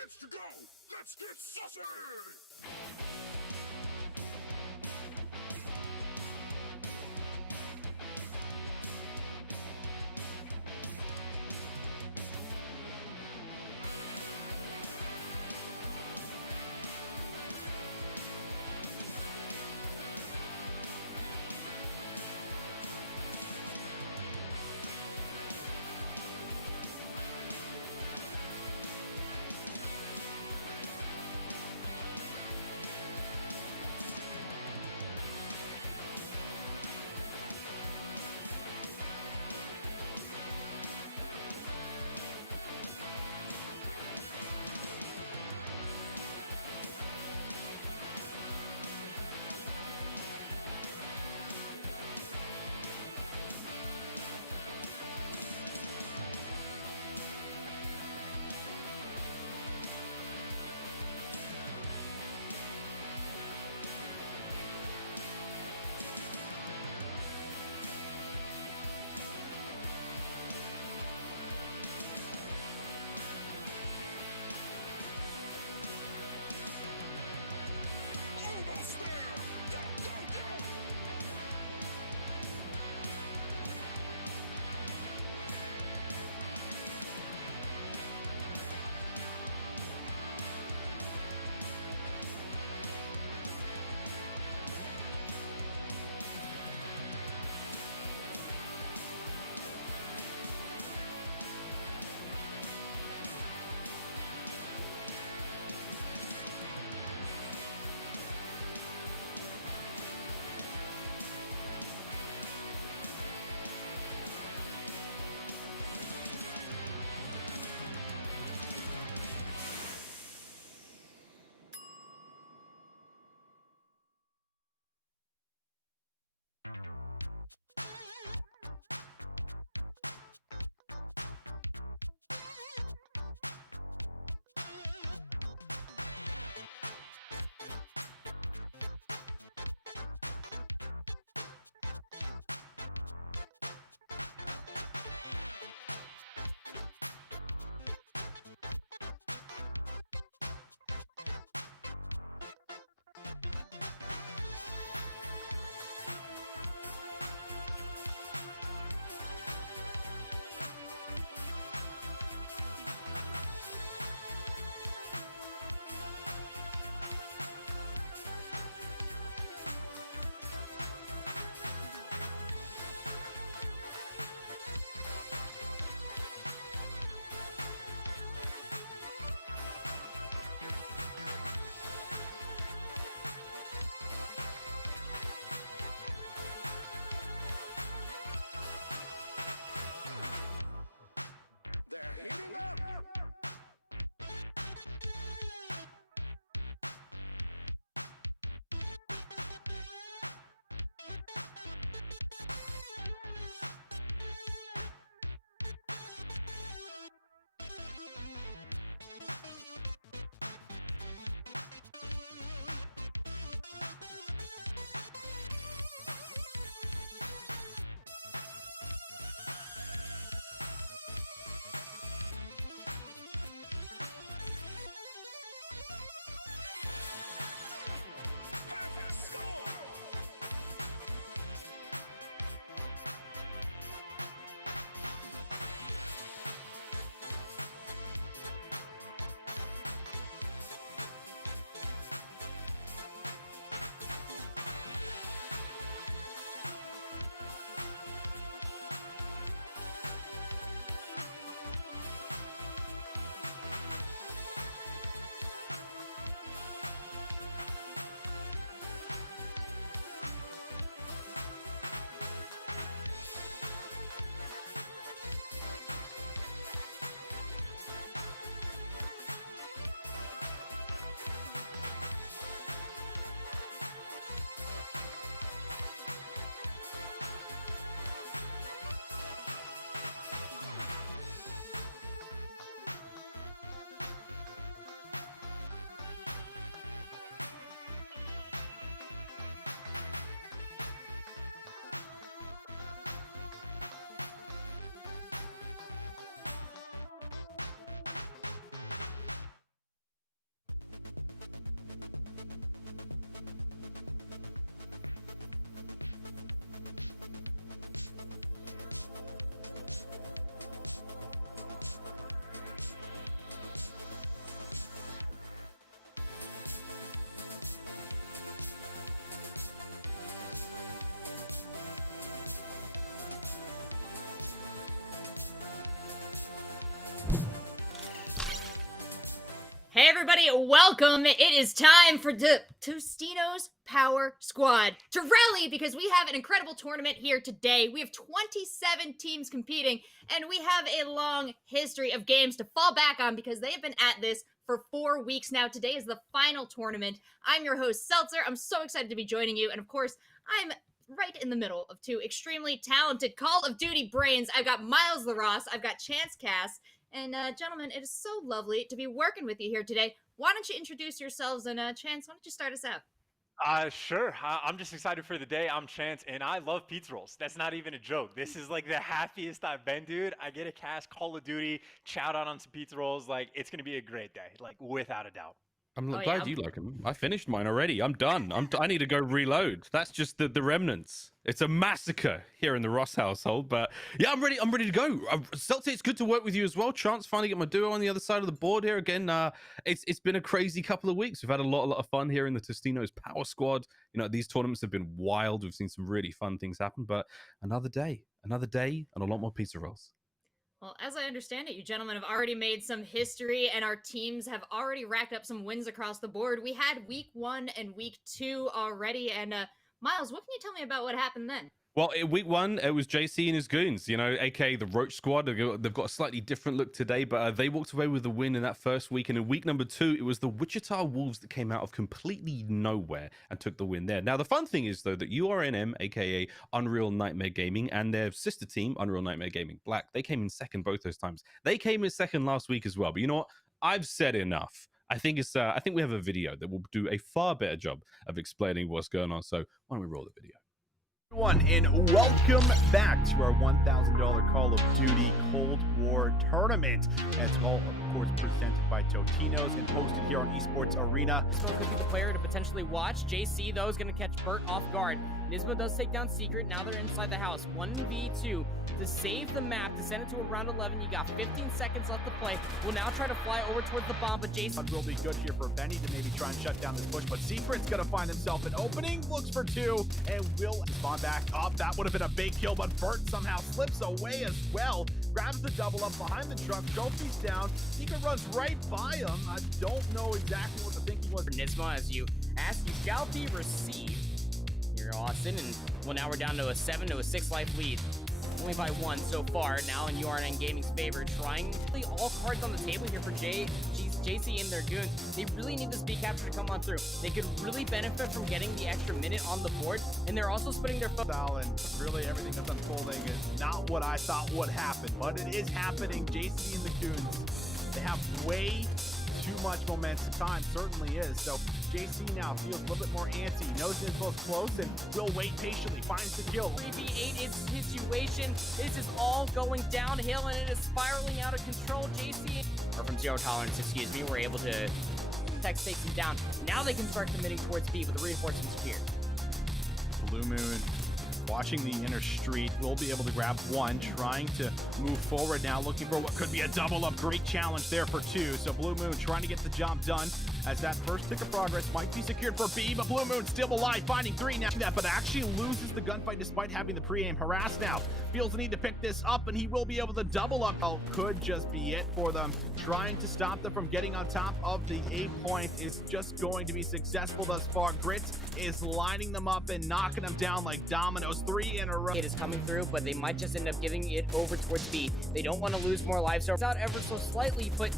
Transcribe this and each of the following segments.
minutes to go! Let's get saucy! everybody, welcome. It is time for the Totinos Power Squad to rally because we have an incredible tournament here today. We have 27 teams competing, and we have a long history of games to fall back on because they have been at this for 4 weeks now. Today is the final tournament. I'm your host, Seltzer. I'm so excited to be joining you, and of course, I'm right in the middle of two extremely talented Call of Duty brains. I've got Miles LaRosse, I've got Chance Cass, and gentlemen, it is so lovely to be working with you here today. Why don't you introduce yourselves, and Chance, why don't you start us out? Sure. I'm just excited for the day. I'm Chance, and I love pizza rolls. That's not even a joke. This is like the happiest I've been, dude. I get a cast Call of Duty, chow down on some pizza rolls. Like, it's gonna be a great day, like without a doubt. I'm glad you like them. I finished mine already. I'm done. I need to go reload. That's just the remnants. It's a massacre here in the Ross household. But yeah, I'm ready. I'm ready to go. Seltzer, it's good to work with you as well. Chance, finally get my duo on the other side of the board here again. It's been a crazy couple of weeks. We've had a lot of fun here in the Totinos Power Squad. You know, these tournaments have been wild. We've seen some really fun things happen. But another day, and a lot more pizza rolls. Well, as I understand it, you gentlemen have already made some history, and our teams have already racked up some wins across the board. We had week 1 and week 2 already, and Miles, what can you tell me about what happened then? Well, in week 1, it was JC and his goons, you know, aka the Roach Squad. They've got a slightly different look today, but they walked away with the win in that first week. And in week number 2, it was the Wichita Wolves that came out of completely nowhere and took the win there. Now, the fun thing is, though, that URNM, aka Unreal Nightmare Gaming, and their sister team, Unreal Nightmare Gaming Black, they came in second both those times. They came in second last week as well. But you know what? I've said enough. I think we have a video that will do a far better job of explaining what's going on. So why don't we roll the video? Everyone, and welcome back to our $1,000 Call of Duty Cold War Tournament. It's all, of course, presented by Totinos and hosted here on Esports Arena. It's going to be the player to potentially watch. JC, though, is going to catch Burt off guard. Nismo does take down Tsquared. Now they're inside the house. 1v2 to save the map, to send it to a round 11. You got 15 seconds left to play. We'll now try to fly over towards the bomb, but JC... Will be good here for Benny to maybe try and shut down this push, but Tsquared's going to find himself an opening, looks for 2, and will spawn back up. That would have been a big kill, but Burt somehow slips away as well. Grabs the double up behind the truck, trophies down. Tsquared runs right by him. I don't know exactly what the thinking was. For Nismo, as you ask, you shall be received. Here, Austin, and well, now we're down to a 7 to a 6 life lead. Only by 1 so far, now in URN Gaming's favor, trying really all cards on the table here for JC and their goons. They really need this B capture to come on through. They could really benefit from getting the extra minute on the board, and they're also splitting their focus. And really everything that's unfolding is not what I thought would happen, but it is happening. JC and the goons, they have way too much momentum. Time certainly is. So JC now feels a little bit more antsy. He knows it's both close and will wait patiently. Finds the kill. 3v8 is the situation. This is all going downhill and it is spiraling out of control. JC, or from Zero Tolerance, excuse me, were able to Tex takes him down. Now they can start committing towards B with the reinforcements here. Blue Moon watching the inner street, will be able to grab 1, trying to move forward now, looking for what could be a double up. Great challenge there for 2. So Blue Moon trying to get the job done as that first tick of progress might be secured for B, but Blue Moon still alive, finding 3 now, but actually loses the gunfight despite having the pre-aim. Harass now feels the need to pick this up, and he will be able to double up. Oh, could just be it for them. Trying to stop them from getting on top of the A point is just going to be successful thus far. Grit is lining them up and knocking them down like dominoes. 3 in a row. It is coming through, but they might just end up giving it over towards B. They don't want to lose more lives, so it's out ever so slightly, but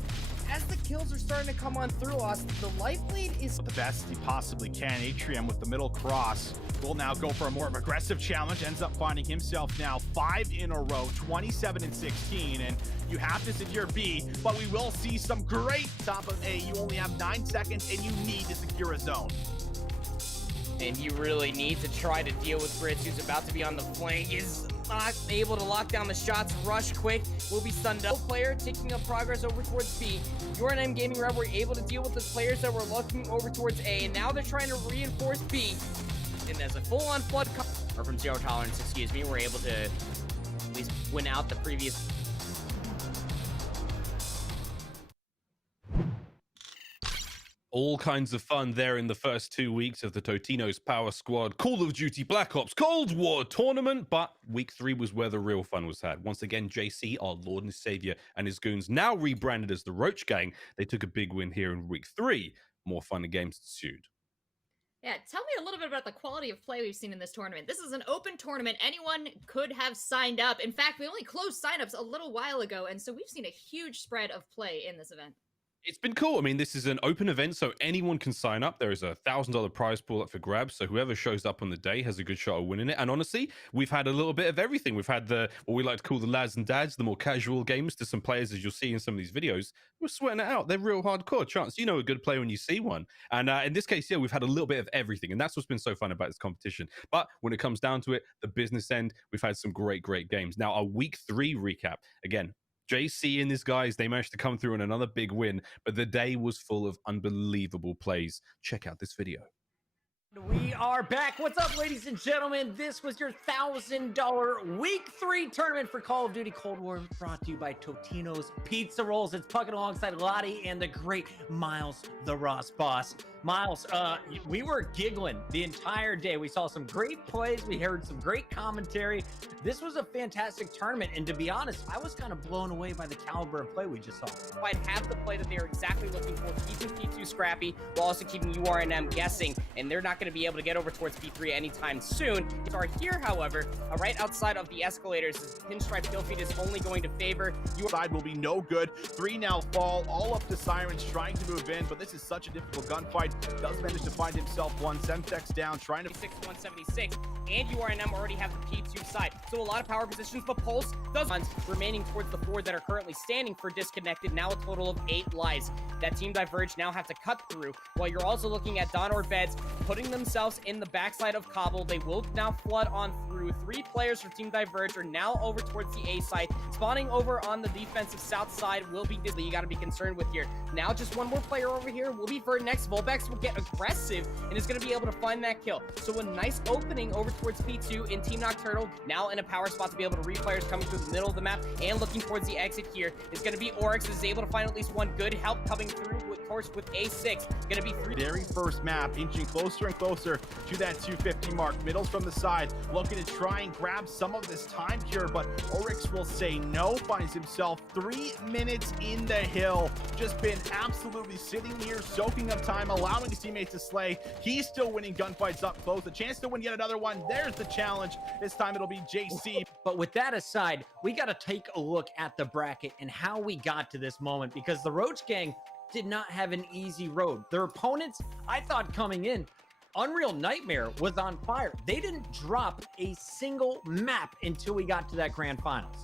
as the kills are starting to come on through us, the life lead is the best he possibly can. Atrium with the middle cross will now go for a more aggressive challenge. Ends up finding himself now 5 in a row, 27 and 16, and you have to secure B, but we will see some great top of A. You only have 9 seconds, and you need to secure a zone. And you really need to try to deal with Fritz, who's about to be on the flank, is not able to lock down the shots. Rush quick, will be stunned up. Player taking up progress over towards B. URNM Gaming Rep were able to deal with the players that were looking over towards A, and now they're trying to reinforce B. And as a full-on flood, or from Zero Tolerance, excuse me, we're able to at least win out the previous. All kinds of fun there in the first 2 weeks of the Totinos Power Squad Call of Duty Black Ops Cold War tournament, but week 3 was where the real fun was had. Once again, JC, our Lord and Savior, and his goons, now rebranded as the Roach Gang, they took a big win here in week 3. More fun and games ensued. Yeah, tell me a little bit about the quality of play we've seen in this tournament. This is an open tournament. Anyone could have signed up. In fact, we only closed signups a little while ago, and so we've seen a huge spread of play in this event. It's been cool. I mean, this is an open event, so anyone can sign up. There is a $1,000 prize pool up for grabs, so whoever shows up on the day has a good shot of winning it. And honestly, we've had a little bit of everything. We've had what we like to call the lads and dads, the more casual games, to some players, as you'll see in some of these videos. We're sweating it out. They're real hardcore. Chance, you know a good player when you see one. And in this case, yeah, we've had a little bit of everything, and that's what's been so fun about this competition. But when it comes down to it, the business end, we've had some great games. Now, our week 3 recap, again, JC and his guys, they managed to come through on another big win, but the day was full of unbelievable plays. Check out this video. We are back. What's up, ladies and gentlemen? This was your $1,000 week 3 tournament for Call of Duty Cold War, brought to you by Totinos Pizza Rolls. It's Puckett alongside Lottie and the great Miles, the Ross Boss. Miles, we were giggling the entire day. We saw some great plays. We heard some great commentary. This was a fantastic tournament, and to be honest, I was kind of blown away by the caliber of play we just saw. Might have the play that they are exactly looking for, keeping P2 scrappy while also keeping URNM guessing, and they're not going to be able to get over towards P3 anytime soon. Are here, however, right outside of the escalators. Pinstripe kill feed is only going to favor Your side will be no good. 3 now fall, all up to Sirens trying to move in, but this is such a difficult gunfight. Does manage to find himself one. Semtex down, trying to 176, and URNM already have the P2 side. So a lot of power positions, but Pulse does remaining towards the 4 that are currently standing for disconnected. Now a total of 8 lives that Team Diverge now have to cut through, while you're also looking at Don or Beds putting themselves in the backside of Cobble. They will now flood on through. 3 players for Team Diverge are now over towards the A side. Spawning over on the defensive south side will be Disney. You got to be concerned with here. Now just one more player over here will be Vernex. Volbex will get aggressive and is going to be able to find that kill. So a nice opening over towards P2 in Team Nocturnal. Now in a power spot to be able to read players coming through the middle of the map and looking towards the exit here is going to be Oryx, is able to find at least one good help coming through, of course, with A6. Going to be 3. very first map, inching closer and closer to that 250 mark. Middles from the side, looking to try and grab some of this time cure, but Oryx will say no, finds himself 3 minutes in the hill. Just been absolutely sitting here, soaking up time, allowing his teammates to slay. He's still winning gunfights up close. A chance to win yet another one. There's the challenge. This time it'll be JC. But with that aside, we got to take a look at the bracket and how we got to this moment, because the Roach Gang did not have an easy road. Their opponents, I thought coming in, Unreal Nightmare was on fire. They didn't drop a single map until we got to that grand finals.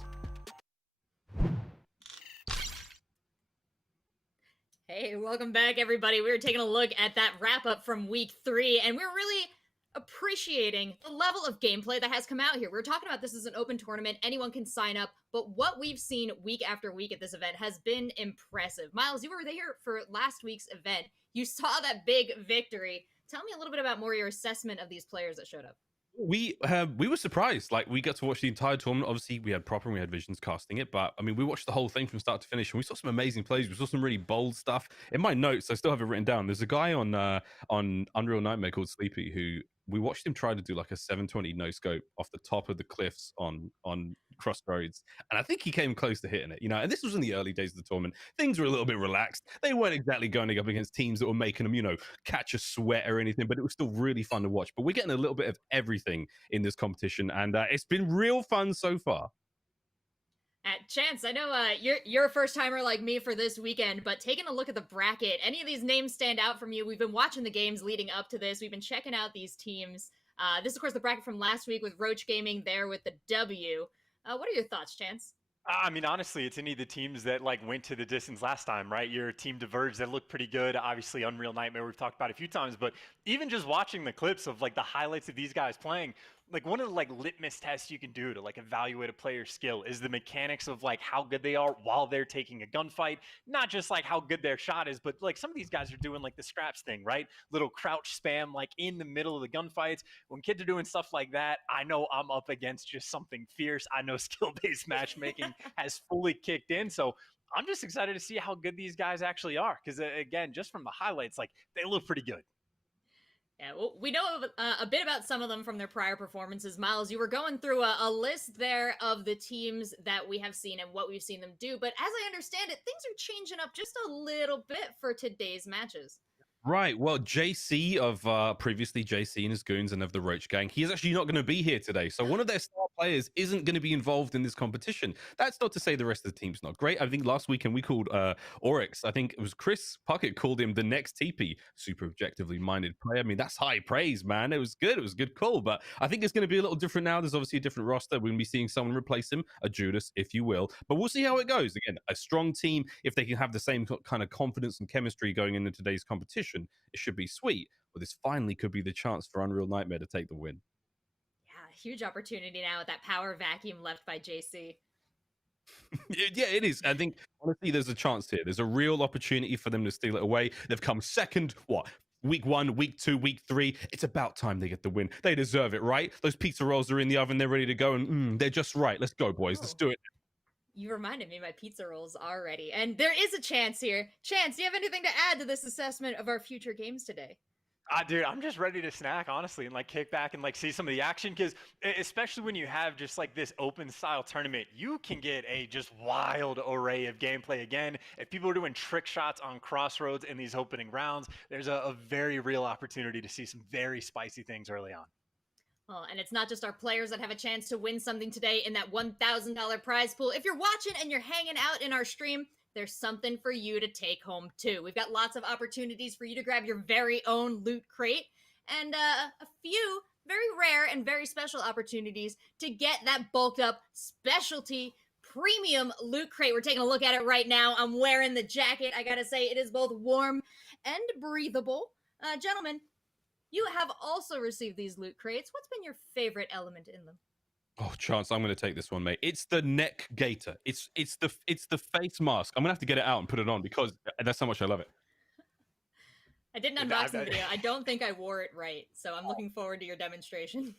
Hey, welcome back, everybody. We were taking a look at that wrap-up from week 3, and we're really appreciating the level of gameplay that has come out here. We're talking about this as an open tournament. Anyone can sign up, but what we've seen week after week at this event has been impressive. Miles, you were there for last week's event. You saw that big victory. Tell me a little bit about more your assessment of these players that showed up. We were surprised. Like, we got to watch the entire tournament. Obviously, we had Proper and we had Visions casting it, but I mean, we watched the whole thing from start to finish, and we saw some amazing plays. We saw some really bold stuff. In my notes, I still have it written down. There's a guy on Unreal Nightmare called Sleepy who we watched him try to do like a 720 no scope off the top of the cliffs on Crossroads, and I think he came close to hitting it. You know, and this was in the early days of the tournament. Things were a little bit relaxed. They weren't exactly going up against teams that were making them, you know, catch a sweat or anything, but it was still really fun to watch. But we're getting a little bit of everything in this competition, and it's been real fun so far. Chance, I know you're a first timer like me for this weekend, but taking a look at the bracket, any of these names stand out from you? We've been watching the games leading up to this. We've been checking out these teams. This is, of course, the bracket from last week with Roach Gaming there with the W. What are your thoughts, Chance? I mean, honestly, it's any of the teams that like went to the distance last time, right? Your Team Diverge that looked pretty good. Obviously, Unreal Nightmare we've talked about a few times, but even just watching the clips of like the highlights of these guys playing, like one of the like litmus tests you can do to like evaluate a player's skill is the mechanics of like how good they are while they're taking a gunfight, not just like how good their shot is, but like some of these guys are doing like the scraps thing, right? Little crouch spam like in the middle of the gunfights. When kids are doing stuff like that, I know I'm up against just something fierce. I know skill-based matchmaking has fully kicked in. So I'm just excited to see how good these guys actually are. Because again, just from the highlights, like they look pretty good. Yeah, well, we know a bit about some of them from their prior performances. Miles, you were going through a list there of the teams that we have seen and what we've seen them do. But as I understand it, things are changing up just a little bit for today's matches. Right. Well, JC of previously JC and his goons and of the Roach Gang, he's actually not going to be here today. So one of their star players isn't going to be involved in this competition. That's not to say the rest of the team's not great. I think last weekend we called Oryx, I think it was Chris Puckett called him the next TP, super objectively minded player. I mean, that's high praise, man. It was good. It was a good call. But I think it's going to be a little different now. There's obviously a different roster. We're going to be seeing someone replace him, a Judas, if you will. But we'll see how it goes. Again, a strong team, if they can have the same kind of confidence and chemistry going into today's competition, it should be sweet. But this finally could be the chance for Unreal Nightmare to take the win. Yeah, huge opportunity now with that power vacuum left by JC. Yeah, it is. I think, honestly, there's a chance here. There's a real opportunity for them to steal it away. They've come second, week 1, week 2, week 3. It's about time they get the win. They deserve it, right? Those pizza rolls are in the oven. They're ready to go. And they're just right. Let's go, boys. Let's do it. You reminded me of my pizza rolls already. And there is a chance here. Chance, do you have anything to add to this assessment of our future games today? Dude, I'm just ready to snack, honestly, and like kick back and like see some of the action. Because especially when you have just like this open style tournament, you can get a just wild array of gameplay. Again, if people are doing trick shots on Crossroads in these opening rounds, there's a very real opportunity to see some very spicy things early on. Well, and it's not just our players that have a chance to win something today in that $1,000 prize pool. If you're watching and you're hanging out in our stream, there's something for you to take home too. We've got lots of opportunities for you to grab your very own loot crate and a few very rare and very special opportunities to get that bulked up specialty premium loot crate. We're taking a look at it right now. I'm wearing the jacket. I gotta say, it is both warm and breathable. Gentlemen, you have also received these loot crates. What's been your favorite element in them? Oh, Chance, I'm going to take this one, mate. It's the neck gaiter. It's the face mask. I'm going to have to get it out and put it on because that's how much I love it. I did an unboxing video. I don't think I wore it right, so I'm looking forward to your demonstration.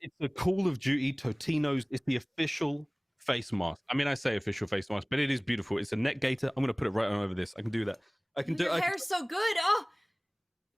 It's the Call of Duty Totinos. It's the official face mask. I mean, I say official face mask, but it is beautiful. It's a neck gaiter. I'm going to put it right on over this. I can do that. I can do it. Your hair's so good. Oh,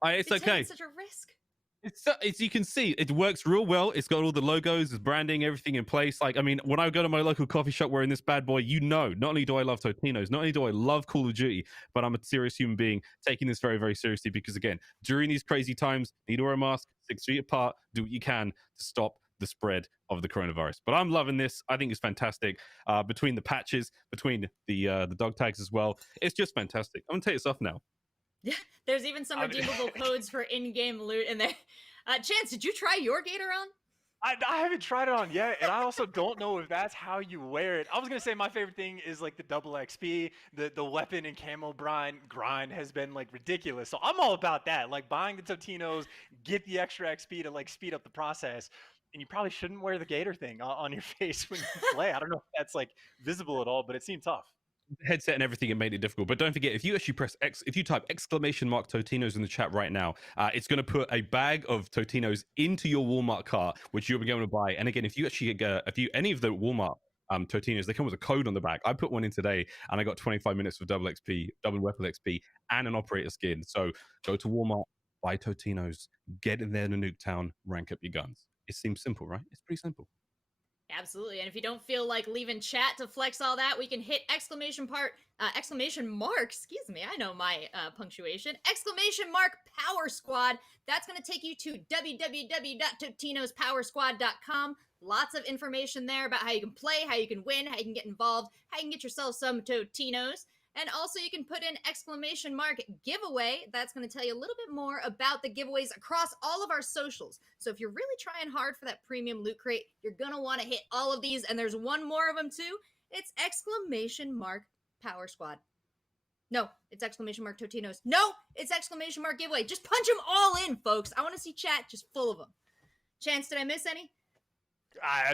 it's okay. Such a risk. It's you can see it works real well. It's got all the logos, the branding, everything in place. Like, I mean, when I go to my local coffee shop wearing this bad boy, not only do I love Totinos, not only do I love Call of Duty, but I'm a serious human being taking this very, very seriously because, again, during these crazy times, need to wear a mask, 6 feet apart, do what you can to stop the spread of the coronavirus. But I'm loving this. I think it's fantastic. Between the patches, between the dog tags as well, it's just fantastic. I'm gonna take this off now. Yeah, there's even some redeemable codes for in-game loot in there. Chance, did you try your gator on? I haven't tried it on yet, and I also don't know if that's how you wear it. I was gonna say my favorite thing is like the double XP, the weapon and camo grind has been like ridiculous. So I'm all about that. Like buying the Totinos, get the extra XP to like speed up the process. And you probably shouldn't wear the gator thing on your face when you play. I don't know if that's like visible at all, but it seemed tough. Headset and everything, it made it difficult. But don't forget, if you actually press X, if you type exclamation mark Totinos in the chat right now, it's going to put a bag of Totinos into your Walmart cart, which you'll be able to buy. And again, if you actually get any of the Walmart Totinos, they come with a code on the back. I put one in today and I got 25 minutes of double XP, double weapon XP, and an operator skin. So go to Walmart, buy Totinos, get in there in Nuketown, rank up your guns. It seems simple, right? It's pretty simple. Absolutely. And if you don't feel like leaving chat to flex all that, we can hit exclamation mark, excuse me, I know my punctuation, exclamation mark Power Squad. That's going to take you to www.totinospowersquad.com. Lots of information there about how you can play, how you can win, how you can get involved, how you can get yourself some Totinos. And also you can put in exclamation mark giveaway. That's going to tell you a little bit more about the giveaways across all of our socials. So if you're really trying hard for that premium loot crate, you're going to want to hit all of these. And there's one more of them too. It's exclamation mark Power Squad. No, it's exclamation mark Totinos. No, it's exclamation mark giveaway. Just punch them all in, folks. I want to see chat just full of them. Chance, did I miss any?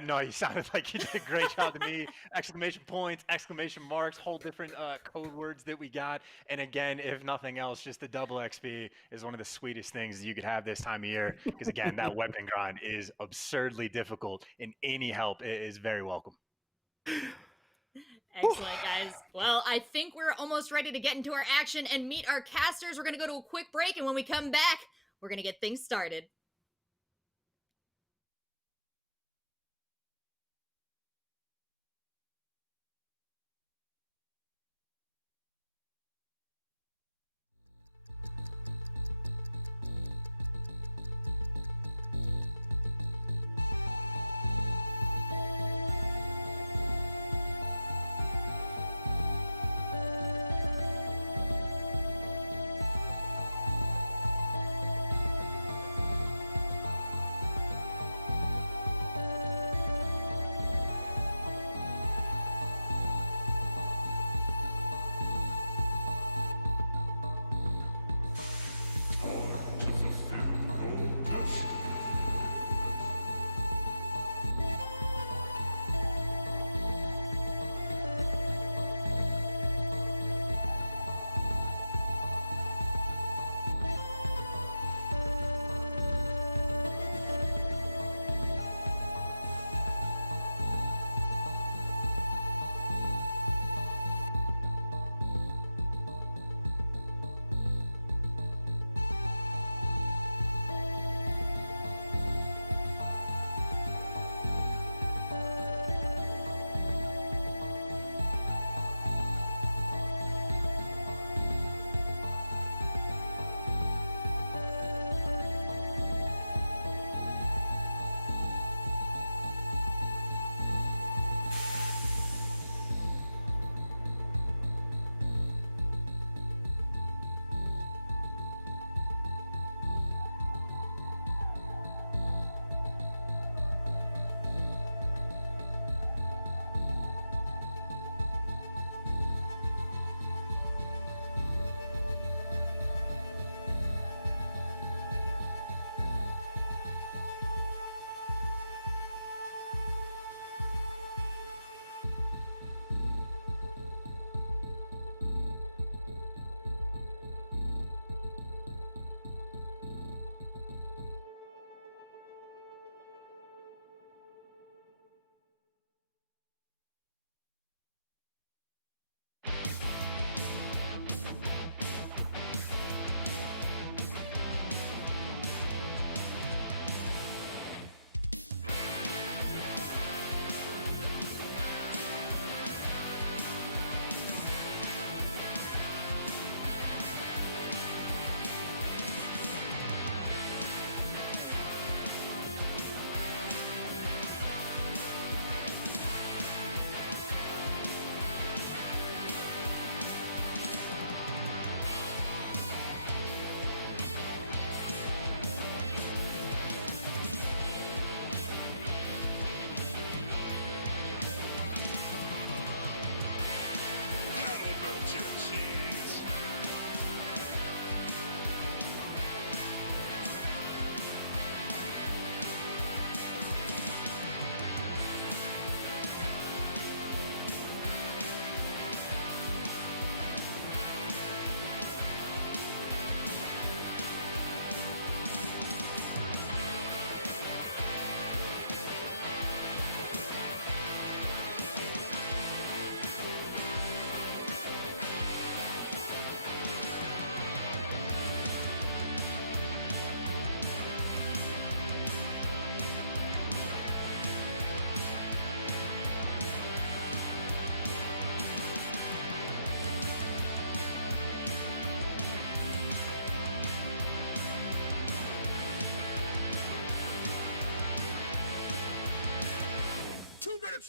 No, you sounded like you did a great job to me. Exclamation points, exclamation marks, whole different code words that we got. And again, if nothing else, just the double XP is one of the sweetest things that you could have this time of year. Because again, that weapon grind is absurdly difficult, and any help is very welcome. Excellent, guys. Well, I think we're almost ready to get into our action and meet our casters. We're going to go to a quick break, and when we come back, we're going to get things started.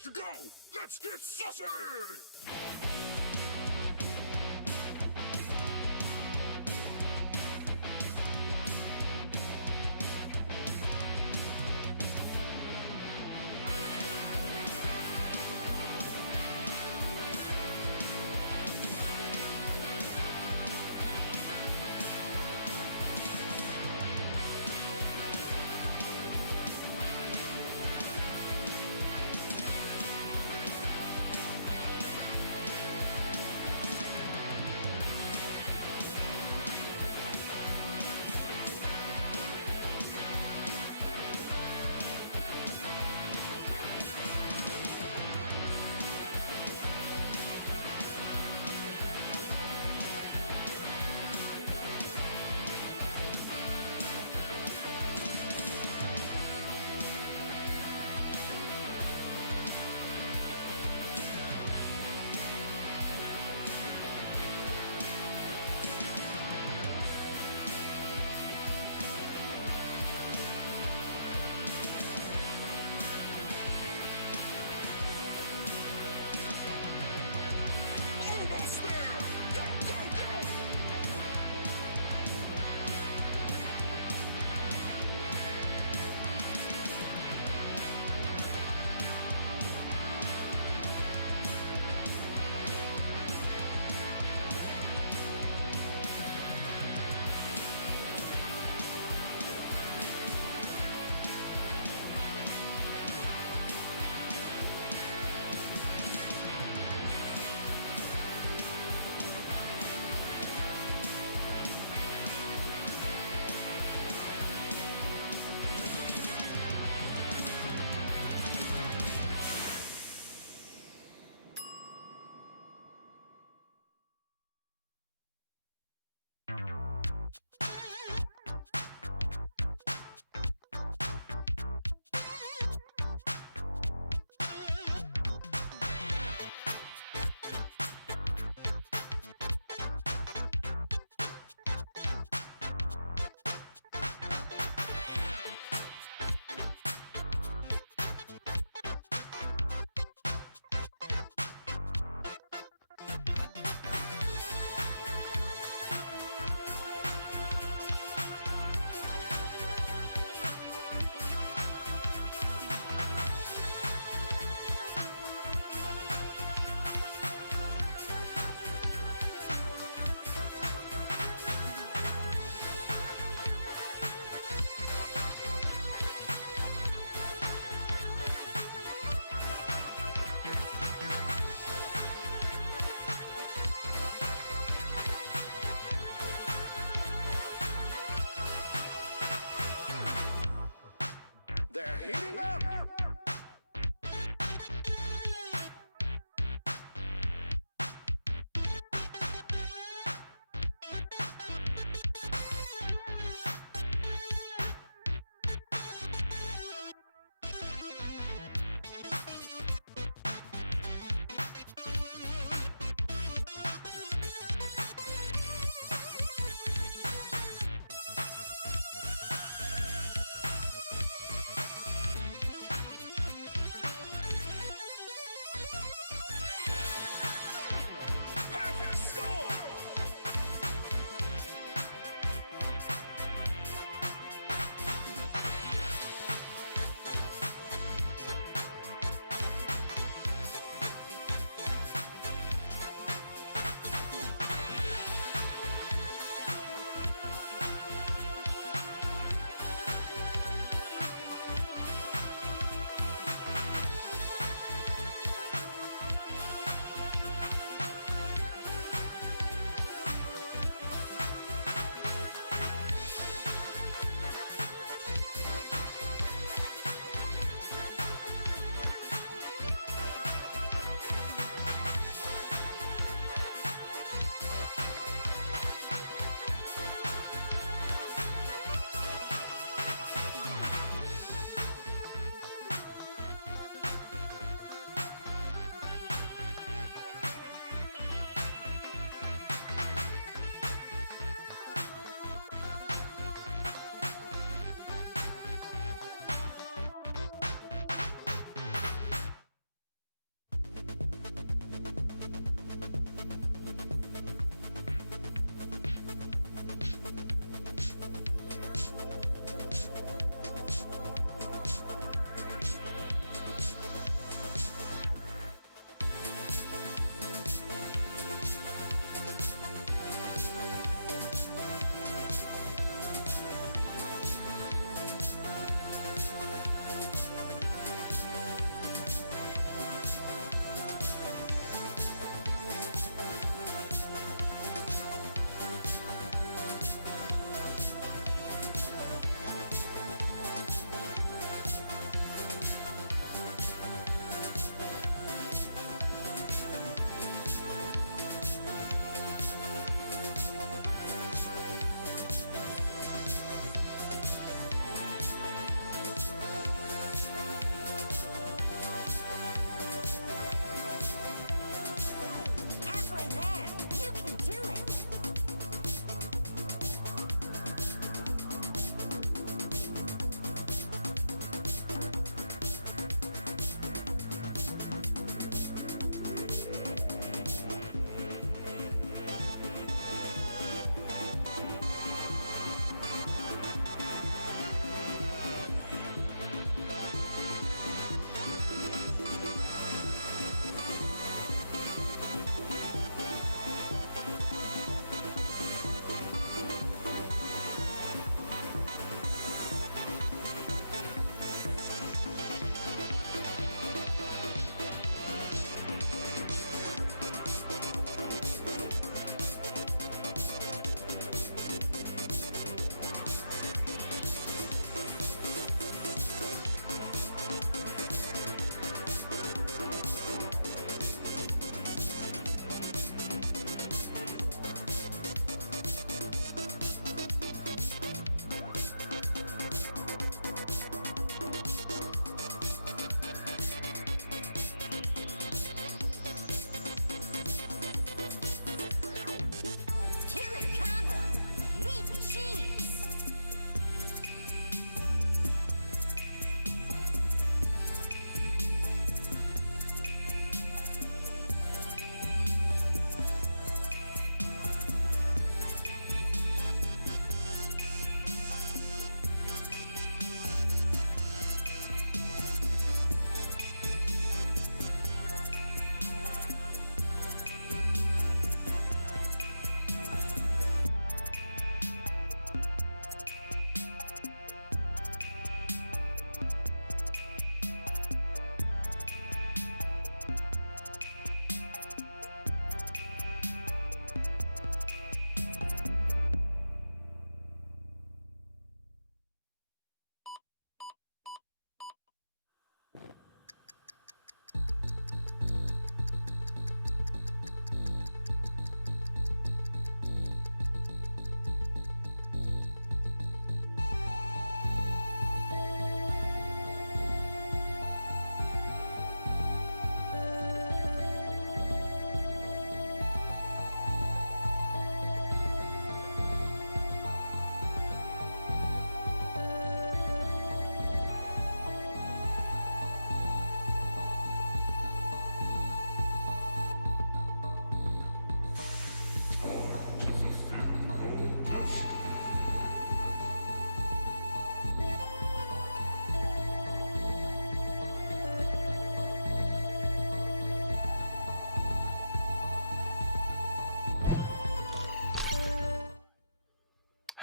To go! Let's get saucy!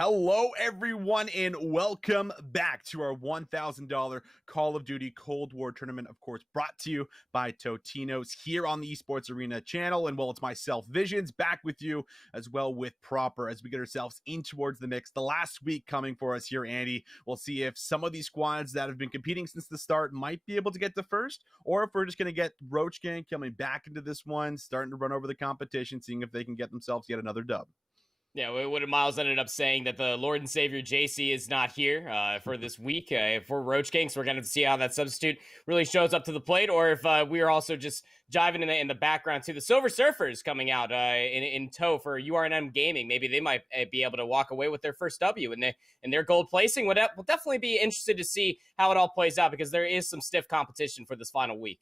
Hello, everyone, and welcome back to our $1,000 Call of Duty Cold War tournament. Of course, brought to you by Totinos here on the Esports Arena channel. And well, it's myself, Visions, back with you as well with Proper as we get ourselves in towards the mix. The last week coming for us here, Andy. We'll see if some of these squads that have been competing since the start might be able to get to first, or if we're just going to get Roach Gang coming back into this one, starting to run over the competition, seeing if they can get themselves yet another dub. Yeah, what Miles ended up saying that the Lord and Savior JC is not here for this week for Roach Gang, so we're going to see how that substitute really shows up to the plate, or if we are also just jiving in the background to the Silver Surfers coming out in tow for URNM Gaming. Maybe they might be able to walk away with their first W and their gold placing. We'll definitely be interested to see how it all plays out because there is some stiff competition for this final week.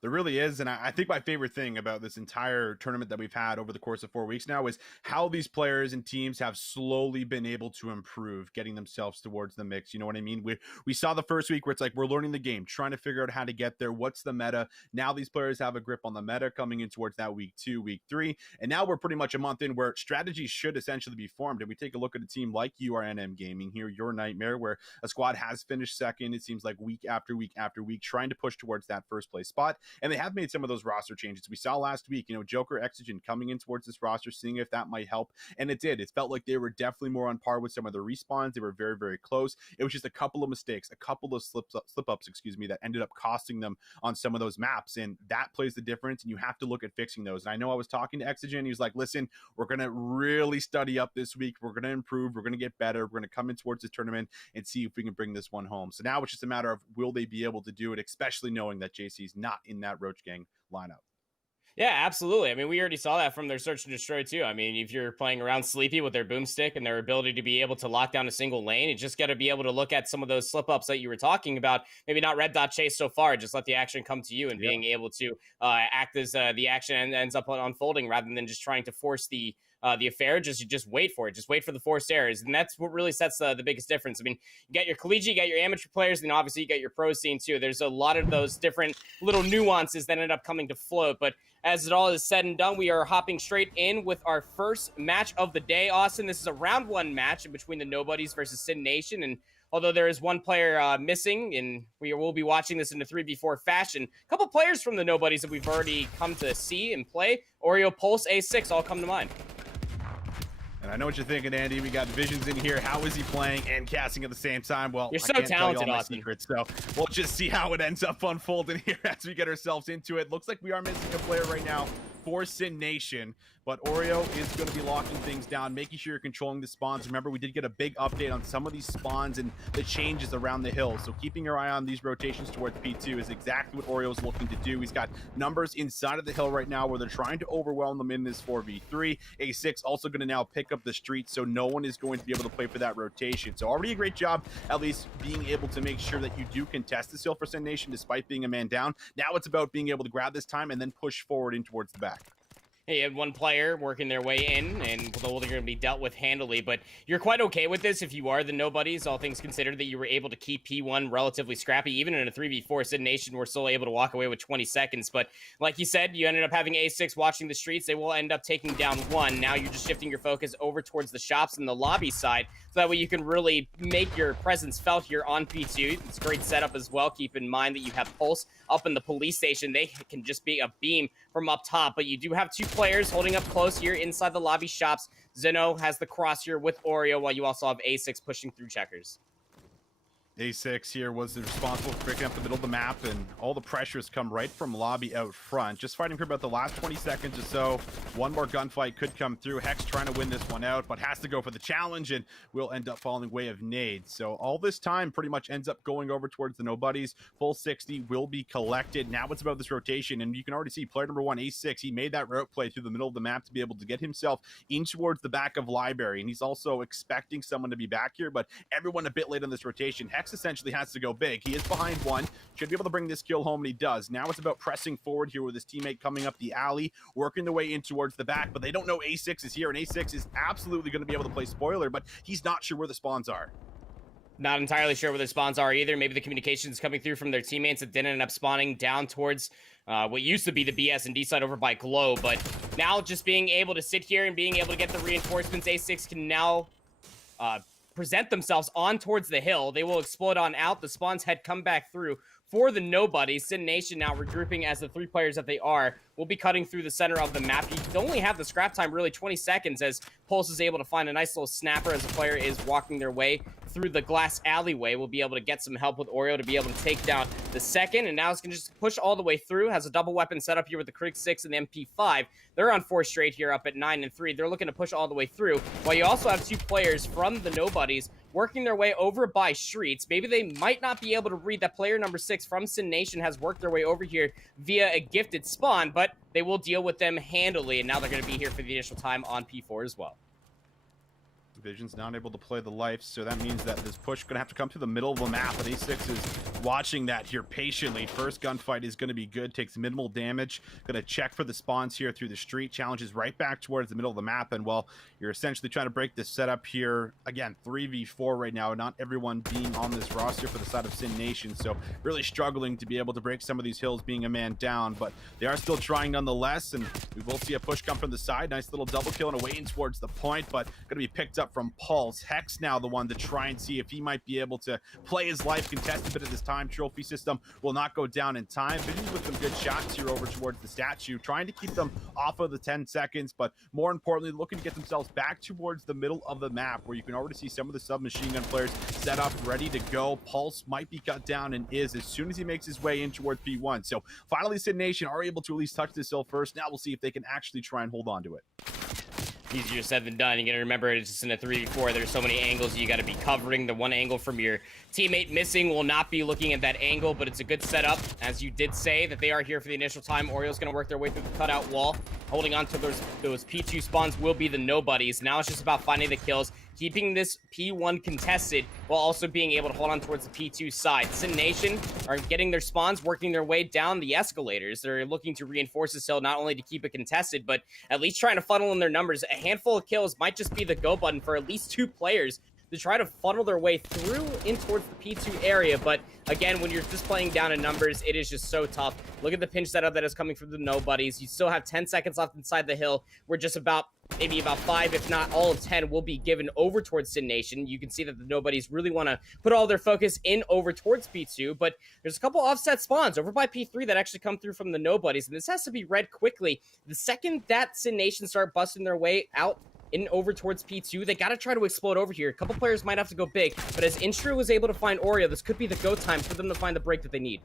There really is, and I think my favorite thing about this entire tournament that we've had over the course of 4 weeks now is how these players and teams have slowly been able to improve, getting themselves towards the mix. You know what I mean? We saw the first week where it's like we're learning the game, trying to figure out how to get there. What's the meta? Now these players have a grip on the meta coming in towards that week 2, week 3, and now we're pretty much a month in where strategies should essentially be formed. And we take a look at a team like URNM Gaming here, Your Nightmare, where a squad has finished second. It seems like week after week after week, trying to push towards that first place spot. And they have made some of those roster changes. We saw last week, Joker Exogen coming in towards this roster, seeing if that might help. And it did. It felt like they were definitely more on par with some of the respawns. They were very, very close. It was just a couple of mistakes, a couple of slip ups, that ended up costing them on some of those maps. And that plays the difference. And you have to look at fixing those. And I know I was talking to Exogen. He was like, listen, we're going to really study up this week. We're going to improve. We're going to get better. We're going to come in towards this tournament and see if we can bring this one home. So now it's just a matter of will they be able to do it, especially knowing that JC's not in that Roach Gang lineup. Yeah, absolutely. I mean, we already saw that from their Search and Destroy too. I mean, if you're playing around Sleepy with their boomstick and their ability to be able to lock down a single lane, you just got to be able to look at some of those slip-ups that you were talking about. Maybe not red dot chase so far, just let the action come to you and being able to act as the action ends up unfolding rather than just trying to force the affair. Just wait for it. Just wait for the forced errors. And that's what really sets the biggest difference. I mean, you got your collegiate, you got your amateur players, and then obviously you got your pro scene too. There's a lot of those different little nuances that end up coming to float. But as it all is said and done, we are hopping straight in with our first match of the day. Austin, this is a round 1 match in between the Nobodies versus Sin Nation. And although there is one player missing, and we will be watching this in a 3v4 fashion, a couple players from the Nobodies that we've already come to see and play, Oreo, Pulse, A6, all come to mind. And I know what you're thinking, Andy. We got Visions in here. How is he playing and casting at the same time? Well, you're so I can't talented, tell you all my Austin. secrets, so we'll just see how it ends up unfolding here as we get ourselves into it. Looks like we are missing a player right now for Sin Nation, but Oreo is going to be locking things down, making sure you're controlling the spawns. Remember, we did get a big update on some of these spawns and the changes around the hill, so keeping your eye on these rotations towards P2 is exactly what Oreo's looking to do. He's got numbers inside of the hill right now where they're trying to overwhelm them in this 4v3. A6 also going to now pick up the street, so no one is going to be able to play for that rotation. So already a great job, at least being able to make sure that you do contest this hill for Sin Nation despite being a man down. Now it's about being able to grab this time and then push forward in towards the back. Hey, you had one player working their way in, and they're going to be dealt with handily, but you're quite okay with this if you are the Nobodies, all things considered, that you were able to keep P1 relatively scrappy. Even in a 3v4, Sin Nation were still able to walk away with 20 seconds, but like you said, you ended up having A6 watching the streets. They will end up taking down 1. Now you're just shifting your focus over towards the shops and the lobby side, so that way you can really make your presence felt here on P2. It's a great setup as well. Keep in mind that you have Pulse up in the police station. They can just be a beam from up top, but you do have 2 players holding up close here inside the lobby shops. Zeno has the cross here with Oreo, while you also have A6 pushing through checkers. A6 here was responsible for picking up the middle of the map, and all the pressures come right from lobby out front. Just fighting for about the last 20 seconds or so. One more gunfight could come through. Hex trying to win this one out, but has to go for the challenge and will end up falling way of nades. So all this time pretty much ends up going over towards the Nobodies. Full 60 will be collected. Now it's about this rotation, and you can already see player number 1, A6, he made that route play through the middle of the map to be able to get himself in towards the back of Library, and he's also expecting someone to be back here, but everyone a bit late on this rotation. Hex essentially has to go big. He is behind 1, should be able to bring this kill home, and he does. Now it's about pressing forward here with his teammate coming up the alley, working their way in towards the back, but they don't know A6 is here, and A6 is absolutely going to be able to play spoiler, but he's not sure where the spawns are. Not entirely sure where the spawns are either. Maybe the communication is coming through from their teammates that didn't end up spawning down towards what used to be the BS and D side over by Glow, but now just being able to sit here and being able to get the reinforcements, A6 can now present themselves on towards the hill. They will explode on out. The spawns head come back through for the nobodies. Sin Nation now regrouping as the 3 players that they are will be cutting through the center of the map. You only have the scrap time really 20 seconds as Pulse is able to find a nice little snapper as the player is walking their way through the glass alleyway. We'll be able to get some help with Oreo to be able to take down the second, and now it's going to just push all the way through. Has a double weapon set up here with the Krig 6 and the MP5. They're on 4 straight here up at 9 and 3. They're looking to push all the way through, while you also have 2 players from the nobodies working their way over by streets. Maybe they might not be able to read that player number 6 from Sin Nation has worked their way over here via a gifted spawn, but they will deal with them handily, and now they're going to be here for the initial time on P4 as well. Vision's not able to play the life, so that means that this push is going to have to come to the middle of the map, and A6 is watching that here patiently. First gunfight is going to be good, takes minimal damage, going to check for the spawns here through the street, challenges right back towards the middle of the map, and while you're essentially trying to break this setup here, again, 3v4 right now, not everyone being on this roster for the side of Sin Nation, so really struggling to be able to break some of these hills being a man down, but they are still trying nonetheless, and we will see a push come from the side. Nice little double kill and a waiting towards the point, but going to be picked up from Pulse. Hex now the one to try and see if he might be able to play his life contested, but at this time trophy system will not go down in time. Visions with some good shots here over towards the statue, trying to keep them off of the 10 seconds, but more importantly looking to get themselves back towards the middle of the map where you can already see some of the submachine gun players set up ready to go. Pulse might be cut down and is as soon as he makes his way in towards P1. So finally Sin Nation are able to at least touch this hill first. Now we'll see if they can actually try and hold on to it. Easier said than done. You gotta remember, it's just in a 3v4. There's so many angles you gotta be covering. The one angle from your teammate missing will not be looking at that angle, but it's a good setup. As you did say, that they are here for the initial time. Oreo's gonna work their way through the cutout wall. Holding on to those P2 spawns will be the nobodies. Now it's just about finding the kills, keeping this P1 contested, while also being able to hold on towards the P2 side. Sin Nation are getting their spawns, working their way down the escalators. They're looking to reinforce this hill, not only to keep it contested, but at least trying to funnel in their numbers. A handful of kills might just be the go button for at least 2 players to try to funnel their way through in towards the P2 area. But again, when you're just playing down in numbers, it is just so tough. Look at the pinch setup that is coming from the nobodies. You still have 10 seconds left inside the hill. We're just maybe about 5, if not all of 10, will be given over towards Sin Nation. You can see that the nobodies really want to put all their focus in over towards P2, but there's a couple offset spawns over by P3 that actually come through from the nobodies, and this has to be read quickly. The second that Sin Nation start busting their way out in over towards P2, they got to try to explode over here. A couple players might have to go big, but as Instru was able to find Oreo, this could be the go time for them to find the break that they need.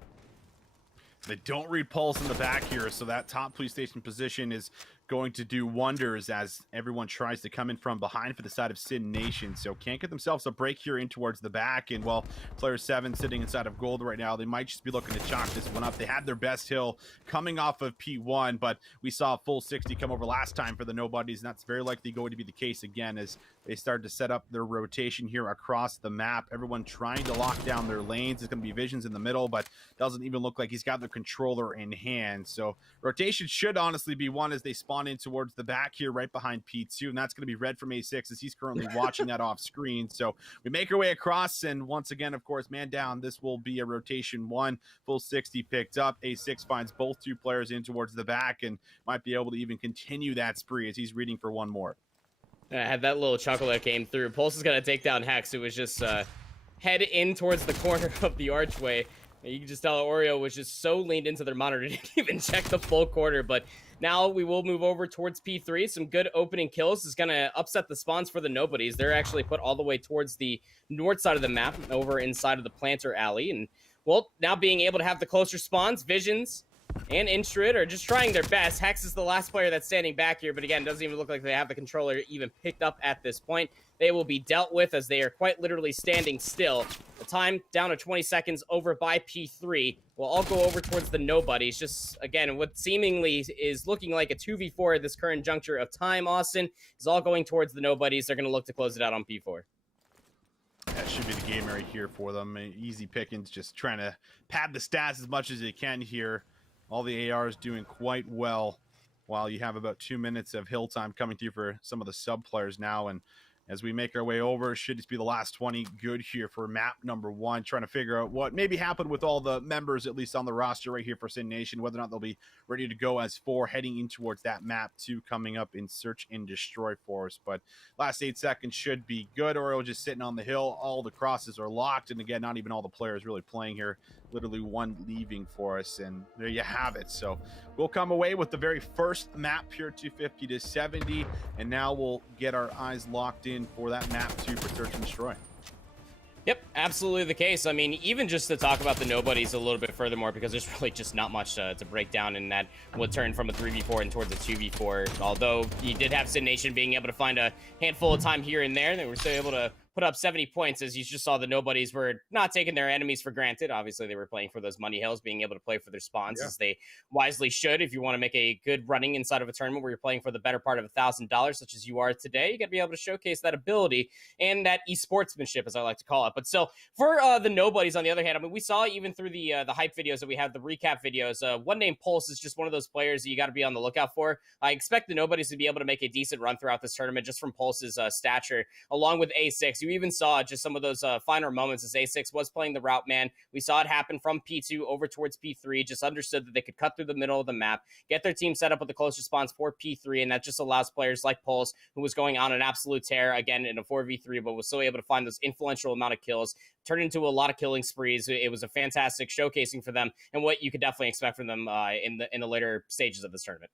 They don't read Pulse in the back here, so that top police station position is going to do wonders as everyone tries to come in from behind for the side of Sin Nation. So can't get themselves a break here in towards the back, and while player 7 sitting inside of gold right now, they might just be looking to chalk this one up. They had their best hill coming off of P1, but we saw a full 60 come over last time for the nobodies, and that's very likely going to be the case again as they start to set up their rotation here across the map. Everyone trying to lock down their lanes. It's going to be Visions in the middle, but doesn't even look like he's got the controller in hand. So rotation should honestly be one as they spawn in towards the back here right behind P2, and that's going to be red from A6 as he's currently watching that off screen. So we make our way across, and once again, of course, man down. This will be a rotation 1, full 60 picked up. A6 finds both 2 players in towards the back and might be able to even continue that spree as he's reading for one more. I had that little chuckle that came through. Pulse is going to take down Hex. It was just head in towards the corner of the archway. You can just tell Oreo was just so leaned into their monitor, didn't even check the full quarter. But now we will move over towards P3. Some good opening kills is going to upset the spawns for the nobodies. They're actually put all the way towards the north side of the map, over inside of the planter alley. And, well, now being able to have the closer spawns, Visions and Instrid are just trying their best. Hex is the last player that's standing back here, but again, doesn't even look like they have the controller even picked up at this point. They will be dealt with as they are quite literally standing still. The time down to 20 seconds over by P3. We'll all go over towards the nobodies. Just, again, what seemingly is looking like a 2v4 at this current juncture of time, Austin, is all going towards the nobodies. They're going to look to close it out on P4. That should be the game right here for them. Easy pickings, just trying to pad the stats as much as they can here. All the ARs doing quite well, while you have about 2 minutes of hill time coming through for some of the sub players now, and as we make our way over. Should just be the last 20 good here for map number 1, trying to figure out what maybe happened with all the members, at least on the roster right here for Sin Nation, whether or not they'll be ready to go as 4 heading in towards that map 2 coming up in Search and Destroy for us. But last 8 seconds should be good. Oreo just sitting on the hill. All the crosses are locked. And again, not even all the players really playing here. Literally 1 leaving for us. And there you have it. So we'll come away with the very first map here, 250 to 70. And now we'll get our eyes locked in for that map 2 for Search and Destroy. Yep, absolutely the case. I mean, even just to talk about the nobodies a little bit furthermore, because there's really just not much to break down in that would turn from a 3v4 and towards a 2v4. Although you did have Sin Nation being able to find a handful of time here and there, they were still able to put up 70 points. As you just saw, the nobodies were not taking their enemies for granted. Obviously, they were playing for those money hills, being able to play for their spawns as they wisely should. If you want to make a good running inside of a tournament where you're playing for the better part of $1,000, such as you are today, you got to be able to showcase that ability and that esportsmanship, as I like to call it. But still, for the nobodies, on the other hand, I mean, we saw even through the hype videos that we have, the recap videos, one named Pulse is just one of those players that you got to be on the lookout for. I expect the nobodies to be able to make a decent run throughout this tournament just from Pulse's stature, along with A6. You even saw just some of those finer moments as A6 was playing the route man. We saw it happen from P2 over towards P3, just understood that they could cut through the middle of the map, get their team set up with the close response for P3, and that just allows players like Pulse, who was going on an absolute tear, again, in a 4v3, but was still able to find those influential amount of kills, turn into a lot of killing sprees. It was a fantastic showcasing for them, and what you could definitely expect from them in the later stages of this tournament.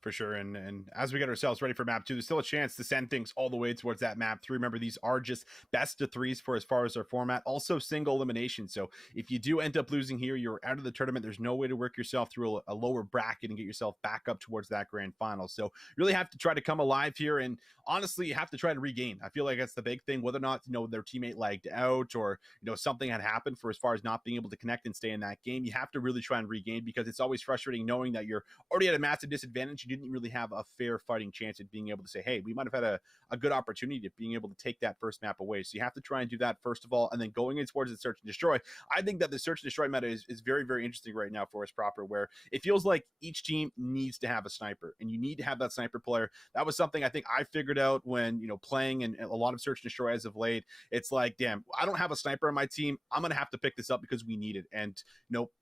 For sure. And as we get ourselves ready for map 2, there's still a chance to send things all the way towards that map 3. Remember, these are just best of 3s for as far as our format. Also single elimination. So if you do end up losing here, you're out of the tournament. There's no way to work yourself through a lower bracket and get yourself back up towards that grand final. So you really have to try to come alive here. And honestly, you have to try to regain. I feel like that's the big thing, whether or not, their teammate lagged out or, something had happened for as far as not being able to connect and stay in that game. You have to really try and regain, because it's always frustrating knowing that you're already at a massive disadvantage. You didn't really have a fair fighting chance at being able to say, hey, we might have had a good opportunity of being able to take that first map away. So you have to try and do that first of all, and then going in towards the Search and Destroy. I think that the Search and Destroy meta is very, very interesting right now for us proper, where it feels like each team needs to have a sniper, and you need to have that sniper player. That was something I think I figured out when, playing and a lot of Search and Destroy as of late. It's like, damn, I don't have a sniper on my team. I'm going to have to pick this up because we need it. And,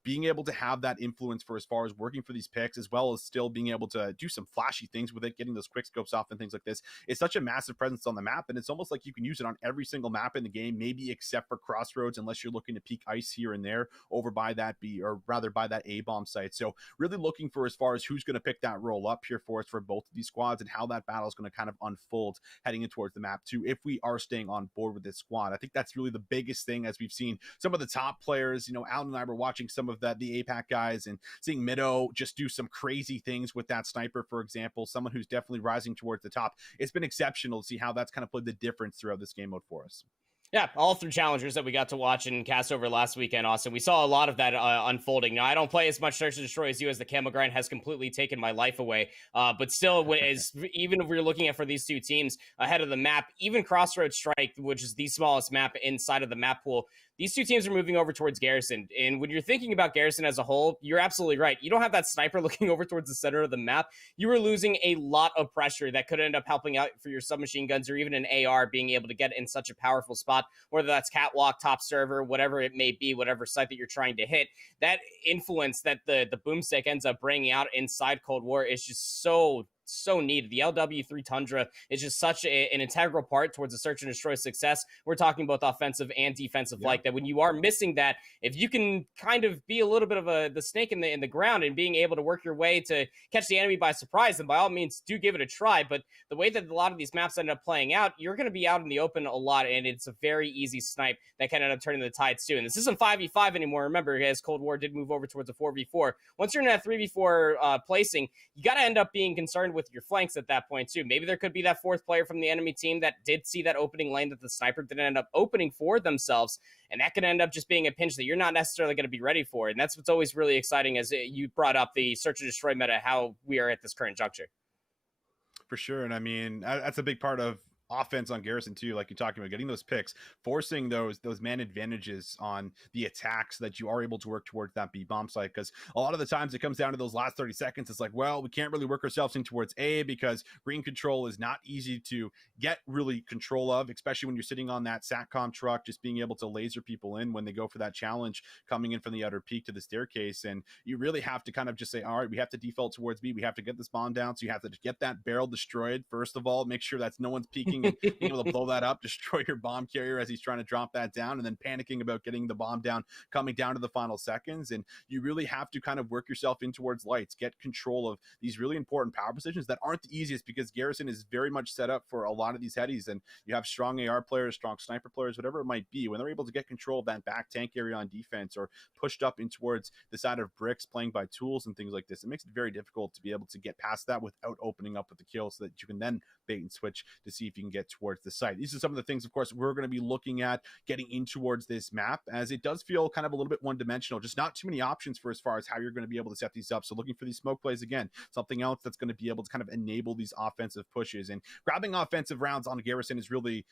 being able to have that influence for as far as working for these picks, as well as still being able to do some flashy things with it, getting those quick scopes off and things like this, it's such a massive presence on the map. And it's almost like you can use it on every single map in the game, maybe except for Crossroads, unless you're looking to peek ice here and there over by that B, or rather by that A-bomb site. So really looking for as far as who's going to pick that role up here for us for both of these squads, and how that battle is going to kind of unfold heading in towards the map 2, if we are staying on board with this squad. I think that's really the biggest thing, as we've seen some of the top players, Alan and I were watching some of the APAC guys and seeing Mido just do some crazy things with that sniper, for example, someone who's definitely rising towards the top. It's been exceptional to see how that's kind of played the difference throughout this game mode for us. Yeah, all through challengers that we got to watch and cast over last weekend, Austin. We saw a lot of that unfolding. Now, I don't play as much Search and Destroy as you, as the camo grind has completely taken my life away. But still, even if we're looking at for these two teams ahead of the map, even Crossroads Strike, which is the smallest map inside of the map pool, these two teams are moving over towards Garrison. And when you're thinking about Garrison as a whole, you're absolutely right. You don't have that sniper looking over towards the center of the map. You are losing a lot of pressure that could end up helping out for your submachine guns, or even an AR being able to get in such a powerful spot, whether that's catwalk, top server, whatever it may be, whatever site that you're trying to hit. That influence that the boomstick ends up bringing out inside Cold War is just so needed. The LW3 Tundra is just such an integral part towards the Search and Destroy success. We're talking both offensive and defensive like that. When you are missing that, if you can kind of be a little bit of the snake in the ground and being able to work your way to catch the enemy by surprise, then by all means do give it a try. But the way that a lot of these maps end up playing out, you're going to be out in the open a lot, and it's a very easy snipe that can end up turning the tides too. And this isn't 5v5 anymore. Remember, as Cold War did move over towards a 4v4. Once you're in that 3v4 placing, you got to end up being concerned with your flanks at that point too. Maybe there could be that fourth player from the enemy team that did see that opening lane that the sniper didn't end up opening for themselves, and that could end up just being a pinch that you're not necessarily going to be ready for. And that's what's always really exciting, as you brought up the Search and Destroy meta, how we are at this current juncture. For sure. And I mean, that's a big part of offense on Garrison too, like you're talking about, getting those picks, forcing those man advantages on the attacks so that you are able to work towards that B bomb site. Because a lot of the times it comes down to those last 30 seconds. It's like, well, we can't really work ourselves in towards A because green control is not easy to get really control of, especially when you're sitting on that SATCOM truck, just being able to laser people in when they go for that challenge coming in from the outer peak to the staircase. And you really have to kind of just say, all right, we have to default towards B. We have to get this bomb down. So you have to get that barrel destroyed. First of all, make sure that's no one's peeking and being able to blow that up, destroy your bomb carrier as he's trying to drop that down, and then panicking about getting the bomb down, coming down to the final seconds. And you really have to kind of work yourself in towards lights, get control of these really important power positions that aren't the easiest, because Garrison is very much set up for a lot of these headies, and you have strong AR players, strong sniper players, whatever it might be. When they're able to get control of that back tank area on defense, or pushed up in towards the side of bricks, playing by tools and things like this, it makes it very difficult to be able to get past that without opening up with the kill, so that you can then bait and switch to see if you can get towards the site. These are some of the things, of course, we're going to be looking at getting in towards this map, as it does feel kind of a little bit one-dimensional, just not too many options for as far as how you're going to be able to set these up. So looking for these smoke plays again, something else that's going to be able to kind of enable these offensive pushes, and grabbing offensive rounds on Garrison is really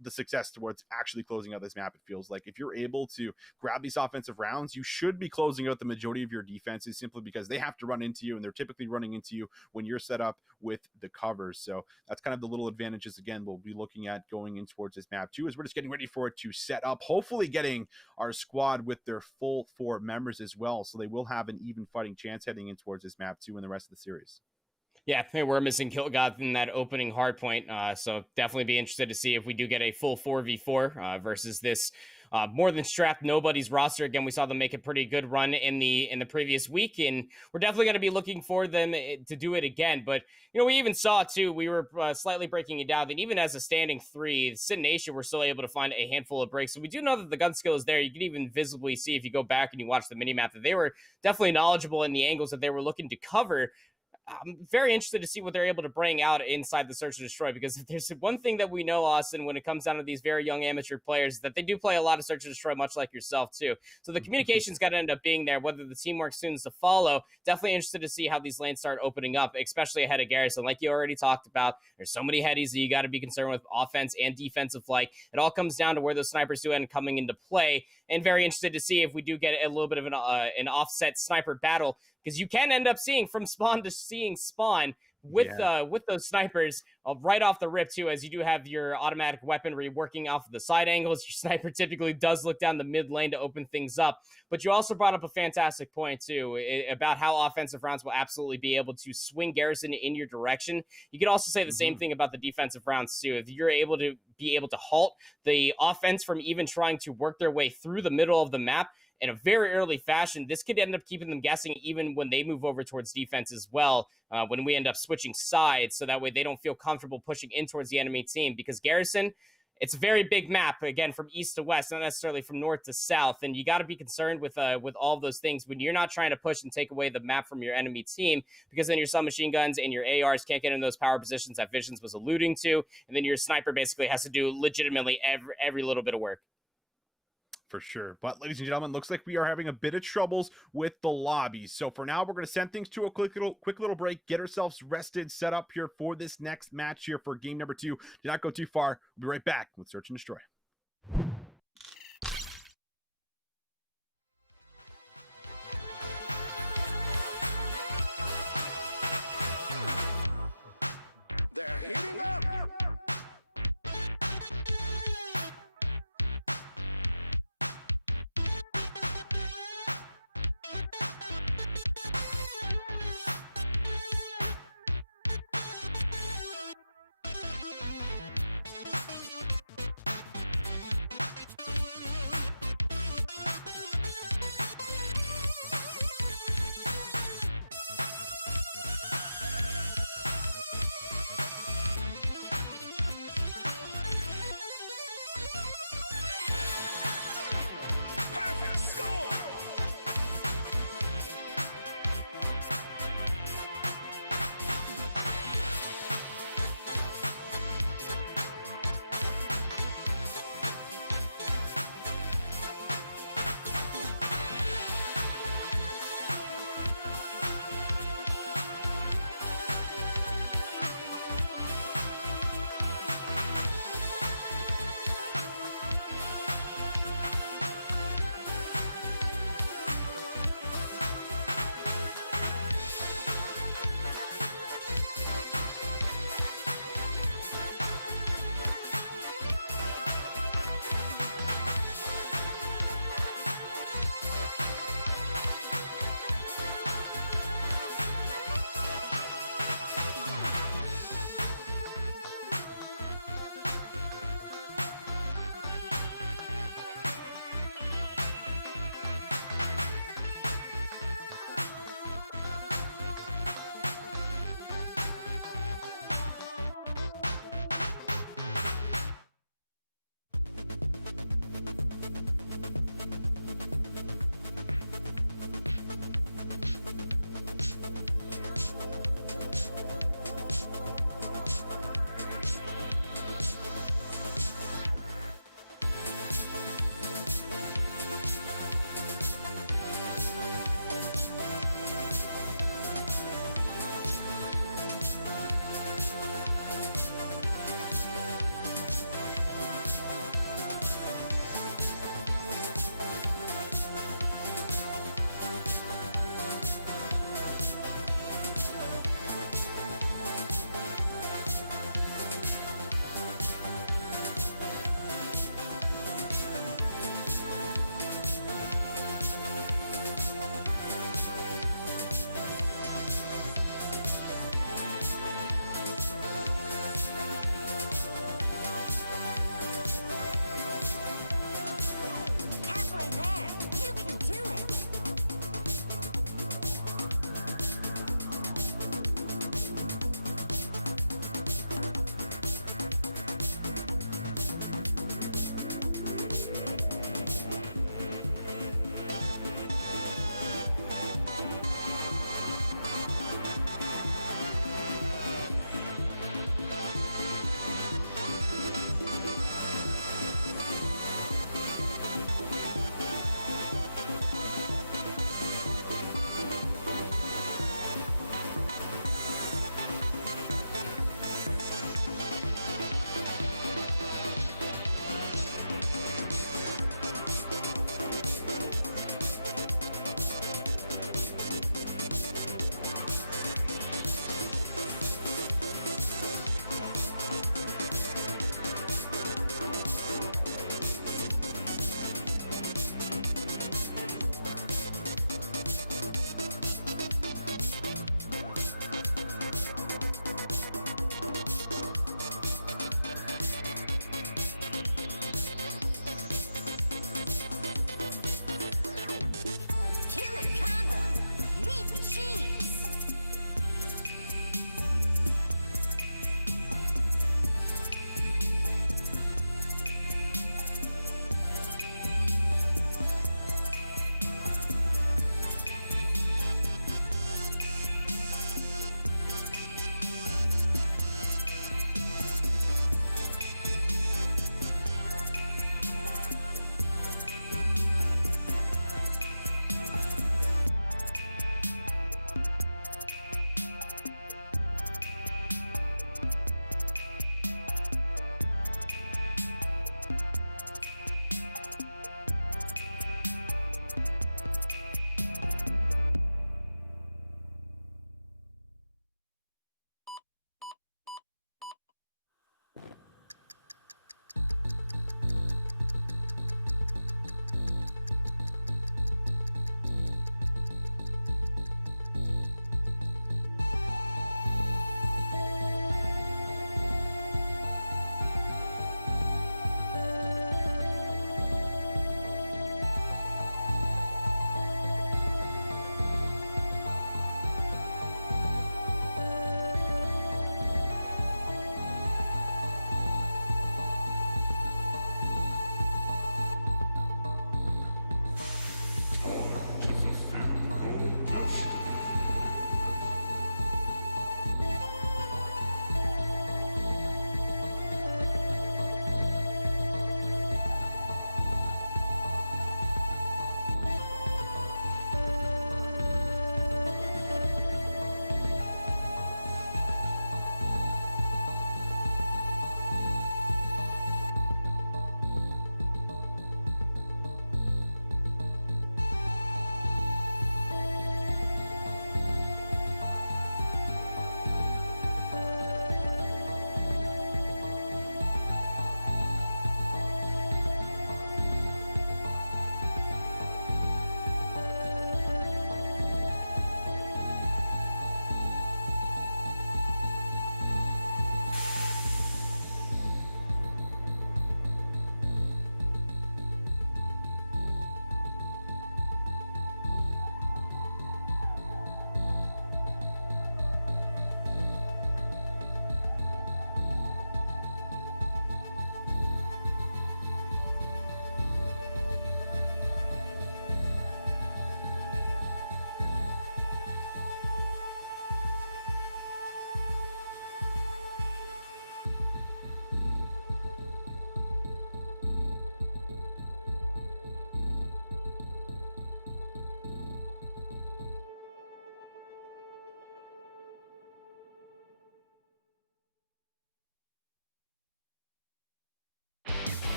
the success towards actually closing out this map. It feels like if you're able to grab these offensive rounds, you should be closing out the majority of your defenses, simply because they have to run into you, and they're typically running into you when you're set up with the covers. So that's kind of the little advantages again we'll be looking at going in towards this map too, as we're just getting ready for it to set up, hopefully getting our squad with their full 4 members as well, so they will have an even fighting chance heading in towards this map too in the rest of the series. Yeah, we're missing Kilgod in that opening hard point, so definitely be interested to see if we do get a full 4v4 versus this more than strapped nobody's roster. Again, we saw them make a pretty good run in the previous week, and we're definitely going to be looking for them to do it again. But you know, we even saw too, we were slightly breaking it down that even as a standing 3, Sin Nation were still able to find a handful of breaks. So we do know that the gun skill is there. You can even visibly see, if you go back and you watch the minimap, that they were definitely knowledgeable in the angles that they were looking to cover. I'm very interested to see what they're able to bring out inside the Search and Destroy, because if there's one thing that we know, Austin, when it comes down to these very young amateur players, that they do play a lot of Search and Destroy, much like yourself too. So the communication's got to end up being there, whether the teamwork soon's to follow. Definitely interested to see how these lanes start opening up, especially ahead of Garrison. Like you already talked about, there's so many headies that you got to be concerned with, offense and defensive flight. It all comes down to where those snipers do end up coming into play, and very interested to see if we do get a little bit of an offset sniper battle, because you can end up seeing from spawn to seeing spawn with those snipers right off the rip too, as you do have your automatic weaponry working off of the side angles. Your sniper typically does look down the mid lane to open things up. But you also brought up a fantastic point too about how offensive rounds will absolutely be able to swing Garrison in your direction. You could also say the same thing about the defensive rounds too. If you're able to halt the offense from even trying to work their way through the middle of the map in a very early fashion, this could end up keeping them guessing even when they move over towards defense as well, when we end up switching sides, so that way they don't feel comfortable pushing in towards the enemy team. Because Garrison, it's a very big map, again, from east to west, not necessarily from north to south, and you got to be concerned with all of those things when you're not trying to push and take away the map from your enemy team, because then your submachine guns and your ARs can't get in those power positions that Visions was alluding to, and then your sniper basically has to do legitimately every little bit of work. For sure. But ladies and gentlemen, looks like we are having a bit of troubles with the lobbies. So for now, we're going to send things to a quick little break, get ourselves rested, set up here for this next match here for game number 2. Do not go too far. We'll be right back with Search and Destroy. They're heating up.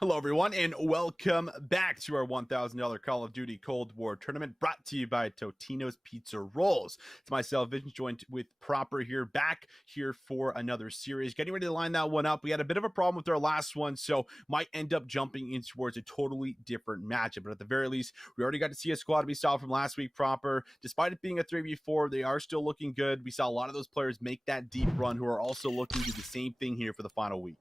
Hello, everyone, and welcome back to our $1,000 Call of Duty Cold War tournament brought to you by Totinos Pizza Rolls. It's myself, Vision, joined with Proper here, back here for another series. Getting ready to line that one up. We had a bit of a problem with our last one, so might end up jumping in towards a totally different matchup. But at the very least, we already got to see a squad we saw from last week, Proper. Despite it being a 3v4, they are still looking good. We saw a lot of those players make that deep run who are also looking to do the same thing here for the final week.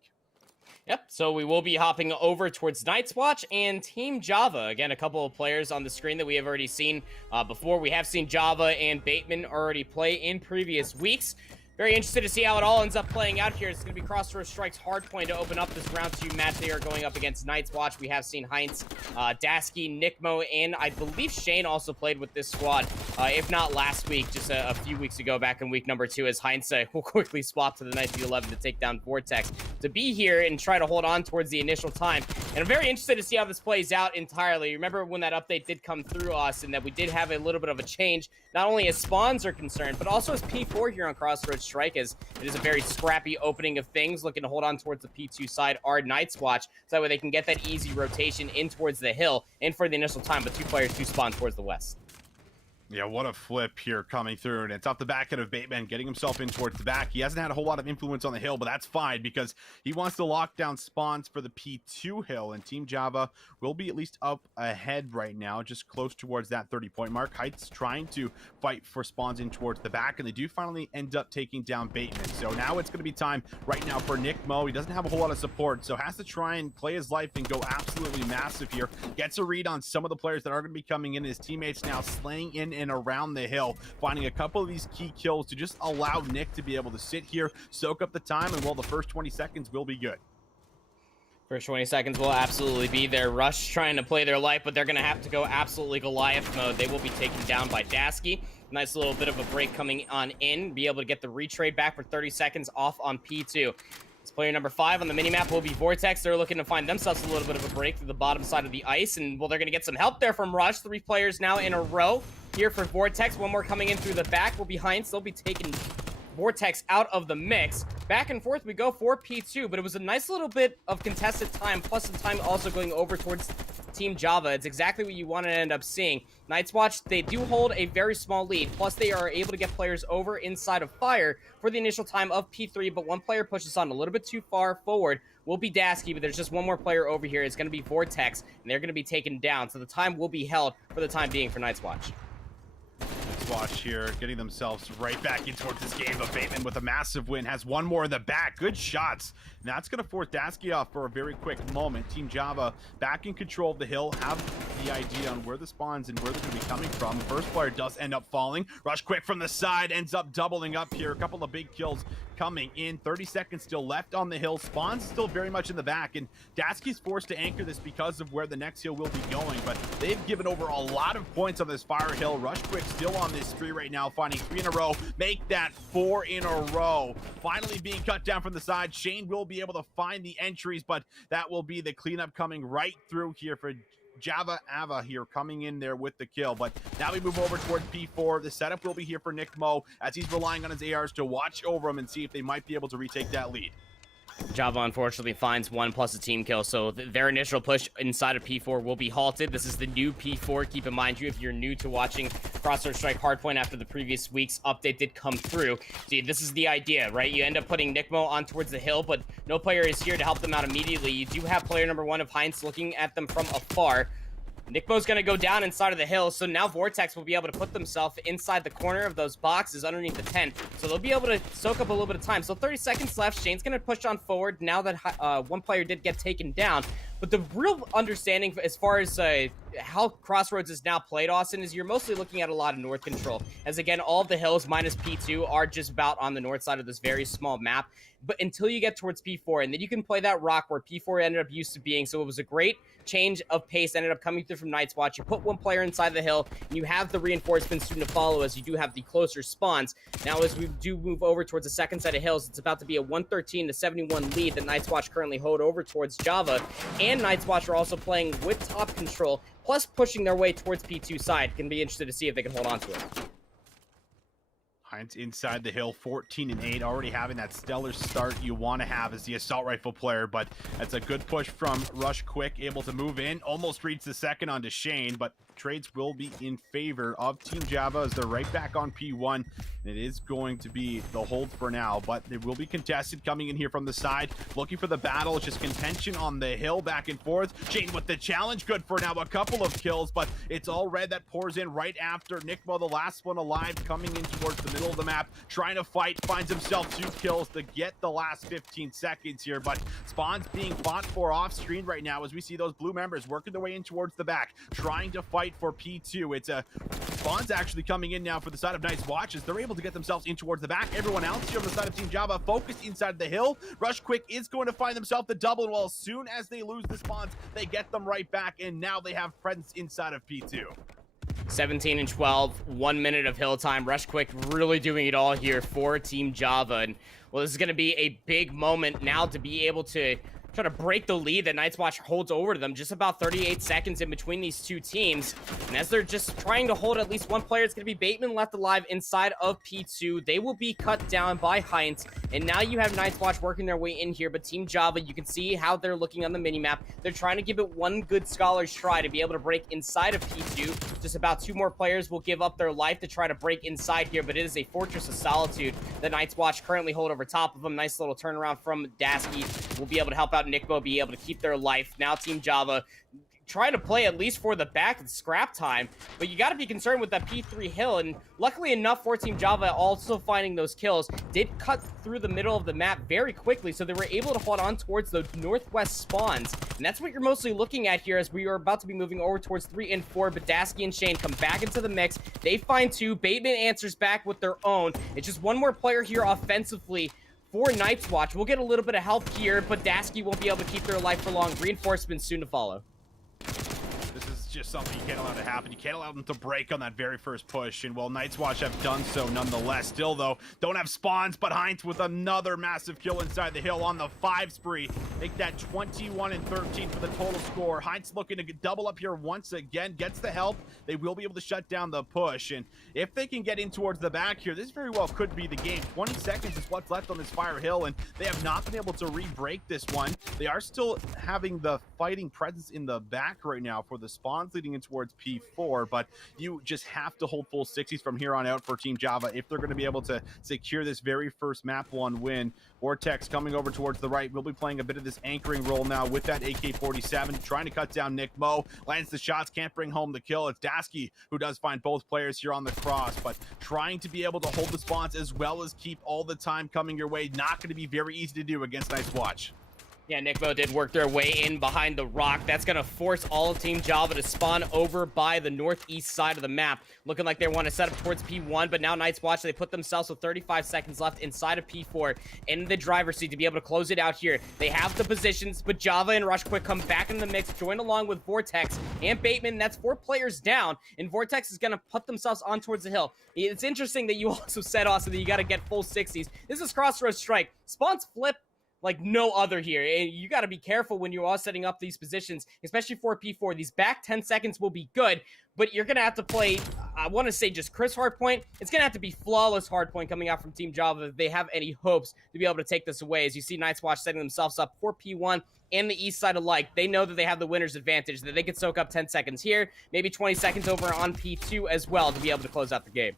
Yep, so we will be hopping over towards Night's Watch and Team Java. Again, a couple of players on the screen that we have already seen before. We have seen Java and Bateman already play in previous weeks. Very interested to see how it all ends up playing out here. It's going to be Crossroads Strike's hard point to open up this round 2 match. They are going up against Night's Watch. We have seen Heinz, Dasky, Nickmo, and I believe Shane also played with this squad. If not last week, just a few weeks ago back in week number 2, as Heinz will quickly swap to the 9v11 to take down Vortex. To be here and try to hold on towards the initial time. And I'm very interested to see how this plays out entirely. Remember when that update did come through us and that we did have a little bit of a change, not only as spawns are concerned, but also as P4 here on Crossroads Strike, as it is a very scrappy opening of things, looking to hold on towards the P2 side are Night's Watch, so that way they can get that easy rotation in towards the hill and for the initial time, but 2 players do spawn towards the west. Yeah, what a flip here coming through, and it's off the back end of Bateman getting himself in towards the back. He hasn't had a whole lot of influence on the hill, but that's fine because he wants to lock down spawns for the P2 hill, and Team Java will be at least up ahead right now, just close towards that 30-point mark. Heights trying to fight for spawns in towards the back, and they do finally end up taking down Bateman. So now it's going to be time right now for Nickmo. He doesn't have a whole lot of support, so has to try and play his life and go absolutely massive here. Gets a read on some of the players that are going to be coming in. His teammates now slaying in and around the hill, finding a couple of these key kills to just allow Nick to be able to sit here, soak up the time, and well, the first 20 seconds will be good. First 20 seconds will absolutely be there. Rush trying to play their life, but they're going to have to go absolutely Goliath mode. They will be taken down by Dasky. Nice little bit of a break coming on in. Be able to get the retrade back for 30 seconds off on P2. It's player number 5 on the minimap will be Vortex. They're looking to find themselves a little bit of a break through the bottom side of the ice, and well, they're going to get some help there from Rush. 3 players now in a row here for Vortex. One more coming in through the back will be Heinz. They'll be taking Vortex out of the mix. Back and forth we go for P2, but it was a nice little bit of contested time, plus some time also going over towards Team Java. It's exactly what you want to end up seeing. Night's Watch, they do hold a very small lead, plus they are able to get players over inside of fire for the initial time of P3, but one player pushes on a little bit too far forward. Will be Dasky, but there's just one more player over here. It's going to be Vortex, and they're going to be taken down, so the time will be held for the time being for Night's Watch. Watch here, getting themselves right back into this game, but Bateman with a massive win has one more in the back. Good shots. And that's going to force Dasky off for a very quick moment. Team Java back in control of the hill, have the idea on where the spawns and where they're going to be coming from. The first player does end up falling. Rush quick from the side, ends up doubling up here. A couple of big kills coming in. 30 seconds still left on the hill. Spawn's still very much in the back, and Dasky's forced to anchor this because of where the next hill will be going, but they've given over a lot of points on this fire hill. Rush quick still on this spree right now, finding 3 in a row. Make that 4 in a row. Finally being cut down from the side. Shane will be able to find the entries, but that will be the cleanup coming right through here for Java Ava here coming in there with the kill. But now we move over towards P4. The setup will be here for Nick Mo as he's relying on his ARs to watch over him and see if they might be able to retake that lead. Java unfortunately finds 1 plus a team kill, so their initial push inside of P4 will be halted. This is the new P4. Keep in mind, if you're new to watching Crossroads Strike Hardpoint after the previous week's update did come through. See, this is the idea, right? You end up putting Nickmo on towards the hill, but no player is here to help them out immediately. You do have player number 1 of Heinz looking at them from afar. Nickmo's going to go down inside of the hill, so now Vortex will be able to put themselves inside the corner of those boxes underneath the tent, so they'll be able to soak up a little bit of time. So 30 seconds left. Shane's going to push on forward now that one player did get taken down. But the real understanding as far as how Crossroads is now played, Austin, is you're mostly looking at a lot of north control. As again, all of the hills minus P2 are just about on the north side of this very small map. But until you get towards P4, and then you can play that rock where P4 ended up used to being. So it was a great change of pace, ended up coming through from Night's Watch. You put one player inside the hill, and you have the reinforcements soon to follow as you do have the closer spawns. Now as we do move over towards the second set of hills, it's about to be a 113-71 lead that Night's Watch currently hold over towards Java. And Night's Watch are also playing with top control, plus pushing their way towards P2 side. Can be interested to see if they can hold on to it. Heinz inside the hill, 14-8, already having that stellar start you want to have as the assault rifle player, but that's a good push from Rush Quick, able to move in, almost reach the second onto Shane, but trades will be in favor of Team Java as they're right back on P1. It is going to be the hold for now, but it will be contested coming in here from the side, looking for the battle. It's just contention on the hill back and forth. Shane with the challenge, good for now, a couple of kills, but it's all red that pours in right after Nickmo, the last one alive, coming in towards the middle of the map, trying to fight, finds himself 2 kills to get the last 15 seconds here, but spawns being fought for off screen right now as we see those blue members working their way in towards the back, trying to fight for P2. It's a spawns actually coming in now for the side of Night's Watch as they're able to get themselves in towards the back. Everyone else here on the side of Team Java focused inside the hill. Rush Quick is going to find themselves the double, and well, as soon as they lose the spawns, they get them right back, and now they have presence inside of P2. 17 and 12, 1 minute of hill time. Rush Quick really doing it all here for Team Java. And well, this is going to be a big moment now to be able to try to break the lead that Night's Watch holds over to them. Just about 38 seconds in between these two teams. And as they're just trying to hold at least one player, it's going to be Bateman left alive inside of P2. They will be cut down by Heinz. And now you have Night's Watch working their way in here. But Team Java, you can see how they're looking on the minimap. They're trying to give it one good scholar's try to be able to break inside of P2. Just about 2 more players will give up their life to try to break inside here. But it is a fortress of solitude that Night's Watch currently hold over top of them. Nice little turnaround from Dasky. Will be able to help out Nickmo be able to keep their life. Now Team Java trying to play at least for the back and scrap time, but you got to be concerned with that P3 hill, and luckily enough for Team Java also finding those kills, did cut through the middle of the map very quickly, so they were able to hold on towards the northwest spawns, and that's what you're mostly looking at here as we are about to be moving over towards 3 and 4, but Dasky and Shane come back into the mix. They find 2. Bateman answers back with their own. It's just one more player here offensively for Night's Watch. We'll get a little bit of help here, but Dasky won't be able to keep their life for long. Reinforcements soon to follow. This is just something you can't allow to happen. You can't allow them to break on that very first push. And well, Night's Watch have done so nonetheless. Still, though, don't have spawns, but Heinz with another massive kill inside the hill on the 5 spree. Make that 21 and 13 for the total score. Heinz looking to double up here once again. Gets the help. They will be able to shut down the push. And if they can get in towards the back here, this very well could be the game. 20 seconds is what's left on this Fire Hill, and they have not been able to re-break this one. They are still having the fighting presence in the back right now for the spawns leading in towards P4, but you just have to hold full 60s from here on out for Team Java if they're going to be able to secure this very first map 1 win. Vortex coming over towards the right. We'll be playing a bit of this anchoring role now with that AK-47, trying to cut down Nick Mo. Lands the shots, can't bring home the kill. It's Dasky who does find both players here on the cross, but trying to be able to hold the spawns as well as keep all the time coming your way. Not going to be very easy to do against Night's Watch. Yeah, Nickmo did work their way in behind the rock. That's going to force all of Team Java to spawn over by the northeast side of the map. Looking like they want to set up towards P1, but now Night's Watch, they put themselves with 35 seconds left inside of P4 in the driver's seat to be able to close it out here. They have the positions, but Java and Rush Quick come back in the mix, join along with Vortex and Bateman. That's 4 players down, and Vortex is going to put themselves on towards the hill. It's interesting that you also said, Austin, that you got to get full 60s. This is Crossroads Strike. Spawns flip like no other here. And you got to be careful when you are setting up these positions, especially for P4. These back 10 seconds will be good, but you're going to have to play, I want to say just Chris Hardpoint. It's going to have to be flawless Hardpoint coming out from Team Java if they have any hopes to be able to take this away. As you see Night's Watch setting themselves up for P1 and the east side alike. They know that they have the winner's advantage, that they could soak up 10 seconds here, maybe 20 seconds over on P2 as well to be able to close out the game.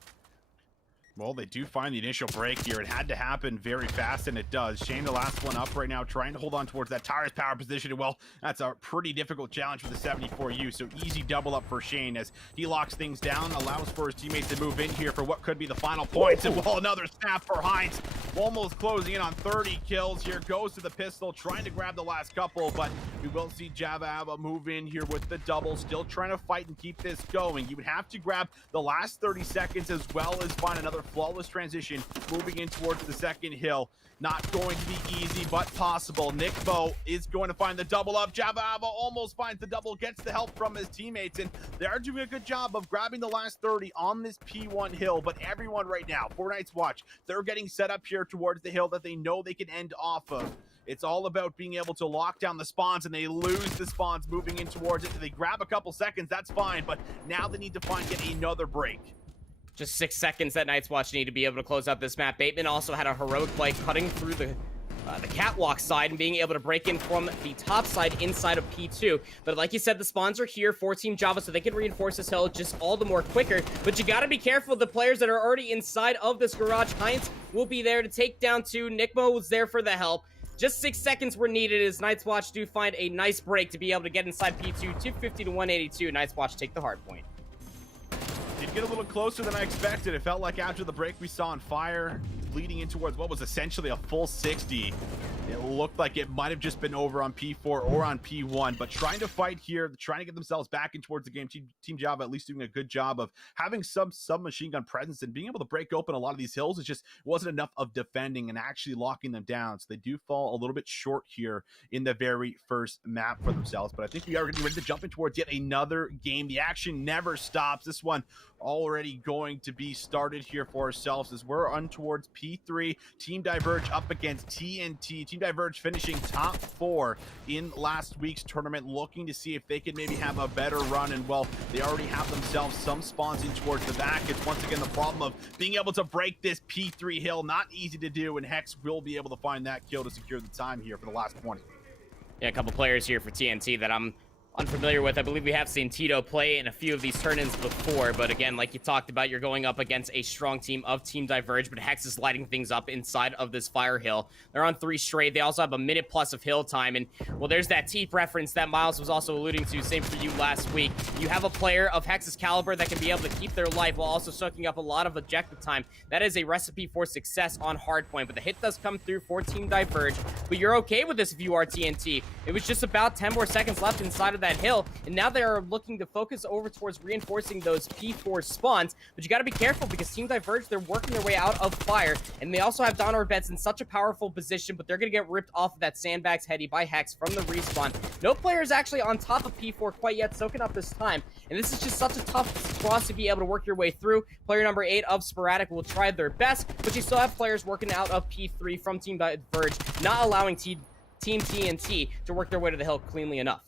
Well, they do find the initial break here. It had to happen very fast, and it does. Shane, the last one up right now, trying to hold on towards that tires power position. And well, that's a pretty difficult challenge for the 74U, so easy double up for Shane as he locks things down, allows for his teammates to move in here for what could be the final points. And well, another snap for Heinz. Almost closing in on 30 kills here. Goes to the pistol, trying to grab the last couple, but we will see Java have a move in here with the double. Still trying to fight and keep this going. You would have to grab the last 30 seconds as well as find another flawless transition moving in towards the second hill. Not going to be easy, but possible. Nick Bo is going to find the double up. Java almost finds the double, gets the help from his teammates, and they are doing a good job of grabbing the last 30 on this P1 hill. But everyone right now, for Night's Watch, they're getting set up here towards the hill that they know they can end off of. It's all about being able to lock down the spawns, and they lose the spawns moving in towards it. They grab a couple seconds, that's fine, but now they need to find yet another break. Just 6 seconds that Night's Watch need to be able to close out this map. Bateman also had a heroic play cutting through the catwalk side and being able to break in from the top side inside of P2. But like you said, the spawns are here for Team Java, so they can reinforce this hill just all the more quicker. But you got to be careful. The players that are already inside of this garage, Heinz will be there to take down 2. Nickmo was there for the help. Just 6 seconds were needed as Night's Watch do find a nice break to be able to get inside P2. 250 to 182. Night's Watch take the hard point. Get a little closer than I expected. It felt like after the break we saw on Fire, leading in towards what was essentially a full 60. It looked like it might have just been over on P4 or on P1, but trying to fight here, trying to get themselves back in towards the game. Team Java at least doing a good job of having some submachine gun presence and being able to break open a lot of these hills. It just wasn't enough of defending and actually locking them down. So they do fall a little bit short here in the very first map for themselves. But I think we are going to be ready to jump in towards yet another game. The action never stops. This one already going to be started here for ourselves as we're on towards P3. Team Diverge up against TNT. Team Diverge finishing top 4 in last week's tournament, looking to see if they can maybe have a better run. And well, they already have themselves some spawns in towards the back. It's once again the problem of being able to break this P3 hill. Not easy to do, and Hex will be able to find that kill to secure the time here for the last 20. Yeah, a couple players here for TNT that I'm unfamiliar with. I believe we have seen Tito play in a few of these turn-ins before, but again, like you talked about, you're going up against a strong team of Team Diverge, but Hex is lighting things up inside of this Fire Hill. They're on 3 straight. They also have a minute plus of hill time, and well, there's that Teep reference that Miles was also alluding to, same for you last week. You have a player of Hex's caliber that can be able to keep their life while also soaking up a lot of objective time. That is a recipe for success on hardpoint, but the hit does come through for Team Diverge, but you're okay with this if you are TNT. It was just about 10 more seconds left inside of that that hill, and now they are looking to focus over towards reinforcing those P4 spawns. But you got to be careful because Team Diverge, they're working their way out of fire, and they also have Donor Beds in such a powerful position, but they're going to get ripped off of that Sandbags Heady by Hex from the respawn. No player is actually on top of P4 quite yet, soaking up this time, and this is just such a tough cross to be able to work your way through. Player number 8 of Sporadic will try their best, but you still have players working out of P3 from Team Diverge, not allowing Team TNT to work their way to the hill cleanly enough.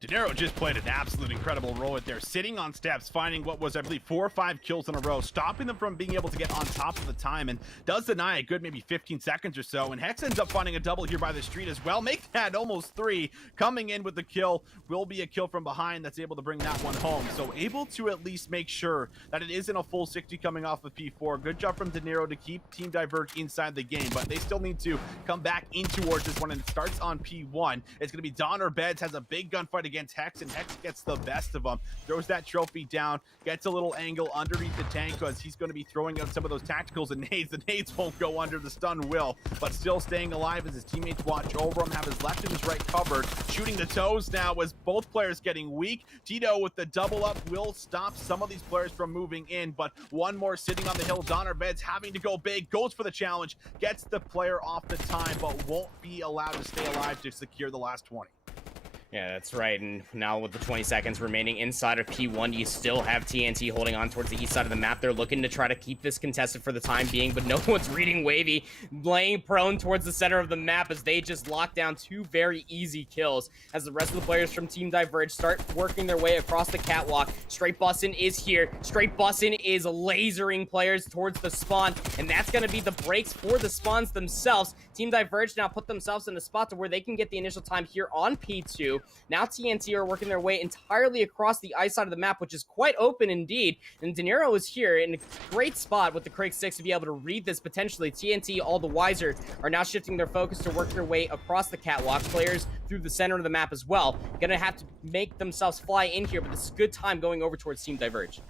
Dinero just played an absolute incredible role right there, sitting on steps, finding what was, I believe, 4 or 5 kills in a row, stopping them from being able to get on top of the time, and does deny a good maybe 15 seconds or so, and Hex ends up finding a double here by the street as well, make that almost 3, coming in with the kill, will be a kill from behind that's able to bring that one home, so able to at least make sure that it isn't a full 60 coming off of P4. Good job from Dinero to keep Team Diverge inside the game, but they still need to come back in towards this one, and it starts on P1. It's going to be Donner Beds, has a big gunfight against Hex, and Hex gets the best of them, throws that trophy down, gets a little angle underneath the tank because he's going to be throwing out some of those tacticals and nades. The nades won't go under, the stun will, but still staying alive as his teammates watch over him, have his left and his right covered, shooting the toes now as both players getting weak. Tito with the double up will stop some of these players from moving in, but one more sitting on the hill. Donner Beds having to go big, goes for the challenge, gets the player off the time, but won't be allowed to stay alive to secure the last 20. Yeah, that's right, and now with the 20 seconds remaining inside of P1, you still have TNT holding on towards the east side of the map. They're looking to try to keep this contested for the time being, but no one's reading Wavy, laying prone towards the center of the map as they just lock down 2 very easy kills as the rest of the players from Team Diverge start working their way across the catwalk. Straight Bussin' is here. Straight Bussin' is lasering players towards the spawn, and that's going to be the breaks for the spawns themselves. Team Diverge now put themselves in a spot to where they can get the initial time here on P2. Now TNT are working their way entirely across the ice side of the map, which is quite open indeed. And Dinero is here in a great spot with the Craig 6 to be able to read this potentially. TNT, all the wiser, are now shifting their focus to work their way across the catwalk. Players through the center of the map as well. Gonna have to make themselves fly in here, but this is a good time going over towards Team Diverge.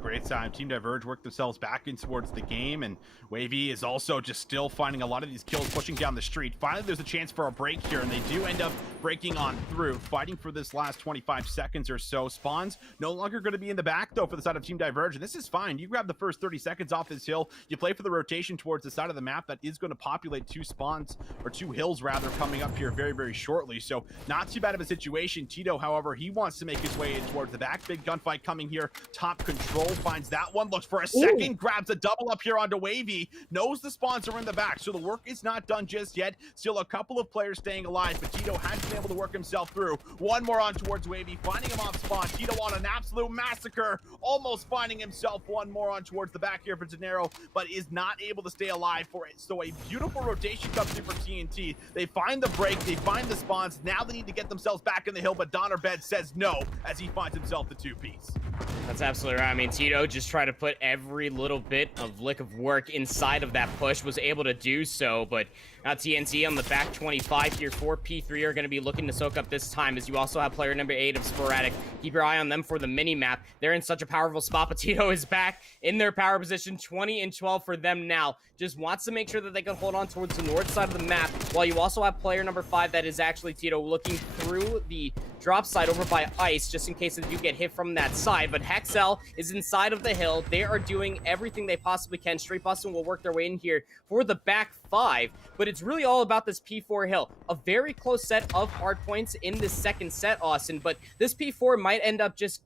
Great time. Team Diverge worked themselves back in towards the game, and Wavy is also just still finding a lot of these kills pushing down the street. Finally, there's a chance for a break here, and they do end up breaking on through, fighting for this last 25 seconds or so. Spawns no longer going to be in the back, though, for the side of Team Diverge, and this is fine. You grab the first 30 seconds off this hill, you play for the rotation towards the side of the map that is going to populate 2 spawns, or 2 hills, rather, coming up here very, very shortly, so not too bad of a situation. Tito, however, he wants to make his way in towards the back. Big gunfight coming here. Top control. Finds that one, looks for a second, grabs a double up here onto Wavy, knows the spawns are in the back, so the work is not done just yet. Still a couple of players staying alive, but Tito has been able to work himself through. One more on towards Wavy, finding him off spawn. Tito on an absolute massacre, almost finding himself one more on towards the back here for Dinero, but is not able to stay alive for it. So a beautiful rotation comes in for TNT. They find the break, they find the spawns. Now they need to get themselves back in the hill, but Donner Bed says no as he finds himself the 2-piece. That's absolutely right. I mean, Tito just tried to put every little bit of lick of work inside of that push, was able to do so, but now TNT on the back 25 here for P3 are going to be looking to soak up this time, as you also have player number 8 of Sporadic. Keep your eye on them for the mini-map. They're in such a powerful spot, but Tito is back in their power position, 20 and 12 for them now. Just wants to make sure that they can hold on towards the north side of the map, while you also have player number 5, that is actually Tito, looking through the drop side over by ice, just in case they do get hit from that side. But Hexel is inside of the hill. They are doing everything they possibly can. Straight Bustin' will work their way in here for the back 5, but it's really all about this P4 hill. A very close set of hard points in this second set, Austin, but this P4 might end up just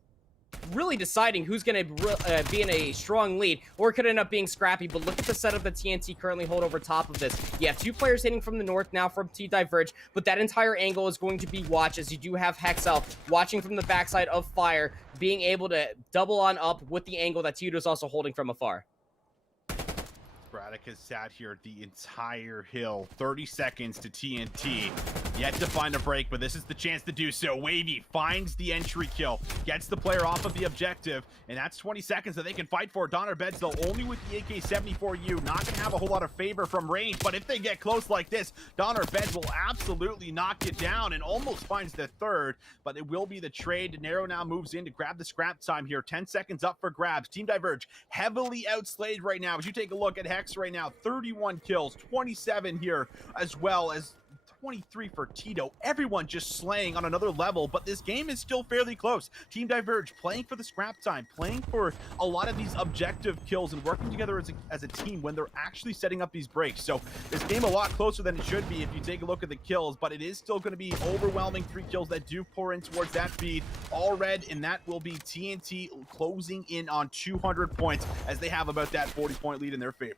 really deciding who's going to be in a strong lead, or it could end up being scrappy. But look at the setup that TNT currently hold over top of this. You have 2 players hitting from the north now from T Diverge, but that entire angle is going to be watched, as you do have Hexel watching from the backside of Fire, being able to double on up with the angle that Tito's also holding from afar. Braddock has sat here the entire hill. 30 seconds to TNT. Yet to find a break, but this is the chance to do so. Wavy finds the entry kill, gets the player off of the objective, and that's 20 seconds that they can fight for. Donner Beds, though, only with the AK-74U, not going to have a whole lot of favor from range, but if they get close like this, Donner Beds will absolutely knock it down and almost finds the third, but it will be the trade. Dinero now moves in to grab the scrap time here. 10 seconds up for grabs. Team Diverge heavily outslayed right now. As you take a look at Hex right now, 31 kills, 27 here, as well as 23 for Tito. Everyone just slaying on another level, but this game is still fairly close. Team Diverge playing for the scrap time, playing for a lot of these objective kills and working together as a team when they're actually setting up these breaks. So this game a lot closer than it should be if you take a look at the kills, but it is still going to be overwhelming 3 kills that do pour in towards that feed. All red, and that will be TNT closing in on 200 points as they have about that 40-point lead in their favor.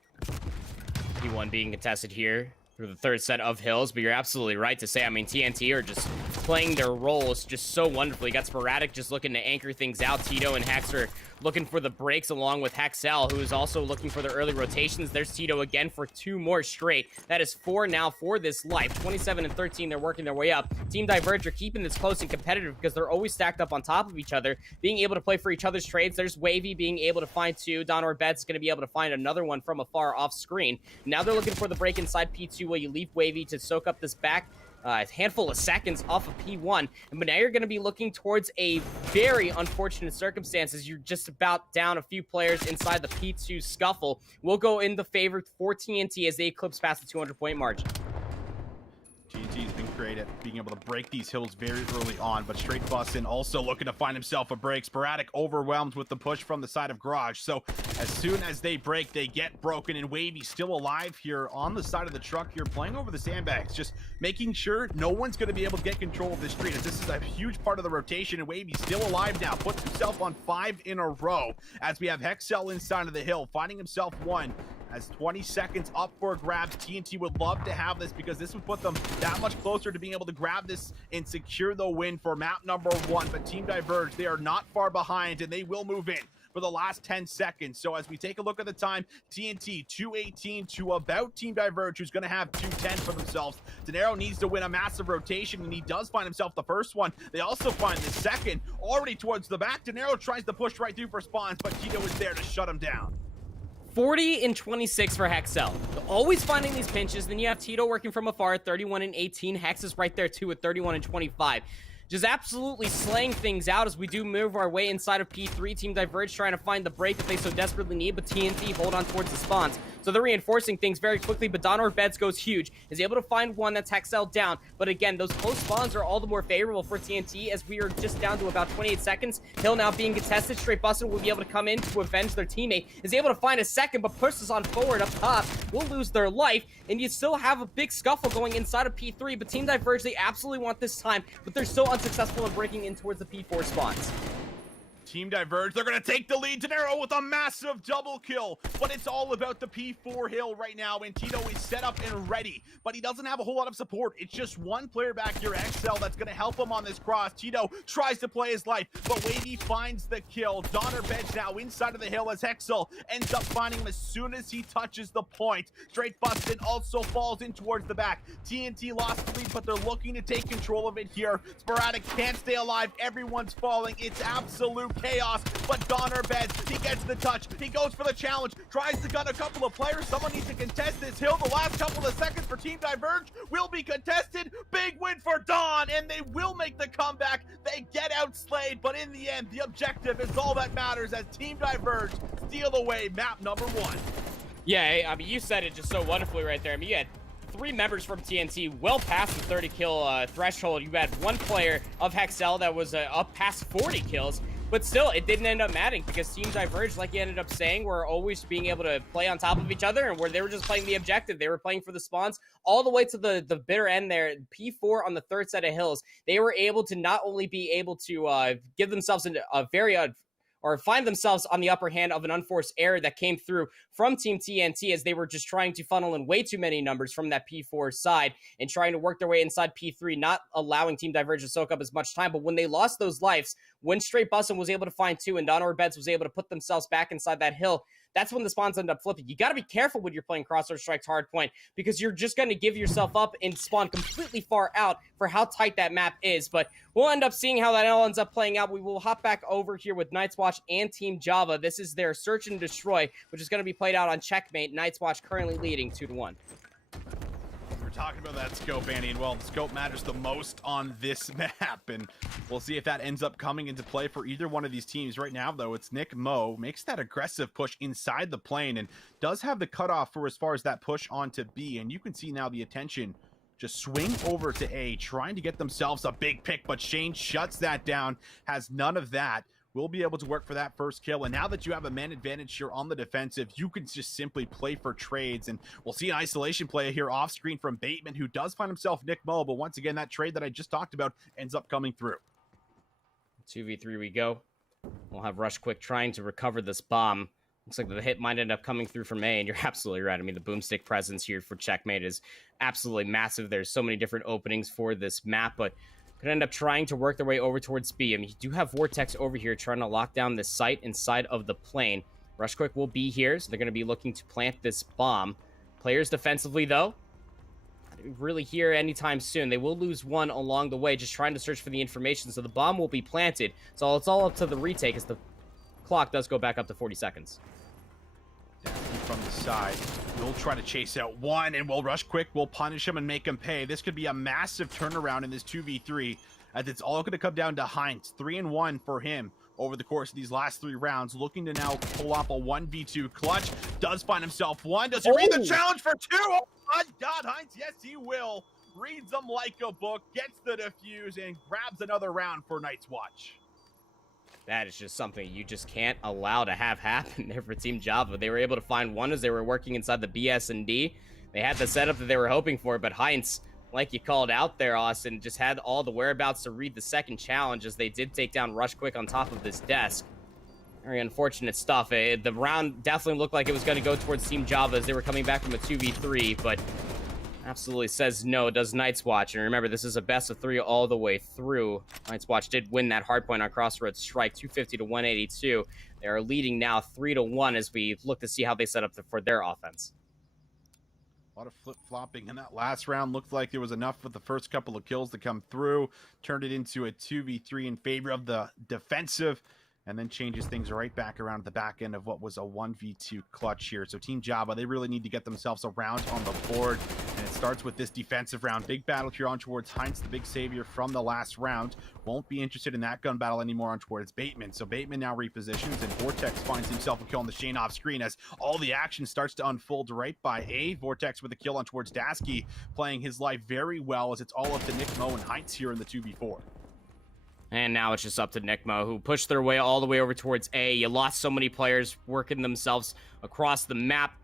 P1 being contested here through the third set of hills, but you're absolutely right to say, I mean, TNT are just playing their roles just so wonderfully. You got Sporadic just looking to anchor things out. Tito and Hex are looking for the breaks along with Hexel, who is also looking for the early rotations. There's Tito again for 2 more straight. That is 4 now for this life. 27 and 13, they're working their way up. Team Diverge are keeping this close and competitive because they're always stacked up on top of each other, being able to play for each other's trades. There's Wavy being able to find 2. Don Orbet's going to be able to find another one from afar off screen. Now they're looking for the break inside P2 where you leave Wavy to soak up this back a handful of seconds off of P1, but now you're going to be looking towards a very unfortunate circumstances. You're just about down a few players inside the P2 scuffle. Will go in the favor for TNT as they eclipse past the 200-point margin. TNT's been great at being able to break these hills very early on, but straight Bussin also looking to find himself a break. Sporadic overwhelmed with the push from the side of Garage, so as soon as they break, they get broken, and Wavy still alive here on the side of the truck here, playing over the sandbags, just making sure no one's going to be able to get control of this street, as this is a huge part of the rotation, and Wavy's still alive now, puts himself on 5 in a row, as we have Hexel inside of the hill, finding himself 1, as 20 seconds up for grabs. TNT would love to have this because this would put them that much closer to being able to grab this and secure the win for map number 1. But Team Diverge, they are not far behind, and they will move in for the last 10 seconds. So as we take a look at the time, TNT 218 to about Team Diverge, who's going to have 210 for themselves. Denaro needs to win a massive rotation, and he does find himself the first one. They also find the second already towards the back. Denaro tries to push right through for spawns, but Tito is there to shut him down. 40 and 26 for Hexel. Always finding these pinches. Then you have Tito working from afar, 31 and 18. Hex is right there too at 31 and 25. Just absolutely slaying things out as we do move our way inside of P3. Team Diverge trying to find the break that they so desperately need, but TNT hold on towards the spawns. So they're reinforcing things very quickly, but Don Orbets goes huge. Is able to find one that's Hexel down. But again, those close spawns are all the more favorable for TNT as we are just down to about 28 seconds. Hill now being contested. Straight Bussin will be able to come in to avenge their teammate. Is able to find a second, but pushes on forward up top. Will lose their life, and you still have a big scuffle going inside of P3, but Team Diverge, they absolutely want this time, but they're so unsuccessful in breaking in towards the P4 spawns. Team Diverge, they're going to take the lead. Denaro with a massive double kill, but it's all about the P4 hill right now, and Tito is set up and ready, but he doesn't have a whole lot of support. It's just one player back here, XL, that's going to help him on this cross. Tito tries to play his life, but Wavy finds the kill. Donner beds now inside of the hill as Hexel ends up finding him as soon as he touches the point. Straight Bustin also falls in towards the back. TNT lost the lead, but they're looking to take control of it here. Sporadic can't stay alive. Everyone's falling. It's absolute chaos, but Donner beds, he gets the touch, he goes for the challenge, tries to gun a couple of players. Someone needs to contest this hill. The last couple of seconds for Team Diverge will be contested. Big win for Don, and they will make the comeback. They get outslayed, but in the end, the objective is all that matters as Team Diverge steal away map number 1. Yeah, I mean, you said it just so wonderfully right there. I mean, you had 3 members from TNT well past the 30 kill threshold. You had 1 player of Hexel that was up past 40 kills. But still, it didn't end up mattering because Team Diverge, like you ended up saying, were always being able to play on top of each other, and where they were just playing the objective. They were playing for the spawns all the way to the bitter end there. P4 on the third set of hills, they were able to not only be able to give themselves a very or find themselves on the upper hand of an unforced error that came through from Team TNT as they were just trying to funnel in way too many numbers from that P4 side and trying to work their way inside P3, not allowing Team Diverge to soak up as much time. But when they lost those lives, when Straight Bussin was able to find 2 and Don Orbets was able to put themselves back inside that hill, that's when the spawns end up flipping. You got to be careful when you're playing Crossroads Strikes Hardpoint because you're just going to give yourself up and spawn completely far out for how tight that map is. But we'll end up seeing how that all ends up playing out. We will hop back over here with Night's Watch and Team Java. This is their Search and Destroy, which is going to be played out on Checkmate. Night's Watch currently leading 2-1. We're talking about that scope, Annie, and well, the scope matters the most on this map, and we'll see if that ends up coming into play for either one of these teams. Right now, though, it's Nick Mo, makes that aggressive push inside the plane, and does have the cutoff for as far as that push onto B, and you can see now the attention just swing over to A, trying to get themselves a big pick, but Shane shuts that down, has none of that. Will be able to work for that first kill. And now that you have a man advantage here on the defensive, you can just simply play for trades. And we'll see an isolation play here off screen from Bateman, who does find himself Nick Mo. But once again, that trade that I just talked about ends up coming through. 2v3 we go. We'll have Rush Quick trying to recover this bomb. Looks like the hit might end up coming through from A, and you're absolutely right. I mean, the boomstick presence here for Checkmate is absolutely massive. There's so many different openings for this map, but could end up trying to work their way over towards B. I mean, you do have Vortex over here trying to lock down this site inside of the plane. Rush Quick will be here, so they're going to be looking to plant this bomb. Players defensively, though, not really here anytime soon. They will lose one along the way, just trying to search for the information, so the bomb will be planted. So it's all up to the retake, as the clock does go back up to 40 seconds. From the side, we'll try to chase out one, and we'll Rush Quick, we'll punish him and make him pay. This could be a massive turnaround in this 2v3, as it's all going to come down to Heinz. 3-1 for him over the course of these last 3 rounds, looking to now pull off a 1v2 clutch. Does find himself one. Does he read the challenge for 2? Oh my God, Heinz, yes he will. Reads them like a book, gets the defuse, and grabs another round for Night's Watch. That is just something you just can't allow to have happen there for Team Java. They were able to find one as they were working inside the BS&D. They had the setup that they were hoping for, but Heinz, like you called out there, Austin, just had all the whereabouts to read the second challenge, as they did take down Rush Quick on top of this desk. Very unfortunate stuff. The round definitely looked like it was going to go towards Team Java as they were coming back from a 2v3, but absolutely says no, does Night's Watch. And remember, this is a best of 3 all the way through. Night's Watch did win that hardpoint on Crossroads Strike, 250 to 182. They are leading now 3-1 as we look to see how they set up for their offense. A lot of flip-flopping in that last round. Looked like there was enough for the first couple of kills to come through. Turned it into a 2v3 in favor of the defensive, and then changes things right back around at the back end of what was a 1v2 clutch here. So Team Java, they really need to get themselves a round on the board, and it starts with this defensive round. Big battle here on towards Heinz, the big savior from the last round. Won't be interested in that gun battle anymore on towards Bateman. So Bateman now repositions, and Vortex finds himself a kill on the Shane off screen as all the action starts to unfold right by A. Vortex with a kill on towards Dasky, playing his life very well, as it's all up to Nick Mo and Heinz here in the 2v4. And now it's just up to Nickmo, who pushed their way all the way over towards A. You lost so many players working themselves across the map.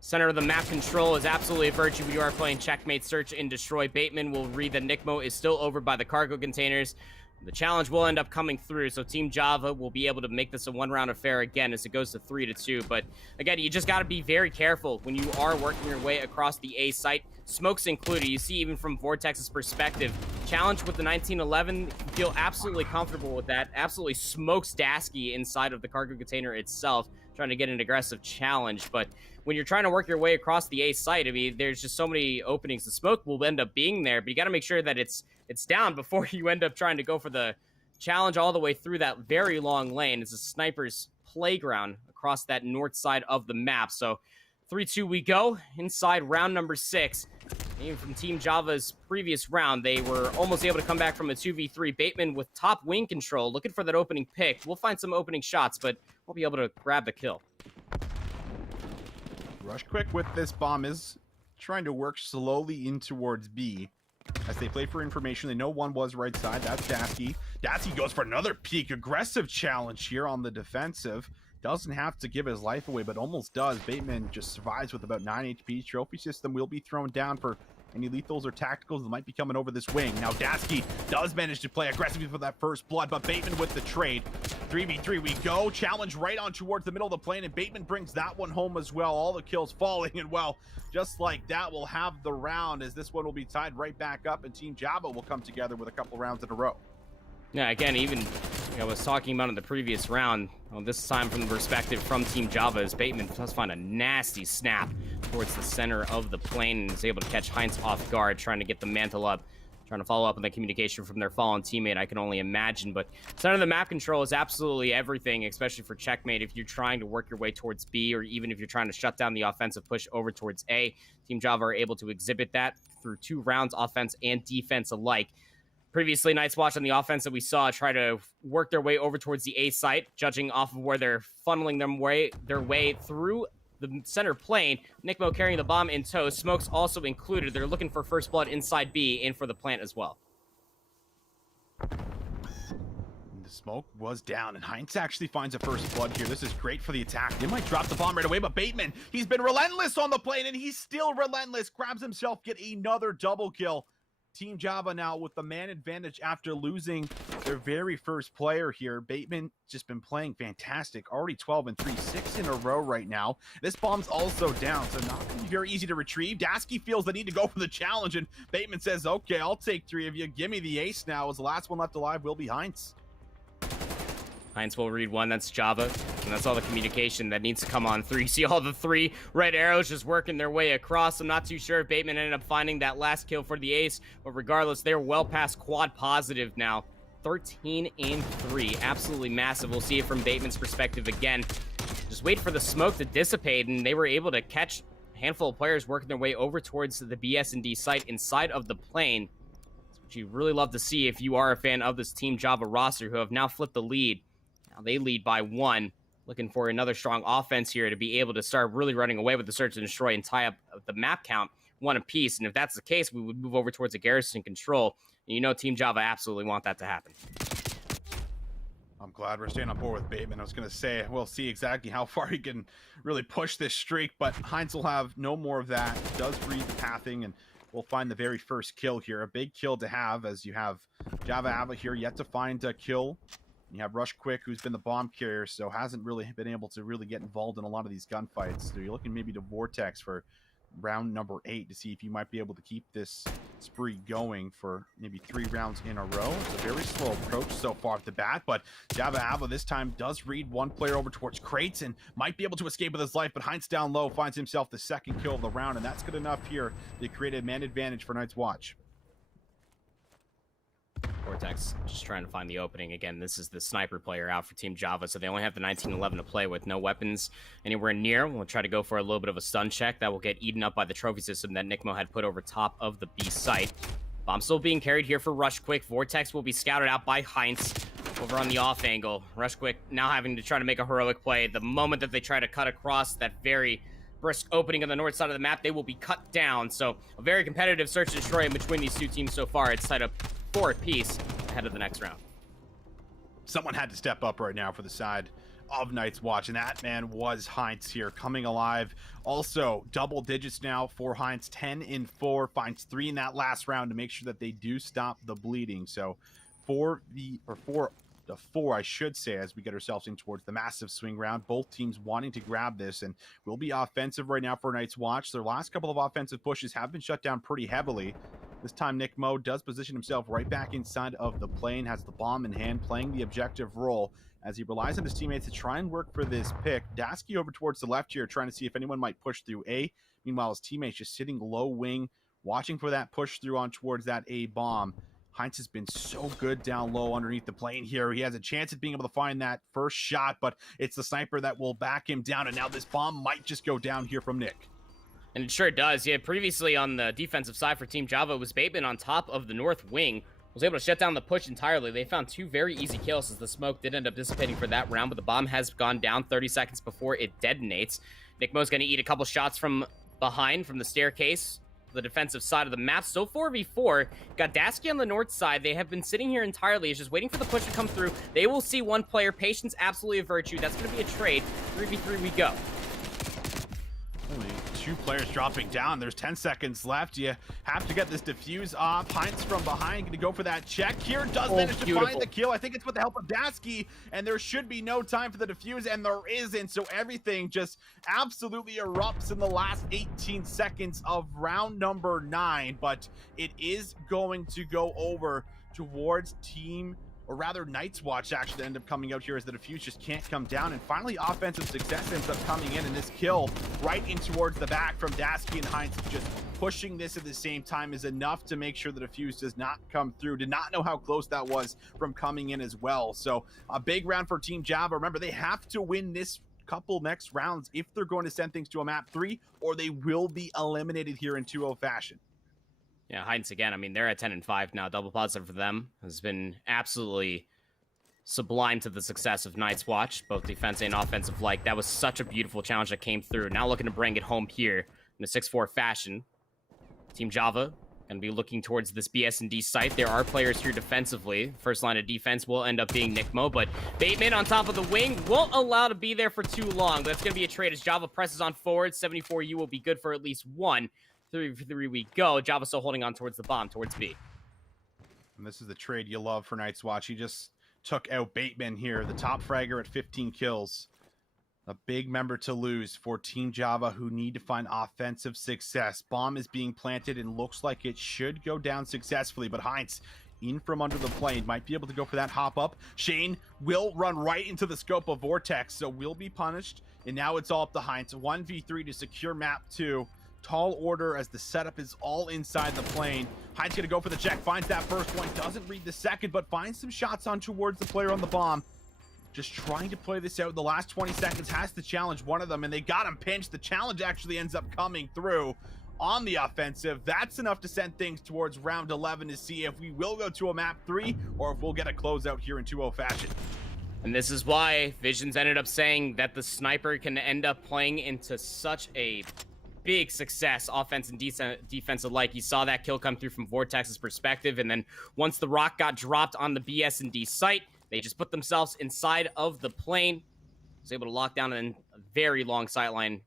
Center of the map control is absolutely a virtue. We are playing Checkmate, Search, and Destroy. Bateman will read that Nickmo is still over by the cargo containers. The challenge will end up coming through, so Team Java will be able to make this a 1-round affair again as it goes to 3-2. But again, you just got to be very careful when you are working your way across the A site. Smokes included. You see, even from Vortex's perspective, challenge with the 1911, feel absolutely comfortable with that. Absolutely smokes Dasky inside of the cargo container itself, trying to get an aggressive challenge. But when you're trying to work your way across the A site, I mean, there's just so many openings. The smoke will end up being there, but you got to make sure that it's down before you end up trying to go for the challenge all the way through that very long lane. It's a sniper's playground across that north side of the map. So 3-2 we go inside round number 6. Even from Team Java's previous round, they were almost able to come back from a 2v3. Bateman with top wing control, looking for that opening pick. We'll find some opening shots, but we'll be able to grab the kill. Rush Quick with this bomb is trying to work slowly in towards B. As they play for information, they know one was right side. That's Dasky. Dasky goes for another peek. Aggressive challenge here on the defensive. Doesn't have to give his life away, but almost does. Bateman just survives with about 9 HP. Trophy system will be thrown down for any lethals or tacticals that might be coming over this wing. Now Dasky does manage to play aggressively for that first blood, but Bateman with the trade. 3v3 we go. Challenge right on towards the middle of the plane, and Bateman brings that one home as well. All the kills falling, and well, just like that, we'll have the round, as this one will be tied right back up, and Team Java will come together with a couple rounds in a row. Yeah, again, even I was talking about in the previous round, well, this time from the perspective from Team Java, as Bateman does find a nasty snap towards the center of the plane and is able to catch Heinz off guard, trying to get the mantle up, trying to follow up on the communication from their fallen teammate, I can only imagine. But center of the map control is absolutely everything, especially for Checkmate if you're trying to work your way towards B, or even if you're trying to shut down the offensive push over towards A. Team Java are able to exhibit that through 2 rounds, offense and defense alike. Previously, Night's Watch on the offense that we saw try to work their way over towards the A site, judging off of where they're funneling their way through the center plane. Nickmo carrying the bomb in tow. Smoke's also included. They're looking for first blood inside B and for the plant as well. The smoke was down, and Heinz actually finds a first blood here. This is great for the attack. They might drop the bomb right away, but Bateman, he's been relentless on the plane, and he's still relentless. Grabs himself, get another double kill. Team Java now with the man advantage after losing their very first player here. Bateman just been playing fantastic. Already 12 and 3, 6 in a row right now. This bomb's also down, so not going to be very easy to retrieve. Dasky feels the need to go for the challenge, and Bateman says, okay, I'll take 3 of you. Give me the ace now, as the last one left alive will be Heinz. Heinz will read one, that's Java, and that's all the communication that needs to come on 3. See all the 3 red arrows just working their way across. I'm not too sure if Bateman ended up finding that last kill for the ace, but regardless, they're well past quad positive now. 13 and 3, absolutely massive. We'll see it from Bateman's perspective again. Just wait for the smoke to dissipate, and they were able to catch a handful of players working their way over towards the BS&D site inside of the plane. That's what you really love to see if you are a fan of this Team Java roster, who have now flipped the lead. Now they lead by 1, looking for another strong offense here to be able to start really running away with the search and destroy and tie up the map count 1 apiece. And if that's the case, we would move over towards a garrison control. And you know Team Java absolutely want that to happen. I'm glad we're staying on board with Bateman. I was going to say, we'll see exactly how far he can really push this streak, but Heinz will have no more of that. He does read the pathing, and we'll find the very first kill here. A big kill to have, as you have Java Ava here yet to find a kill. You have Rush Quick, who's been the bomb carrier, so hasn't really been able to really get involved in a lot of these gunfights. So you're looking maybe to Vortex for round number 8 to see if you might be able to keep this spree going for maybe 3 rounds in a row. It's a very slow approach so far at the bat, but Java Ava this time does read one player over towards crates and might be able to escape with his life, but Heinz down low finds himself the second kill of the round, and that's good enough here to create a man advantage for Night's Watch. Vortex just trying to find the opening again. This is the sniper player out for Team Java, so they only have the 1911 to play with. No weapons anywhere near. We'll try to go for a little bit of a stun check that will get eaten up by the trophy system that Nickmo had put over top of the B site. Bomb still being carried here for Rush Quick. Vortex will be scouted out by Heinz over on the off angle. Rush Quick now having to try to make a heroic play. The moment that they try to cut across that very brisk opening on the north side of the map, they will be cut down. So a very competitive search and destroy in between these two teams so far. It's tied up 4 apiece ahead of the next round. Someone had to step up right now for the side of Night's Watch, and that man was Heinz here, coming alive. Also, double digits now for Heinz, 10 and 4, finds 3 in that last round to make sure that they do stop the bleeding. So 4 to 4, I should say, as we get ourselves in towards the massive swing round. Both teams wanting to grab this, and will be offensive right now for Night's Watch. Their last couple of offensive pushes have been shut down pretty heavily. This time, Nick Mo does position himself right back inside of the plane, has the bomb in hand, playing the objective role as he relies on his teammates to try and work for this pick. Dasky over towards the left here, trying to see if anyone might push through A. Meanwhile, his teammates just sitting low wing, watching for that push through on towards that A bomb. Heinz has been so good down low underneath the plane here. He has a chance at being able to find that first shot, but it's the sniper that will back him down, and now this bomb might just go down here from Nick. And it sure does. Yeah, previously on the defensive side for Team Java, was Bateman on top of the north wing. Was able to shut down the push entirely. They found 2 very easy kills as the smoke did end up dissipating for that round, but the bomb has gone down 30 seconds before it detonates. Nick Mo's going to eat a couple shots from behind, from the staircase, the defensive side of the map. Still 4v4. Got Dasky on the north side. They have been sitting here entirely. It's just waiting for the push to come through. They will see one player. Patience, absolutely a virtue. That's going to be a trade. 3v3 we go. 2 players dropping down. There's 10 seconds left. You have to get this defuse off. Heinz from behind going to go for that check here. Does manage to find the kill. I think it's with the help of Dasky, and there should be no time for the defuse, and there isn't. So everything just absolutely erupts in the last 18 seconds of round number 9, but it is going to go over towards team, or rather Night's Watch, actually end up coming out here as the defuse just can't come down, and finally offensive success ends up coming in, and this kill right in towards the back from Dasky, and Heinz just pushing this at the same time is enough to make sure the defuse does not come through. Did not know how close that was from coming in as well. So a big round for Team Java. Remember, they have to win this couple next rounds if they're going to send things to a map 3, or they will be eliminated here in 2-0 fashion. Yeah, Heinz again. I mean, they're at 10 and 5 now. Double positive for them has been absolutely sublime to the success of Night's Watch, both defense and offensive like. That was such a beautiful challenge that came through. Now looking to bring it home here in a 6-4 fashion. Team Java going to be looking towards this BS&D site. There are players here defensively. First line of defense will end up being Nickmo, but Bateman on top of the wing won't allow to be there for too long. That's going to be a trade as Java presses on forward. 74U will be good for at least one. 3-3 we go. Java still holding on towards the bomb, towards B. And this is the trade you love for Night's Watch. He just took out Bateman here, the top fragger at 15 kills. A big member to lose for Team Java, who need to find offensive success. Bomb is being planted and looks like it should go down successfully, but Heinz in from under the plane might be able to go for that hop up. Shane will run right into the scope of Vortex, so will be punished. And now it's all up to Heinz. 1v3 to secure map 2. Tall order as the setup is all inside the plane. Heinz gonna go for the check, finds that first one, doesn't read the second, but finds some shots on towards the player on the bomb. Just trying to play this out. The last 20 seconds has to challenge one of them, and they got him pinched. The challenge actually ends up coming through on the offensive. That's enough to send things towards round 11 to see if we will go to a map 3 or if we'll get a closeout here in 2-0 fashion. And this is why Visions ended up saying that the sniper can end up playing into such a big success, offense and defense alike. You saw that kill come through from Vortex's perspective, and then once the rock got dropped on the BS&D site, they just put themselves inside of the plane. Was able to lock down a very long sightline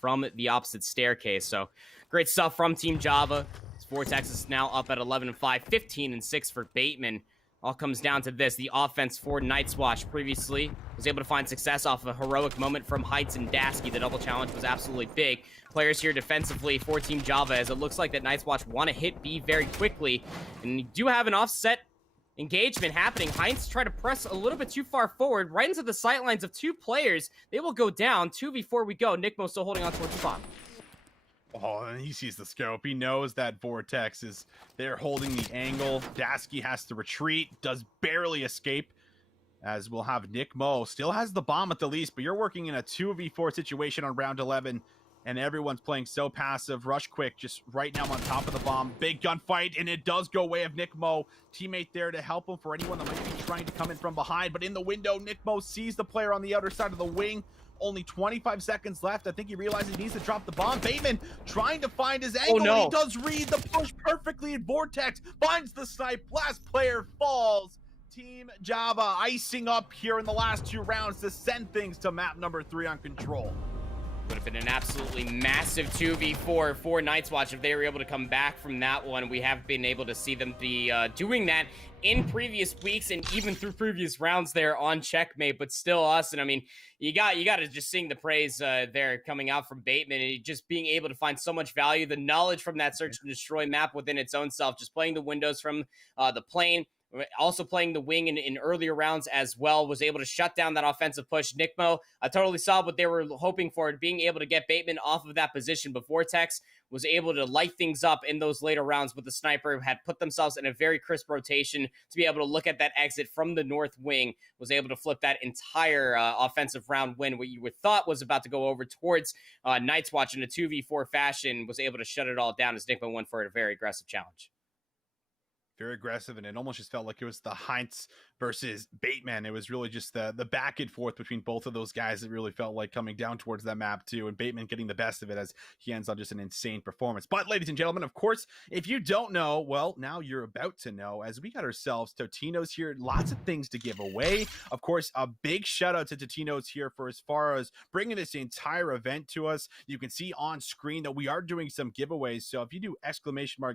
from the opposite staircase. So great stuff from Team Java. Vortex is now up at 11-5, 15-6 for Bateman. All comes down to this. The offense for Night's Watch previously was able to find success off a heroic moment from Heights and Dasky. The double challenge was absolutely big. Players here defensively for Team Java, as it looks like that Night's Watch want to hit B very quickly. And you do have an offset engagement happening. Heinz try to press a little bit too far forward, right into the sightlines of two players. They will go down. 2v4 we go. Nickmo still holding on towards the bomb. Oh, and he sees the scope. He knows that Vortex is there holding the angle. Dasky has to retreat, does barely escape, as we'll have Nickmo. Still has the bomb at the least, but you're working in a 2v4 situation on round 11, and everyone's playing so passive. Rush quick, just right now on top of the bomb. Big gunfight, and it does go way of Nickmo. Teammate there to help him for anyone that might be trying to come in from behind, but in the window, Nickmo sees the player on the outer side of the wing. Only 25 seconds left. I think he realizes he needs to drop the bomb. Bateman trying to find his angle. no. And he does read the push perfectly, and Vortex finds the snipe. Last player falls. Team Java icing up here in the last 2 rounds to send things to map number 3 on control. Would have been an absolutely massive 2v4 for Night's Watch if they were able to come back from that one. We have been able to see them be doing that in previous weeks and even through previous rounds there on Checkmate, but still Austin, I mean, you got to just sing the praise there coming out from Bateman and just being able to find so much value, the knowledge from that search and destroy map within its own self, just playing the windows from the plane. Also playing the wing in earlier rounds as well, was able to shut down that offensive push. Nickmo totally saw what they were hoping for, being able to get Bateman off of that position, but Vortex was able to light things up in those later rounds with the sniper, had put themselves in a very crisp rotation to be able to look at that exit from the north wing, was able to flip that entire offensive round win, what you would thought was about to go over towards Night's Watch in a 2v4 fashion, was able to shut it all down as Nickmo went for a very aggressive challenge. Very aggressive, and it almost just felt like it was the Heinz versus Bateman. It was really just the back and forth between both of those guys that really felt like coming down towards that map too, and Bateman getting the best of it as he ends on just an insane performance. But ladies and gentlemen, of course, if you don't know, well, now you're about to know, as we got ourselves Totinos here. Lots of things to give away. Of course, a big shout out to Totinos here for as far as bringing this entire event to us. You can see on screen that we are doing some giveaways, so if you do !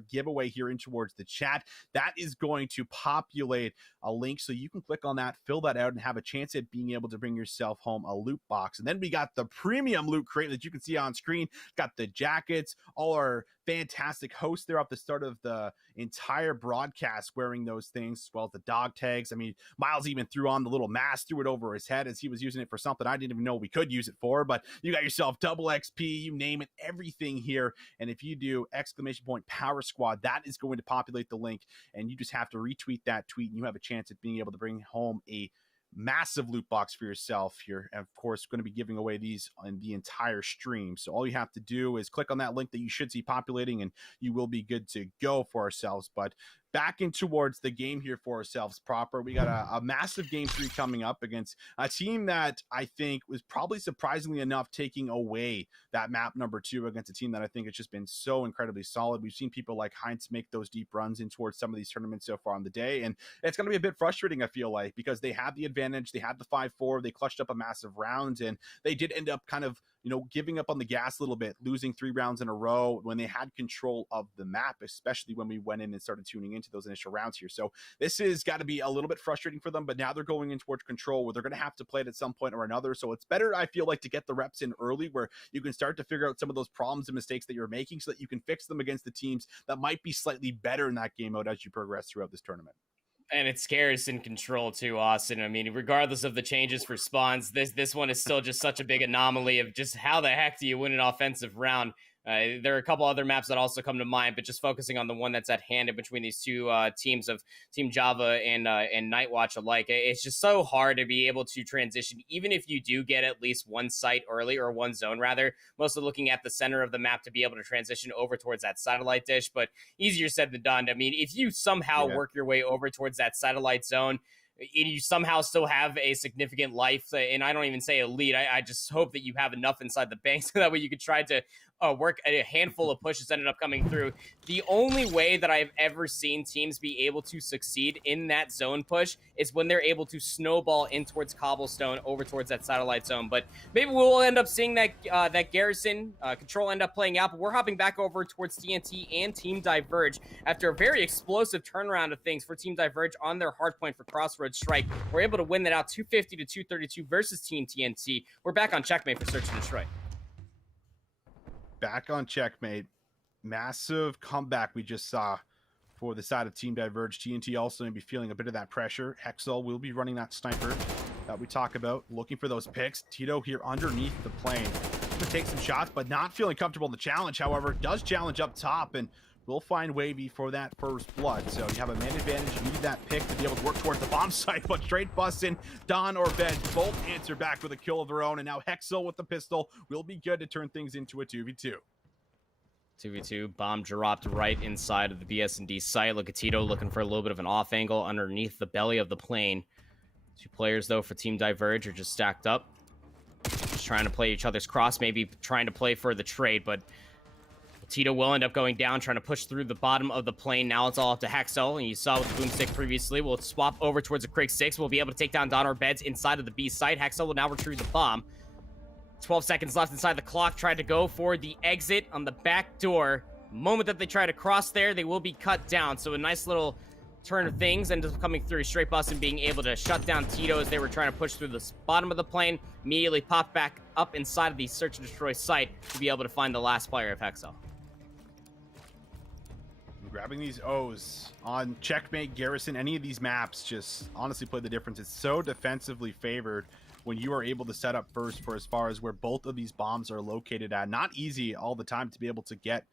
giveaway here in towards the chat, that is going to populate a link, so you can click on that, fill that out, and have a chance at being able to bring yourself home a loot box. And then we got the premium loot crate that you can see on screen. Got the jackets, all our fantastic hosts there at the start of the entire broadcast wearing those things, as well as the dog tags. I mean, Miles even threw on the little mask, threw it over his head as he was using it for something I didn't even know we could use it for. But you got yourself double XP, you name it, everything here. And if you do !Power Squad, that is going to populate the link, and you just have to retweet that tweet, and you have a chance at being able to bring home a massive loot box for yourself here. And of course, going to be giving away these on the entire stream. So all you have to do is click on that link that you should see populating, and you will be good to go for ourselves. But back in towards the game here for ourselves proper. We got a massive game 3 coming up against a team that I think was probably surprisingly enough taking away that map number 2 against a team that I think has just been so incredibly solid. We've seen people like Heinz make those deep runs in towards some of these tournaments so far on the day, and it's going to be a bit frustrating, I feel like, because they had the advantage. They had the 5-4. They clutched up a massive round, and they did end up kind of, you know, giving up on the gas a little bit, losing 3 rounds in a row when they had control of the map, especially when we went in and started tuning into those initial rounds here. So this has got to be a little bit frustrating for them, but now they're going in towards control where they're going to have to play it at some point or another. So it's better, I feel like, to get the reps in early where you can start to figure out some of those problems and mistakes that you're making so that you can fix them against the teams that might be slightly better in that game mode as you progress throughout this tournament. And it's scarce in control too, Austin. I mean, regardless of the changes for spawns, this one is still just such a big anomaly of just how the heck do you win an offensive round? There are a couple other maps that also come to mind, but just focusing on the one that's at hand in between these two teams of Team Java and Nightwatch alike, it's just so hard to be able to transition, even if you do get at least one site early, or one zone rather, mostly looking at the center of the map to be able to transition over towards that satellite dish, but easier said than done. I mean, if you somehow work your way over towards that satellite zone, and you somehow still have a significant life, and I don't even say elite, I just hope that you have enough inside the bank so that way you could try to work a handful of pushes ended up coming through. The only way that I've ever seen teams be able to succeed in that zone push is when they're able to snowball in towards Cobblestone over towards that satellite zone. But maybe we'll end up seeing that that Garrison control end up playing out. But we're hopping back over towards TNT and Team Diverge after a very explosive turnaround of things for Team Diverge on their hard point for Crossroads Strike. We're able to win that out 250 to 232 versus Team TNT. We're back on Checkmate for Search and Destroy. Back on Checkmate. Massive comeback we just saw for the side of Team Diverge. TNT also going to be feeling a bit of that pressure. Hexel will be running that sniper that we talk about, looking for those picks. Tito here underneath the plane to take some shots, but not feeling comfortable in the challenge. However, does challenge up top, and we'll find Wavy for that first blood. So you have a man advantage. You need that pick to be able to work towards the bomb site, but straight busting. Don or Ben both answer back with a kill of their own, and now Hexel with the pistol will be good to turn things into a 2v2. 2v2, bomb dropped right inside of the BS&D site. Look at Tito looking for a little bit of an off angle underneath the belly of the plane. 2 players, though, for Team Diverge are just stacked up. Just trying to play each other's cross, maybe trying to play for the trade, but Tito will end up going down, trying to push through the bottom of the plane. Now it's all up to Hexel, and you saw with the boomstick previously. We'll swap over towards the Krig 6. We'll be able to take down Donor Beds inside of the B site. Hexel will now retrieve the bomb. 12 seconds left inside the clock. Tried to go for the exit on the back door. Moment that they try to cross there, they will be cut down. So a nice little turn of things ends up coming through. Straight Bus and being able to shut down Tito as they were trying to push through the bottom of the plane. Immediately pop back up inside of the search and destroy site to be able to find the last player of Hexel. Grabbing these O's on Checkmate, Garrison, any of these maps just honestly play the difference. It's so defensively favored when you are able to set up first for as far as where both of these bombs are located at. Not easy all the time to be able to get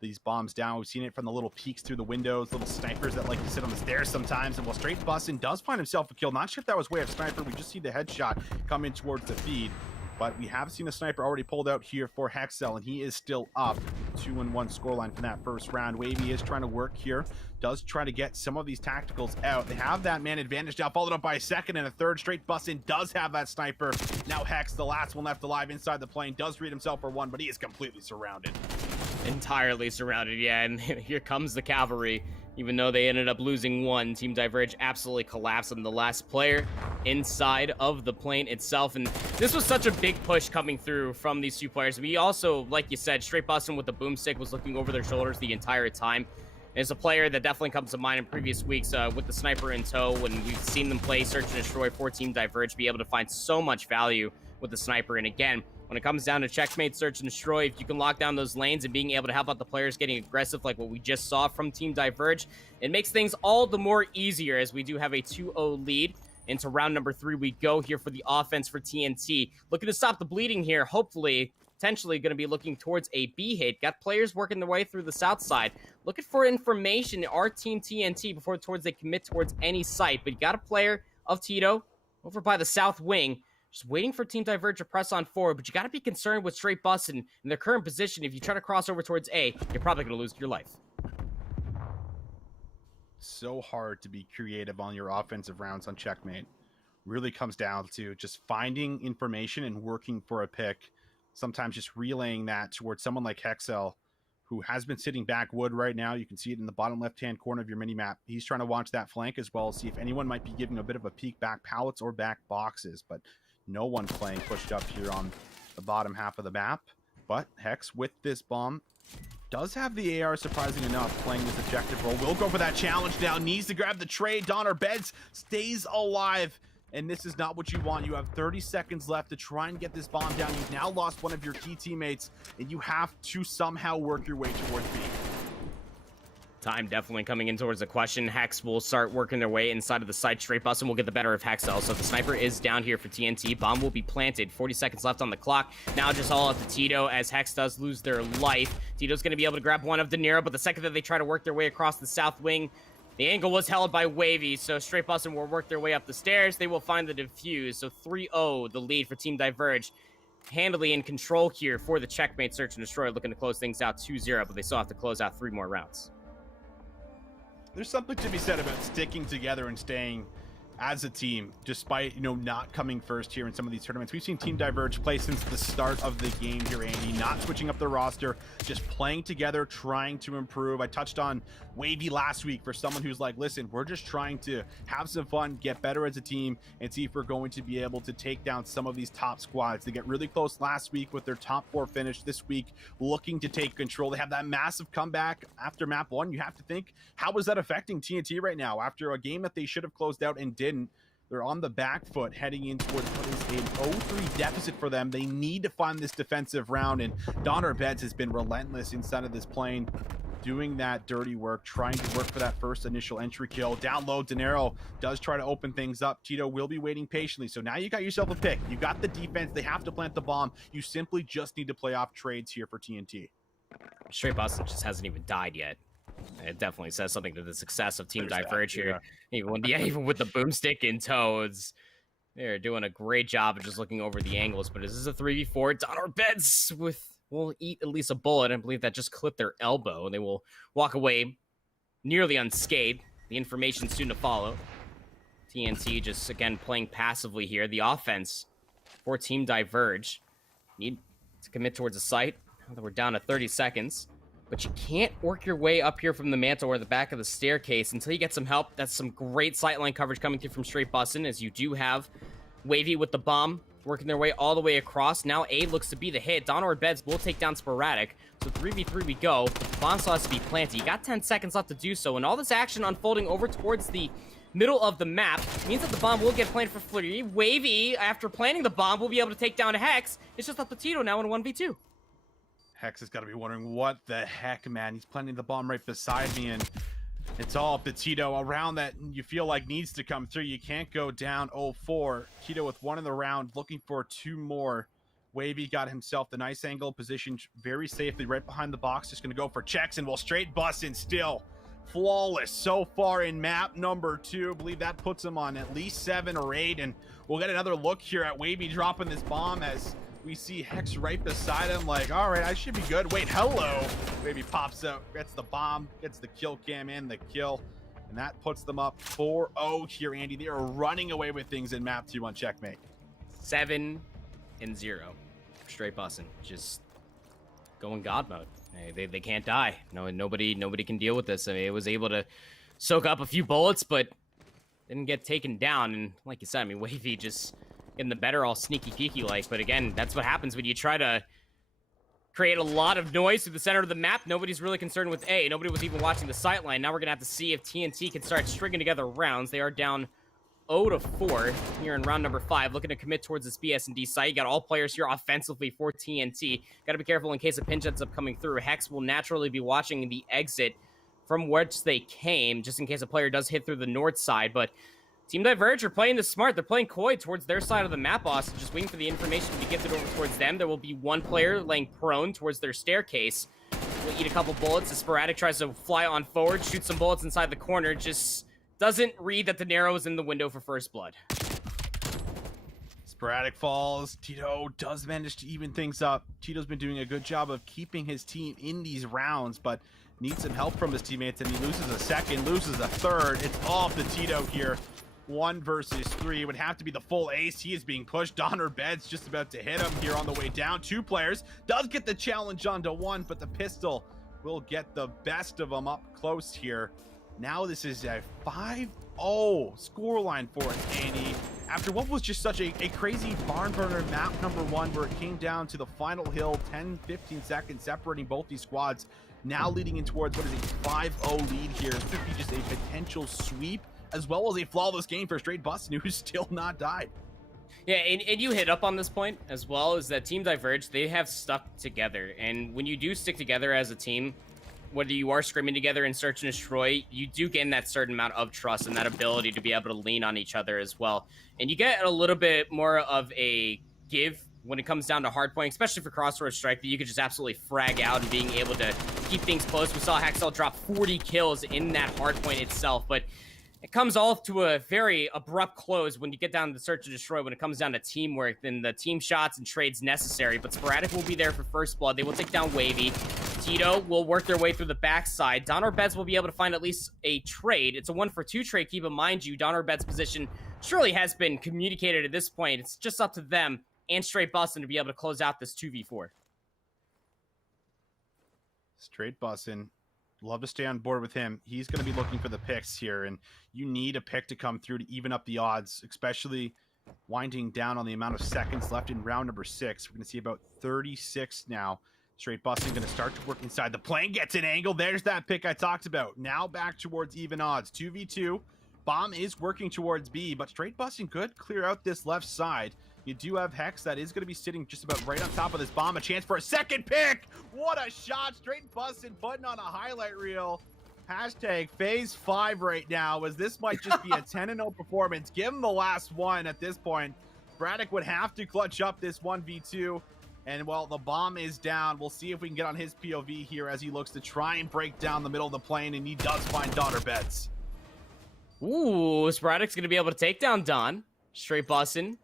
these bombs down. We've seen it from the little peeks through the windows, little snipers that like to sit on the stairs sometimes. And while Straight Bussin does find himself a kill, not sure if that was way of sniper. We just see the headshot come in towards the feed. But we have seen a sniper already pulled out here for Hexel, and he is still up. 2-1 scoreline from that first round. Wavy is trying to work here. Does try to get some of these tacticals out. They have that man advantage now, followed up by a second and a third. Straight Bussin does have that sniper. Now Hex, the last one left alive inside the plane, does read himself for one, but he is completely surrounded. Entirely surrounded, yeah, and here comes the cavalry. Even though they ended up losing one, Team Diverge absolutely collapsed on the last player inside of the plane itself. And this was such a big push coming through from these 2 players. We also, like you said, Straight Bustin with the boomstick was looking over their shoulders the entire time. It's a player that definitely comes to mind in previous weeks with the sniper in tow, when we've seen them play Search and Destroy for Team Diverge, be able to find so much value with the sniper. And again, when it comes down to Checkmate, Search and Destroy, if you can lock down those lanes and being able to help out the players getting aggressive like what we just saw from Team Diverge, it makes things all the more easier as we do have a 2-0 lead. Into round number 3 we go here for the offense for TNT. Looking to stop the bleeding here, hopefully, potentially going to be looking towards a B hit. Got players working their way through the south side. Looking for information in our Team TNT before they commit towards any site. But you got a player of Tito over by the south wing. Just waiting for Team Diverge to press on forward, but you got to be concerned with Straight Bus in their current position. If you try to cross over towards A, you're probably going to lose your life. so hard to be creative on your offensive rounds on Checkmate. Really comes down to just finding information and working for a pick. Sometimes just relaying that towards someone like Hexel, who has been sitting back wood right now. You can see it in the bottom left-hand corner of your mini-map. He's trying to watch that flank as well, see if anyone might be giving a bit of a peek back pallets or back boxes, but no one playing pushed up here on the bottom half of the map. But Hex, with this bomb, does have the AR, surprising enough, playing his objective role. Will go for that challenge now, needs to grab the trade. Donner Beds stays alive, and this is not what you want. You have 30 seconds left to try and get this bomb down. You've now lost one of your key teammates, and you have to somehow work your way towards B. Time definitely coming in towards the question. Hex will start working their way inside of the site. Straight bus and will get the better of Hexel. So the sniper is down here for TNT. Bomb will be planted. 40 seconds left on the clock. Now just all up to Tito as Hex does lose their life. Tito's going to be able to grab one of De Niro, but the second that they try to work their way across the south wing, the angle was held by Wavy, so Straight Bussin' will work their way up the stairs. They will find the defuse. So 3-0, the lead for Team Diverge. Handily in control here for the Checkmate Search and Destroy, looking to close things out 2-0, but they still have to close out 3 more rounds. There's something to be said about sticking together and staying as a team, despite, you know, not coming first here in some of these tournaments. We've seen Team Diverge play since the start of the game here, Andy, not switching up the roster, just playing together, trying to improve. I touched on Wavy last week for someone who's like, listen, we're just trying to have some fun, get better as a team, and see if we're going to be able to take down some of these top squads. They get really close last week with their top 4 finish. This week, looking to take control. They have that massive comeback after map 1. You have to think, how is that affecting TNT right now? After a game that they should have closed out and didn't, they're on the back foot heading in towards what is an 0-3 deficit for them. They need to find this defensive round, and Donner Beds has been relentless inside of this plane, doing that dirty work, trying to work for that first initial entry kill. Down low, De Niro does try to open things up. Tito will be waiting patiently. So now you got yourself a pick. You got the defense. They have to plant the bomb. You simply just need to play off trades here for TNT. Straight Boston just hasn't even died yet. It definitely says something to the success of Team Diverge here. Even with the boomstick in tow, they're doing a great job of just looking over the angles. But this is a 3v4. Donner Beds will eat at least a bullet. I believe that just clipped their elbow, and they will walk away nearly unscathed. The information soon to follow. TNT just, again, playing passively here. The offense for Team Diverge need to commit towards a site. We're down to 30 seconds. But you can't work your way up here from the mantle or the back of the staircase until you get some help. That's some great sightline coverage coming through from Straight Bussin', as you do have Wavy with the bomb working their way all the way across. Now A looks to be the hit. Donner Beds will take down Sporadic. So 3v3 we go. Bomb still has to be planted. You got 10 seconds left to do so. And all this action unfolding over towards the middle of the map means that the bomb will get planted for Flurry. Wavy, after planting the bomb, will be able to take down Hex. It's just up to Tito now in 1v2. Hex has got to be wondering, what the heck, man? He's planting the bomb right beside me, and it's all up to Tito around that you feel like needs to come through. You can't go down 0-4. Tito with 1 in the round, looking for 2 more. Wavy got himself the nice angle, positioned very safely right behind the box. Just going to go for checks, and will Straight Bussin' still flawless so far in map number 2. I believe that puts him on at least 7 or 8, and we'll get another look here at Wavy dropping this bomb as we see Hex right beside him, like, all right, I should be good. Wait, hello. Maybe pops out, gets the bomb, gets the kill cam in, the kill, and that puts them up 4-0 here, Andy. They are running away with things in map 2 on Checkmate. 7-0. Straight Bussin', just going God mode. They can't die. No, nobody can deal with this. I mean, it was able to soak up a few bullets, but didn't get taken down. And like you said, I mean, Wavy just getting the better, all sneaky peeky like. But again, that's what happens when you try to create a lot of noise through the center of the map. Nobody's really concerned with A. Nobody was even watching the sight line. Now we're gonna have to see if TNT can start stringing together rounds. They are down 0-4 here in round number 5, looking to commit towards this BS&D site. You got all players here offensively for TNT. Got to be careful in case a pinch ends up coming through. Hex will naturally be watching the exit from which they came, just in case a player does hit through the north side. But Team Diverge are playing this smart. They're playing coy towards their side of the map, boss, just waiting for the information to be gifted over towards them. There will be one player laying prone towards their staircase. Will eat a couple bullets as Sporadic tries to fly on forward, shoot some bullets inside the corner, just doesn't read that the Narrow is in the window for first blood. Sporadic falls. Tito does manage to even things up. Tito's been doing a good job of keeping his team in these rounds, but needs some help from his teammates, and he loses a second, loses a third. It's all Totino here. 1 versus 3 would have to be the full ace. He is being pushed. Donner Bed's just about to hit him here on the way down. 2 players, does get the challenge onto 1, but the pistol will get the best of them up close here. Now this is a 5-0 scoreline for it, Andy. After what was just such a crazy barn burner map number 1, where it came down to the final hill, 10-15 seconds separating both these squads. Now leading in towards what is a 5-0 lead here. It could be just a potential sweep, as well as a flawless game for Straight Bussin', who's still not died. Yeah, and you hit up on this point as well, is that Team Diverge, they have stuck together. And when you do stick together as a team, whether you are scrimming together in Search and Destroy, you do gain that certain amount of trust and that ability to be able to lean on each other as well. And you get a little bit more of a give when it comes down to hardpoint, especially for Crossroads Strike, that you could just absolutely frag out and being able to keep things close. We saw Hexel drop 40 kills in that hardpoint itself, but it comes all to a very abrupt close when you get down to the Search and Destroy, when it comes down to teamwork and the team shots and trades necessary. But Sporadic will be there for first blood. They will take down Wavy. Tito will work their way through the backside. Donner Beds will be able to find at least a trade. It's a 1-for-2 trade. Keep in mind, Donner Beds' position surely has been communicated at this point. It's just up to them and Straight Bussin' to be able to close out this 2v4. Straight Bussin'. Love to stay on board with him. He's going to be looking for the picks here, and you need a pick to come through to even up the odds, especially winding down on the amount of seconds left in round number 6. We're going to see about 36 now. Straight Bussin' going to start to work inside the plane, gets an angle. There's that pick I talked about. Now back towards even odds. 2v2. Bomb is working towards B, but Straight Bussin' could clear out this left side. You do have Hex that is going to be sitting just about right on top of this bomb. A chance for a second pick. What a shot. Straight Bussin' putting on a highlight reel. Hashtag phase 5 right now, as this might just be a 10-0 performance. Give him the last one at this point. Braddock would have to clutch up this 1v2. And well, the bomb is down. We'll see if we can get on his POV here as he looks to try and break down the middle of the plane, and he does find Donner Beds. Ooh, Sporadic's going to be able to take down Don. Straight Bussin'.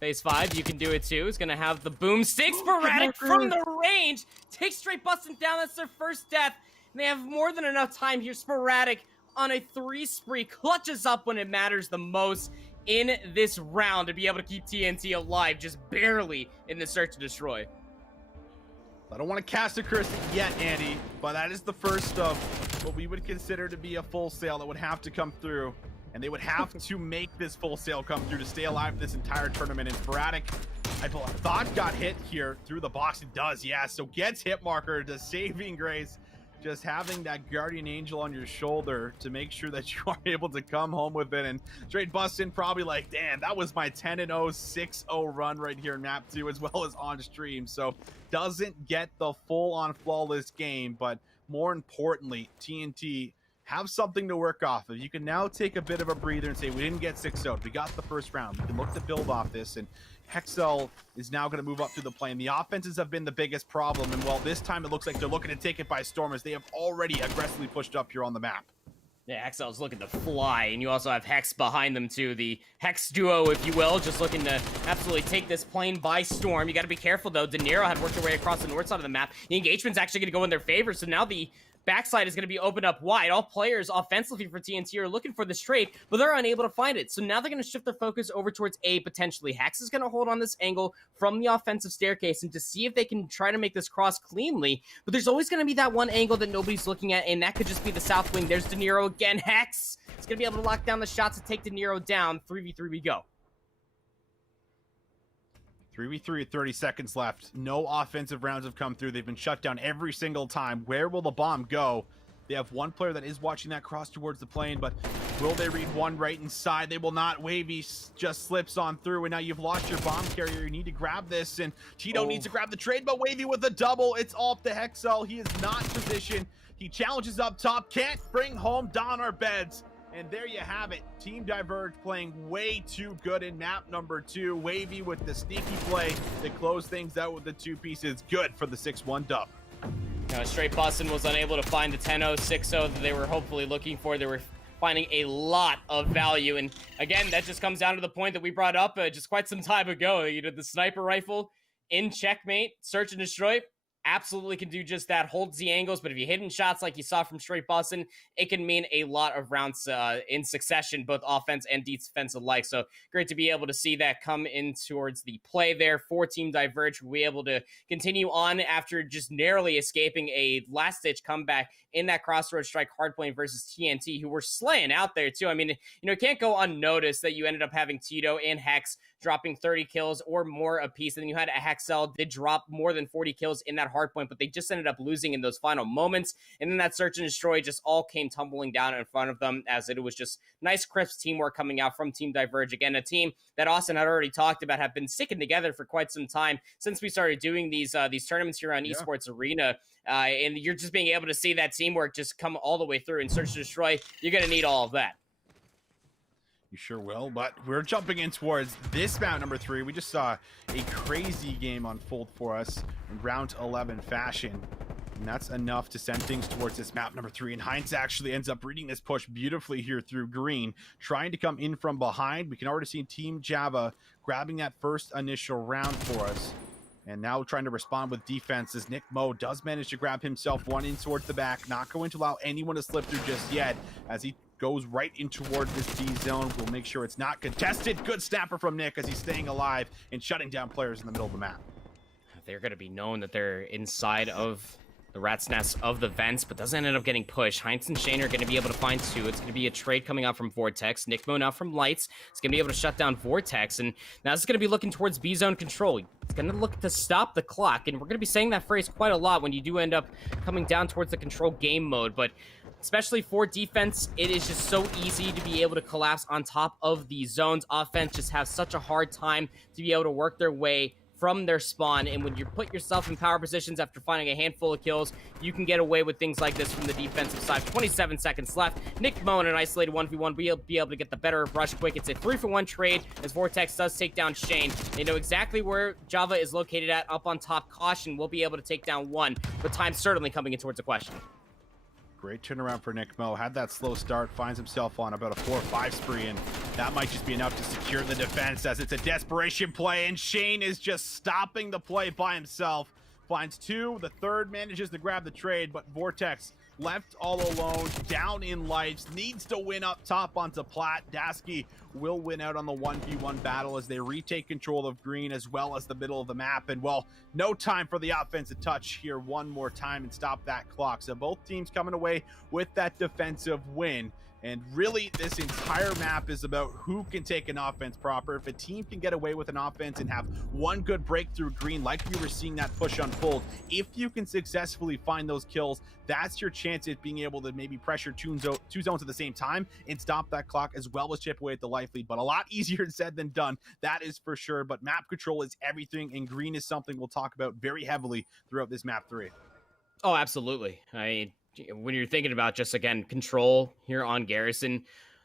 Phase 5, you can do it too. It's going to have the boomstick. Sporadic from the range takes Straight Bussin' down. That's their first death. And they have more than enough time here. Sporadic on a 3 spree, clutches up when it matters the most in this round to be able to keep TNT alive, just barely in the Search and Destroy. I don't want to cast a curse yet, Andy, but that is the first of what we would consider to be a full sale that would have to come through. And they would have to make this full sale come through to stay alive in this entire tournament. And Sporadic, I thought got hit here through the box. It does, yeah. So gets hit marker, does saving grace. Just having that guardian angel on your shoulder to make sure that you are able to come home with it. And Straight Bussin' probably like, damn, that was my 10-0, 6-0 run right here in map 2, as well as on stream. So doesn't get the full-on flawless game, but more importantly, TNT have something to work off of. You can now take a bit of a breather and say, we didn't get 6-0. We got the first round. We can look to build off this. And Hexel is now going to move up through the plane. The offenses have been the biggest problem. And well, this time it looks like they're looking to take it by storm, as they have already aggressively pushed up here on the map. Yeah, Hexel's looking to fly, and you also have Hex behind them too. The Hex duo, if you will, just looking to absolutely take this plane by storm. You got to be careful though. De Niro had worked their way across the north side of the map. The engagement's actually going to go in their favor, so now the backside is going to be opened up wide. All players offensively for TNT are looking for this trade, but they're unable to find it. So now they're going to shift their focus over towards A, potentially. Hex is going to hold on this angle from the offensive staircase and to see if they can try to make this cross cleanly. But there's always going to be that one angle that nobody's looking at, and that could just be the south wing. There's De Niro again. Hex is going to be able to lock down the shots to take De Niro down. 3v3 we go. 3v3 with 30 seconds left. No offensive rounds have come through. They've been shut down every single time. Where will the bomb go? They have one player that is watching that cross towards the plane, but will they read one right inside? They will not. Wavy just slips on through, and now you've lost your bomb carrier. You need to grab this, and Tito needs to grab the trade, but Wavy with a double. It's all up to Hexel. He is not positioned. He challenges up top. Can't bring home Donner Beds. And there you have it. Team Diverge playing way too good in map number 2. Wavy with the sneaky play to close things out with the 2 pieces. Good for the 6-1 dub. Now, Straight Bussin' was unable to find the 10-0, 6-0 that they were hopefully looking for. They were finding a lot of value. And again, that just comes down to the point that we brought up just quite some time ago. You know, the sniper rifle in checkmate, search and destroy, absolutely can do just that, holds the angles, but if you hit in shots like you saw from Straight Bussin', it can mean a lot of rounds in succession, both offense and defense alike. So great to be able to see that come in towards the play there for Team Diverge. We'll be able to continue on after just narrowly escaping a last-ditch comeback in that Crossroads Strike hardpoint versus TNT, who were slaying out there too. I mean, it can't go unnoticed that you ended up having Tito and Hex dropping 30 kills or more apiece. And then you had a Hexel did drop more than 40 kills in that hardpoint, but they just ended up losing in those final moments. And then that search and destroy just all came tumbling down in front of them, as it was just nice, crisp teamwork coming out from Team Diverge. Again, a team that Austin had already talked about, have been sticking together for quite some time since we started doing these tournaments here on Esports Arena. And you're just being able to see that teamwork just come all the way through. And search and destroy, you're going to need all of that. You sure will, but we're jumping in towards this map number 3. We just saw a crazy game unfold for us in round 11 fashion, and that's enough to send things towards this map number 3. And Heinz actually ends up reading this push beautifully here through green, trying to come in from behind. We can already see Team Java grabbing that first initial round for us, and now trying to respond with defense as Nick Mo does manage to grab himself one in towards the back, not going to allow anyone to slip through just yet, as he goes right in toward this D zone. We'll make sure it's not contested. Good snapper from Nick as he's staying alive and shutting down players in the middle of the map. They're going to be known that they're inside of the rat's nest of the vents, but doesn't end up getting pushed. Heinz and Shane are going to be able to find 2. It's going to be a trade coming out from Vortex. Nick Mo now from Lights. It's going to be able to shut down Vortex, and now it's going to be looking towards B zone control. It's going to look to stop the clock, and we're going to be saying that phrase quite a lot when you do end up coming down towards the control game mode, but especially for defense, it is just so easy to be able to collapse on top of these zones. Offense just has such a hard time to be able to work their way from their spawn, and when you put yourself in power positions after finding a handful of kills, you can get away with things like this from the defensive side. 27 seconds left. Nick Mo in an isolated 1v1 will be able to get the better of Rush quick. It's a 3-for-1 trade as Vortex does take down Shane. They know exactly where Java is located at, up on top. Caution will be able to take down 1, but time's certainly coming in towards the question. Great turnaround for Nick Mo. Had that slow start, finds himself on about a 4 or 5 spree, and that might just be enough to secure the defense, as it's a desperation play, and Shane is just stopping the play by himself. Finds 2, the third manages to grab the trade, but Vortex left all alone, down in lives, needs to win up top onto Plat. Dasky will win out on the 1v1 battle as they retake control of green as well as the middle of the map. And well, no time for the offense to touch here one more time and stop that clock. So both teams coming away with that defensive win. And really, this entire map is about who can take an offense proper. If a team can get away with an offense and have one good breakthrough green, like we were seeing that push unfold, if you can successfully find those kills, that's your chance at being able to maybe pressure two zones at the same time and stop that clock, as well as chip away at the life lead. But a lot easier said than done, that is for sure. But map control is everything, and green is something we'll talk about very heavily throughout this map 3. Oh, absolutely. When you're thinking about just, again, control here on Garrison,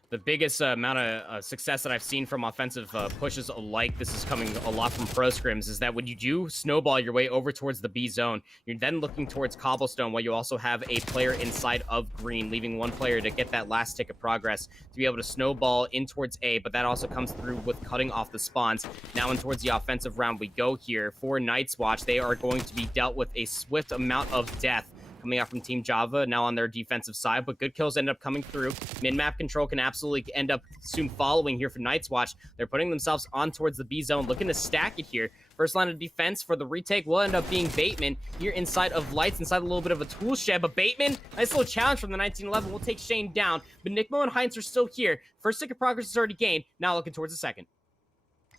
the biggest amount of success that I've seen from offensive pushes alike, this is coming a lot from pro scrims, is that when you do snowball your way over towards the B zone, you're then looking towards Cobblestone, while you also have a player inside of green, leaving one player to get that last tick of progress to be able to snowball in towards A, but that also comes through with cutting off the spawns. Now in towards the offensive round we go here. For Night's Watch, they are going to be dealt with a swift amount of death coming out from Team Java, now on their defensive side, but good kills end up coming through. Min-map control can absolutely end up soon following here for Night's Watch. They're putting themselves on towards the B zone, looking to stack it here. First line of defense for the retake will end up being Bateman here inside of Lights, inside a little bit of a tool shed, but Bateman, nice little challenge from the 1911, will take Shane down, but Nick Mo and Heinz are still here. First tick of progress is already gained, now looking towards the second.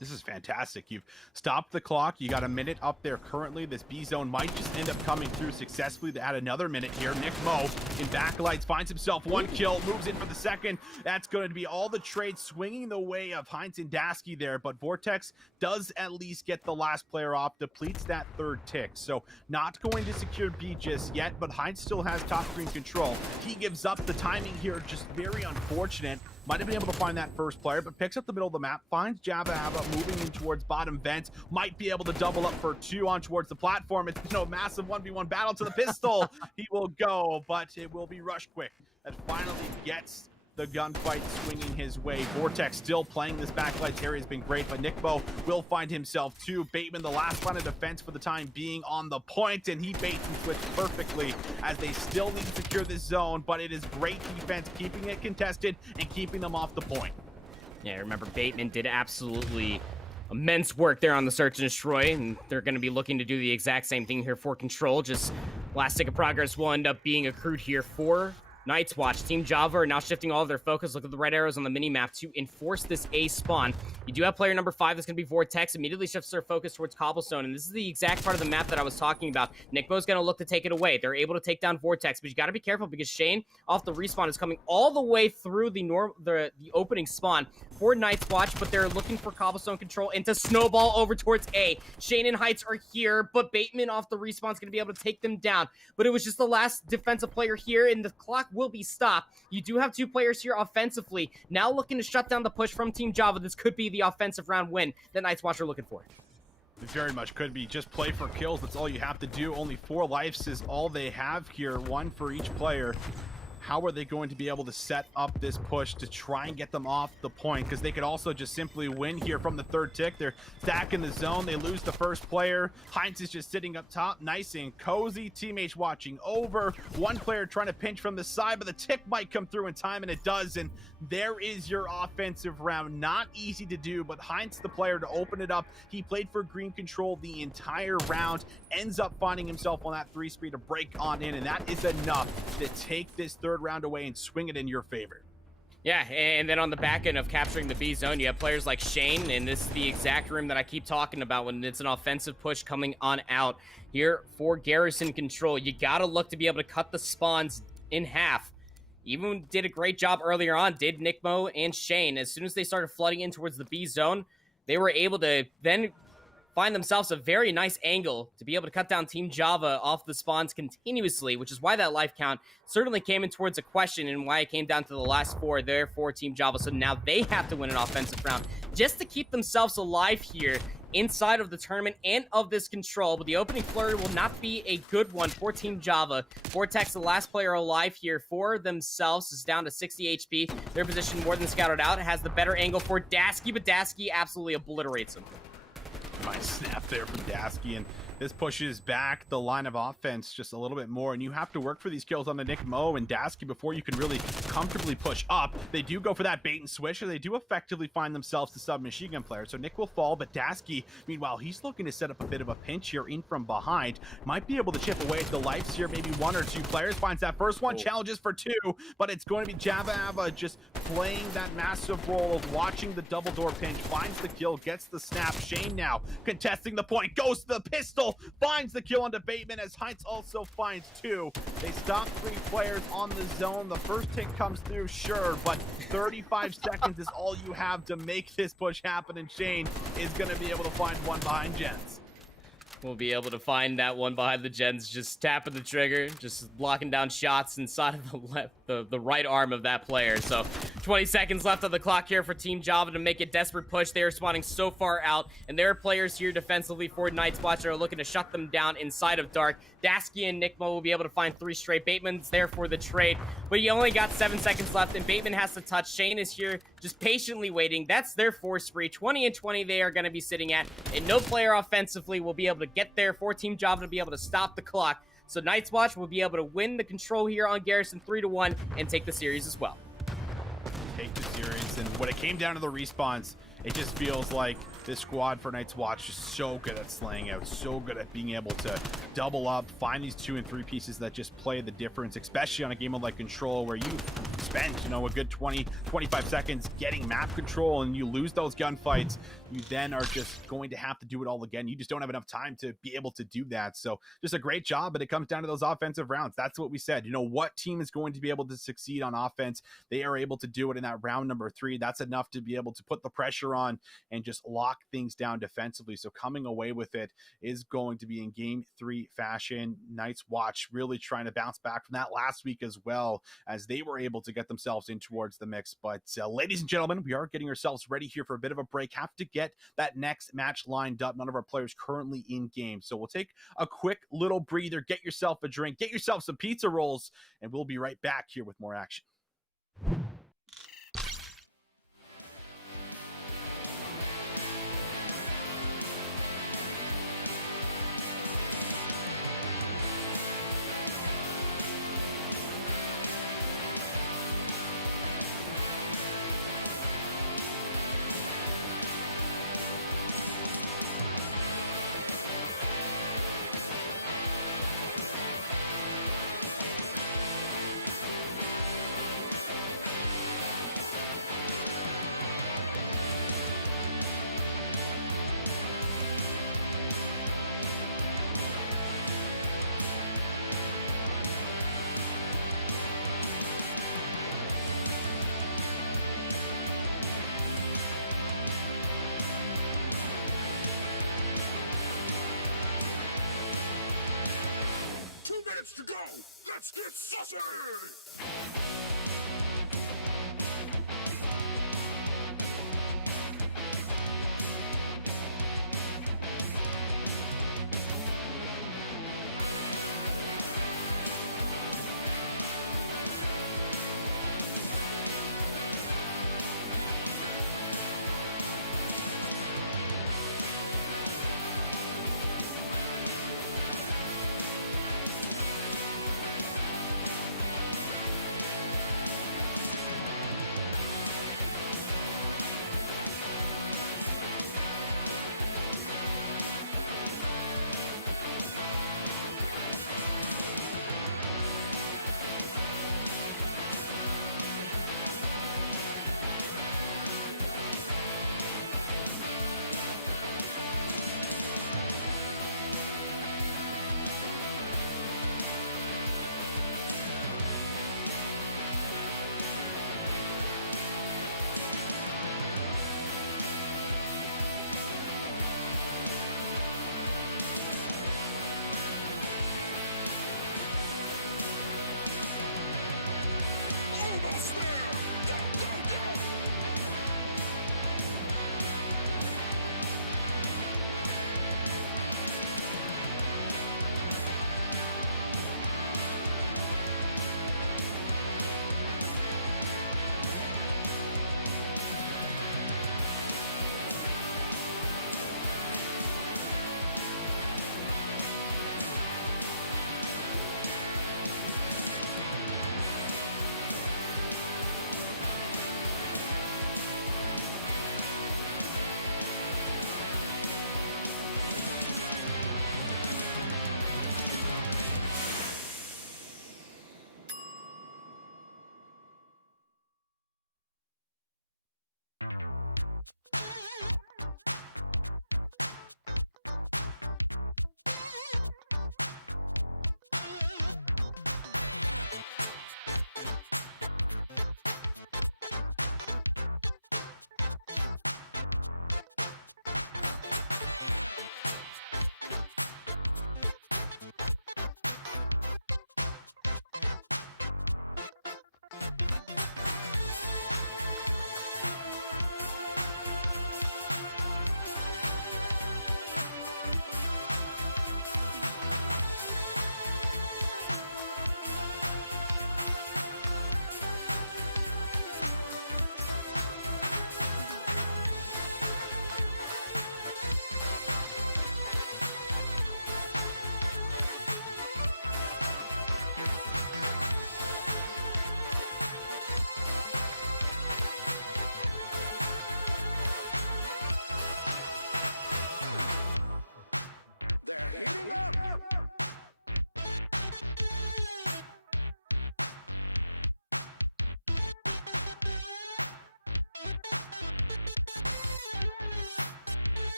This is fantastic. You've stopped the clock. You got a minute up there currently. This B zone might just end up coming through successfully to add another minute here. Nick Mo in backlights finds himself 1 kill, moves in for the second. That's going to be all the trades swinging the way of Heinz and Dasky there, but Vortex does at least get the last player off, depletes that 3rd tick. So not going to secure B just yet, but Heinz still has top green control. He gives up. The timing here just very unfortunate. Might have been able to find that first player, but picks up the middle of the map, finds Java moving in towards bottom vents, might be able to double up for 2 on towards the platform. It's a massive 1v1 battle to the pistol. He will go, but it will be Rush Quick that finally gets the gunfight swinging his way. Vortex still playing this backlight area has been great, but Nickbo will find himself too. Bateman, the last line of defense for the time being, on the point, and he baits and switch perfectly as they still need to secure this zone, but it is great defense, keeping it contested and keeping them off the point. Yeah, remember Bateman did absolutely immense work there on the search and destroy, and they're going to be looking to do the exact same thing here for Control. Just last tick of progress will end up being accrued here for Night's Watch. Team Java are now shifting all of their focus. Look at the red arrows on the mini-map to enforce this A spawn. You do have player number 5 that's going to be Vortex. Immediately shifts their focus towards Cobblestone, and this is the exact part of the map that I was talking about. Nickbo's going to look to take it away. They're able to take down Vortex, but you got to be careful because Shane off the respawn is coming all the way through the opening spawn for Night's Watch, but they're looking for Cobblestone control and to snowball over towards A. Shane and Heights are here, but Bateman off the respawn is going to be able to take them down. But it was just the last defensive player here, and the clock will be stopped. You do have 2 players here offensively, now looking to shut down the push from Team Java. This could be the offensive round win that Night's Watch are looking for. It very much could be. Just play for kills. That's all you have to do. Only 4 lives is all they have here, 1 for each player. How are they going to be able to set up this push to try and get them off the point? Because they could also just simply win here from the 3rd tick. They're stacking the zone. They lose the first player. Heinz is just sitting up top, nice and cozy. Teammates watching over. 1 player trying to pinch from the side, but the tick might come through in time, and it does. And there is your offensive round. Not easy to do, but Heinz, the player to open it up. He played for green control the entire round. Ends up finding himself on that 3-speed to break on in, and that is enough to take this 3rd round away and swing it in your favor. Yeah, and then on the back end of capturing the B zone, you have players like Shane, and this is the exact room that I keep talking about when it's an offensive push coming on out. Here for Garrison Control, you gotta look to be able to cut the spawns in half. Even did a great job earlier on, did Nickmo and Shane. As soon as they started flooding in towards the B zone, they were able to then find themselves a very nice angle to be able to cut down Team Java off the spawns continuously, which is why that life count certainly came in towards a question and why it came down to the last 4 there for Team Java. So now they have to win an offensive round just to keep themselves alive here inside of the tournament and of this control. But the opening flurry will not be a good one for Team Java. Vortex, the last player alive here for themselves, is down to 60 HP. Their position more than scouted out. It has the better angle for Dasky, but Dasky absolutely obliterates him. Nice snap there from Dasky, and this pushes back the line of offense just a little bit more, and you have to work for these kills on the Nick Mo and Dasky before you can really comfortably push up. They do go for that bait and switch, and they do effectively find themselves the sub-machine gun player. So Nick will fall, but Dasky, meanwhile, he's looking to set up a bit of a pinch here in from behind. Might be able to chip away at the lives here, maybe 1 or 2 players. Finds that first one, challenges for 2, but it's going to be Java Ava just playing that massive role of watching the double door pinch, finds the kill, gets the snap. Shane now contesting the point, goes to the pistol, finds the kill onto Bateman as Heinz also finds 2. They stop 3 players on the zone. The first tick comes through, sure, but 35 seconds is all you have to make this push happen, and Shane is going to be able to find 1 behind Jens. We'll be able to find that one behind the gens, just tapping the trigger, just locking down shots inside of the right arm of that player. So 20 seconds left on the clock here for Team Java to make a desperate push. They are spawning so far out, and there are players here defensively for Night's Watch that are looking to shut them down inside of Dark. Dasky and Nickmo will be able to find 3 straight. Bateman's there for the trade, but you only got 7 seconds left, and Bateman has to touch. Shane is here just patiently waiting. That's their 4 spree. 20 and 20 they are going to be sitting at, and no player offensively will be able to get there for Team Java to be able to stop the clock. So Night's Watch will be able to win the control here on Garrison 3-1 and take the series as well. Take the series, and when it came down to the respawns, it just feels like this squad for Night's Watch is so good at slaying out, so good at being able to double up, find these 2 and 3 pieces that just play the difference, especially on a game like Control where you spend, a good 20, 25 seconds getting map control and you lose those gunfights. You then are just going to have to do it all again. You just don't have enough time to be able to do that. So just a great job, but it comes down to those offensive rounds. That's what we said. What team is going to be able to succeed on offense? They are able to do it in that round number 3. That's enough to be able to put the pressure on and just lock things down defensively. So coming away with it is going to be in game 3 fashion. Night's Watch really trying to bounce back from that last week as well, as they were able to get themselves in towards the mix. But ladies and gentlemen, we are getting ourselves ready here for a bit of a break. Have to get that next match lined up. None of our players currently in game, so we'll take a quick little breather, get yourself a drink, get yourself some pizza rolls, and we'll be right back here with more action. get saucy!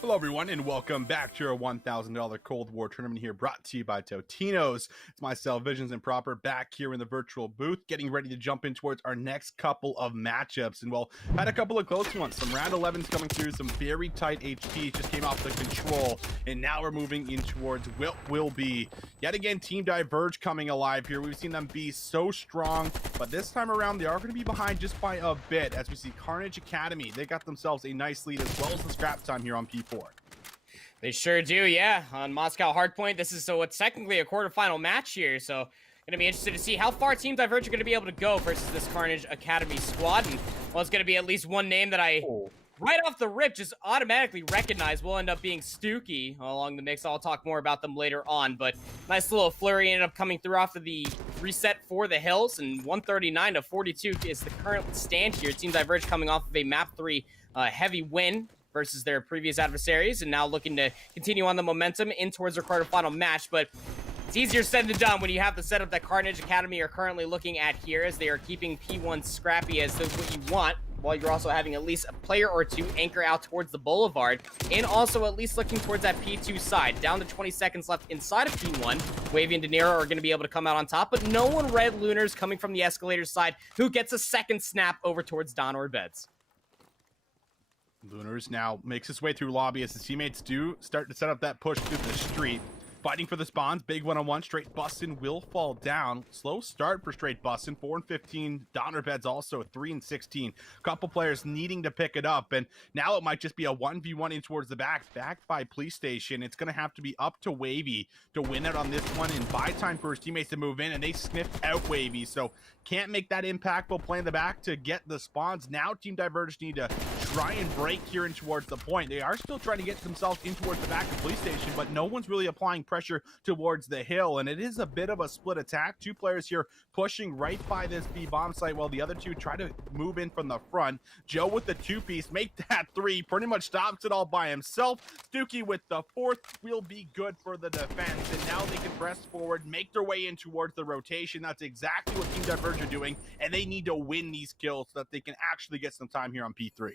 Hello, everyone, and welcome back to our $1,000 Cold War tournament here, brought to you by Totinos. It's myself, Visions and Proper, back here in the virtual booth, getting ready to jump in towards our next couple of matchups. And, well, had a couple of close ones. Some round 11s coming through, some very tight HP just came off the control, and now we're moving in towards what will be, yet again, Team Diverge coming alive here. We've seen them be so strong, but this time around, they are going to be behind just by a bit, as we see Carnage Academy. They got themselves a nice lead, as well as the scrap time here on P4. They sure do, yeah. On Moscow Hardpoint, this is so it's technically a quarterfinal match here, so gonna be interested to see how far Team Diverge are gonna be able to go versus this Carnage Academy squad. And well, it's gonna be at least one name that I right off the rip just automatically recognize will end up being Stooky along the mix. I'll talk more about them later on, but nice little flurry ended up coming through after the reset for the Hills, and 139 to 42 is the current stand here. Team Diverge coming off of a map 3 heavy win versus their previous adversaries, and now looking to continue on the momentum in towards their quarterfinal match. But it's easier said than done when you have the setup that Carnage Academy are currently looking at here, as they are keeping P1 scrappy as that's what you want, while you're also having at least a player or two anchor out towards the Boulevard, and also at least looking towards that P2 side. Down to 20 seconds left inside of P1. Wavy and De Niro are going to be able to come out on top, but no one Red Lunars coming from the Escalator side, who gets a second snap over towards Don or Beds. Lunars now makes his way through lobby as his teammates do start to set up that push through the street. Fighting for the spawns, big one-on-one, Straight Bussin will fall down. Slow start for Straight Bussin, 4-15. Donner Beds also 3-16. Couple players needing to pick it up, and now it might just be a 1v1 in towards the back by Police Station. It's going to have to be up to Wavy to win it on this one and buy time for his teammates to move in, and they sniffed out Wavy, so can't make that impactful play in the back to get the spawns. Now Team Diverge need to try and break here in towards the point. They are still trying to get themselves in towards the back of the Police Station, but no one's really applying pressure towards the hill, and it is a bit of a split attack. Two players here pushing right by this B bomb site while the other two try to move in from the front. Joe with the two-piece, make that three, pretty much stops it all by himself. Stooky with the fourth will be good for the defense, and now they can press forward, make their way in towards the rotation. That's exactly what Team Diverge are doing, and they need to win these kills so that they can actually get some time here on P3.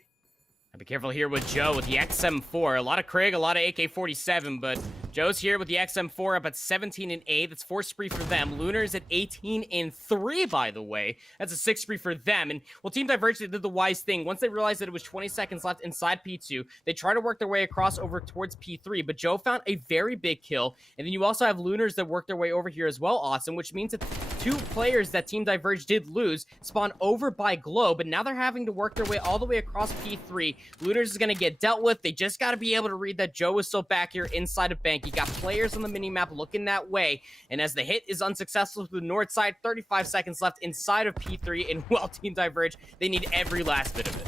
Be careful here with Joe with the XM4. A lot of Krieg, a lot of AK-47, but Joe's here with the XM4 up at 17-8. That's 4 spree for them. Lunar's at 18-3, by the way. That's a 6 spree for them. And, well, Team Diverge, they did the wise thing. Once they realized that it was 20 seconds left inside P2, they tried to work their way across over towards P3, but Joe found a very big kill. And then you also have Lunars that worked their way over here as well, Awesome, which means that 2 players that Team Diverge did lose spawn over by Glow, but now they're having to work their way all the way across P3. Lunars is going to get dealt with. They just got to be able to read that Joe is still back here inside of Bank. You got players on the minimap looking that way, and as the hit is unsuccessful to the north side, 35 seconds left inside of P3, and well, Team Diverge, they need every last bit of it.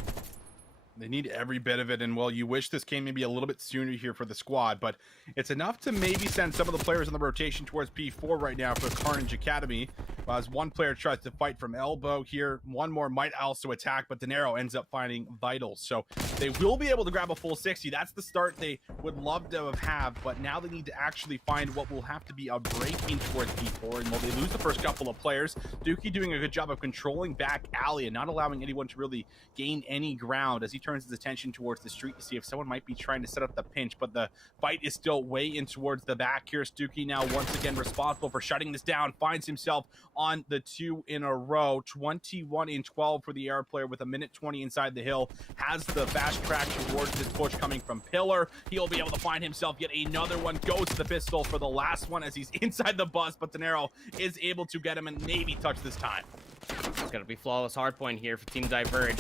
They need every bit of it, and well, you wish this came maybe a little bit sooner here for the squad, but it's enough to maybe send some of the players in the rotation towards P4 right now for Carnage Academy. As one player tries to fight from elbow here, one more might also attack, but De Niro ends up finding Vitals. So they will be able to grab a full 60. That's the start they would love to have, but now they need to actually find what will have to be a break in towards P4. And while they lose the first couple of players, Dookie doing a good job of controlling back alley and not allowing anyone to really gain any ground as he turns his attention towards the street to see if someone might be trying to set up the pinch, but the fight is still way in towards the back. Here's Dookie now once again responsible for shutting this down, finds himself on the 2 in a row. 21-12 for the air player with 1:20 inside the hill. Has the fast track towards this push coming from Pillar. He'll be able to find himself yet another one. Goes to the pistol for the last one as he's inside the bus, but De Niro is able to get him and maybe touch this time. It's going to be flawless hardpoint here for Team Diverge.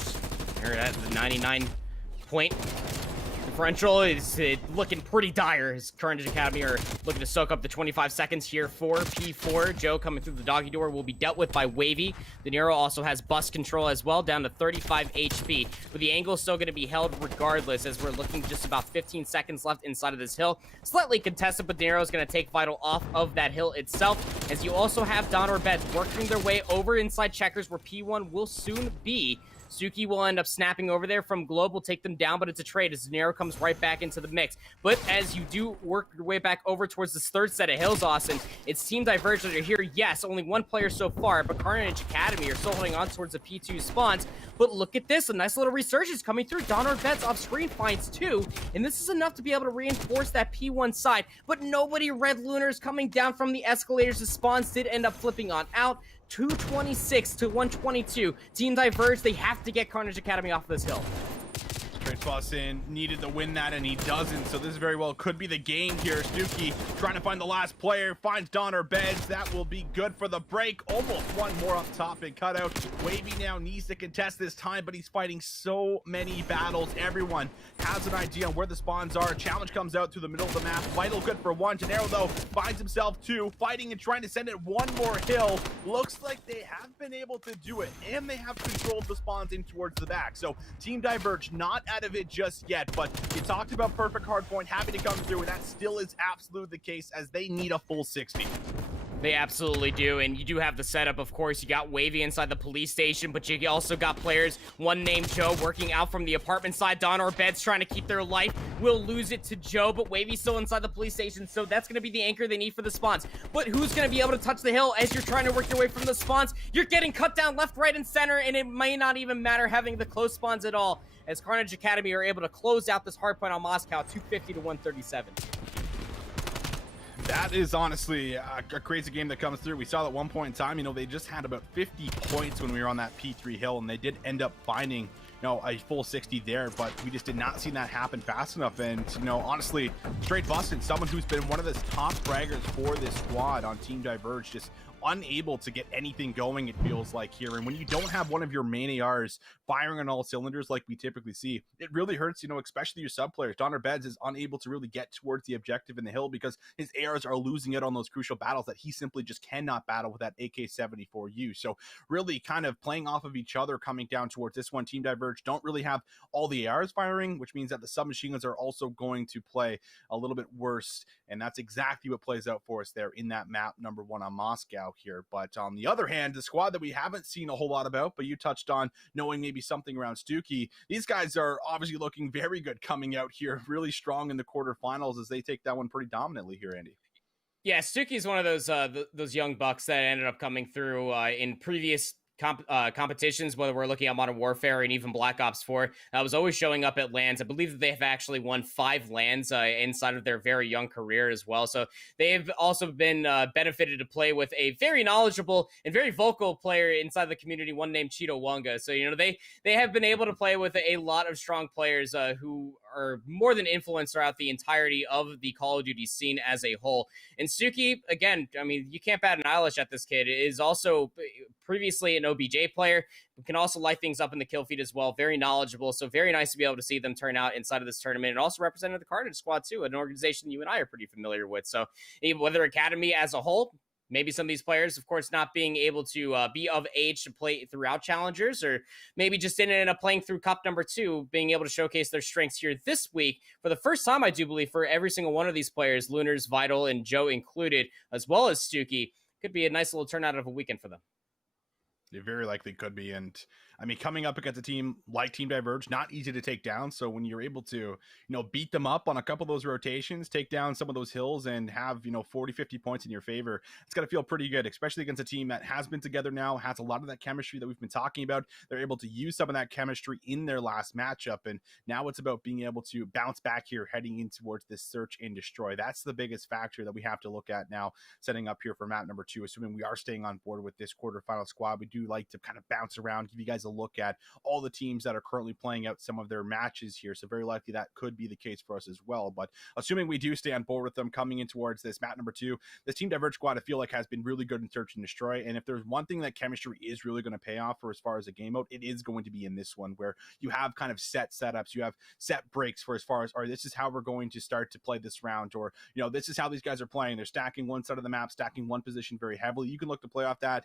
They're at the 99 point differential is looking pretty dire. His Carnage Academy are looking to soak up the 25 seconds here for P4. Joe coming through the doggy door will be dealt with by Wavy. De Niro also has bus control as well, down to 35 HP. But the angle is still going to be held regardless, as we're looking just about 15 seconds left inside of this hill. Slightly contested, but De Niro is going to take Vital off of that hill itself, as you also have Don or Beds working their way over inside checkers, where P1 will soon be. Suki will end up snapping over there from Globe, will take them down, but it's a trade as Nero comes right back into the mix. But as you do work your way back over towards this third set of hills, Austin, it's Team Diverge that are here. Yes, only one player so far, but Carnage Academy are still holding on towards the P2 spawns. But look at this, a nice little resurgence coming through. Donor Vets off screen finds 2, and this is enough to be able to reinforce that P1 side. But nobody Red Lunars coming down from the escalators. The spawns did end up flipping on out. 226 to 122. Team Diverge, they have to get Carnage Academy off this hill. Straight Boston needed to win that, and he doesn't, so this very well could be the game here. Stuki trying to find the last player, finds Donner Beds. That will be good for the break. Almost one more up top and cut out. Wavy now needs to contest this time, but he's fighting so many battles. Everyone has an idea on where the spawns are. Challenge comes out through the middle of the map. Vital good for 1. Gennaro, though, finds himself 2, fighting and trying to send it one more hill. Looks like they have been able to do it, and they have controlled the spawns in towards the back. So Team Diverge not out of it just yet, but you talked about perfect hardpoint having to come through, and that still is absolutely the case as they need a full 60. They absolutely do, and you do have the setup, of course. You got Wavy inside the police station, but you also got players, one named Joe, working out from the apartment side. Don or Beds trying to keep their life. Will lose it to Joe, but Wavy's still inside the police station, so that's going to be the anchor they need for the spawns. But who's going to be able to touch the hill as you're trying to work your way from the spawns? You're getting cut down left, right, and center, and it may not even matter having the close spawns at all, as Carnage Academy are able to close out this hardpoint on Moscow, 250 to 137. That is honestly a crazy game that comes through. We saw at one point in time, they just had about 50 points when we were on that P3 hill, and they did end up finding, a full 60 there, but we just did not see that happen fast enough. And, honestly, Straight Busted, someone who's been one of the top fraggers for this squad on Team Diverge, just unable to get anything going, it feels like, here. And when you don't have one of your main ARs firing on all cylinders like we typically see, it really hurts, especially your sub players. Donner Beds is unable to really get towards the objective in the hill because his ARs are losing it on those crucial battles that he simply just cannot battle with that AK-74U. So really kind of playing off of each other coming down towards this one. Team Diverge don't really have all the ARs firing, which means that the submachine guns are also going to play a little bit worse, and that's exactly what plays out for us there in that map number 1 on Moscow here. But on the other hand, the squad that we haven't seen a whole lot about, but you touched on knowing maybe something around Stuki, these guys are obviously looking very good coming out here, really strong in the quarterfinals as they take that one pretty dominantly here, Andy. Yeah, Stuki is one of those young bucks that ended up coming through in previous competitions, whether we're looking at Modern Warfare and even Black Ops 4, was always showing up at LANs. I believe that they have actually won 5 LANs inside of their very young career as well. So they have also been benefited to play with a very knowledgeable and very vocal player inside the community, one named Cheeto Wonga. So, they have been able to play with a lot of strong players who are more than influenced throughout the entirety of the Call of Duty scene as a whole. And Stuki, again, you can't bat an eyelash at this kid. Is also previously an OBJ player, who can also light things up in the kill feed as well. Very knowledgeable. So very nice to be able to see them turn out inside of this tournament, and also represented the Carnage squad too, an organization you and I are pretty familiar with. So whether Academy as a whole, maybe some of these players, of course, not being able to be of age to play throughout Challengers, or maybe just didn't end up playing through Cup number 2, being able to showcase their strengths here this week for the first time, I do believe, for every single one of these players, Lunars, Vital, and Joe included, as well as Stuki. Could be a nice little turnout of a weekend for them. It very likely could be. And coming up against a team like Team Diverge, not easy to take down. So when you're able to, beat them up on a couple of those rotations, take down some of those hills, and have, 40, 50 points in your favor, it's got to feel pretty good, especially against a team that has been together now, has a lot of that chemistry that we've been talking about. They're able to use some of that chemistry in their last matchup. And now it's about being able to bounce back here, heading in towards this search and destroy. That's the biggest factor that we have to look at now, setting up here for map number 2, assuming we are staying on board with this quarterfinal squad. We do like to kind of bounce around, give you guys a look at all the teams that are currently playing out some of their matches here. So very likely that could be the case for us as well. But assuming we do stay on board with them coming in towards this map number 2, this Team Diverge squad, I feel like, has been really good in search and destroy. And if there's one thing that chemistry is really going to pay off for as far as a game mode, it is going to be in this one, where you have kind of set setups, you have set breaks for as far as, all right, this is how we're going to start to play this round, or, this is how these guys are playing. They're stacking one side of the map, stacking one position very heavily. You can look to play off that,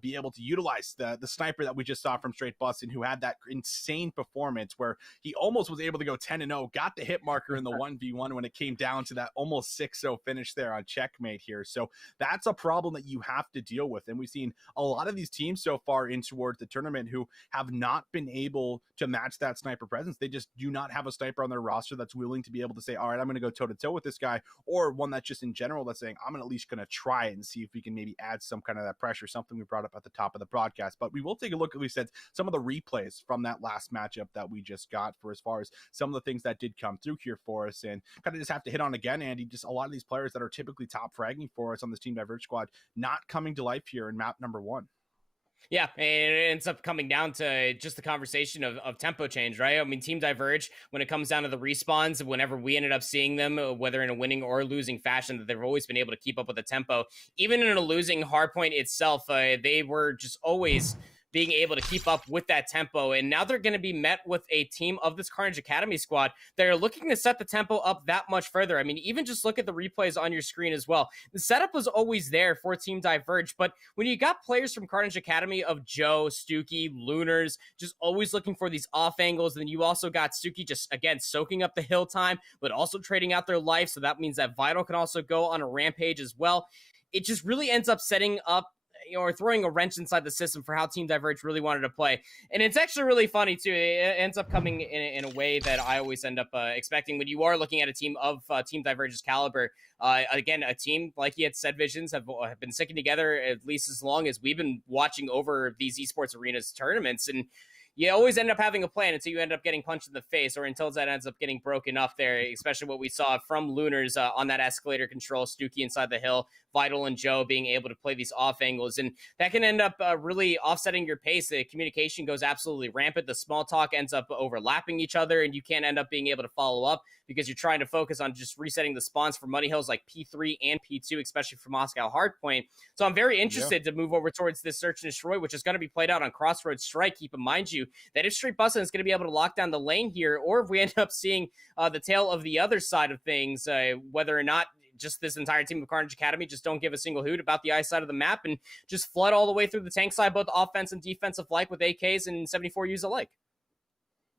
be able to utilize the sniper that we just saw from Straight Straight Bussin, who had that insane performance where he almost was able to go 10-0, got the hit marker in the 1v1 when it came down to that almost 6-0 finish there on Checkmate here. So that's a problem that you have to deal with. And we've seen a lot of these teams so far in towards the tournament who have not been able to match that sniper presence. They just do not have a sniper on their roster that's willing to be able to say, all right, I'm going to go toe-to-toe with this guy, or one that's just in general that's saying, I'm at least going to try it and see if we can maybe add some kind of that pressure, something we brought up at the top of the broadcast. But we will take a look, at least at some of the replays from that last matchup that we just got for as far as some of the things that did come through here for us, and kind of just have to hit on again, Andy, just a lot of these players that are typically top fragging for us on this Team Diverge squad not coming to life here in map number 1. Yeah, and it ends up coming down to just the conversation of tempo change, right? I mean, Team Diverge, when it comes down to the respawns, whenever we ended up seeing them, whether in a winning or losing fashion, that they've always been able to keep up with the tempo. Even in a losing hardpoint itself, they were just always being able to keep up with that tempo. And now they're going to be met with a team of this Carnage Academy squad that are looking to set the tempo up that much further. I mean, even just look at the replays on your screen as well. The setup was always there for Team Diverge, but when you got players from Carnage Academy of Joe, Stuki, Lunars, just always looking for these off angles, then you also got Stuki just, again, soaking up the hill time, but also trading out their life. So that means that Vital can also go on a rampage as well. It just really ends up setting up or throwing a wrench inside the system for how Team Diverge really wanted to play. And it's actually really funny, too. It ends up coming in a way that I always end up expecting when you are looking at a team of Team Diverge's caliber. Again, a team, like he had said, Visions have been sticking together at least as long as we've been watching over these esports arenas tournaments. And you always end up having a plan until you end up getting punched in the face, or until that ends up getting broken up there, especially what we saw from Lunars on that escalator control, Stuki inside the hill, Vital and Joe being able to play these off angles. And that can end up really offsetting your pace. The communication goes absolutely rampant. The small talk ends up overlapping each other, and you can't end up being able to follow up because you're trying to focus on just resetting the spawns for money hills like P3 and P2, especially for Moscow Hardpoint. So I'm very interested to move over towards this Search and Destroy, which is going to be played out on Crossroads Strike. Keep in mind you that if Straight Bussin is going to be able to lock down the lane here, or if we end up seeing the tail of the other side of things, whether or not just this entire team of Carnage Academy just don't give a single hoot about the ice side of the map and just flood all the way through the tank side, both offense and defensive like with AKs and 74Us alike.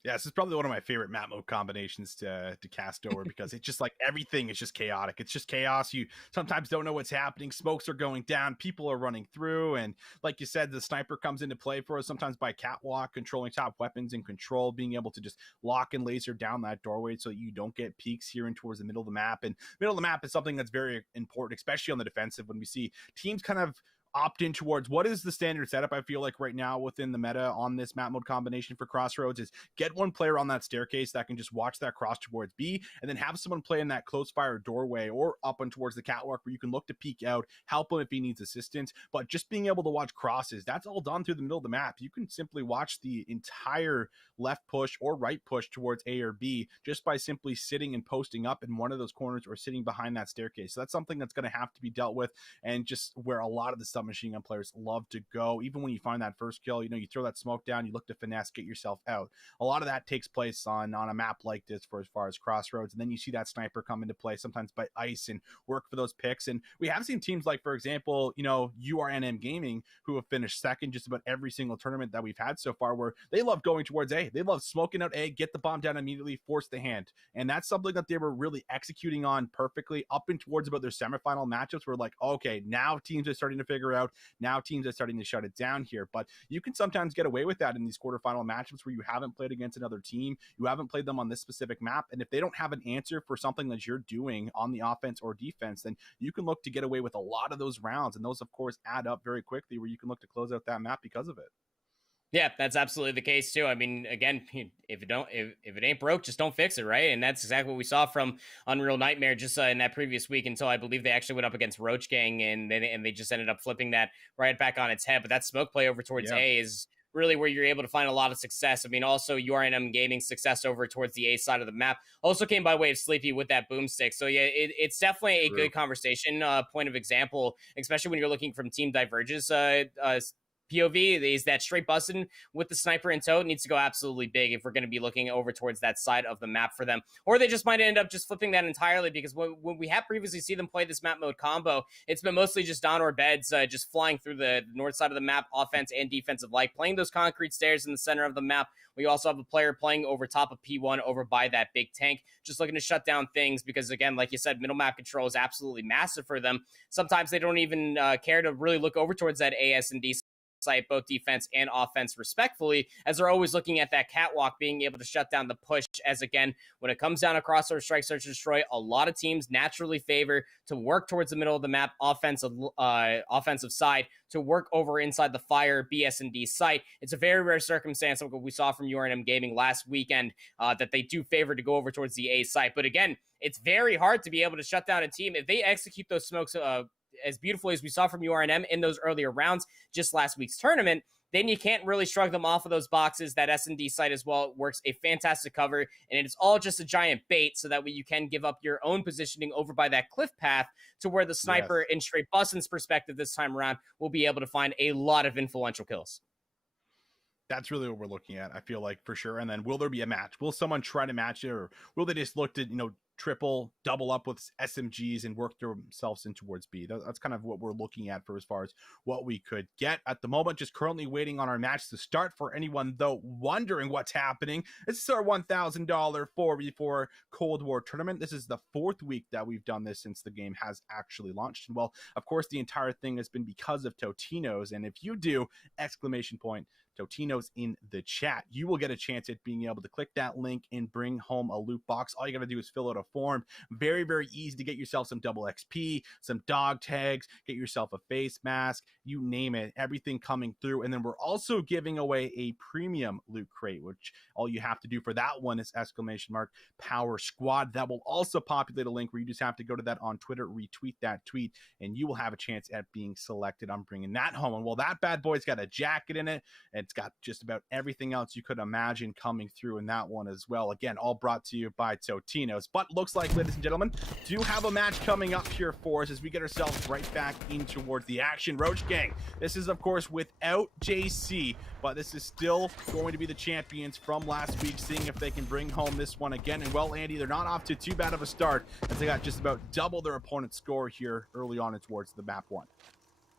Yeah, this is probably one of my favorite map mode combinations to cast over because it's just like everything is just chaotic. It's just chaos. You sometimes don't know what's happening. Smokes are going down. People are running through. And like you said, the sniper comes into play for us sometimes by catwalk, controlling top weapons and control, being able to just lock and laser down that doorway so that you don't get peeks here and towards the middle of the map. And middle of the map is something that's very important, especially on the defensive, when we see teams kind of opt in towards what is the standard setup. I feel like right now within the meta on this map mode combination for Crossroads is get one player on that staircase that can just watch that cross towards B, and then have someone play in that close fire doorway or up and towards the catwalk where you can look to peek out, help him if he needs assistance. But just being able to watch crosses, that's all done through the middle of the map. You can simply watch the entire left push or right push towards A or B just by simply sitting and posting up in one of those corners or sitting behind that staircase. So that's something that's going to have to be dealt with, and just where a lot of the submachine gun players love to go. Even when you find that first kill, you know, you throw that smoke down, you look to finesse, get yourself out. A lot of that takes place on a map like this for as far as Crossroads, and then you see that sniper come into play sometimes by ice and work for those picks. And we have seen teams like, for example, you know, URNM Gaming, who have finished second just about every single tournament that we've had so far, where they love going towards A. They love smoking out A, get the bomb down immediately, force the hand. And that's something that they were really executing on perfectly up and towards about their semifinal matchups. We're like, okay, now teams are starting to figure out, now teams are starting to shut it down here. But you can sometimes get away with that in these quarterfinal matchups where you haven't played against another team, you haven't played them on this specific map, and if they don't have an answer for something that you're doing on the offense or defense, then you can look to get away with a lot of those rounds, and those of course add up very quickly where you can look to close out that map because of it. Yeah, that's absolutely the case too. I mean, again, if it ain't broke, just don't fix it, right? And that's exactly what we saw from Unreal Nightmare just in that previous week, until I believe they actually went up against Roach Gang, and they just ended up flipping that right back on its head. But that smoke play over towards A is really where you're able to find a lot of success. I mean, also URNM Gaming's success over towards the A side of the map also came by way of Sleepy with that boomstick. So yeah, it's definitely a good conversation point of example, especially when you're looking from Team Diverge's POV is that straight busting with the sniper in tow needs to go absolutely big if we're going to be looking over towards that side of the map for them. Or they just might end up just flipping that entirely, because when we have previously seen them play this map mode combo, it's been mostly just Don or Beds just flying through the north side of the map, offense and defensive like, playing those concrete stairs in the center of the map. We also have a player playing over top of P1 over by that big tank, just looking to shut down things because, again, like you said, middle map control is absolutely massive for them. Sometimes they don't even care to really look over towards that AS and D site, both defense and offense respectfully, as they're always looking at that catwalk, being able to shut down the push. As again, when it comes down to crossover strike, search and destroy, a lot of teams naturally favor to work towards the middle of the map, offensive side, to work over inside the fire BS and D site. It's a very rare circumstance, like what we saw from URNM Gaming last weekend, that they do favor to go over towards the A site. But again, it's very hard to be able to shut down a team if they execute those smokes as beautifully as we saw from URNM in those earlier rounds just last week's tournament. Then you can't really shrug them off of those boxes. That S&D site as well works a fantastic cover, and it's all just a giant bait, so that way you can give up your own positioning over by that cliff path to where the sniper in straight Bussin's perspective this time around will be able to find a lot of influential kills. That's really what we're looking at, I feel like, for sure. And then will there be a match? Will someone try to match it, or will they just look to, triple, double up with SMGs and work themselves in towards B? That's kind of what we're looking at for as far as what we could get at the moment. Just currently waiting on our match to start. For anyone, though, wondering what's happening, this is our $1,000 4v4 Cold War tournament. This is the 4th week that we've done this since the game has actually launched. And well, of course, the entire thing has been because of Totinos. And if you do, ! Totinos in the chat, you will get a chance at being able to click that link and bring home a loot box. All you got to do is fill out a form. Very, very easy to get yourself some double XP, some dog tags, get yourself a face mask, you name it, everything coming through. And then we're also giving away a premium loot crate, which all you have to do for that one is !Power Squad. That will also populate a link where you just have to go to that on Twitter, retweet that tweet, and you will have a chance at being selected on bringing that home. And well, that bad boy's got a jacket in it, and it's got just about everything else you could imagine coming through in that one as well. Again, all brought to you by Totinos. But looks like, ladies and gentlemen, do have a match coming up here for us as we get ourselves right back in towards the action. Roach Gang, this is, of course, without JC, but this is still going to be the champions from last week, seeing if they can bring home this one again. And well, Andy, they're not off to too bad of a start, as they got just about double their opponent's score here early on and towards the map one.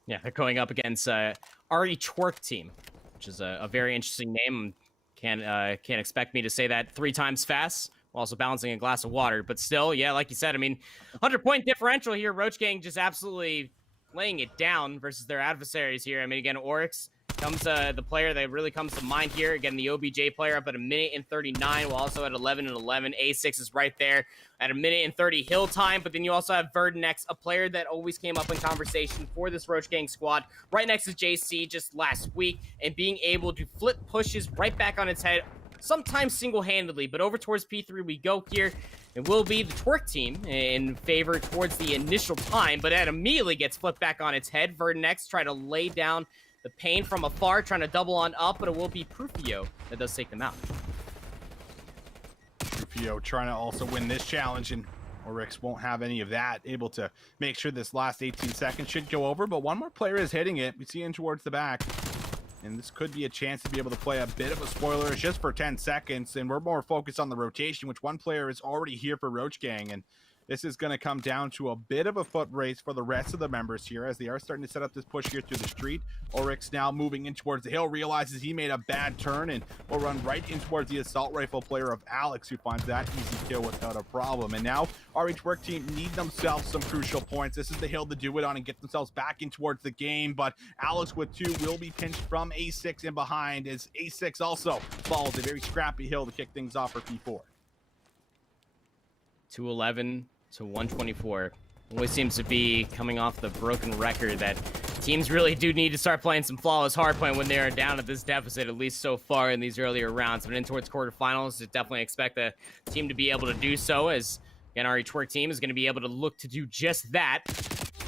Yeah, they're going up against Ari Twerk team, which is a very interesting name. Can't expect me to say that 3 times fast while also balancing a glass of water. But still, yeah, like you said, I mean, 100-point differential here. Roach Gang just absolutely laying it down versus their adversaries here. I mean, again, Oryx comes the player that really comes to mind here. Again, the OBJ player up at 1:39, while also at 11:11. A6 is right there at 1:30 hill time. But then you also have Verdinex, a player that always came up in conversation for this Roach Gang squad, right next to JC just last week, and being able to flip pushes right back on its head, sometimes single-handedly. But over towards P3 we go here. It will be the Twerk team in favor towards the initial time, but that immediately gets flipped back on its head. Verdinex try to lay down the pain from afar, trying to double on up, but it will be Prufio that does take them out. Prufio trying to also win this challenge, and Oryx won't have any of that. Able to make sure this last 18 seconds should go over, but one more player is hitting it. We see in towards the back, and this could be a chance to be able to play a bit of a spoiler. It's just for 10 seconds, and we're more focused on the rotation, which one player is already here for Roach Gang, and this is going to come down to a bit of a foot race for the rest of the members here, as they are starting to set up this push here through the street. Oryx now moving in towards the hill, realizes he made a bad turn, and will run right in towards the assault rifle player of Alex, who finds that easy kill without a problem. And now RH Work team need themselves some crucial points. This is the hill to do it on and get themselves back in towards the game, but Alex with 2 will be pinched from A6 in behind, as A6 also follows a very scrappy hill to kick things off for P4. 211 to 124. Always seems to be coming off the broken record that teams really do need to start playing some flawless hardpoint when they are down at this deficit, at least so far in these earlier rounds. But in towards quarterfinals, to definitely expect the team to be able to do so, as again, our Twerk team is going to be able to look to do just that.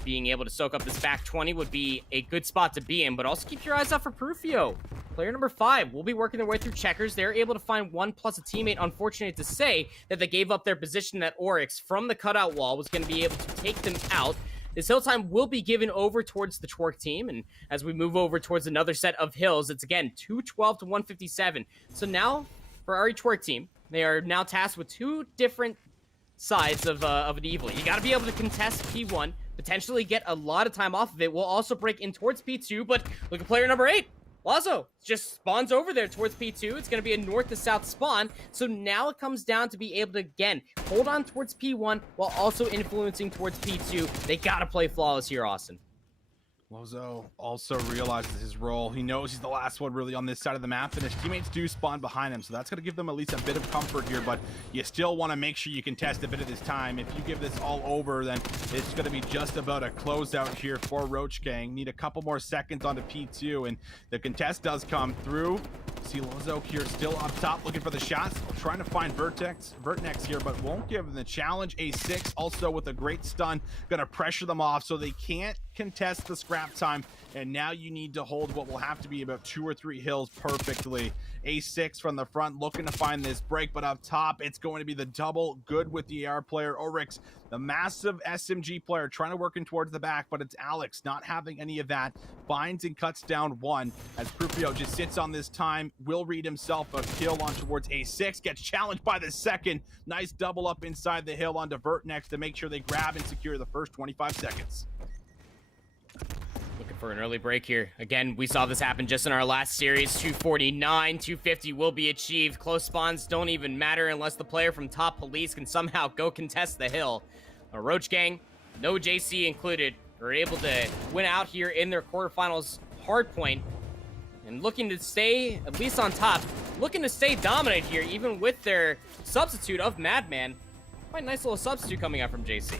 Being able to soak up this back 20 would be a good spot to be in, but also keep your eyes out for Prufio. Player number 5 will be working their way through checkers. They're able to find 1 plus a teammate. Unfortunate to say that they gave up their position at Oryx from the cutout wall was going to be able to take them out. This hill time will be given over towards the Tsquared team, and as we move over towards another set of hills, it's again 212 to 157. So now for our Tsquared team, they are now tasked with two different sides of an evil. You got to be able to contest P1, potentially get a lot of time off of it. We'll also break in towards P2, but look at player number 8. Lazo just spawns over there towards P2. It's going to be a north to south spawn. So now it comes down to be able to, again, hold on towards P1 while also influencing towards P2. They got to play flawless here, Austin. Lozo also realizes his role. He knows he's the last one really on this side of the map, and his teammates do spawn behind him, so that's going to give them at least a bit of comfort here, but you still want to make sure you contest a bit of this time. If you give this all over, then it's going to be just about a closeout here for Roach Gang. Need a couple more seconds onto P2, and the contest does come through. See Lozo here still up top looking for the shots, trying to find Vertex here, but won't give them the challenge. A6 also with a great stun, going to pressure them off so they can't contest the scrap time, and now you need to hold what will have to be about 2 or 3 hills perfectly. A6 from the front looking to find this break, but up top it's going to be the double good with the AR player. Oryx, the massive SMG player, trying to work in towards the back, but it's Alex not having any of that. Finds and cuts down one as Prufio just sits on this time. Will read himself a kill on towards A6, gets challenged by the second. Nice double up inside the hill onto Vertnex to make sure they grab and secure the first 25 seconds. Looking for an early break here. Again, we saw this happen just in our last series. 249, 250 will be achieved. Close spawns don't even matter unless the player from top police can somehow go contest the hill. A Roach Gang, no JC included, are able to win out here in their quarterfinals hardpoint. And looking to stay, at least on top, looking to stay dominant here, even with their substitute of Madman. Quite a nice little substitute coming out from JC.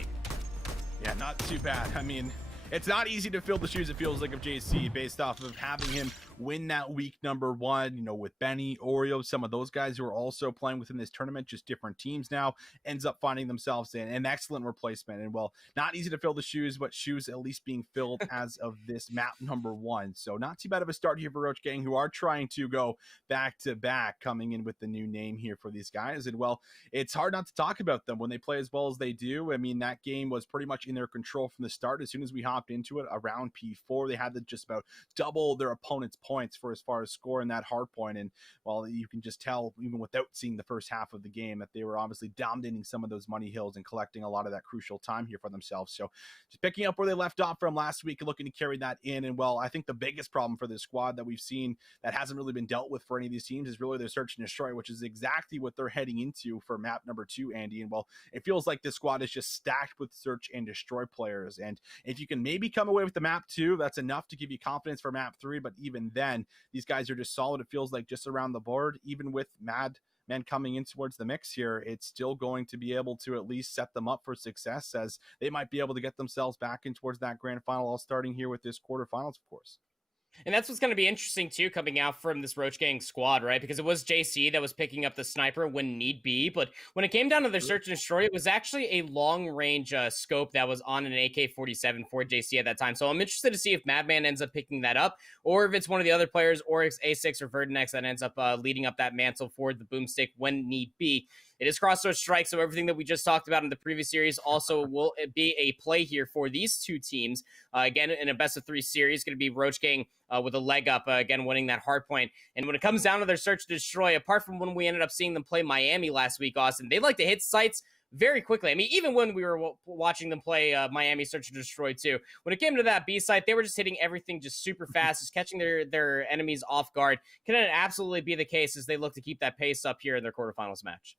Yeah, not too bad. I mean, it's not easy to fill the shoes, it feels like, of JC based off of having him win that week number 1, you know, with Benny, Oreo, some of those guys who are also playing within this tournament, just different teams now, ends up finding themselves in an excellent replacement. And well, not easy to fill the shoes, but shoes at least being filled as of this map number 1. So not too bad of a start here for Roach Gang, who are trying to go back to back, coming in with the new name here for these guys. And well, it's hard not to talk about them when they play as well as they do. I mean, that game was pretty much in their control from the start. As soon as we hopped into it around P4, they had to just about double their opponent's points for as far as scoring that hard point. And well, you can just tell even without seeing the first half of the game that they were obviously dominating some of those money hills and collecting a lot of that crucial time here for themselves. So just picking up where they left off from last week and looking to carry that in. And well, I think the biggest problem for this squad that we've seen that hasn't really been dealt with for any of these teams is really their search and destroy, which is exactly what they're heading into for map number 2, Andy. And well, it feels like this squad is just stacked with search and destroy players. And if you can maybe come away with the map 2, that's enough to give you confidence for map 3. But even then, these guys are just solid. It feels like just around the board, even with Madman coming in towards the mix here, it's still going to be able to at least set them up for success, as they might be able to get themselves back in towards that grand final, all starting here with this quarterfinals, of course. And that's what's going to be interesting, too, coming out from this Roach Gang squad, right? Because it was JC that was picking up the sniper when need be. But when it came down to their search and destroy, it was actually a long-range scope that was on an AK-47 for JC at that time. So I'm interested to see if Madman ends up picking that up, or if it's one of the other players, or it's A6 or Vertinex that ends up leading up that mantle for the boomstick when need be. It is crossroad strike, so everything that we just talked about in the previous series also will be a play here for these two teams. Again, in a best-of-3 series, going to be Roach Gang with a leg up, again, winning that hard point. And when it comes down to their search to destroy, apart from when we ended up seeing them play Miami last week, Austin, they like to hit sites very quickly. I mean, even when we were watching them play Miami Search and Destroy too, when it came to that B site, they were just hitting everything just super fast, just catching their enemies off guard. Can it absolutely be the case as they look to keep that pace up here in their quarterfinals match?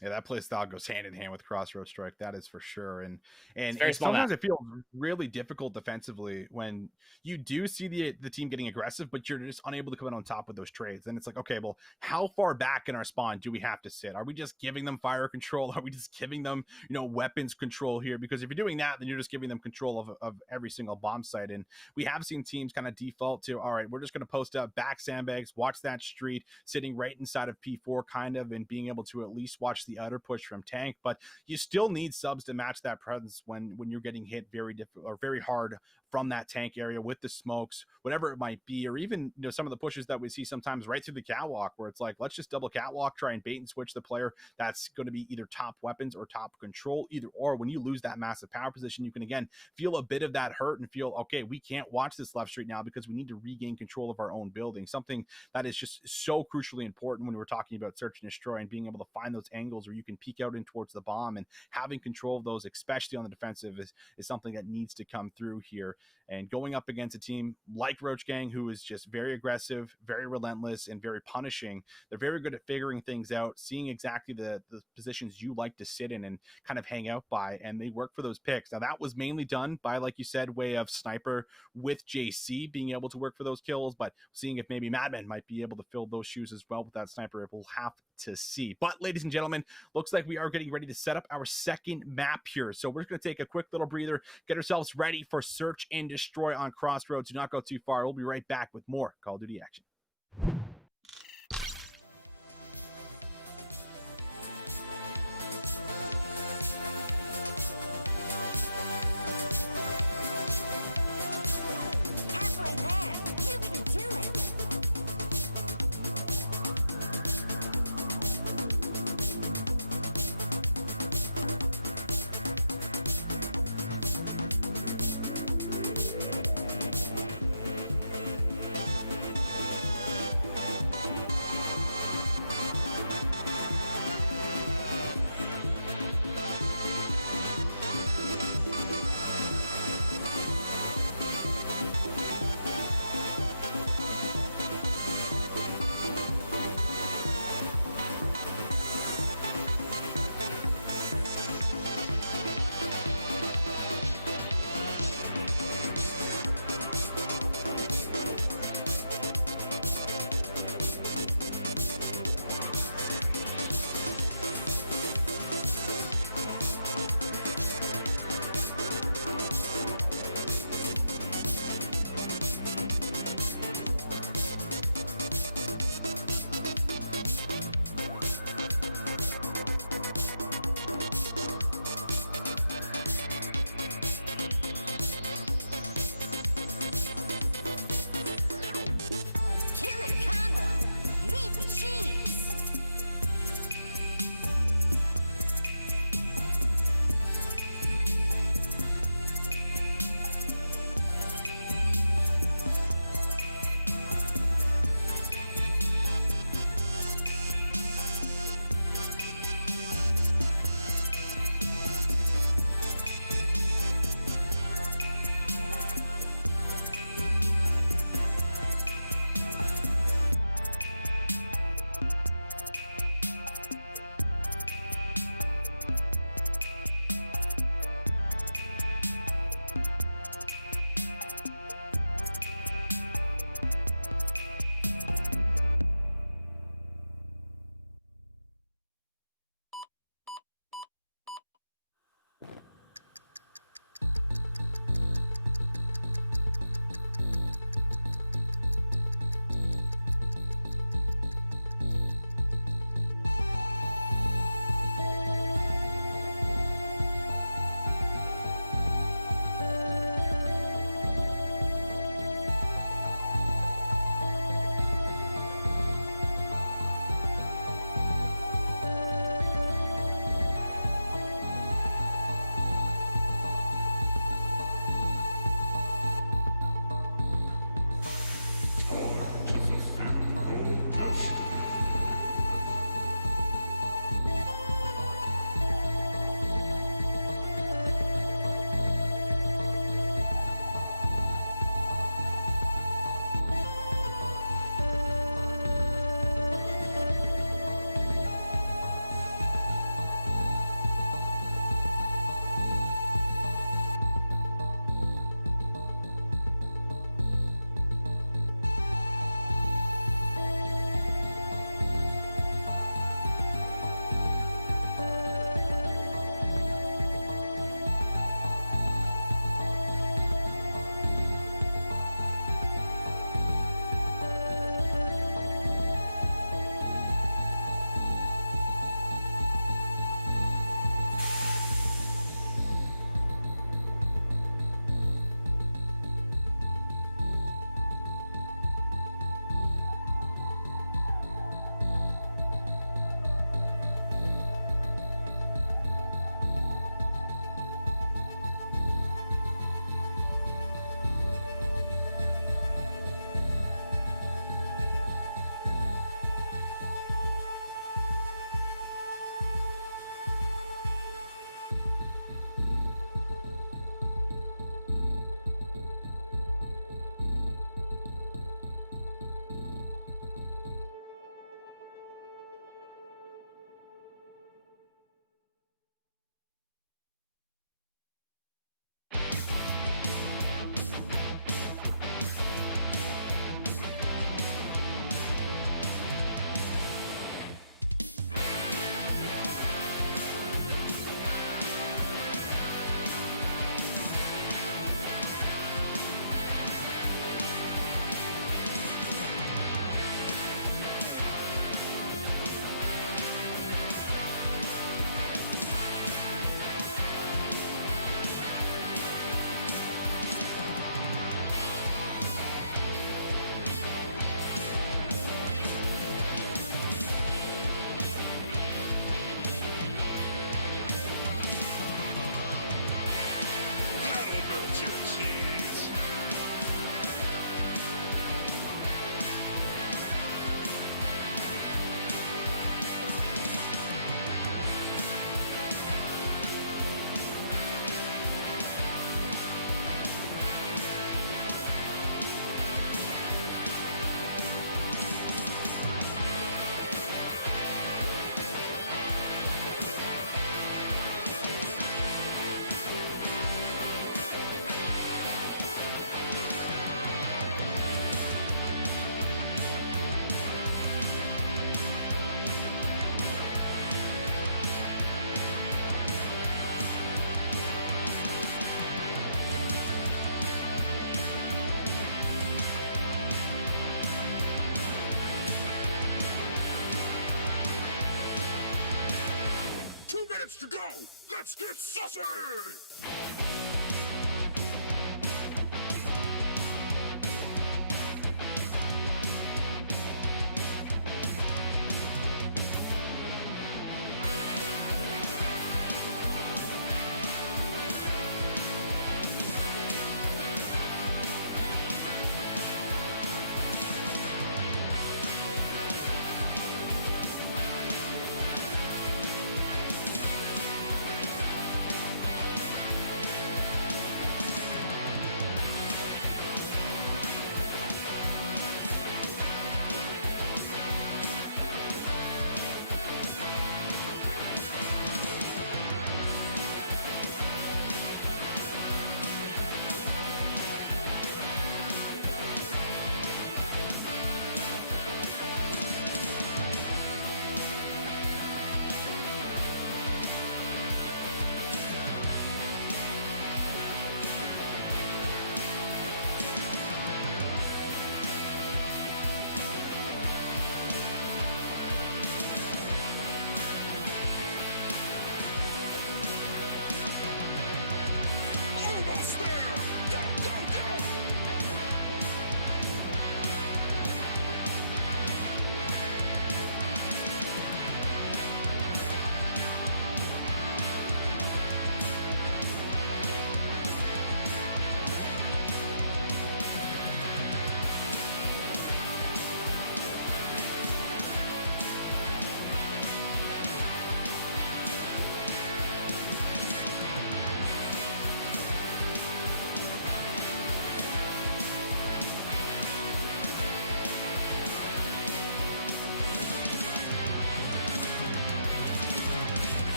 Yeah, that play style goes hand in hand with Crossroad Strike. That is for sure. And map. sometimes it feels really difficult defensively when you do see the team getting aggressive, but you're just unable to come in on top with those trades. And it's like, okay, well, how far back in our spawn do we have to sit? Are we just giving them fire control? Are we just giving them, weapons control here? Because if you're doing that, then you're just giving them control of every single bomb site. And we have seen teams kind of default to, all right, we're just going to post up back sandbags, watch that street, sitting right inside of P4 kind of, and being able to at least watch the utter push from tank. But you still need subs to match that presence when you're getting hit very hard from that tank area with the smokes, whatever it might be, or even some of the pushes that we see sometimes right through the catwalk where it's like, let's just double catwalk, try and bait and switch the player that's going to be either top weapons or top control, either or. When you lose that massive power position, you can again feel a bit of that hurt and feel, okay, we can't watch this left street now because we need to regain control of our own building, something that is just so crucially important when we're talking about search and destroy and being able to find those angles where you can peek out in towards the bomb, and having control of those, especially on the defensive, is something that needs to come through here. And going up against a team like Roach Gang, who is just very aggressive, very relentless, and very punishing, they're very good at figuring things out, seeing exactly the positions you like to sit in and kind of hang out by, and they work for those picks. Now, that was mainly done by, like you said, way of Sniper with JC being able to work for those kills, but seeing if maybe Madman might be able to fill those shoes as well with that Sniper, we'll have to see. But ladies and gentlemen, looks like we are getting ready to set up our second map here. So we're just going to take a quick little breather, get ourselves ready for Search and Destroy on Crossroads. Do not go too far. We'll be right back with more Call of Duty action. Halfway there, you can do it.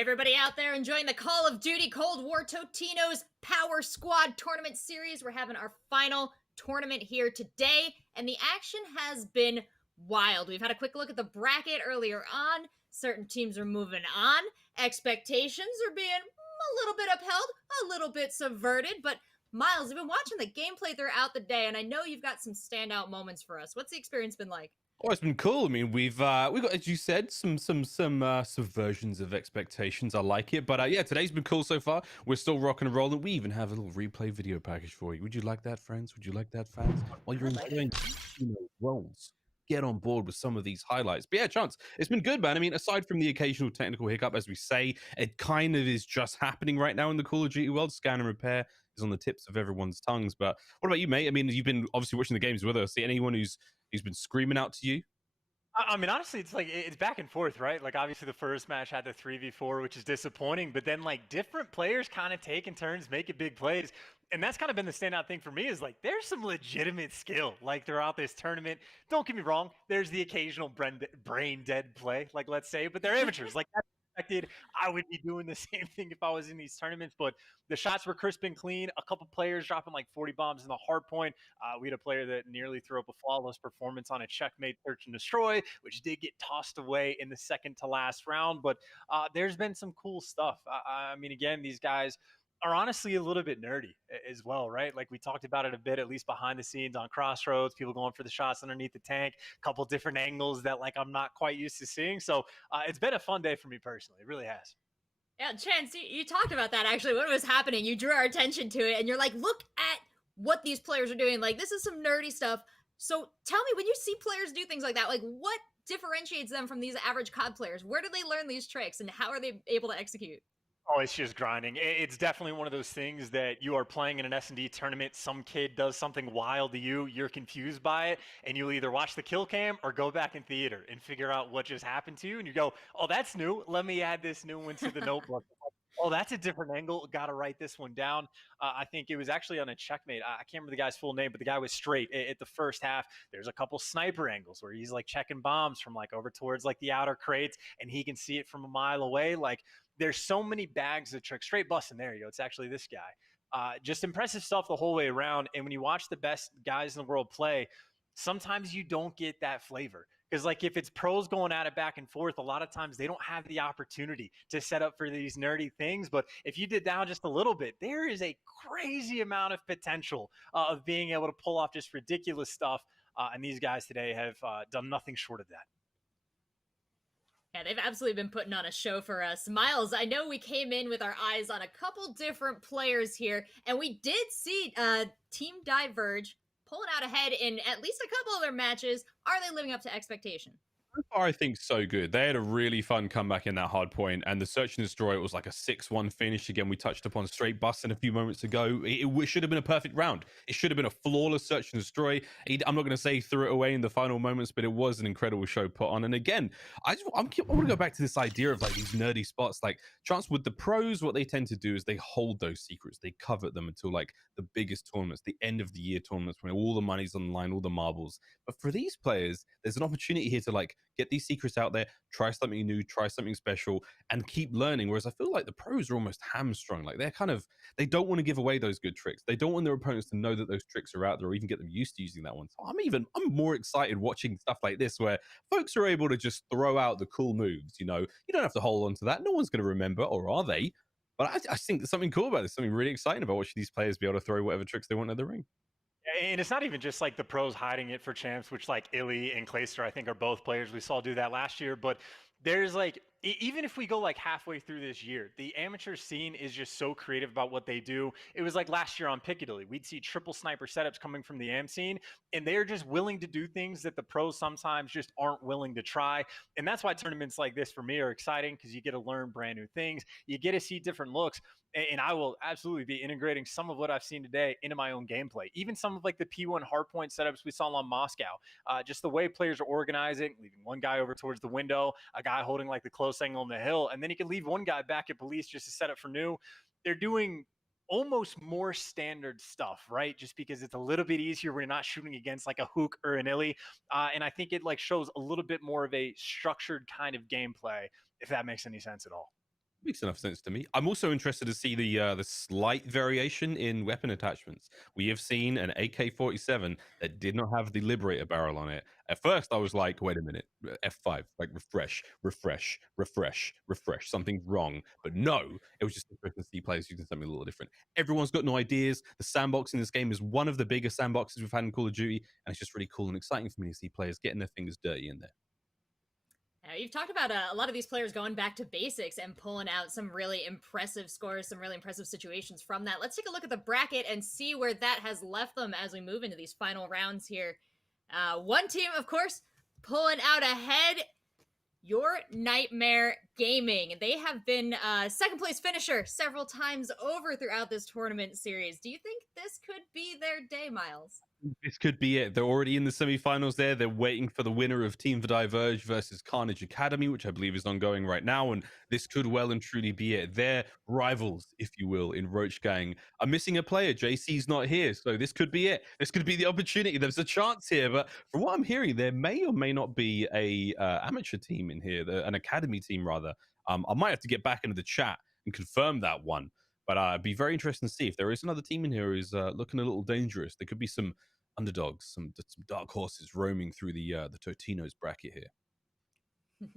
Everybody out there enjoying the Call of Duty Cold War Totinos Power Squad Tournament Series. We're having our final tournament here today, and the action has been wild. We've had a quick look at the bracket earlier on. Certain teams are moving on. Expectations are being a little bit upheld, a little bit subverted, but Miles, we've been watching the gameplay throughout the day, and I know you've got some standout moments for us. What's the experience been like? Oh, it's been cool. I mean, we've got, as you said, some subversions of expectations. I like it, but yeah, today's been cool so far. We're still rocking and rolling. We even have a little replay video package for you. Would you like that, friends? Would you like that, fans? While you're enjoying, roles, get on board with some of these highlights. But yeah, Chance, it's been good, man. I mean, aside from the occasional technical hiccup, as we say, it kind of is just happening right now in the Call of Duty world. Scan and repair is on the tips of everyone's tongues. But what about you, mate? I mean, you've been obviously watching the games with us. See anyone who's been screaming out to you? I mean, honestly, it's like it's back and forth, right? Like, obviously, the first match had the 3v4, which is disappointing, but then like different players kind of taking turns making big plays. And that's kind of been the standout thing for me is like there's some legitimate skill like throughout this tournament. Don't get me wrong, there's the occasional brain dead play, like let's say, but they're amateurs. Like that's expected. I would be doing the same thing if I was in these tournaments, but the shots were crisp and clean. A couple players dropping like 40 bombs in the hard point. We had a player that nearly threw up a flawless performance on a checkmate search and destroy, which did get tossed away in the second to last round. But there's been some cool stuff. I mean, again, these guys are honestly a little bit nerdy as well, right? Like we talked about it a bit, at least behind the scenes on Crossroads, people going for the shots underneath the tank, a couple different angles that like I'm not quite used to seeing. So it's been a fun day for me personally. It really has. Yeah, Chance, you talked about that actually. When it was happening, you drew our attention to it, and you're like, look at what these players are doing. Like, this is some nerdy stuff. So tell me, when you see players do things like that, like what differentiates them from these average COD players? Where do they learn these tricks, and how are they able to execute? Oh, it's just grinding. It's definitely one of those things that you are playing in an S&D tournament. Some kid does something wild to you. You're confused by it, and you'll either watch the kill cam or go back in theater and figure out what just happened to you. And you go, oh, that's new. Let me add this new one to the notebook. Oh, that's a different angle. Got to write this one down. I think it was actually on a checkmate. I can't remember the guy's full name, but the guy was straight at the first half. There's a couple sniper angles where he's like checking bombs from like over towards like the outer crates, and he can see it from a mile away. Like there's so many bags of tricks. Straight busting. There you go. It's actually this guy. Just impressive stuff the whole way around. And when you watch the best guys in the world play, sometimes you don't get that flavor. Because like if it's pros going at it back and forth, a lot of times they don't have the opportunity to set up for these nerdy things. But if you did down just a little bit, there is a crazy amount of potential of being able to pull off just ridiculous stuff. And these guys today have done nothing short of that. Yeah, they've absolutely been putting on a show for us. Miles, I know we came in with our eyes on a couple different players here, and we did see Team Diverge pulling out ahead in at least a couple of their matches. Are they living up to expectation? So far, I think so good. They had a really fun comeback in that hard point, and the search and destroy, it was like a 6-1 finish. Again, we touched upon straight busting a few moments ago. It should have been a perfect round. It should have been a flawless search and destroy. I'm not going to say he threw it away in the final moments, but it was an incredible show put on. And again, I want to go back to this idea of like these nerdy spots. Like Chance, with the pros, what they tend to do is they hold those secrets. They covet them until like the biggest tournaments, the end of the year tournaments, when all the money's on the line, all the marbles. But for these players, there's an opportunity here to like get these secrets out there, try something new, try something special, and keep learning. Whereas I feel like the pros are almost hamstrung. Like they don't want to give away those good tricks. They don't want their opponents to know that those tricks are out there or even get them used to using that one. So I'm more excited watching stuff like this where folks are able to just throw out the cool moves. You know, you don't have to hold on to that. No one's going to remember, or are they? But I think there's something cool about this, something really exciting about watching these players be able to throw whatever tricks they want at the ring. And it's not even just like the pros hiding it for champs, which like Illy and Clayster, I think, are both players we saw do that last year. But there's like, even if we go like halfway through this year, the amateur scene is just so creative about what they do. It was like last year on Piccadilly, we'd see triple sniper setups coming from the AM scene, and they're just willing to do things that the pros sometimes just aren't willing to try. And that's why tournaments like this for me are exciting, because you get to learn brand new things. You get to see different looks. And I will absolutely be integrating some of what I've seen today into my own gameplay. Even some of like the P1 hardpoint setups we saw on Moscow. Just the way players are organizing, leaving one guy over towards the window, a guy holding like the close angle on the hill, and then you can leave one guy back at police just to set up for new. They're doing almost more standard stuff, right? Just because it's a little bit easier when you're not shooting against like a Hook or an Illy. And I think it like shows a little bit more of a structured kind of gameplay, if that makes any sense at all. Makes enough sense to me. I'm also interested to see the slight variation in weapon attachments. We have seen an AK-47 that did not have the Liberator barrel on it. At first, I was like, "Wait a minute, F5, like refresh, refresh, refresh, refresh. Something's wrong." But no, it was just interesting to see players using something a little different. Everyone's got no ideas. The sandbox in this game is one of the biggest sandboxes we've had in Call of Duty, and it's just really cool and exciting for me to see players getting their fingers dirty in there. Now, you've talked about a lot of these players going back to basics and pulling out some really impressive scores, some really impressive situations from that. Let's take a look at the bracket and see where that has left them as we move into these final rounds here. One team, of course, pulling out ahead, Your Nightmare Gaming. They have been second place finisher several times over throughout this tournament series. Do you think this could be their day, Miles? This could be it. They're already in the semifinals there. They're waiting for the winner of Team for Diverge versus Carnage Academy, which I believe is ongoing right now. And this could well and truly be it. Their rivals, if you will, in Roach Gang are missing a player. JC's not here. So this could be it. This could be the opportunity. There's a chance here. But from what I'm hearing, there may or may not be a amateur team in here, an academy team rather. I might have to get back into the chat and confirm that one. But it'd be very interesting to see if there is another team in here who's looking a little dangerous. There could be some underdogs, some dark horses roaming through the Totinos bracket here.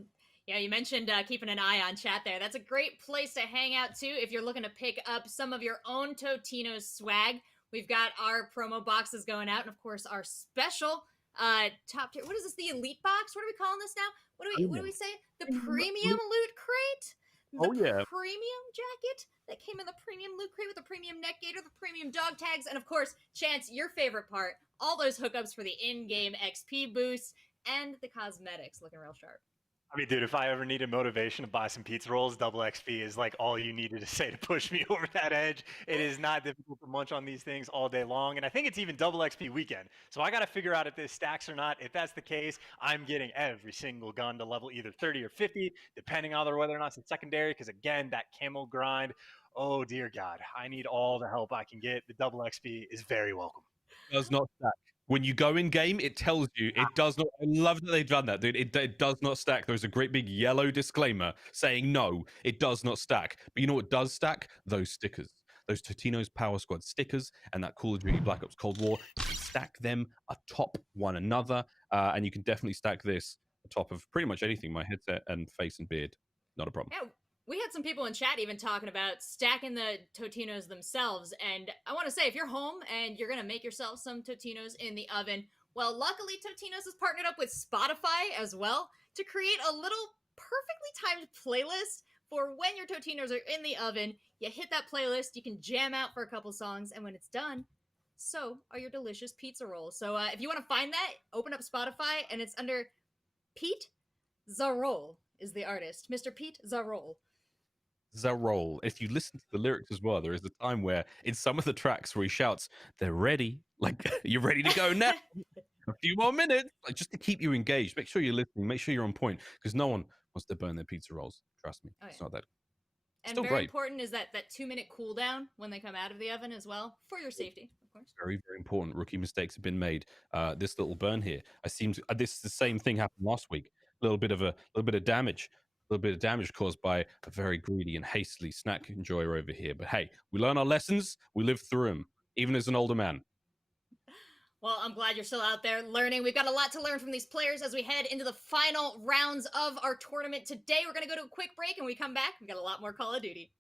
Yeah, you mentioned keeping an eye on chat there. That's a great place to hang out too if you're looking to pick up some of your own Totinos swag. We've got our promo boxes going out, and of course our special top tier. What is this? The elite box? What are we calling this now? What do we say? The premium loot crate. The premium jacket that came in the premium loot crate with the premium neck gaiter, the premium dog tags, and of course, Chance, your favorite part, all those hookups for the in-game XP boost and the cosmetics looking real sharp. I mean, dude, if I ever needed motivation to buy some pizza rolls, double XP is like all you needed to say to push me over that edge. It is not difficult to munch on these things all day long. And I think it's even double XP weekend. So I got to figure out if this stacks or not. If that's the case, I'm getting every single gun to level either 30 or 50, depending on whether or not it's secondary. Because again, that camel grind, oh dear God, I need all the help I can get. The double XP is very welcome. Does not stack. When you go in game, it tells you it does not. I love that they've done that, dude. It does not stack. There's a great big yellow disclaimer saying no, it does not stack. But you know what does stack? Those stickers, those Totinos Power Squad stickers, and that Call of Duty Black Ops Cold War. You can stack them atop one another, and you can definitely stack this atop of pretty much anything. My headset and face and beard, not a problem. Yeah. We had some people in chat even talking about stacking the Totinos themselves. And I want to say, if you're home and you're going to make yourself some Totinos in the oven, well, luckily Totinos has partnered up with Spotify as well to create a little perfectly timed playlist for when your Totinos are in the oven. You hit that playlist, you can jam out for a couple songs, and when it's done, so are your delicious pizza rolls. So if you want to find that, open up Spotify, and it's under Pete Zarol is the artist. Mr. Pete Zarol. Zarol. If you listen to the lyrics as well, there is a time where in some of the tracks where he shouts, "They're ready," like you're ready to go now. A few more minutes, like just to keep you engaged. Make sure you're listening. Make sure you're on point because no one wants to burn their pizza rolls. Trust me, it's not that. And Still very great. important is that 2-minute cooldown when they come out of the oven as well for your safety, of course. Very, very important. Rookie mistakes have been made. This little burn here. This the same thing happened last week. A little bit of damage. A little bit of damage caused by a very greedy and hastily snack enjoyer over here. But hey, we learn our lessons. We live through them, even as an older man. Well, I'm glad you're still out there learning. We've got a lot to learn from these players as we head into the final rounds of our tournament today. We're going to go to a quick break, and when we come back, we've got a lot more Call of Duty.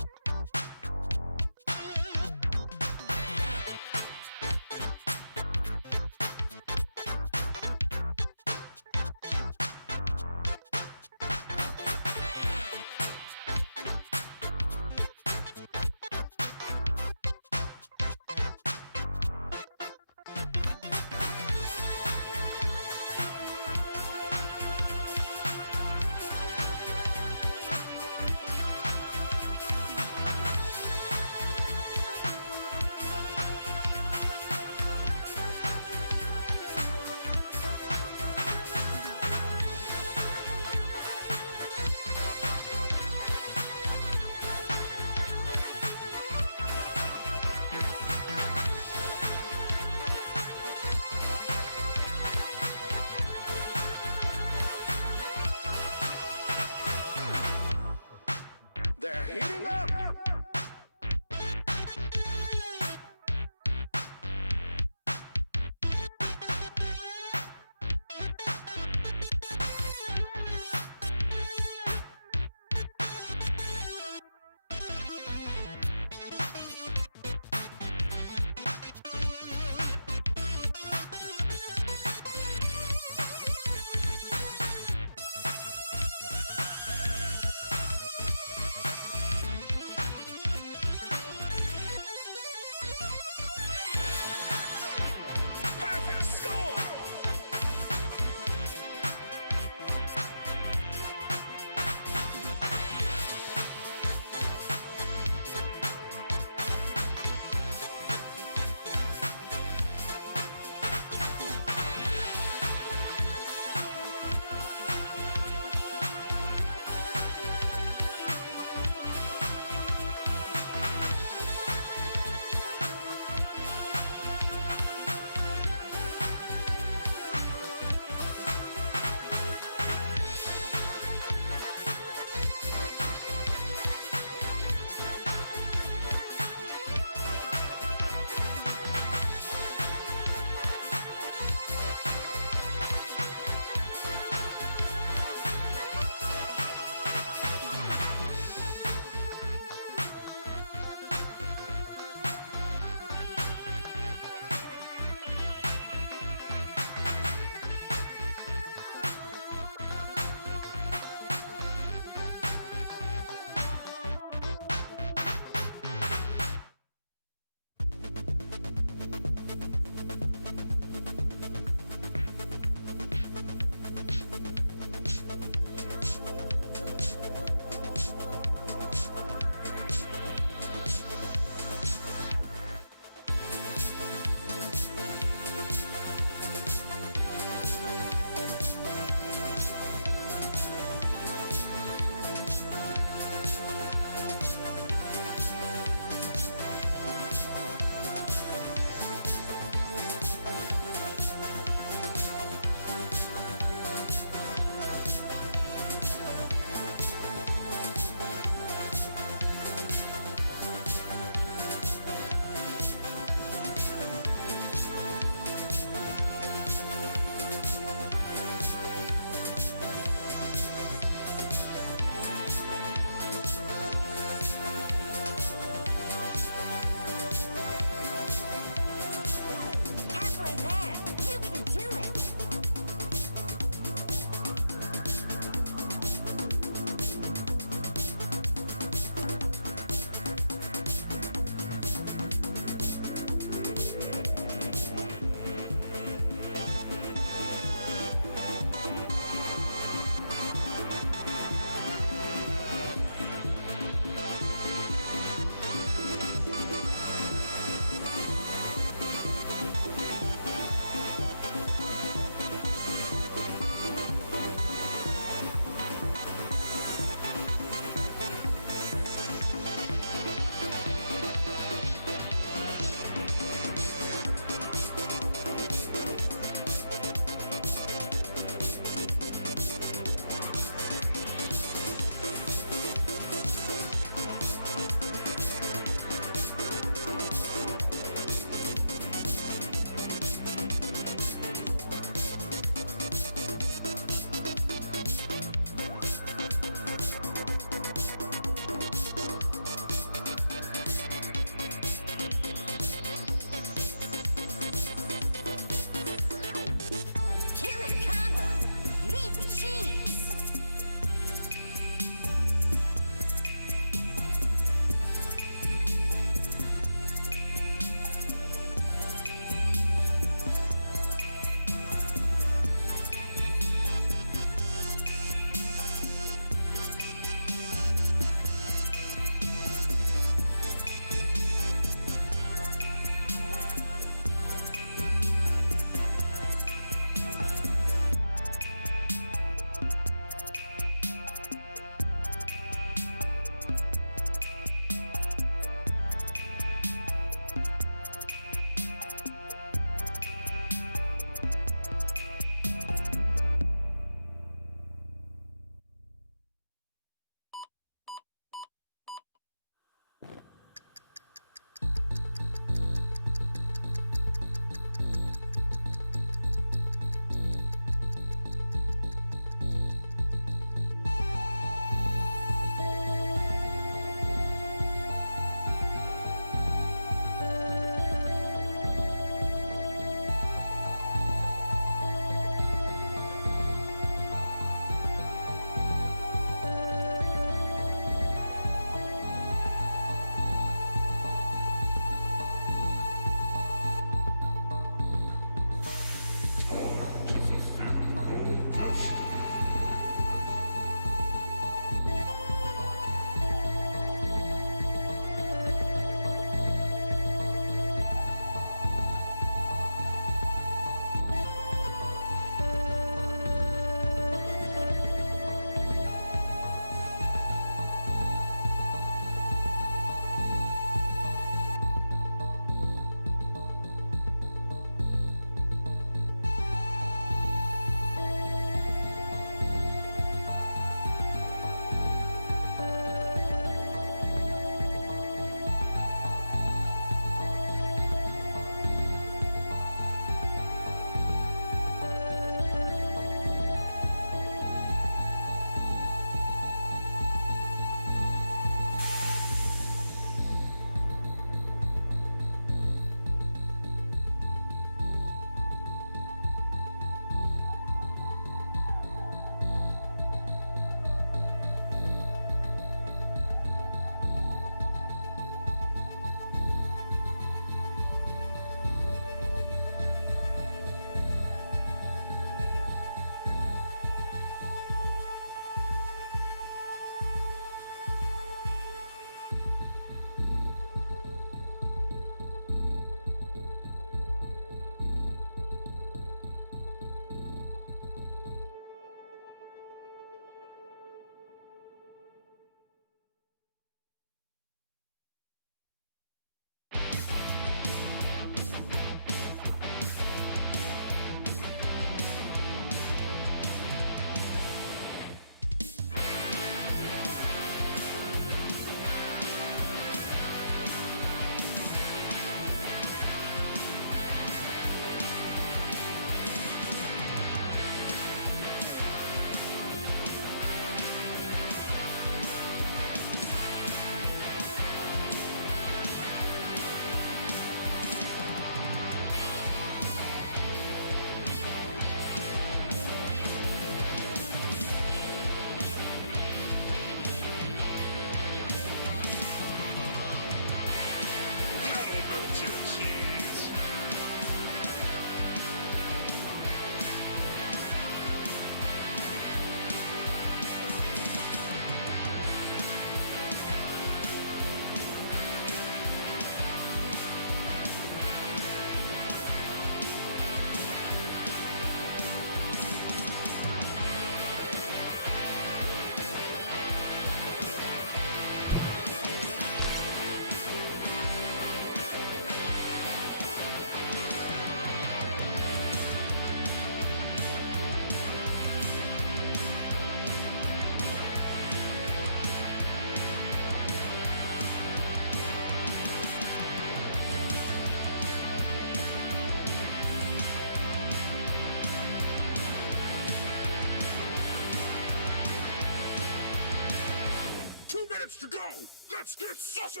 get saucy!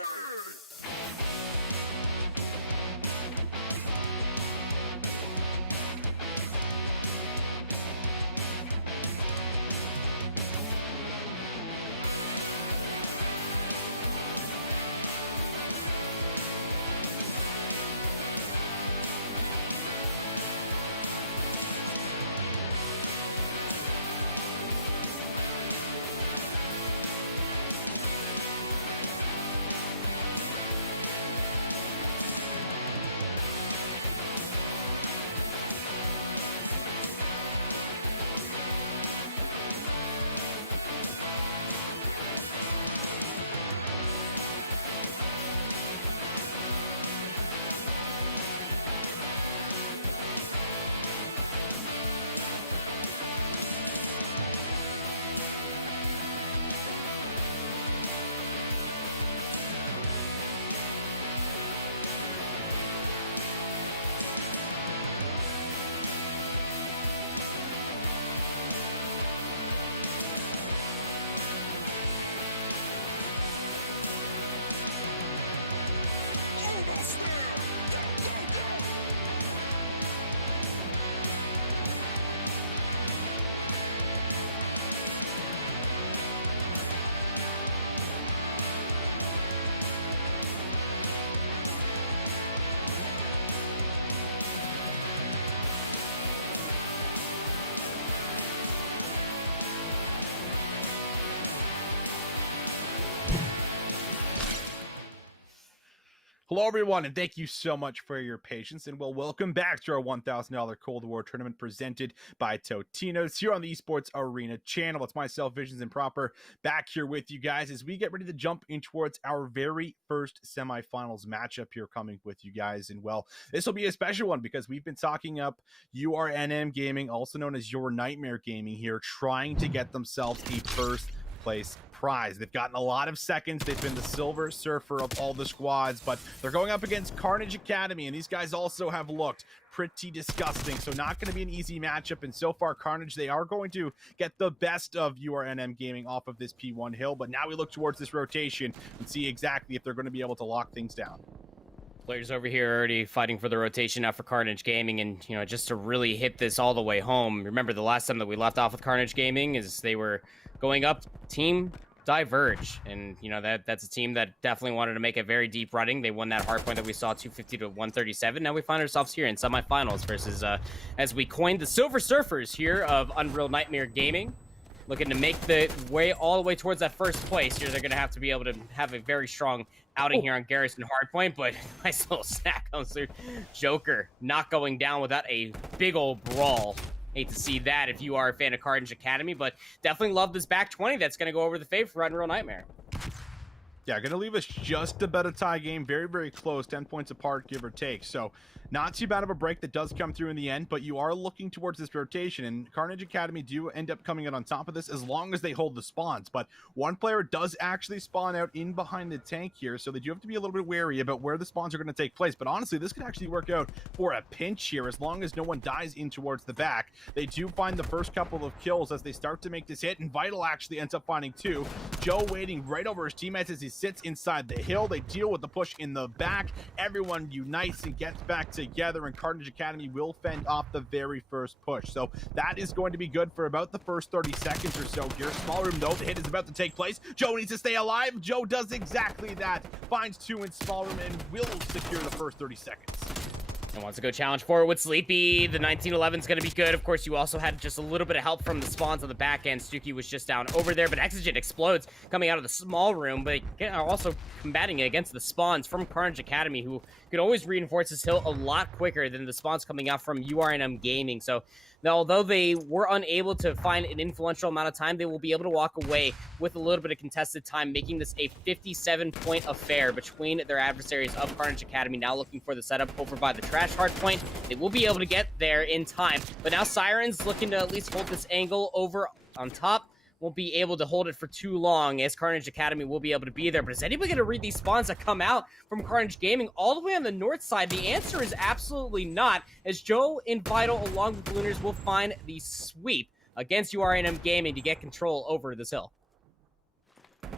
Almost there! Go, go, go! Hello, everyone, and thank you so much for your patience. And well, welcome back to our $1,000 Cold War tournament presented by Totinos here on the Esports Arena channel. It's myself, Visions Improper, back here with you guys as we get ready to jump in towards our very first semifinals matchup here coming with you guys. And well, this will be a special one because we've been talking up URNM Gaming, also known as Your Nightmare Gaming here, trying to get themselves a first place prize. They've gotten a lot of seconds. They've been the Silver Surfer of all the squads, but they're going up against Carnage Academy, and these guys also have looked pretty disgusting, so not going to be an easy matchup. And so far, Carnage, they are going to get the best of URNM Gaming off of this P1 hill, but now we look towards this rotation and see exactly if they're going to be able to lock things down. Players over here already fighting for the rotation now for Carnage Gaming, and just to really hit this all the way home, remember the last time that we left off with Carnage Gaming is they were going up Team Diverge, and that's a team that definitely wanted to make a very deep running. They won that hard point that we saw, 250 to 137. Now we find ourselves here in semifinals versus as we coined the Silver Surfers here of Unreal Nightmare Gaming, looking to make the way all the way towards that first place here. They're going to have to be able to have a very strong outing here on Garrison Hardpoint, but nice little snack comes through. Joker not going down without a big old brawl. Hate to see that if you are a fan of Carnage Academy, but definitely love this back 20 that's going to go over the fave for Unreal Nightmare. Yeah, going to leave us just about a tie game. Very, very close, 10 points apart, give or take. So not too bad of a break that does come through in the end, but you are looking towards this rotation, and Carnage Academy do end up coming out on top of this as long as they hold the spawns. But one player does actually spawn out in behind the tank here, so they do have to be a little bit wary about where the spawns are going to take place. But honestly, this could actually work out for a pinch here as long as no one dies in towards the back. They do find the first couple of kills as they start to make this hit, and Vital actually ends up finding two. Joe waiting right over his teammates as he sits inside the hill. They deal with the push in the back. Everyone unites and gets back together, and Carnage Academy will fend off the very first push. So that is going to be good for about the first 30 seconds or so here. Small room though, the hit is about to take place. Joe needs to stay alive. Joe does exactly that. Finds two in small room and will secure the first 30 seconds. And wants to go challenge forward with Sleepy. The 1911 is going to be good. Of course, you also had just a little bit of help from the spawns on the back end. Stuki was just down over there, but Exogen explodes coming out of the small room, but also combating it against the spawns from Carnage Academy, who could always reinforce this hill a lot quicker than the spawns coming out from URNM Gaming. So now, although they were unable to find an influential amount of time, they will be able to walk away with a little bit of contested time, making this a 57-point affair between their adversaries of Carnage Academy. Now looking for the setup over by the trash hard point. They will be able to get there in time, but now Siren's looking to at least hold this angle over on top. Won't be able to hold it for too long as Carnage Academy will be able to be there. But is anybody going to read these spawns that come out from Carnage Gaming all the way on the north side? The answer is absolutely not, as Joe and Vital along with Blooners will find the sweep against URNM Gaming to get control over this hill.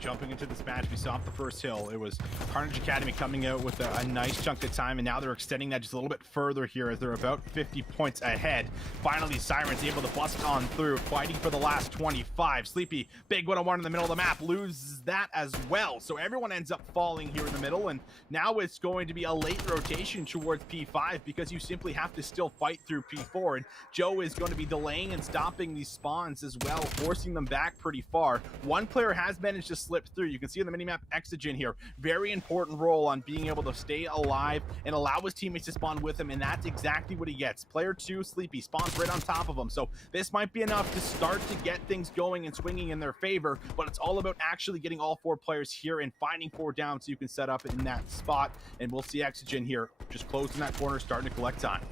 jumping into this match. We saw off the first hill. It was Carnage Academy coming out with a nice chunk of time, and now they're extending that just a little bit further here as they're about 50 points ahead. Finally, Sirens able to bust on through, fighting for the last 25. Sleepy, big one-on-one in the middle of the map, loses that as well. So everyone ends up falling here in the middle, and now it's going to be a late rotation towards P5 because you simply have to still fight through P4, and Joe is going to be delaying and stopping these spawns as well, forcing them back pretty far. One player has managed to slip through. You can see on the minimap Exogen here, very important role on being able to stay alive and allow his teammates to spawn with him, and that's exactly what he gets. Player 2, Sleepy, spawns right on top of him, so this might be enough to start to get things going and swinging in their favor, but it's all about actually getting all 4 players here and finding 4 down so you can set up in that spot, and we'll see Exogen here just closing that corner, starting to collect time.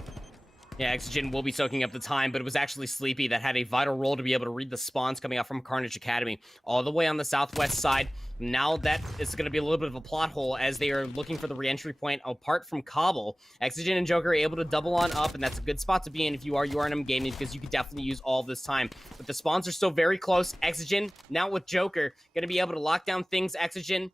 Yeah, Exogen will be soaking up the time, but it was actually Sleepy that had a vital role to be able to read the spawns coming out from Carnage Academy all the way on the southwest side. Now that is going to be a little bit of a plot hole as they are looking for the re-entry point apart from Cobble. Exogen and Joker are able to double on up, and that's a good spot to be in if you are URNM Gaming because you could definitely use all of this time. But the spawns are still very close. Exogen, now with Joker, going to be able to lock down things. Exogen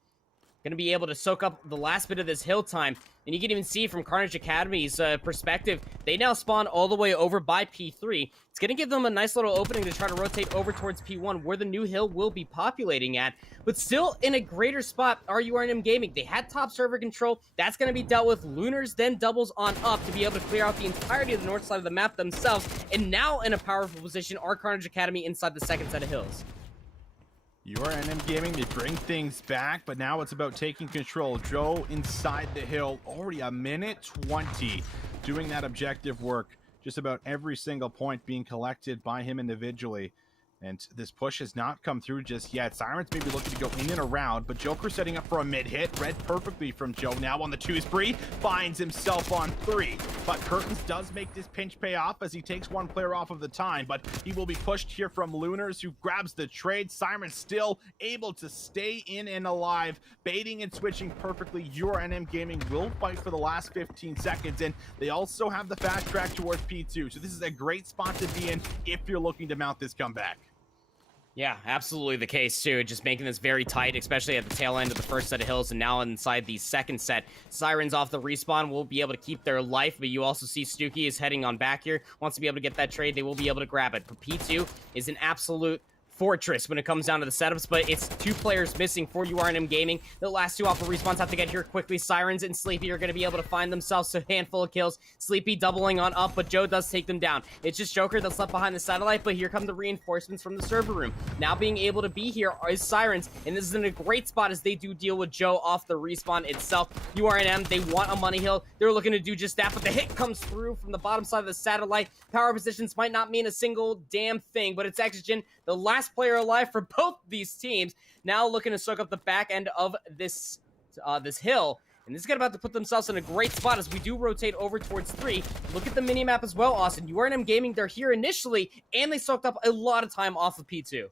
going to be able to soak up the last bit of this hill time. And you can even see from Carnage Academy's perspective, they now spawn all the way over by P3. It's going to give them a nice little opening to try to rotate over towards P1, where the new hill will be populating at. But still in a greater spot are URNM Gaming. They had top server control. That's going to be dealt with. Lunars then doubles on up to be able to clear out the entirety of the north side of the map themselves. And now in a powerful position are Carnage Academy inside the second set of hills. URNM Gaming, they bring things back, but now it's about taking control. Joe inside the hill, already a minute 20 doing that objective work. Just about every single point being collected by him individually. And this push has not come through just yet. Sirens may be looking to go in and around, but Joker setting up for a mid-hit. Read perfectly from Joe. Now on the 2 spree, finds himself on 3. But Curtains does make this pinch pay off as he takes 1 player off of the time, but he will be pushed here from Lunars, who grabs the trade. Sirens still able to stay in and alive, baiting and switching perfectly. URNM Gaming will fight for the last 15 seconds, and they also have the fast track towards P2. So this is a great spot to be in if you're looking to mount this comeback. Yeah, absolutely the case, too. Just making this very tight, especially at the tail end of the first set of hills and now inside the second set. Sirens off the respawn will be able to keep their life, but you also see Stuki is heading on back here. Wants to be able to get that trade. They will be able to grab it. But P2 is an absolute fortress when it comes down to the setups, but it's 2 players missing for URNM Gaming. The last 2 off the respawns have to get here quickly. Sirens and Sleepy are going to be able to find themselves a handful of kills. Sleepy doubling on up, but Joe does take them down. It's just Joker that's left behind the satellite, but here come the reinforcements from the server room. Now being able to be here is Sirens, and this is in a great spot as they do deal with Joe off the respawn itself. URNM, they want a money hill. They're looking to do just that, but the hit comes through from the bottom side of the satellite. Power positions might not mean a single damn thing, but it's Exogen, the last player alive for both these teams, now looking to soak up the back end of this this hill. And this is about to put themselves in a great spot as we do rotate over towards 3. Look at the minimap as well, Austin. URNM Gaming, they're here initially, and they soaked up a lot of time off of P2.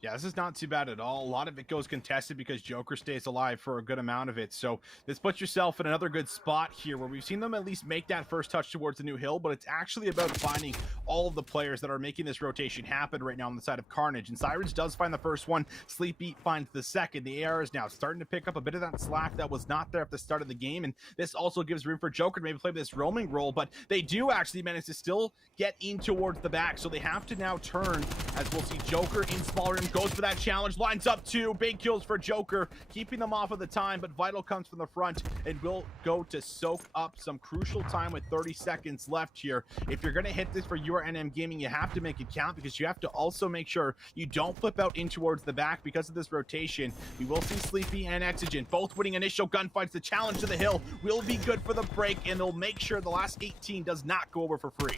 Yeah, this is not too bad at all. A lot of it goes contested because Joker stays alive for a good amount of it. So this puts yourself in another good spot here where we've seen them at least make that first touch towards the new hill, but it's actually about finding all of the players that are making this rotation happen right now on the side of Carnage. And Sirens does find the first one. Sleepy finds the second. The AR is now starting to pick up a bit of that slack that was not there at the start of the game. And this also gives room for Joker to maybe play this roaming role, but they do actually manage to still get in towards the back. So they have to now turn, as we'll see Joker in small room, goes for that challenge, lines up 2 big kills for Joker, keeping them off of the time, but Vital comes from the front and will go to soak up some crucial time with 30 seconds left here. If you're going to hit this for URNM Gaming, you have to make it count because you have to also make sure you don't flip out in towards the back because of this rotation. We will see Sleepy and Exogen both winning initial gunfights. The challenge to the hill will be good for the break, and they'll make sure the last 18 does not go over for free.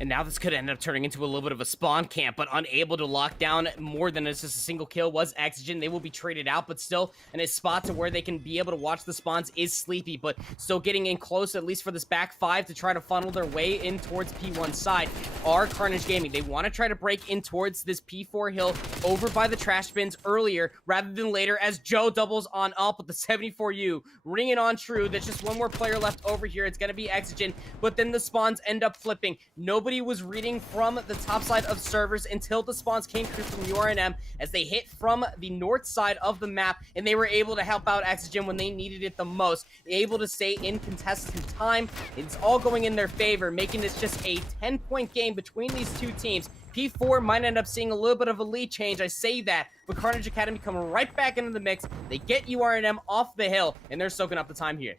And now this could end up turning into a little bit of a spawn camp, but unable to lock down more than just a single kill was Exogen. They will be traded out, but still in a spot to where they can be able to watch the spawns is Sleepy, but still getting in close, at least for this back 5, to try to funnel their way in towards P1 side are Carnage Gaming. They want to try to break in towards this P4 hill over by the trash bins earlier rather than later as Joe doubles on up with the 74U. Ringing on true. There's just one more player left over here. It's going to be Exogen, but then the spawns end up flipping. Nobody nobody was reading from the top side of servers until the spawns came through from URNM as they hit from the north side of the map, and they were able to help out Exogen when they needed it the most. Able to stay in contested time. It's all going in their favor, making this just a 10-point game between these two teams. P4 might end up seeing a little bit of a lead change, I say that, but Carnage Academy coming right back into the mix. They get URNM off the hill, and they're soaking up the time here.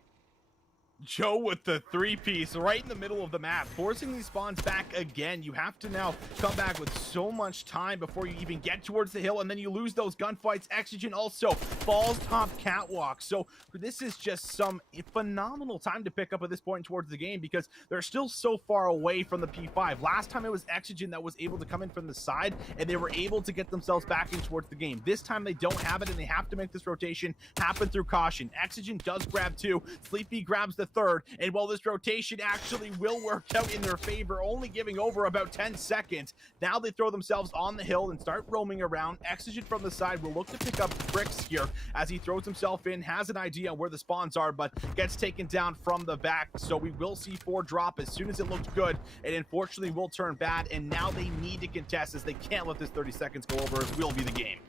Joe with the three-piece right in the middle of the map, forcing these spawns back again. You have to now come back with so much time before you even get towards the hill, and then you lose those gunfights. Exogen also falls top catwalk. So this is just some phenomenal time to pick up at this point towards the game because they're still so far away from the P5. Last time it was Exogen that was able to come in from the side, and they were able to get themselves back in towards the game. This time they don't have it, and they have to make this rotation happen through caution. Exogen does grab 2. Sleepy grabs the 3rd, and while this rotation actually will work out in their favor, only giving over about 10 seconds, now they throw themselves on the hill and start roaming around. Exogen from the side will look to pick up bricks here as he throws himself in, has an idea where the spawns are, but gets taken down from the back. So we will see 4 drop as soon as it looked good. It unfortunately will turn bad, and now they need to contest as they can't let this 30 seconds go over, as will be the game.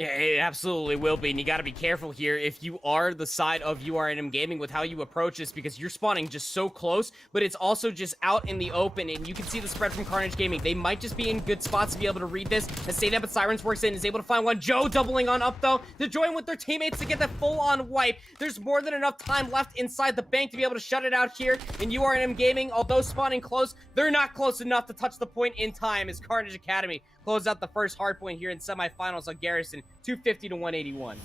Yeah, it absolutely will be, and you gotta be careful here if you are the side of URNM Gaming with how you approach this, because you're spawning just so close, but it's also just out in the open, and you can see the spread from Carnage Gaming. They might just be in good spots to be able to read this and say that, but Sirens works in, is able to find one. Joe doubling on up, though, to join with their teammates to get that full-on wipe. There's more than enough time left inside the bank to be able to shut it out here, and URNM Gaming, although spawning close, they're not close enough to touch the point in time as Carnage Academy close out the first hard point here in semifinals on Garrison, 250 to 181.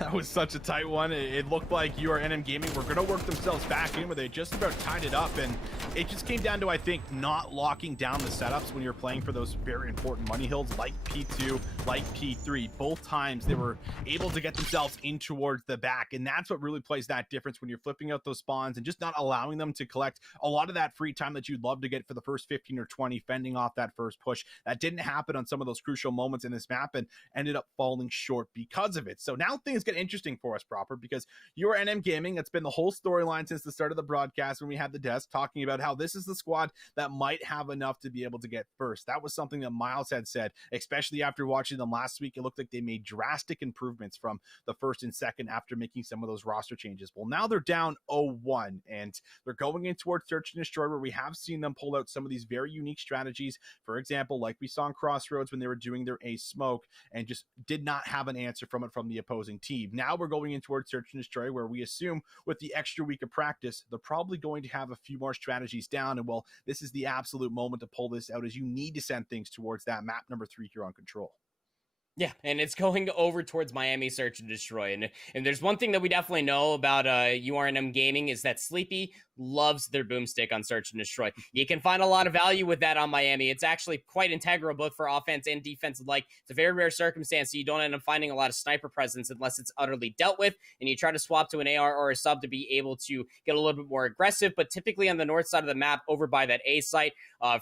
That was such a tight one. It looked like URNM Gaming were going to work themselves back in, where they just about tied it up, and it just came down to, I think, not locking down the setups when you're playing for those very important money hills like P2, like P3. Both times they were able to get themselves in towards the back, and that's what really plays that difference when you're flipping out those spawns and just not allowing them to collect a lot of that free time that you'd love to get for the first 15 or 20, fending off that first push. That didn't happen on some of those crucial moments in this map and ended up falling short because of it. So now things get interesting for us, Proper, because URNM Gaming, that's been the whole storyline since the start of the broadcast when we had the desk talking about how this is the squad that might have enough to be able to get first. That was something that Miles had said, especially after watching them last week. It looked like they made drastic improvements from the first and second after making some of those roster changes. Well, now they're down 0-1, and they're going in towards Search and Destroy, where we have seen them pull out some of these very unique strategies. For example, like we saw in Crossroads when they were doing their ace smoke and just did not have an answer from it from the opposing team. Now we're going in towards Search and Destroy, where we assume with the extra week of practice, they're probably going to have a few more strategies down. And well, this is the absolute moment to pull this out, as you need to send things towards that map number 3 here on Control. Yeah, and it's going over towards Miami Search and Destroy. And there's one thing that we definitely know about URNM Gaming is that Sleepy loves their boomstick on Search and Destroy. You can find a lot of value with that on Miami. It's actually quite integral both for offense and defense alike. It's a very rare circumstance, so you don't end up finding a lot of sniper presence unless it's utterly dealt with, and you try to swap to an AR or a sub to be able to get a little bit more aggressive. But typically on the north side of the map, over by that A site,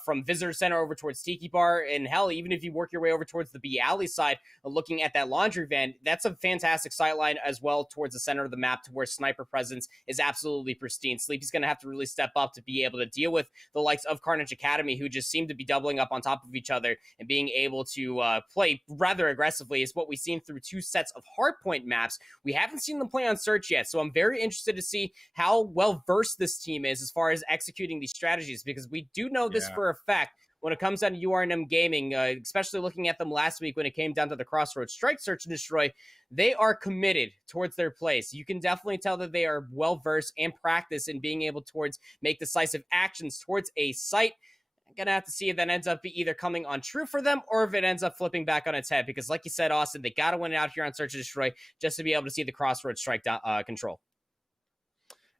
from Visitor Center over towards Tiki Bar, and hell, even if you work your way over towards the B Alley side, looking at that laundry van, that's a fantastic sight line as well towards the center of the map to where sniper presence is absolutely pristine. Sleepy's going to have to really step up to be able to deal with the likes of Carnage Academy, who just seem to be doubling up on top of each other and being able to play rather aggressively, is what we've seen through 2 sets of hardpoint maps. We haven't seen them play on Search yet, so I'm very interested to see how well versed this team is as far as executing these strategies, because we do know this for a fact. When it comes down to URNM Gaming, especially looking at them last week when it came down to the Crossroads Strike, Search and Destroy, they are committed towards their place. You can definitely tell that they are well-versed and practiced in being able towards make decisive actions towards a site. I'm going to have to see if that ends up either coming on true for them or if it ends up flipping back on its head, because like you said, Austin, they got to win it out here on Search and Destroy just to be able to see the Crossroads Strike control.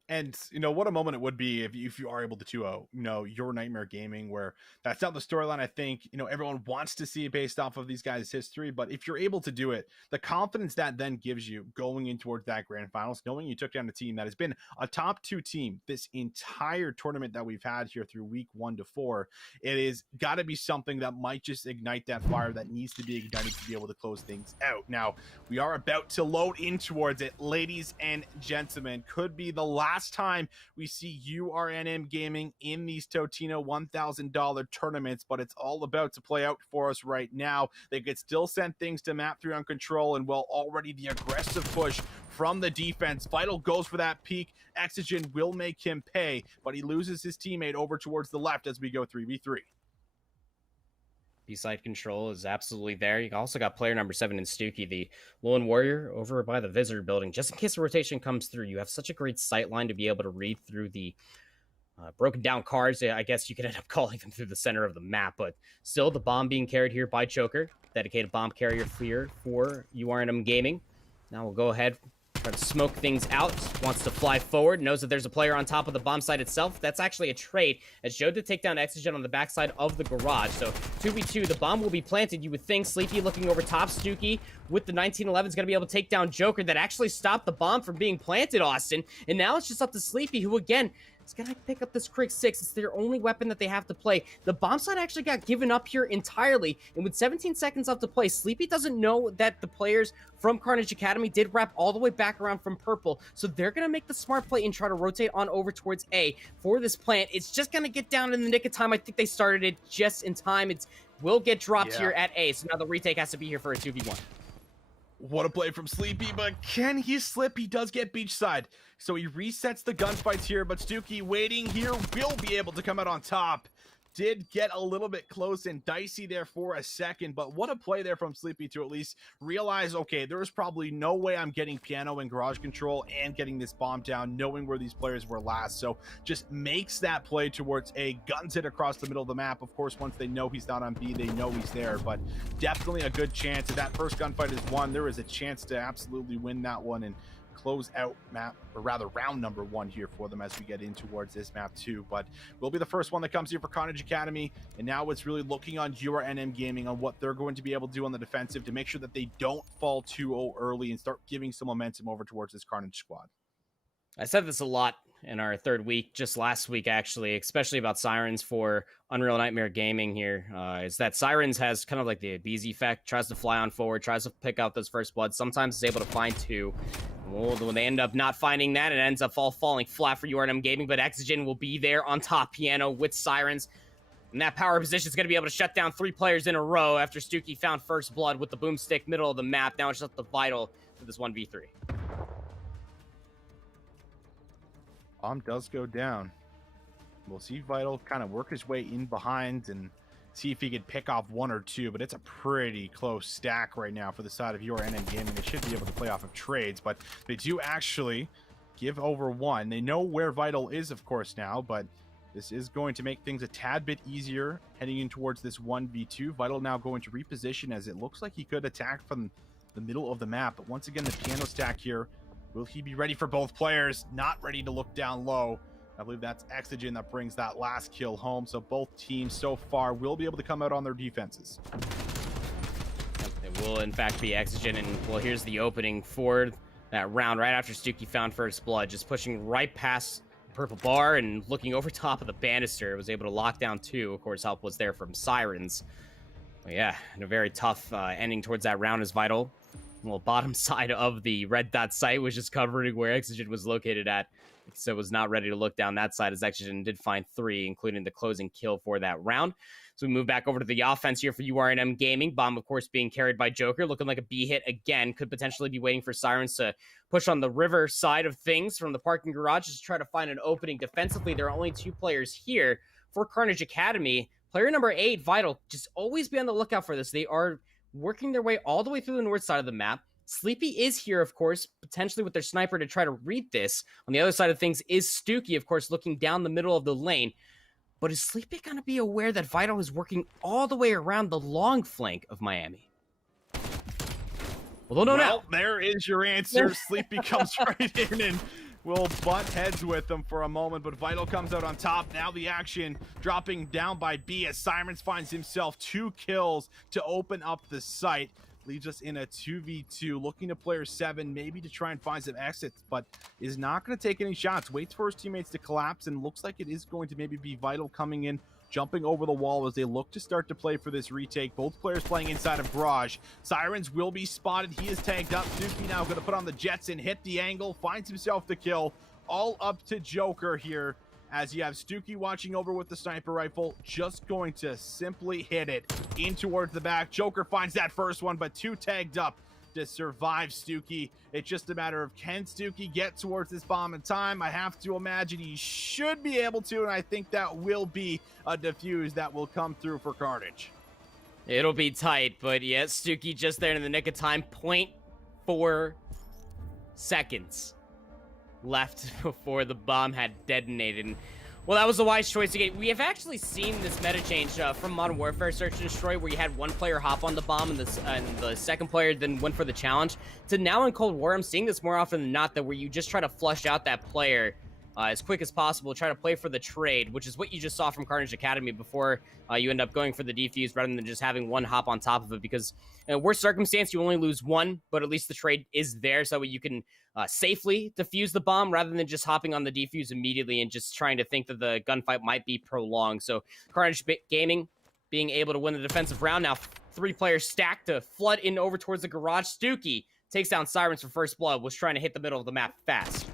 And, you know, what a moment it would be if you are able to 2-0, you know, your Nightmare Gaming, where that's not the storyline I think, you know, everyone wants to see based off of these guys' history. But if you're able to do it, the confidence that then gives you going in towards that grand finals, knowing you took down a team that has been a top 2 team this entire tournament that we've had here through week 1 to 4, it is got to be something that might just ignite that fire that needs to be ignited to be able to close things out. Now, we are about to load in towards it, ladies and gentlemen. Could be the last last time we see URNM Gaming in these Totino $1,000 tournaments, but it's all about to play out for us right now. They could still send things to map 3 on control, and well, already the aggressive push from the defense. Vital goes for that peak. Exogen will make him pay, but he loses his teammate over towards the left as we go 3v3. B-side control is absolutely there. You also got player number 7 in Stuki, the lone warrior, over by the visitor building. Just in case the rotation comes through, you have such a great sight line to be able to read through the broken down cars. I guess you could end up calling them through the center of the map, but still the bomb being carried here by Joker. Dedicated bomb carrier here for URNM Gaming. Now we'll go ahead, try to smoke things out. Wants to fly forward. Knows that there's a player on top of the bomb site itself. That's actually a trade, as Joe did take down Exogen on the backside of the garage. So 2v2, the bomb will be planted. You would think Sleepy looking over top. Stuki with the 1911 is going to be able to take down Joker. That actually stopped the bomb from being planted, Austin. And now it's just up to Sleepy, who again is going to pick up this Crick 6. It's their only weapon that they have to play. The bomb site actually got given up here entirely. And with 17 seconds left to play, Sleepy doesn't know that the players from Carnage Academy did wrap all the way back around from purple. So they're going to make the smart play and try to rotate on over towards A for this plant. It's just going to get down in the nick of time. I think they started it just in time. It will get dropped here at A. So now the retake has to be here for a 2v1. What a play from Sleepy, but can he slip? He does get beachside. So he resets the gunfights here, but Stuki waiting here will be able to come out on top. Did get a little bit close and dicey there for a second, but what a play there from Sleepy to at least realize, okay, there is probably no way I'm getting piano and garage control and getting this bomb down, knowing where these players were last. So just makes that play towards A, guns it across the middle of the map. Of course, once they know he's not on B, they know he's there, but definitely a good chance. If that first gunfight is won, there is a chance to absolutely win that one and close out map, or rather round number 1 here for them as we get in towards this map 2. But will be the first one that comes here for Carnage Academy, and now it's really looking on URNM Gaming on what they're going to be able to do on the defensive to make sure that they don't fall 2-0 early and start giving some momentum over towards this Carnage squad. I said this a lot in our third week, just last week actually, especially about Sirens for Unreal Nightmare Gaming here, is that Sirens has kind of like the Bees effect, tries to fly on forward, tries to pick out those first bloods, sometimes is able to find 2. Well, when they end up not finding that, it ends up falling flat for URNM Gaming, but Exogen will be there on top piano with Sirens. And that power position is going to be able to shut down 3 players in a row after Stuki found first blood with the boomstick middle of the map. Now it's just the Vital for this 1v3. Bomb does go down. We'll see Vital kind of work his way in behind and see if he could pick off 1 or 2, but it's a pretty close stack right now for the side of URNM Gaming. They should be able to play off of trades, but they do actually give over 1. They know where Vital is, of course, now, but this is going to make things a tad bit easier heading in towards this 1v2. Vital now going to reposition, as it looks like he could attack from the middle of the map, but once again, the piano stack here. Will he be ready for both players? Not ready to look down low. I believe that's Exogen that brings that last kill home. So both teams so far will be able to come out on their defenses. It will, in fact, be Exogen. And, well, here's the opening for that round right after Stuki found first blood. Just pushing right past the purple bar and looking over top of the banister. Was able to lock down 2. Of course, help was there from Sirens. But yeah, and a very tough ending towards that round is Vital. Well, bottom side of the red dot site was just covering where Exogen was located at. So was not ready to look down that side, as Exogen did find 3, including the closing kill for that round. So we move back over to the offense here for URNM Gaming. Bomb, of course, being carried by Joker, looking like a B hit again. Could potentially be waiting for Sirens to push on the river side of things from the parking garage to try to find an opening defensively. There are only 2 players here for Carnage Academy. Player number 8, Vital, just always be on the lookout for this. They are working their way all the way through the north side of the map. Sleepy is here, of course, potentially with their sniper to try to read this. On the other side of things is Stuki, of course, looking down the middle of the lane. But is Sleepy going to be aware that Vital is working all the way around the long flank of Miami? Well, no, now. There is your answer. Sleepy comes right in and will butt heads with them for a moment, but Vital comes out on top. Now the action dropping down by B as Sirens finds himself 2 kills to open up the site. Leaves us in a 2v2, looking to player 7, maybe to try and find some exits, but is not going to take any shots. Waits for his teammates to collapse, and looks like it is going to maybe be Vital coming in, jumping over the wall as they look to start to play for this retake. Both players playing inside of Garage. Sirens will be spotted. He is tagged up. Suki now going to put on the Jets and hit the angle. Finds himself the kill. all up to Joker here, as you have Stuki watching over with the sniper rifle, just going to simply hit it in towards the back. Joker finds that first one, but 2 tagged up to survive Stuki. It's just a matter of, can Stuki get towards this bomb in time? I have to imagine he should be able to, and I think that will be a defuse that will come through for Carnage. It'll be tight, but yeah, Stuki just there in the nick of time. 0.4 seconds left before the bomb had detonated. And, well, that was a wise choice again. We have actually seen this meta change from Modern Warfare Search and Destroy, where you had one player hop on the bomb and the second player then went for the challenge, to now in Cold War. I'm seeing this more often than not, that where you just try to flush out that player as quick as possible, try to play for the trade, which is what you just saw from Carnage Academy before you end up going for the defuse rather than just having one hop on top of it, because in worst circumstance, you only lose one, but at least the trade is there so you can safely defuse the bomb rather than just hopping on the defuse immediately and just trying to think that the gunfight might be prolonged. So Carnage Gaming being able to win the defensive round. Now 3 players stacked to flood in over towards the garage. Stuki takes down Sirens for first blood, was trying to hit the middle of the map fast.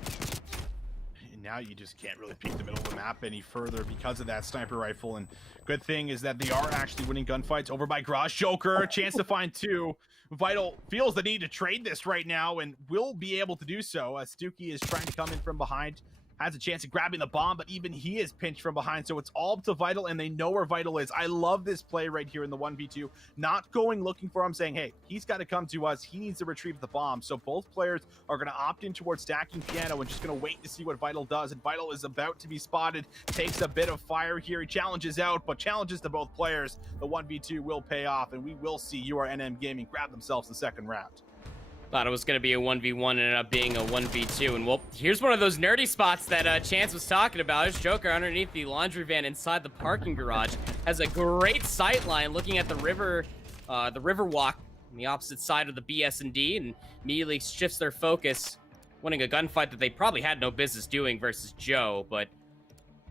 Now you just can't really peek the middle of the map any further because of that sniper rifle. And good thing is that they are actually winning gunfights over by Garage. Joker, a chance to find 2. Vital feels the need to trade this right now and will be able to do so, as Stuki is trying to come in from behind. Has a chance at grabbing the bomb, but even he is pinched from behind, so it's all up to Vital, and they know where Vital is. I love this play right here in the 1v2, not going looking for him, saying, hey, he's got to come to us. He needs to retrieve the bomb. So both players are going to opt in towards stacking piano and just going to wait to see what Vital does. And Vital is about to be spotted, takes a bit of fire here. He challenges out, but challenges to both players. The 1v2 will pay off, and we will see URNM Gaming grab themselves the second round. Thought it was going to be a 1v1, ended up being a 1v2. And well, here's one of those nerdy spots that Chance was talking about. There's Joker underneath the laundry van inside the parking garage. Has a great sight line looking at the river walk on the opposite side of the BS&D, and immediately shifts their focus, winning a gunfight that they probably had no business doing versus Joe, but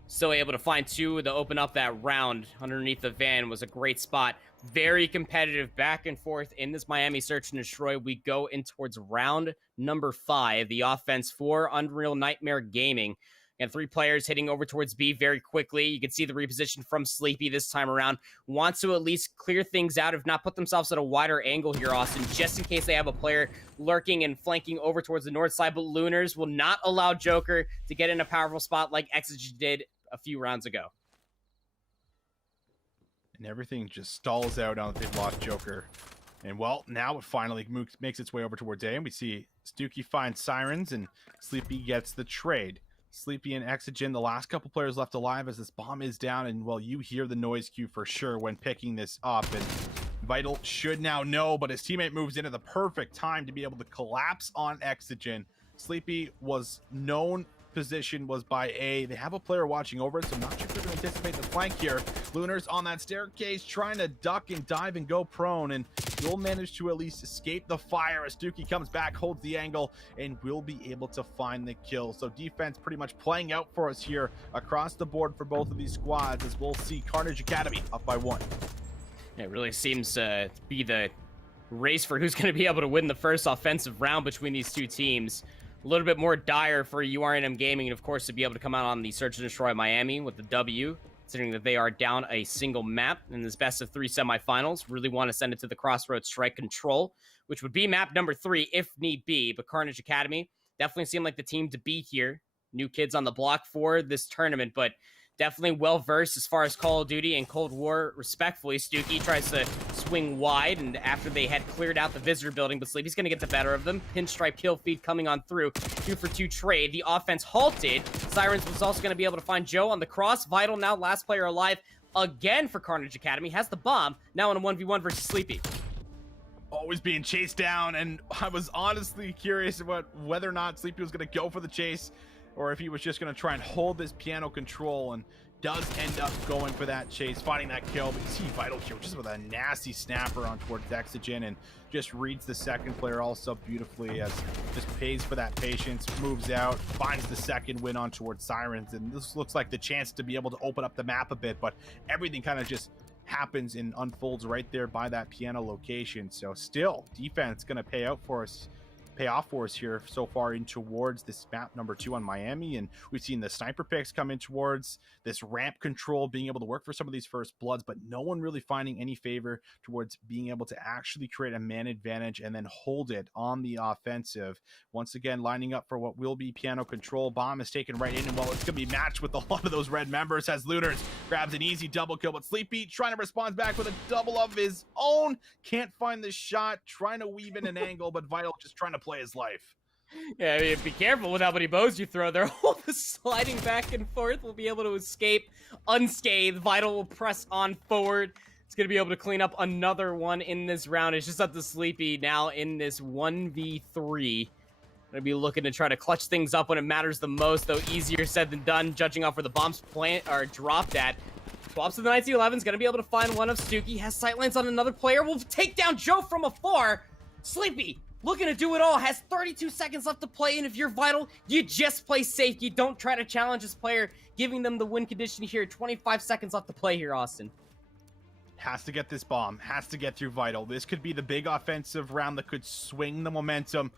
still able to find 2 to open up that round underneath the van. Was a great spot. Very competitive back and forth in this Miami Search and Destroy. We go in towards round number 5, the offense for Unreal Nightmare Gaming. And 3 players hitting over towards B very quickly. You can see the reposition from Sleepy this time around. Wants to at least clear things out, if not put themselves at a wider angle here, Austin, just in case they have a player lurking and flanking over towards the north side. But Lunars will not allow Joker to get in a powerful spot like Exige did a few rounds ago. And everything just stalls out now that they've lost Joker. And well, now it finally makes its way over towards A, and we see Stuki finds Sirens, and Sleepy gets the trade. Sleepy and Exogen, the last couple players left alive as this bomb is down, and well, you hear the noise cue for sure when picking this up, and Vital should now know, but his teammate moves in at the perfect time to be able to collapse on Exogen. Sleepy was known position was by A. They have a player watching over it, so I'm not sure if they're going to anticipate the flank here. Lunar's on that staircase trying to duck and dive and go prone, and will manage to at least escape the fire as Dookie comes back, holds the angle, and will be able to find the kill. So defense pretty much playing out for us here across the board for both of these squads, as we'll see Carnage Academy up by 1. It really seems to be the race for who's going to be able to win the first offensive round between these two teams. A little bit more dire for URNM Gaming, and of course to be able to come out on the Search and Destroy Miami with the W, considering that they are down a single map in this best of 3 semifinals. Really want to send it to the Crossroads Strike Control, which would be map number 3 if need be. But Carnage Academy definitely seemed like the team to be here. New kids on the block for this tournament, but definitely well-versed as far as Call of Duty and Cold War, respectfully. Stuki tries to swing wide, and after they had cleared out the visitor building, but Sleepy's going to get the better of them. Pinstripe kill feed coming on through. 2 for 2 trade. The offense halted. Sirens was also going to be able to find Joe on the cross. Vital now last player alive again for Carnage Academy. Has the bomb. Now in a 1v1 versus Sleepy. Always being chased down, and I was honestly curious about whether or not Sleepy was going to go for the chase, or if he was just going to try and hold this piano control, and does end up going for that chase, finding that kill. But you see Vital here just with a nasty snapper on towards Exogen, and just reads the second player also beautifully, as just pays for that patience, moves out, finds the second win on towards Sirens, and this looks like the chance to be able to open up the map a bit, but everything kind of just happens and unfolds right there by that piano location. So still, defense going to pay out for us pay off for us here so far in towards this map number 2 on Miami. And we've seen the sniper picks come in towards this ramp control, being able to work for some of these first bloods, but no one really finding any favor towards being able to actually create a man advantage and then hold it on the offensive. Once again, lining up for what will be piano control. Bomb is taken right in, and well, it's going to be matched with a lot of those red members as Lunars grabs an easy double kill, but Sleepy trying to respond back with a double of his own. Can't find the shot, trying to weave in an angle, but Vital just trying to play his life. Yeah, I mean, be careful with how many bows you throw. They're all sliding back and forth. We'll be able to escape unscathed. Vital will press on forward. It's going to be able to clean up another one in this round. It's just up to Sleepy now in this 1v3. Going to be looking to try to clutch things up when it matters the most, though easier said than done, judging off where the bombs plant or dropped at. Swaps to the 1911's going to be able to find one of Stuki. Has sightlines on another player. Will take down Joe from afar. Sleepy looking to do it all. Has 32 seconds left to play, and if you're Vital, you just play safe. You don't try to challenge this player, giving them the win condition here. 25 seconds left to play here, Austin. Has to get this bomb. Has to get through Vital. This could be the big offensive round that could swing the momentum.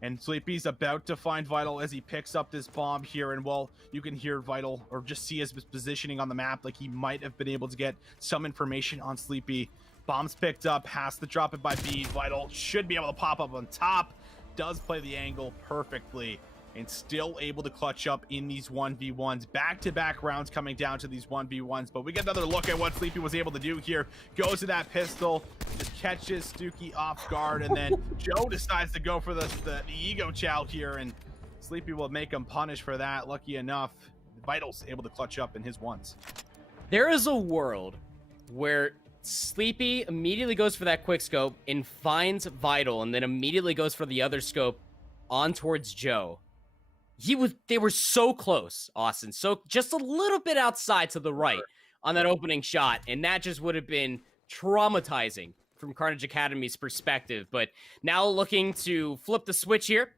And Sleepy's about to find Vital as he picks up this bomb here. And well, you can hear Vital or just see his positioning on the map. Like he might have been able to get some information on Sleepy. Bomb's picked up, has to drop it by B. Vital should be able to pop up on top. Does play the angle perfectly and still able to clutch up in these 1v1s. Back-to-back rounds coming down to these 1v1s, but we get another look at what Sleepy was able to do here. Goes to that pistol, just catches Stuki off guard, and then Joe decides to go for the ego chow here, and Sleepy will make him punish for that. Lucky enough, Vital's able to clutch up in his ones. There is a world where Sleepy immediately goes for that quick scope and finds Vital, and then immediately goes for the other scope on towards Joe. They were so close, Austin. So just a little bit outside to the right on that opening shot, and that just would have been traumatizing from Carnage Academy's perspective. But now looking to flip the switch here.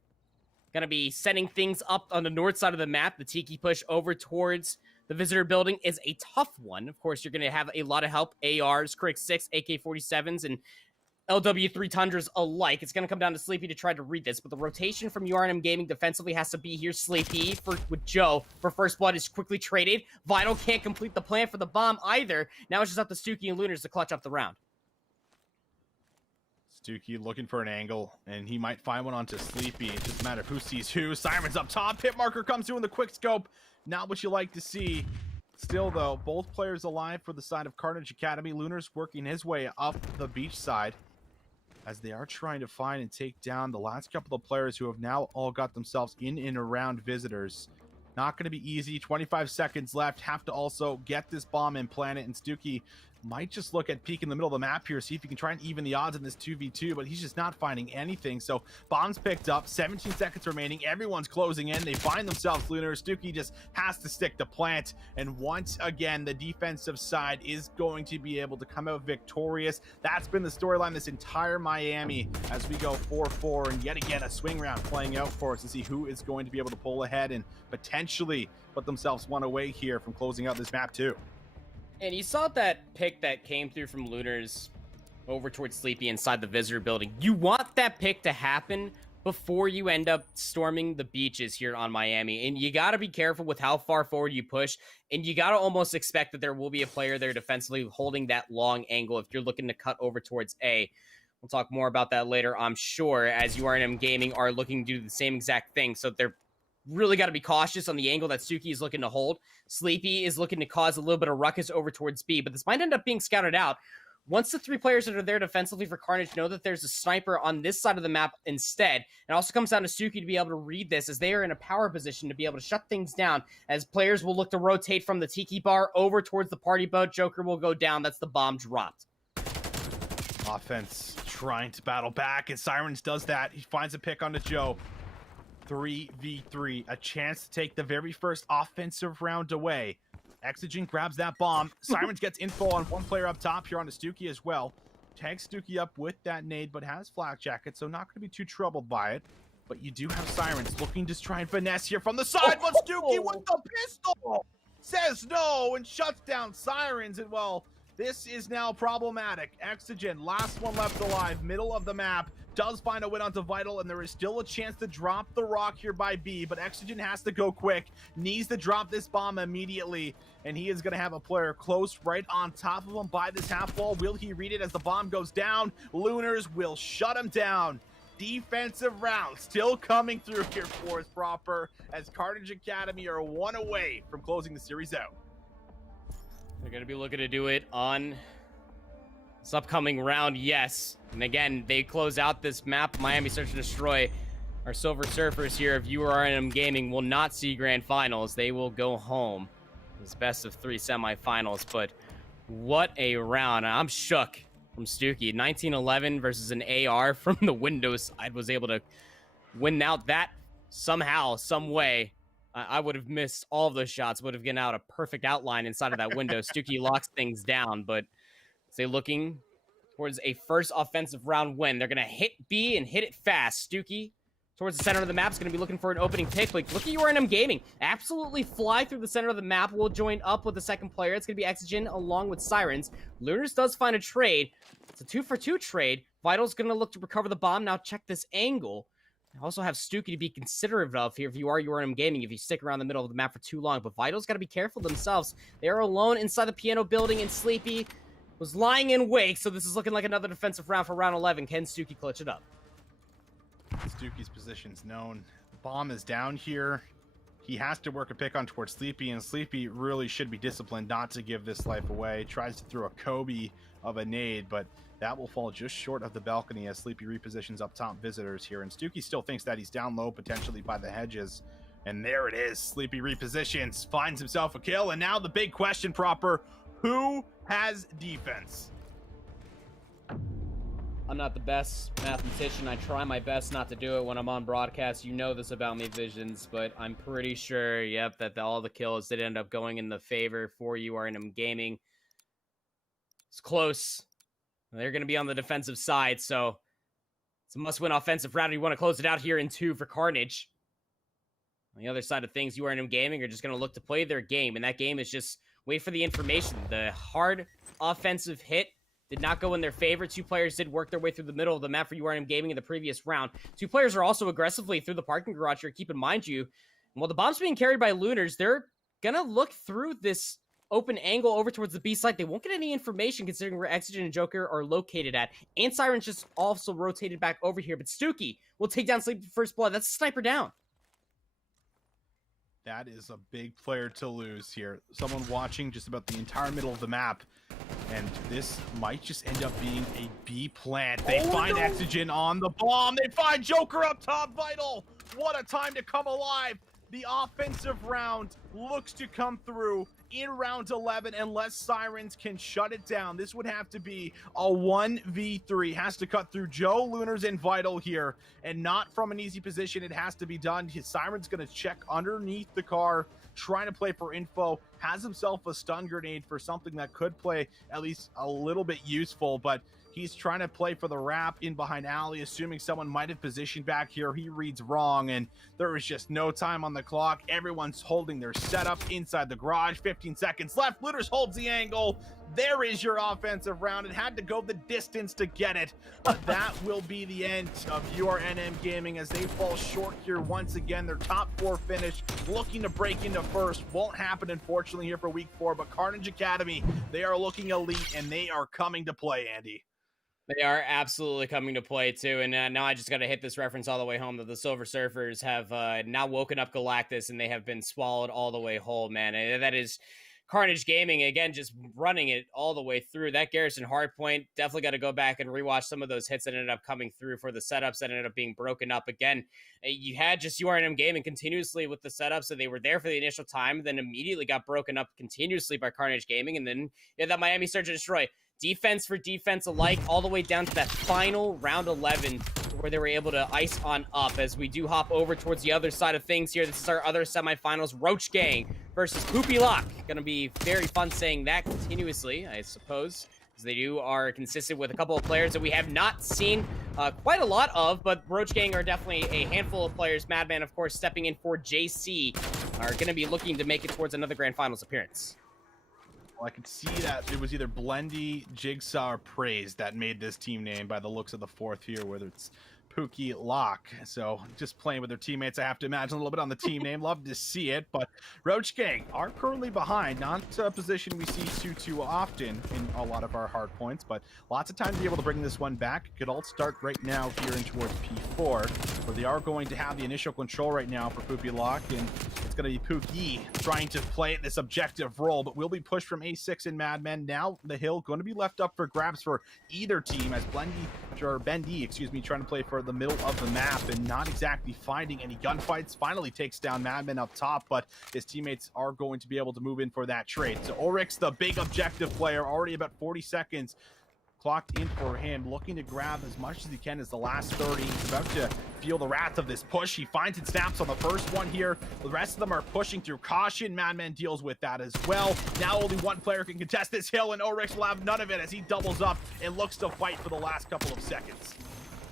Gonna be setting things up on the north side of the map. The Tiki push over towards the visitor building is a tough one. Of course, you're gonna have a lot of help. ARs, Crick 6, AK-47s, and LW3 Tundras alike. It's going to come down to Sleepy to try to read this, but the rotation from URNM Gaming defensively has to be here. Sleepy with Joe for first blood is quickly traded. Vital can't complete the plan for the bomb either. Now it's just up to Stuki and Lunars to clutch up the round. Stuki looking for an angle, and he might find one onto Sleepy. It doesn't matter who sees who. Siren's up top. Hit marker comes through in the quick scope. Not what you like to see. Still, though, both players alive for the side of Carnage Academy. Lunars working his way up the beach side, as they are trying to find and take down the last couple of players who have now all got themselves in and around visitors. Not going to be easy. 25 seconds left. Have to also get this bomb and plant it, and Stuki might just look at peek in the middle of the map here, see if he can try and even the odds in this 2v2, but he's just not finding anything. So bombs picked up, 17 seconds remaining, everyone's closing in, they find themselves Lunar. Stuki just has to stick to plant, and once again the defensive side is going to be able to come out victorious. That's been the storyline this entire Miami as we go 4-4, and yet again a swing round playing out for us to see who is going to be able to pull ahead and potentially put themselves one away here from closing out this map too. And you saw that pick that came through from Lunars over towards Sleepy inside the visitor building. You want that pick to happen before you end up storming the beaches here on Miami. And you got to be careful with how far forward you push. And you got to almost expect that there will be a player there defensively holding that long angle if you're looking to cut over towards A. We'll talk more about that later, I'm sure, as URNM Gaming are looking to do the same exact thing. So they're really got to be cautious on the angle that Stuki is looking to hold. Sleepy is looking to cause a little bit of ruckus over towards B, but this might end up being scouted out. Once the three players that are there defensively for Carnage know that there's a sniper on this side of the map instead, it also comes down to Stuki to be able to read this as they are in a power position to be able to shut things down, as players will look to rotate from the Tiki bar over towards the party boat. Joker will go down. That's the bomb dropped. Offense trying to battle back, and Sirens does that. He finds a pick onto Joe. 3v3, a chance to take the very first offensive round away. Exogen grabs that bomb. Sirens gets info on one player up top here on the Stuki as well. Tags Stuki up with that nade, but has flak jacket, so not going to be too troubled by it. But you do have Sirens looking to try and finesse here from the side, but Stuki with the pistol says no and shuts down Sirens. And well, This is now problematic. Exogen, last one left alive, middle of the map, does find a win onto Vital, and there is still a chance to drop the rock here by B, but Exogen has to go quick, needs to drop this bomb immediately, and he is going to have a player close right on top of him by this half wall. Will he read it as the bomb goes down? Lunars will shut him down. Defensive round still coming through here for us proper, as Carnage Academy are one away from closing the series out. They're going to be looking to do it on this upcoming round, yes. And again, they close out this map. Miami Search and Destroy. Our Silver Surfers here of URNM Gaming will not see grand finals. They will go home as best of 3 semifinals. But what a round. I'm shook from Stuki. 1911 versus an AR from the Windows side was able to win out that somehow, some way. I would have missed all of those shots, would have gotten out a perfect outline inside of that window. Stuki locks things down, but they're looking towards a first offensive round win. They're going to hit B and hit it fast. Stuki towards the center of the map is going to be looking for an opening pick, but look at URNM Gaming. Absolutely fly through the center of the map. We'll join up with the second player. It's going to be Exogen along with Sirens. Lunars does find a trade. It's a 2-for-2 trade. Vital's going to look to recover the bomb. Now check this angle. I also have Stuki to be considerate of here if you are URNM Gaming, if you stick around the middle of the map for too long. But Vital's got to be careful themselves. They are alone inside the piano building, and Sleepy was lying in wake, so this is looking like another defensive round for round 11. Can Stuki clutch it up? Stuki's position's known. Bomb is down here. He has to work a pick on towards Sleepy, and Sleepy really should be disciplined not to give this life away. Tries to throw a Kobe of a nade, but that will fall just short of the balcony as Sleepy repositions up top visitors here. And Stuki still thinks that he's down low, potentially by the hedges. And there it is. Sleepy repositions, finds himself a kill. And now the big question proper, who has defense? I'm not the best mathematician. I try my best not to do it when I'm on broadcast. You know this about me, Visions, but I'm pretty sure, yep, that all the kills did end up going in the favor for URNM Gaming. It's close. They're going to be on the defensive side, so it's a must-win offensive round. You want to close it out here in 2 for Carnage. On the other side of things, URNM Gaming are just going to look to play their game, and that game is just wait for the information. The hard offensive hit did not go in their favor. 2 players did work their way through the middle of the map for URNM Gaming in the previous round. 2 players are also aggressively through the parking garage here. Keep in mind you, while the bomb's being carried by Lunars, they're going to look through this open angle over towards the B side. They won't get any information considering where Exogen and Joker are located at. And Siren's just also rotated back over here. But Stuki will take down Sleepy first blood. That's a sniper down. That is a big player to lose here. Someone watching just about the entire middle of the map. And this might just end up being a B plant. They find Exogen on the bomb. They find Joker up top. Vital. What a time to come alive. The offensive round looks to come through in round 11 unless Sirens can shut it down. This would have to be a 1v3. Has to cut through Joe, Lunars, and Vital here, and not from an easy position. It has to be done. His Siren's going to check underneath the car, trying to play for info. Has himself a stun grenade for something that could play at least a little bit useful, but he's trying to play for the wrap in behind alley, assuming someone might have positioned back here. He reads wrong, and there is just no time on the clock. Everyone's holding their setup inside the garage. 15 seconds left. Lunars holds the angle. There is your offensive round. It had to go the distance to get it. That will be the end of URNM Gaming as they fall short here once again. Their top 4 finish, looking to break into first. Won't happen, unfortunately, here for week 4, but Carnage Academy, they are looking elite, and they are coming to play, Andy. They are absolutely coming to play, too. And now I just got to hit this reference all the way home that the Silver Surfers have now woken up Galactus, and they have been swallowed all the way whole, man. And that is Carnage Gaming, again, just running it all the way through. That Garrison Hardpoint, definitely got to go back and rewatch some of those hits that ended up coming through for the setups that ended up being broken up. Again, you had just URNM Gaming continuously with the setups, so they were there for the initial time, then immediately got broken up continuously by Carnage Gaming, and then you had that Miami Search and Destroy. Defense for defense alike, all the way down to that final round 11 where they were able to ice on up. As we do hop over towards the other side of things here, this is our other semifinals, Roach Gang versus Poopy Lock. Gonna be very fun saying that continuously, I suppose, as they are consistent with a couple of players that we have not seen quite a lot of, but Roach Gang are definitely a handful of players. Madman, of course, stepping in for JC, are gonna be looking to make it towards another Grand Finals appearance. Well, I could see that it was either Blendy, Jigsaw, or Praise that made this team name by the looks of the fourth here, whether it's Pookie, Locke. So just playing with their teammates, I have to imagine a little bit on the team name. Love to see it, but Roach Gang are currently behind. Not a position we see too often in a lot of our hard points, but lots of time to be able to bring this one back. Could all start right now here in towards P4, where they are going to have the initial control right now for Pookie Locke, and it's going to be Pookie trying to play this objective role, but will be pushed from A6 and Madmen. Now the hill going to be left up for grabs for either team, as Bendy, trying to play for the middle of the map and not exactly finding any gunfights. Finally takes down Madman up top, but his teammates are going to be able to move in for that trade. So Oryx, the big objective player, already about 40 seconds clocked in for him, looking to grab as much as he can as the last 30. He's about to feel the wrath of this push. He finds and snaps on the first one here. The rest of them are pushing through caution. Madman deals with that as well. Now only one player can contest this hill, and Oryx will have none of it as he doubles up and looks to fight for the last couple of seconds.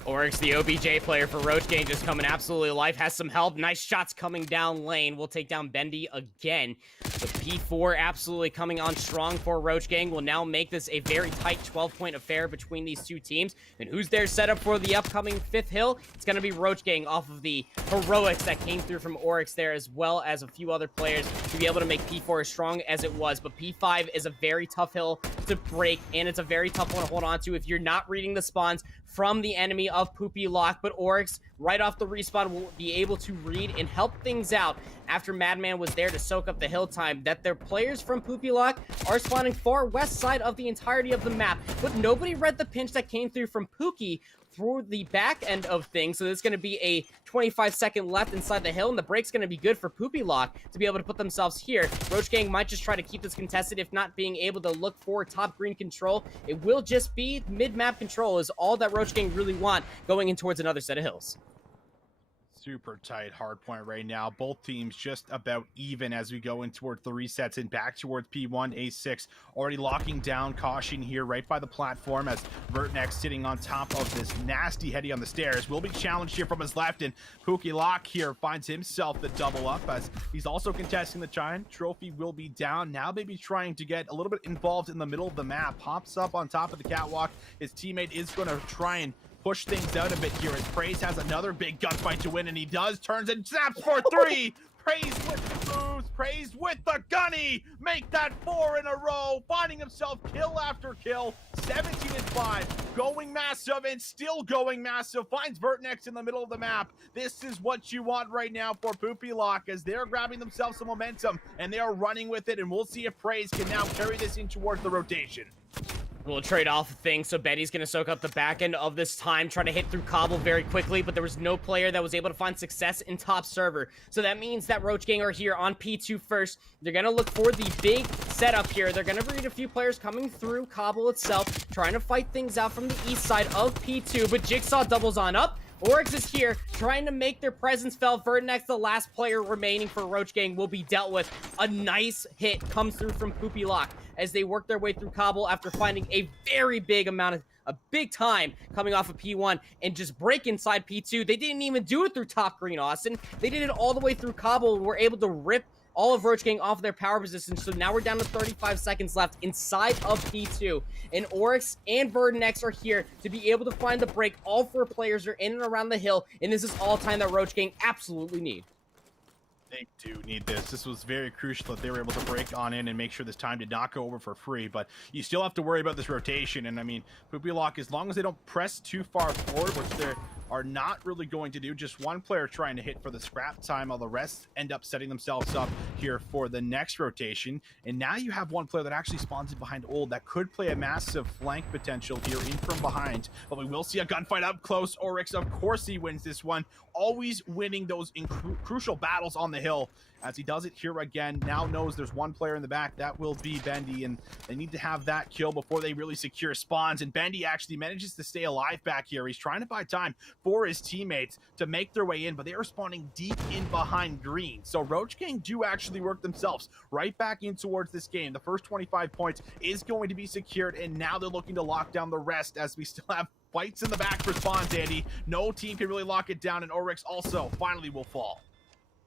Oryx, the OBJ player for Roach Gang, just coming absolutely alive, has some help. Nice shots coming down lane. We'll take down Bendy again. The P4 absolutely coming on strong for Roach Gang will now make this a very tight 12-point affair between these two teams. And who's there set up for the upcoming fifth hill? It's going to be Roach Gang off of the heroics that came through from Oryx there, as well as a few other players to be able to make P4 as strong as it was. But P5 is a very tough hill to break, and it's a very tough one to hold on to if you're not reading the spawns from the enemy of Poopy Lock. But Oryx, right off the respawn, will be able to read and help things out after Madman was there to soak up the hill time, that their players from Poopy Lock are spawning far west side of the entirety of the map. But nobody read the pinch that came through from Pookie through the back end of things, so there's going to be a 25-second left inside the hill, and the break's going to be good for Poopy Lock to be able to put themselves here. Roach Gang might just try to keep this contested, if not being able to look for top green control. It will just be mid-map control is all that Roach Gang really want going in towards another set of hills. Super tight hard point right now. Both teams just about even as we go in towards the resets and back towards P1. A6 already locking down caution here right by the platform, as Vertnex sitting on top of this nasty heady on the stairs will be challenged here from his left, and Pookie Lock here finds himself the double up as he's also contesting the giant trophy. Will be down now, maybe trying to get a little bit involved in the middle of the map. Pops up on top of the catwalk. His teammate is going to try and push things out a bit here as Praise has another big gunfight to win, and he does. Turns and snaps for three. Praise with the moves. Praise with the gunny. Make that 4 in a row. Finding himself kill after kill. 17-5. Going massive and still going massive. Finds Vertnex in the middle of the map. This is what you want right now for Poopy Lock, as they're grabbing themselves some momentum and they are running with it. And we'll see if Praise can now carry this in towards the rotation. We'll trade off things, so Betty's going to soak up the back end of this time, trying to hit through Cobble very quickly, but there was no player that was able to find success in top server. So that means that Roach Gang are here on P2 first. They're going to look for the big setup here. They're going to read a few players coming through Cobble itself, trying to fight things out from the east side of P2, but Jigsaw doubles on up. Oryx is here, trying to make their presence felt. Vertnex, the last player remaining for Roach Gang, will be dealt with. A nice hit comes through from Poopy Lock as they work their way through Cobble after finding a very big amount of a big time coming off of P1 and just break inside P2. They didn't even do it through top green, Austin. They did it all the way through Cobble and were able to rip all of Roach Gang off their power position. So now we're down to 35 seconds left inside of P2. And Oryx and Vertnex are here to be able to find the break. All 4 players are in and around the hill, and this is all time that Roach Gang absolutely need. They do need this. This was very crucial that they were able to break on in and make sure this time did not go over for free, but you still have to worry about this rotation. And I mean, Poopy Lock, as long as they don't press too far forward, which they are not really going to do, just one player trying to hit for the scrap time, while the rest end up setting themselves up here for the next rotation. And now you have one player that actually spawns in behind Old that could play a massive flank potential here in from behind, but we will see a gunfight up close. Oryx, of course he wins this one, always winning those crucial battles on the hill, as he does it here again. Now knows there's one player in the back, that will be Bendy, and they need to have that kill before they really secure spawns. And Bendy actually manages to stay alive back here. He's trying to buy time for his teammates to make their way in, but they are spawning deep in behind green. So Roach Gang do actually work themselves right back in towards this game. The first 25 points is going to be secured, and now they're looking to lock down the rest, as we still have fights in the back for spawns, Andy. No team can really lock it down, and Oryx also finally will fall.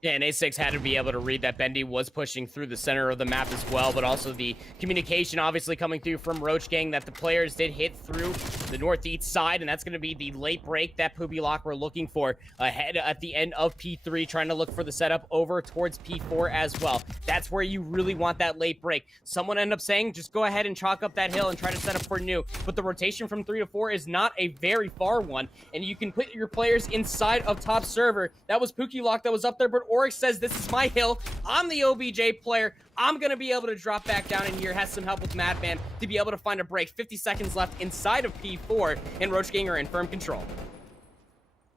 Yeah, and A6 had to be able to read that Bendy was pushing through the center of the map as well, but also the communication obviously coming through from Roach Gang that the players did hit through the northeast side, and that's going to be the late break that Poopy Lock were looking for ahead at the end of P3, trying to look for the setup over towards P4 as well. That's where you really want that late break. Someone ended up saying, just go ahead and chalk up that hill and try to set up for new, but the rotation from 3 to 4 is not a very far one, and you can put your players inside of top server. That was Pookie Lock that was up there, but Oryx says, this is my hill. I'm the OBJ player. I'm going to be able to drop back down in here. Has some help with Madman to be able to find a break. 50 seconds left inside of P4, and Roach Gang are in firm control.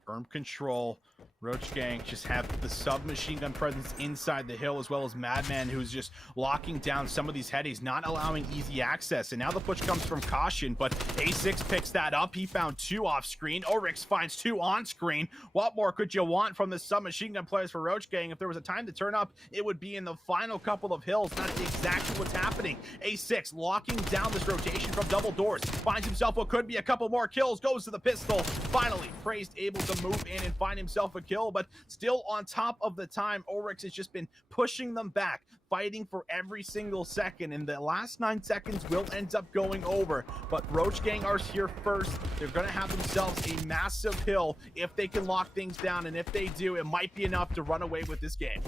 Firm control. Roach Gang just have the submachine gun presence inside the hill, as well as Madman, who's just locking down some of these headies, not allowing easy access. And now the push comes from Caution, but A6 picks that up. He found 2 off screen. Oryx finds 2 on screen. What more could you want from the submachine gun players for Roach Gang? If there was a time to turn up, it would be in the final couple of hills. That's exactly what's happening. A6 locking down this rotation from double doors. Finds himself what could be a couple more kills. Goes to the pistol. Finally, Praised able to move in and find himself a kill, but still on top of the time. Oryx has just been pushing them back, fighting for every single second, and the last 9 seconds will end up going over, but Roach Gang are here first. They're going to have themselves a massive hill if they can lock things down, and if they do, it might be enough to run away with this game.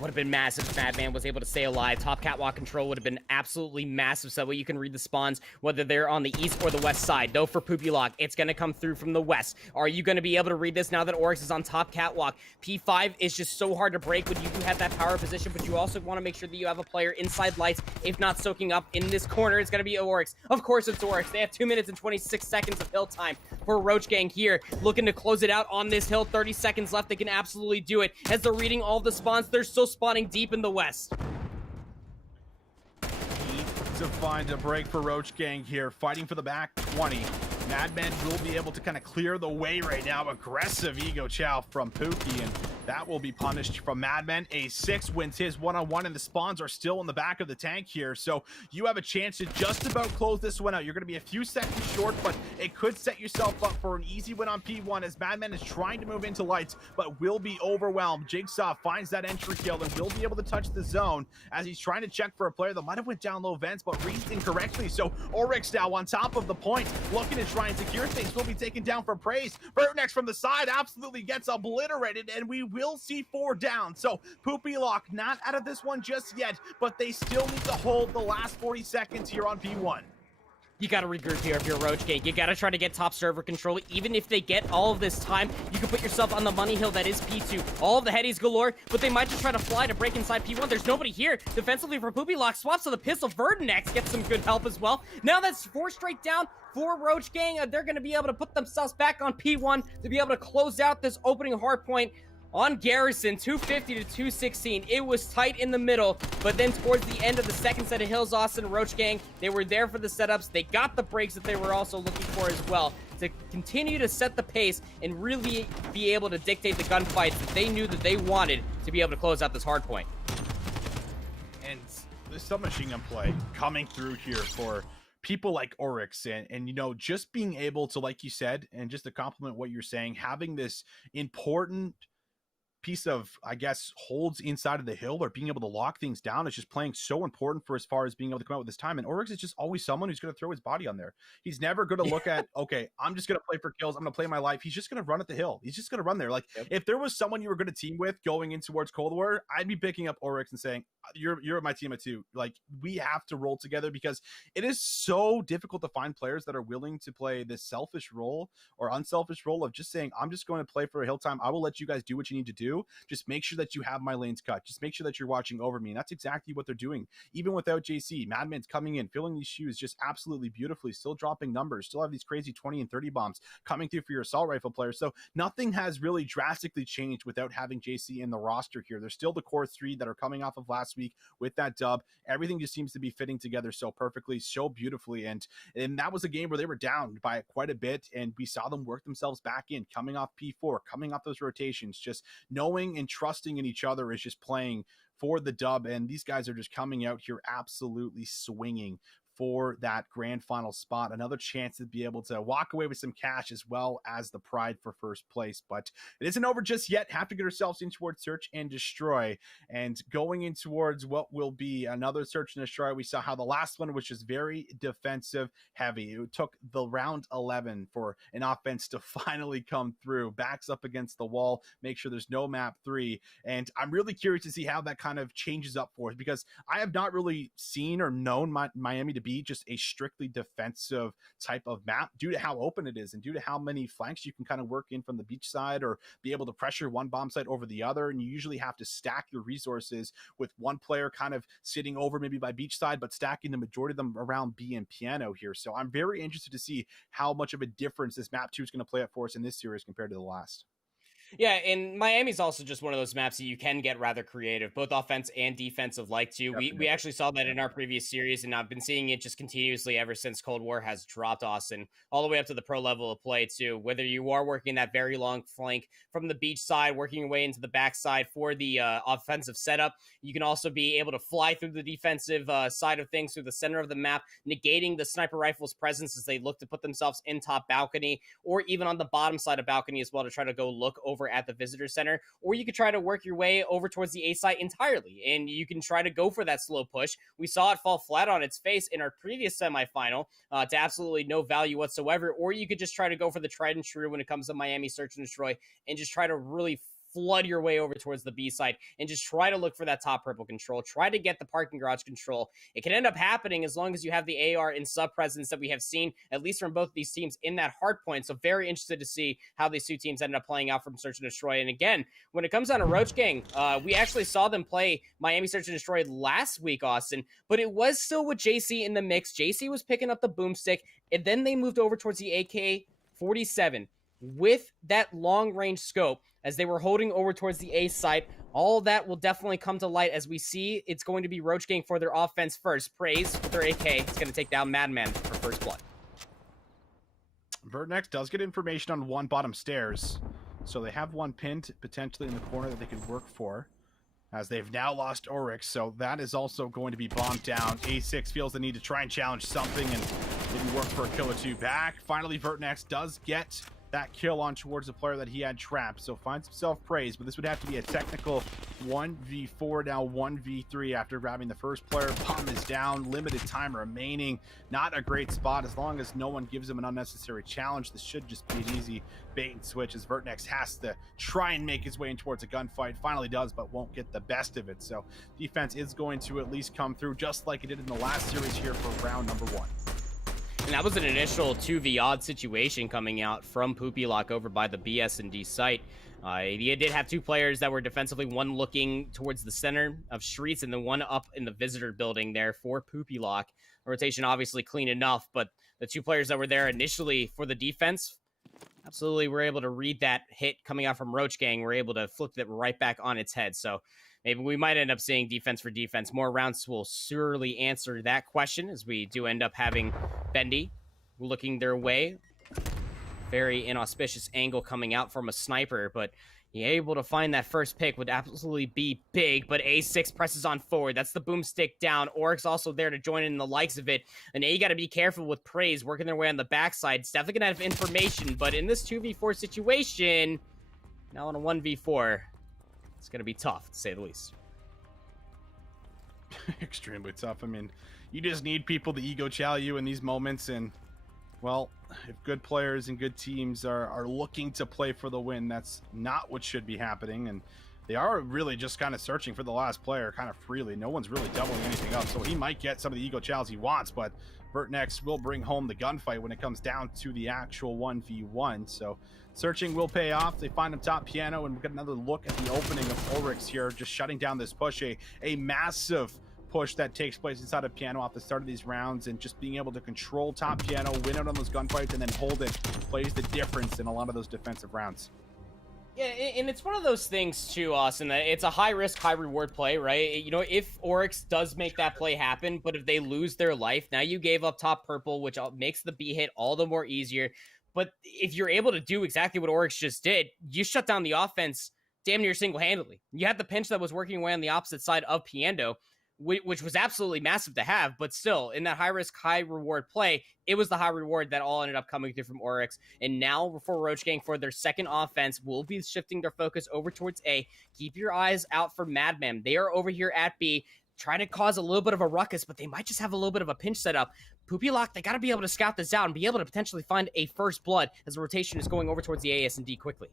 Would have been massive if Madman was able to stay alive. Top catwalk control would have been absolutely massive, so that way you can read the spawns, whether they're on the east or the west side. Though for Poopy Lock, it's going to come through from the west. Are you going to be able to read this now that Oryx is on top catwalk? P5 is just so hard to break when you do have that power position, but you also want to make sure that you have a player inside lights, if not soaking up in this corner. It's going to be Oryx. Of course it's Oryx. They have 2 minutes and 26 seconds of hill time for Roach Gang here, looking to close it out on this hill. 30 seconds left. They can absolutely do it. As they're reading all the spawns, they're still spawning deep in the west. To find a break for Roach Gang here, fighting for the back 20. Madman will be able to kind of clear the way right now. Aggressive ego chow from Pookie, and that will be punished from Madman. A6 wins his one-on-one, and the spawns are still in the back of the tank here, so you have a chance to just about close this one out. You're going to be a few seconds short, but it could set yourself up for an easy win on P1 as Madman is trying to move into lights, but will be overwhelmed. Jigsaw finds that entry kill and will be able to touch the zone as he's trying to check for a player that might have went down low vents, but reads incorrectly. So Oryx now on top of the point, looking to try and secure things. Will be taken down for praise. Vertnex from the side absolutely gets obliterated, and we will see 4 down. So Poopy Lock not out of this one just yet, but they still need to hold the last 40 seconds here on P1. You gotta regroup here if you're Roach Gang. You gotta try to get top server control. Even if they get all of this time, you can put yourself on the money hill that is P2. All of the headies galore, but they might just try to fly to break inside P1. There's nobody here. Defensively for Poopy Lock, swaps to the pistol. Vertnex gets some good help as well. Now that's 4 straight down for Roach Gang. They're gonna be able to put themselves back on P1 to be able to close out this opening hard point on Garrison. 250 to 216. It was tight in the middle, but then towards the end of the second set of hills, Austin Roach Gang, they were there for the setups. They got the breaks that they were also looking for as well to continue to set the pace and really be able to dictate the gunfights that they knew that they wanted to be able to close out this hard point. And the submachine gun play coming through here for people like Oryx, and you know, just being able to, like you said, and just to compliment what you're saying, having this important piece of, I guess, holds inside of the hill or being able to lock things down is just playing so important for as far as being able to come out with this time. And Oryx is just always someone who's going to throw his body on there. He's never going to look at, okay, I'm just going to play for kills, I'm going to play my life. He's just going to run at the hill. He's just going to run there. Like, if there was someone you were going to team with going in towards Cold War, I'd be picking up Oryx and saying, you're my team at 2. Like, we have to roll together, because it is so difficult to find players that are willing to play this selfish role or unselfish role of just saying, I'm just going to play for a hill time. I will let you guys do what you need to do. Just make sure that you have my lanes cut. Just make sure that you're watching over me. And that's exactly what they're doing. Even without JC, Madman's coming in, filling these shoes just absolutely beautifully, still dropping numbers, still have these crazy 20 and 30 bombs coming through for your assault rifle players. So nothing has really drastically changed without having JC in the roster here. There's still the core 3 that are coming off of last week with that dub. Everything just seems to be fitting together so perfectly, so beautifully. And that was a game where they were down by quite a bit, and we saw them work themselves back in, coming off P4, coming off those rotations, just knowing and trusting in each other is just playing for the dub. And these guys are just coming out here absolutely swinging for that grand final spot. Another chance to be able to walk away with some cash as well as the pride for first place. But it isn't over just yet. Have to get ourselves in towards search and destroy. And going in towards what will be another search and destroy, we saw how the last one was just very defensive heavy. It took the round 11 for an offense to finally come through. Backs up against the wall, make sure there's no map 3. And I'm really curious to see how that kind of changes up for us, because I have not really seen or known Miami to be just a strictly defensive type of map due to how open it is and due to how many flanks you can kind of work in from the beach side or be able to pressure one bomb site over the other. And you usually have to stack your resources with one player kind of sitting over maybe by beach side, but stacking the majority of them around B and piano here. So I'm very interested to see how much of a difference this map 2 is going to play out for us in this series compared to the last. Yeah, and Miami's also just one of those maps that you can get rather creative, both offense and defensive like too. We actually saw that in our previous series, and I've been seeing it just continuously ever since Cold War has dropped, Austin, all the way up to the pro level of play too. Whether you are working that very long flank from the beach side, working your way into the backside for the offensive setup, you can also be able to fly through the defensive side of things through the center of the map, negating the sniper rifle's presence as they look to put themselves in top balcony, or even on the bottom side of balcony as well to try to go look over at the visitor center. Or you could try to work your way over towards the A site entirely, and you can try to go for that slow push. We saw it fall flat on its face in our previous semifinal to absolutely no value whatsoever. Or you could just try to go for the tried and true when it comes to Miami search and destroy and just try to really flood your way over towards the B side and just try to look for that top purple control. Try to get the parking garage control. It can end up happening as long as you have the AR in sub presence that we have seen, at least from both of these teams, in that hard point. So very interested to see how these two teams ended up playing out from Search and Destroy. And again, when it comes down to Roach Gang, we actually saw them play Miami Search and Destroy last week, Austin, but it was still with JC in the mix. JC was picking up the boomstick, and then they moved over towards the AK-47 with that long-range scope as they were holding over towards the A site. All that will definitely come to light as we see it's going to be Roach Gang for their offense first. Praise with their AK. It's going to take down Madman for first blood. Vertnex does get information on one bottom stairs, so they have one pinned potentially in the corner that they could work for, as they've now lost Oryx, so that is also going to be bombed down. A6 feels the need to try and challenge something and maybe work for a kill or two back. Finally, Vertnex does get that kill on towards the player that he had trapped, so finds himself praised, but this would have to be a technical 1v4, now 1v3 after grabbing the first player. Bomb is down, limited time remaining. Not a great spot as long as no one gives him an unnecessary challenge. This should just be an easy bait and switch as Vertnex has to try and make his way in towards a gunfight. Finally does, but won't get the best of it. So defense is going to at least come through just like it did in the last series here for round number 1. And that was an initial 2v odd situation coming out from Poopy Lock over by the BS&D site. He did have two players that were defensively, one looking towards the center of streets and the one up in the visitor building there for Poopy Lock. Rotation obviously clean enough, but the two players that were there initially for the defense absolutely were able to read that hit coming out from Roach Gang. We're able to flip it right back on its head. So maybe we might end up seeing defense for defense. More rounds will surely answer that question as we do end up having Bendy looking their way. Very inauspicious angle coming out from a sniper, but able to find that first pick would absolutely be big. But A6 presses on forward. That's the boomstick down. Oryx also there to join in the likes of it. And you got to be careful with Praise working their way on the backside. It's definitely going to have information, but in this 2v4 situation, now on a 1v4, it's going to be tough, to say the least. Extremely tough. I mean, you just need people to ego chow you in these moments, and, well, if good players and good teams are looking to play for the win, that's not what should be happening, and they are really just kind of searching for the last player kind of freely. No one's really doubling anything up, so he might get some of the ego chows he wants, but Vertnex will bring home the gunfight when it comes down to the actual 1v1, so searching will pay off. They find him top piano, and we'll get another look at the opening of Ulrichs here, just shutting down this push. A massive push that takes place inside of piano off the start of these rounds, and just being able to control top piano, win out on those gunfights, and then hold it plays the difference in a lot of those defensive rounds. Yeah, and it's one of those things too, Austin, that it's a high risk, high reward play, right? You know, if Oryx does make that play happen, but if they lose their life, now you gave up top purple, which makes the B hit all the more easier. But if you're able to do exactly what Oryx just did, you shut down the offense damn near single-handedly. You had the pinch that was working away on the opposite side of Piendo. which was absolutely massive to have, but still, in that high risk, high reward play, it was the high reward that all ended up coming through from Oryx. And now for Roach Gang, for their second offense, we'll be shifting their focus over towards A. Keep your eyes out for Madman. They are over here at B, trying to cause a little bit of a ruckus, but they might just have a little bit of a pinch set up. Poopy Lock, they got to be able to scout this out and be able to potentially find a first blood as the rotation is going over towards the AS and D quickly.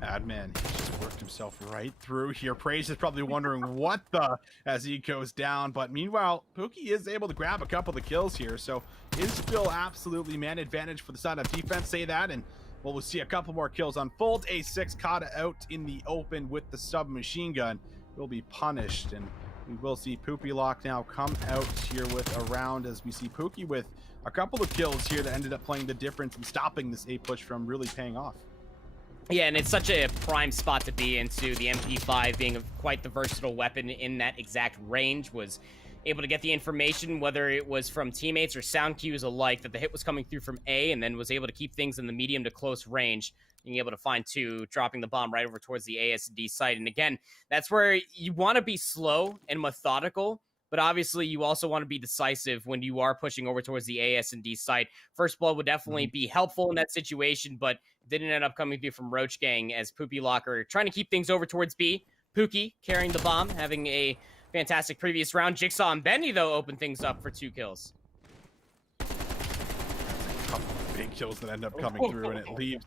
Madman just worked himself right through here. Praise is probably wondering what the as he goes down, but meanwhile, Pookie is able to grab a couple of kills here, so is still absolutely man advantage for the side of defense. Say that, and we'll see a couple more kills unfold. A6 caught out in the open with the submachine gun. Will be punished, and we will see Poopy Lock now come out here with a round as we see Pookie with a couple of kills here that ended up playing the difference and stopping this A push from really paying off. Yeah, and it's such a prime spot to be into. The MP5 being quite the versatile weapon in that exact range, was able to get the information, whether it was from teammates or sound cues alike, that the hit was coming through from A, and then was able to keep things in the medium to close range, being able to find two, dropping the bomb right over towards the ASD site. And again, that's where you want to be slow and methodical, but obviously you also want to be decisive when you are pushing over towards the AS&D site. First blood would definitely be helpful in that situation, but didn't end up coming through from Roach Gang as Poopy Locker trying to keep things over towards B. Pookie carrying the bomb, having a fantastic previous round. Jigsaw and Bendy, though, open things up for 2 kills. Couple of big kills that end up coming through, and it leaves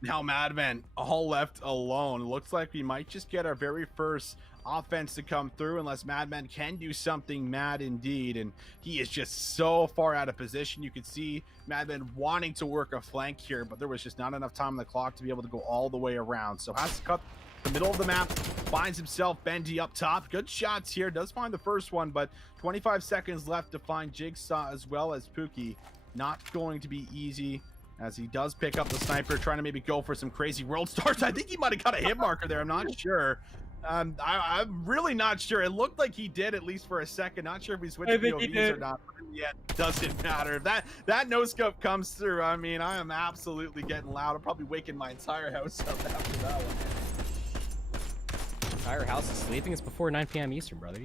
now Madman all left alone. Looks like we might just get our very first offense to come through unless Madman can do something mad indeed, and he is just so far out of position. You could see Madman wanting to work a flank here, but there was just not enough time on the clock to be able to go all the way around, so has to cut the middle of the map, finds himself Bendy up top. Good shots here, does find the first one, but 25 seconds left to find Jigsaw as well as Pookie. Not going to be easy as he does pick up the sniper, trying to maybe go for some crazy world stars. I think he might have got a hit marker there, I'm not sure. I'm really not sure. It looked like he did, at least for a second. Not sure if he switched POVs or not, but in the end, it doesn't matter. If that no scope comes through, I mean, I am absolutely getting loud. I'm probably waking my entire house up after that one. Entire house is sleeping. It's before 9 p.m. Eastern, brother.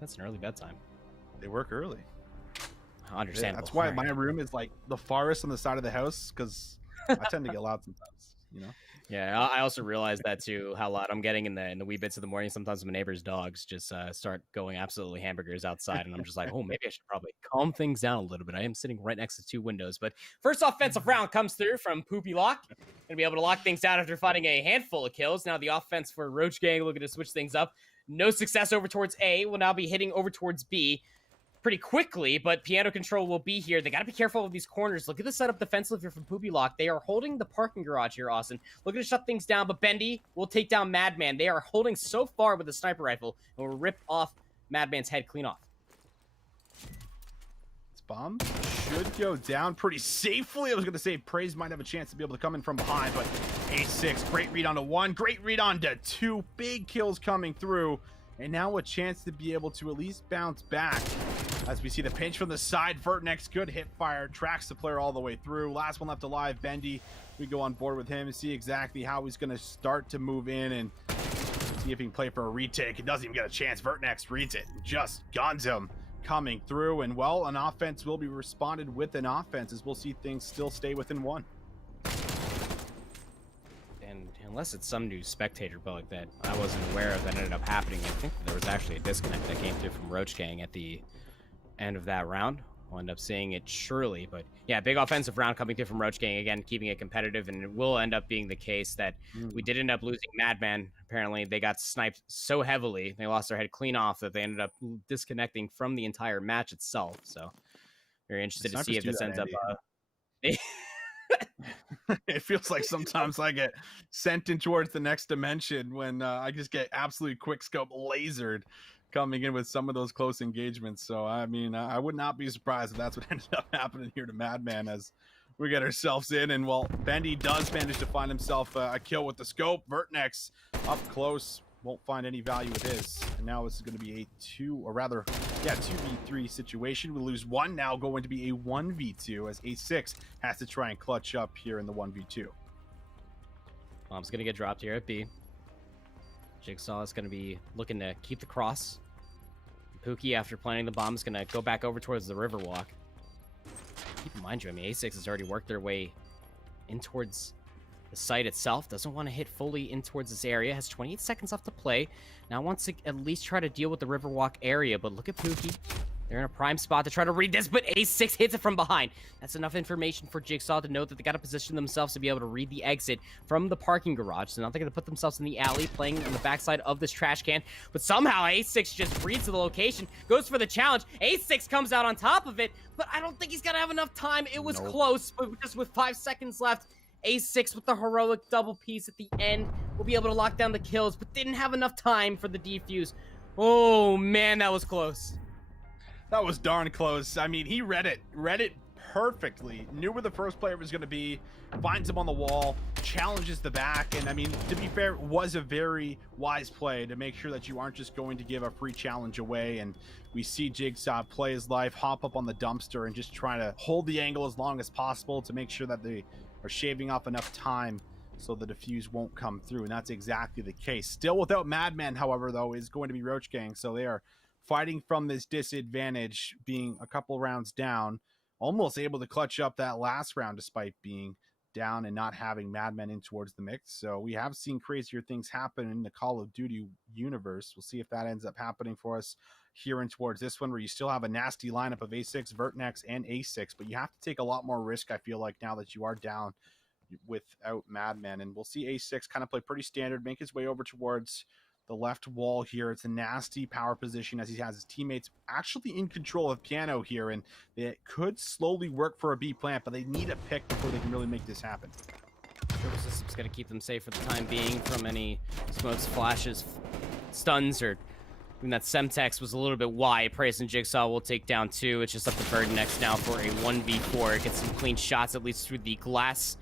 That's an early bedtime. They work early. Understandable. That's why my room is like the farthest on the side of the house, because I tend to get loud sometimes, you know? Yeah, I also realized that too, how loud I'm getting in the wee bits of the morning. Sometimes my neighbor's dogs just start going absolutely hamburgers outside, and I'm just like, oh, maybe I should probably calm things down a little bit. I am sitting right next to 2 windows. But first offensive round comes through from Poopy Lock. Gonna be able to lock things down after finding a handful of kills. Now the offense for Roach Gang looking to switch things up. No success over towards A. Will now be hitting over towards B pretty quickly, but piano control will be here. They got to be careful of these corners. Look at the setup defensively here from Poopy Lock. They are holding the parking garage here, Austin. Looking to shut things down, but Bendy will take down Madman. They are holding so far with the sniper rifle and will rip off Madman's head clean off. This bomb should go down pretty safely. I was going to say Praise might have a chance to be able to come in from behind, but A6, great read onto 1, great read onto 2. Big kills coming through, and now a chance to be able to at least bounce back. As we see the pinch from the side, Vertnex, good hip fire, tracks the player all the way through. Last one left alive, Bendy. We go on board with him and see exactly how he's going to start to move in and see if he can play for a retake. He doesn't even get a chance. Vertnex reads it and just guns him coming through. And, well, an offense will be responded with an offense as we'll see things still stay within 1. And unless it's some new spectator bug that I wasn't aware of that ended up happening, I think there was actually a disconnect that came through from Roach Gang at the end of that round. We'll end up seeing it surely, but yeah, big offensive round coming through from Roach Gang again, keeping it competitive, and it will end up being the case that we did end up losing Madman. Apparently they got sniped so heavily, they lost their head clean off, that they ended up disconnecting from the entire match itself. So very interested to see if this ends up it feels like sometimes I get sent in towards the next dimension when I just get absolutely quick scope lasered coming in with some of those close engagements. So, I mean, I would not be surprised if that's what ended up happening here to Madman as we get ourselves in. And, well, Bendy does manage to find himself a kill with the scope. Vertnex up close, won't find any value with his. And now this is going to be a 2v3 situation. We lose 1, now going to be a 1v2 as A6 has to try and clutch up here in the 1v2. Bomb's going to get dropped here at B. Jigsaw is going to be looking to keep the cross. Pookie, after planting the bomb, is going to go back over towards the Riverwalk. Keep in mind, I mean, A6 has already worked their way in towards the site itself. Doesn't want to hit fully in towards this area. Has 28 seconds left to play. Now wants to at least try to deal with the Riverwalk area, but look at Pookie. They're in a prime spot to try to read this, but A6 hits it from behind. That's enough information for Jigsaw to know that they got to position themselves to be able to read the exit from the parking garage. So now they're going to put themselves in the alley, playing on the backside of this trash can. But somehow A6 just reads the location, goes for the challenge. A6 comes out on top of it, but I don't think he's going to have enough time. It was close, but just with 5 seconds left, A6 with the heroic double piece at the end will be able to lock down the kills, but didn't have enough time for the defuse. Oh, man, that was close. That was darn close. I mean, he read it perfectly. Knew where the first player was going to be, finds him on the wall, challenges the back, and I mean, to be fair, it was a very wise play to make sure that you aren't just going to give a free challenge away. And we see Jigsaw play his life, hop up on the dumpster, and just try to hold the angle as long as possible to make sure that they are shaving off enough time so the defuse won't come through, and that's exactly the case. Still without Madman, however, though, is going to be Roach Gang, so they are fighting from this disadvantage, being a couple rounds down, almost able to clutch up that last round despite being down and not having Madmen in towards the mix. So we have seen crazier things happen in the Call of Duty universe. We'll see if that ends up happening for us here in towards this one, where you still have a nasty lineup of A6, Vertnex, and A6, but you have to take a lot more risk, I feel like, now that you are down without Madman. And we'll see A6 kind of play pretty standard, make his way over towards the left wall here. It's a nasty power position as he has his teammates actually in control of Piano here, and it could slowly work for a B plant, but they need a pick before they can really make this happen. System's going to keep them safe for the time being from any smokes, flashes, stuns, or even that Semtex was a little bit wide. Praise and Jigsaw will take down 2. It's just up to Bird next now for a 1v4. Get some clean shots, at least through the glass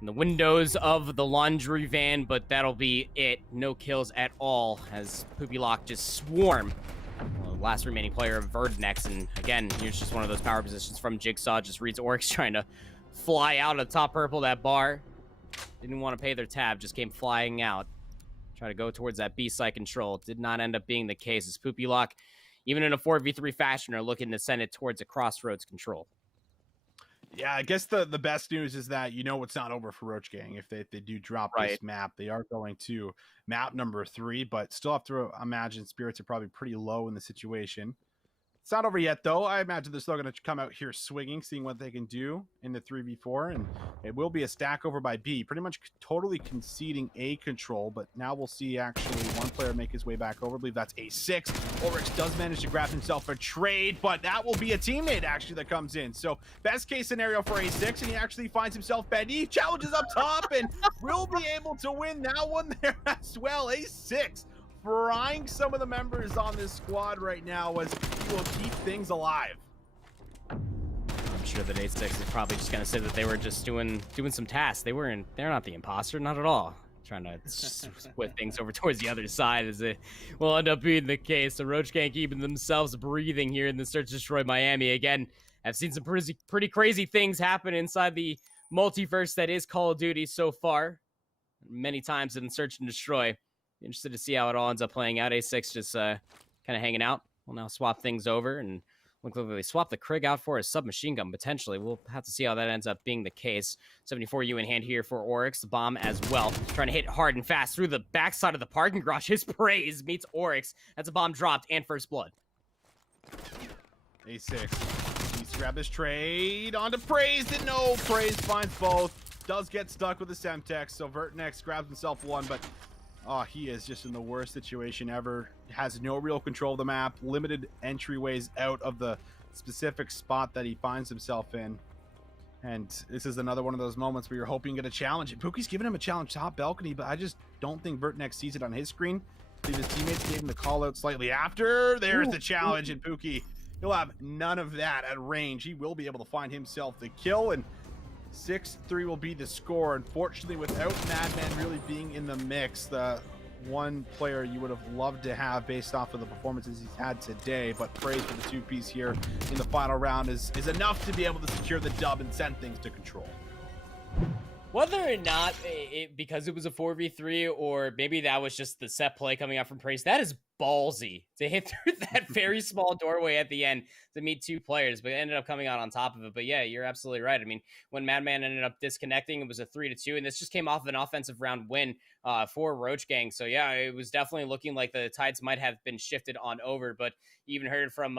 and the windows of the laundry van, but that'll be it. No kills at all as Poopy Lock just swarm the last remaining player of Verdnex. And again, here's just one of those power positions from Jigsaw. Just reads Oryx trying to fly out of top purple. That bar didn't want to pay their tab, just came flying out. Try to go towards that B-side control. Did not end up being the case as Poopy Lock, even in a 4v3 fashion, are looking to send it towards a crossroads control. Yeah, I guess the best news is that you know it's not over for Roach Gang. If they do drop this map, they are going to map number 3, but still have to imagine spirits are probably pretty low in the situation. It's not over yet, though. I imagine they're still going to come out here swinging, seeing what they can do in the 3v4, and it will be a stack over by B, pretty much totally conceding A control, but now we'll see actually one player make his way back over. I believe that's A6. Oryx does manage to grab himself a trade, but that will be a teammate actually that comes in. So best case scenario for A6, and he actually finds himself Benny, challenges up top, and will be able to win that one there as well. A6 frying some of the members on this squad right now as he will keep things alive. I'm sure that A6 is probably just gonna say that they were just doing some tasks. They're not the imposter, not at all. Trying to split things over towards the other side, as it will end up being the case. The Roach Gang keeping themselves breathing here in the Search and Destroy Miami. Again, I've seen some pretty crazy things happen inside the multiverse that is Call of Duty so far. Many times in Search and Destroy. Interested to see how it all ends up playing out. A6 just kind of hanging out. We'll now swap things over, and look like they swap the Krig out for a submachine gun, potentially. We'll have to see how that ends up being the case. 74U in hand here for Oryx. The bomb as well. Trying to hit hard and fast through the backside of the parking garage. His Praise meets Oryx. That's a bomb dropped and first blood. A6 needs to grab his trade onto Praise. Didn't know. Praise finds both. Does get stuck with the Semtex, so Vertnex grabs himself one, but oh, he is just in the worst situation ever. Has no real control of the map. Limited entryways out of the specific spot that he finds himself in. And this is another one of those moments where you're hoping to get a challenge. And Pookie's giving him a challenge top balcony, but I just don't think Vertnex sees it on his screen. His teammates gave him the call out slightly after. There's the challenge, and Pookie, he'll have none of that at range. He will be able to find himself the kill, and 6-3 will be the score. Unfortunately, without Madman really being in the mix, the one player you would have loved to have based off of the performances he's had today, but praise for the 2-piece here in the final round is enough to be able to secure the dub and send things to control. Whether or not because it was a 4v3 or maybe that was just the set play coming out from Praise, that is ballsy to hit through that very small doorway at the end to meet two players, but it ended up coming out on top of it. But yeah, you're absolutely right. I mean, when Madman ended up disconnecting, it was a 3-2, and this just came off of an offensive round win for Roach Gang. So yeah, it was definitely looking like the tides might have been shifted on over, but you even heard from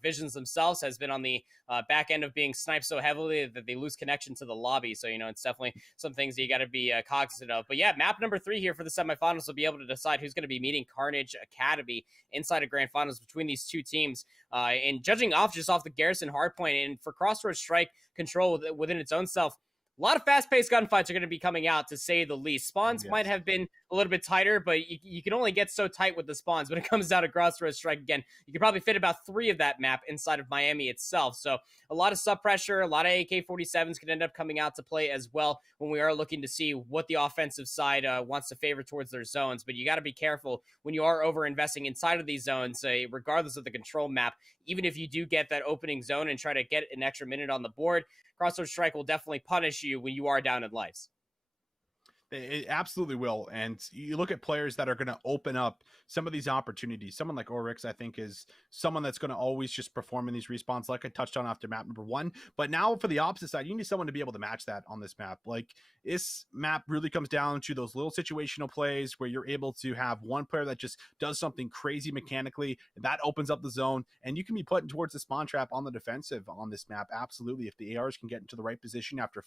Visions themselves has been on the back end of being sniped so heavily that they lose connection to the lobby. So, you know, it's definitely some things that you got to be cognizant of. But yeah, map number 3 here for the semifinals will be able to decide who's going to be meeting Carnage Academy inside of grand finals between these two teams. And judging off just off the Garrison hardpoint and for Crossroads Strike control within its own self, a lot of fast-paced gunfights are going to be coming out, to say the least. Spawns might have been a little bit tighter, but you can only get so tight with the spawns when it comes down to Crossroads Strike. Again, you could probably fit about 3 of that map inside of Miami itself. So a lot of sub-pressure, a lot of AK-47s could end up coming out to play as well when we are looking to see what the offensive side wants to favor towards their zones. But you got to be careful when you are over-investing inside of these zones, regardless of the control map. Even if you do get that opening zone and try to get an extra minute on the board, Crossroads Strike will definitely punish you when you are down in lives. It absolutely will. And you look at players that are going to open up some of these opportunities. Someone like Oryx, I think, is someone that's going to always just perform in these respawns, like I touched on after map number 1. But now for the opposite side, you need someone to be able to match that on this map. Like, this map really comes down to those little situational plays where you're able to have one player that just does something crazy mechanically, and that opens up the zone, and you can be put towards the spawn trap on the defensive on this map. Absolutely. If the ARs can get into the right position after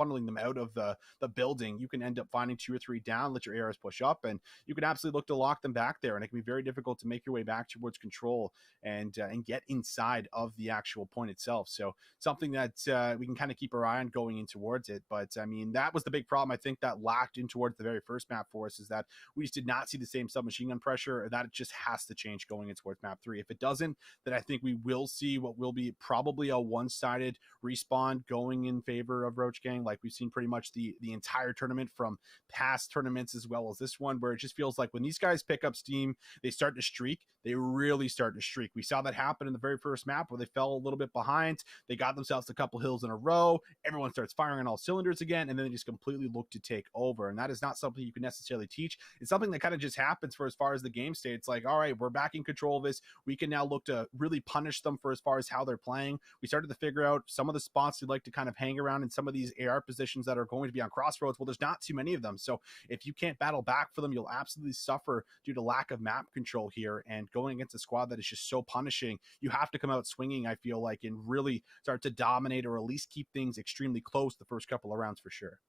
funneling them out of the building, you can end up finding 2 or 3 down, let your ARs push up, and you can absolutely look to lock them back there. And it can be very difficult to make your way back towards control and get inside of the actual point itself. So something that we can kind of keep our eye on going in towards it. But I mean, that was the big problem I think that lacked in towards the very first map for us, is that we just did not see the same submachine gun pressure. That it just has to change going in towards map 3. If it doesn't, then I think we will see what will be probably a one-sided respawn going in favor of Roach Gang, like we've seen pretty much the entire tournament from past tournaments as well as this one, where it just feels like when these guys pick up steam, they start to streak. They really start to streak. We saw that happen in the very first map where they fell a little bit behind. They got themselves a couple hills in a row. Everyone starts firing on all cylinders again, and then they just completely look to take over. And that is not something you can necessarily teach. It's something that kind of just happens for as far as the game state. It's like, all right, we're back in control of this. We can now look to really punish them for as far as how they're playing. We started to figure out some of the spots we'd like to kind of hang around in some of these AR positions that are going to be on Crossroads. Well, there's not too many of them. So if you can't battle back for them, you'll absolutely suffer due to lack of map control here. And going against a squad that is just so punishing, you have to come out swinging, I feel like, and really start to dominate or at least keep things extremely close the first couple of rounds for sure.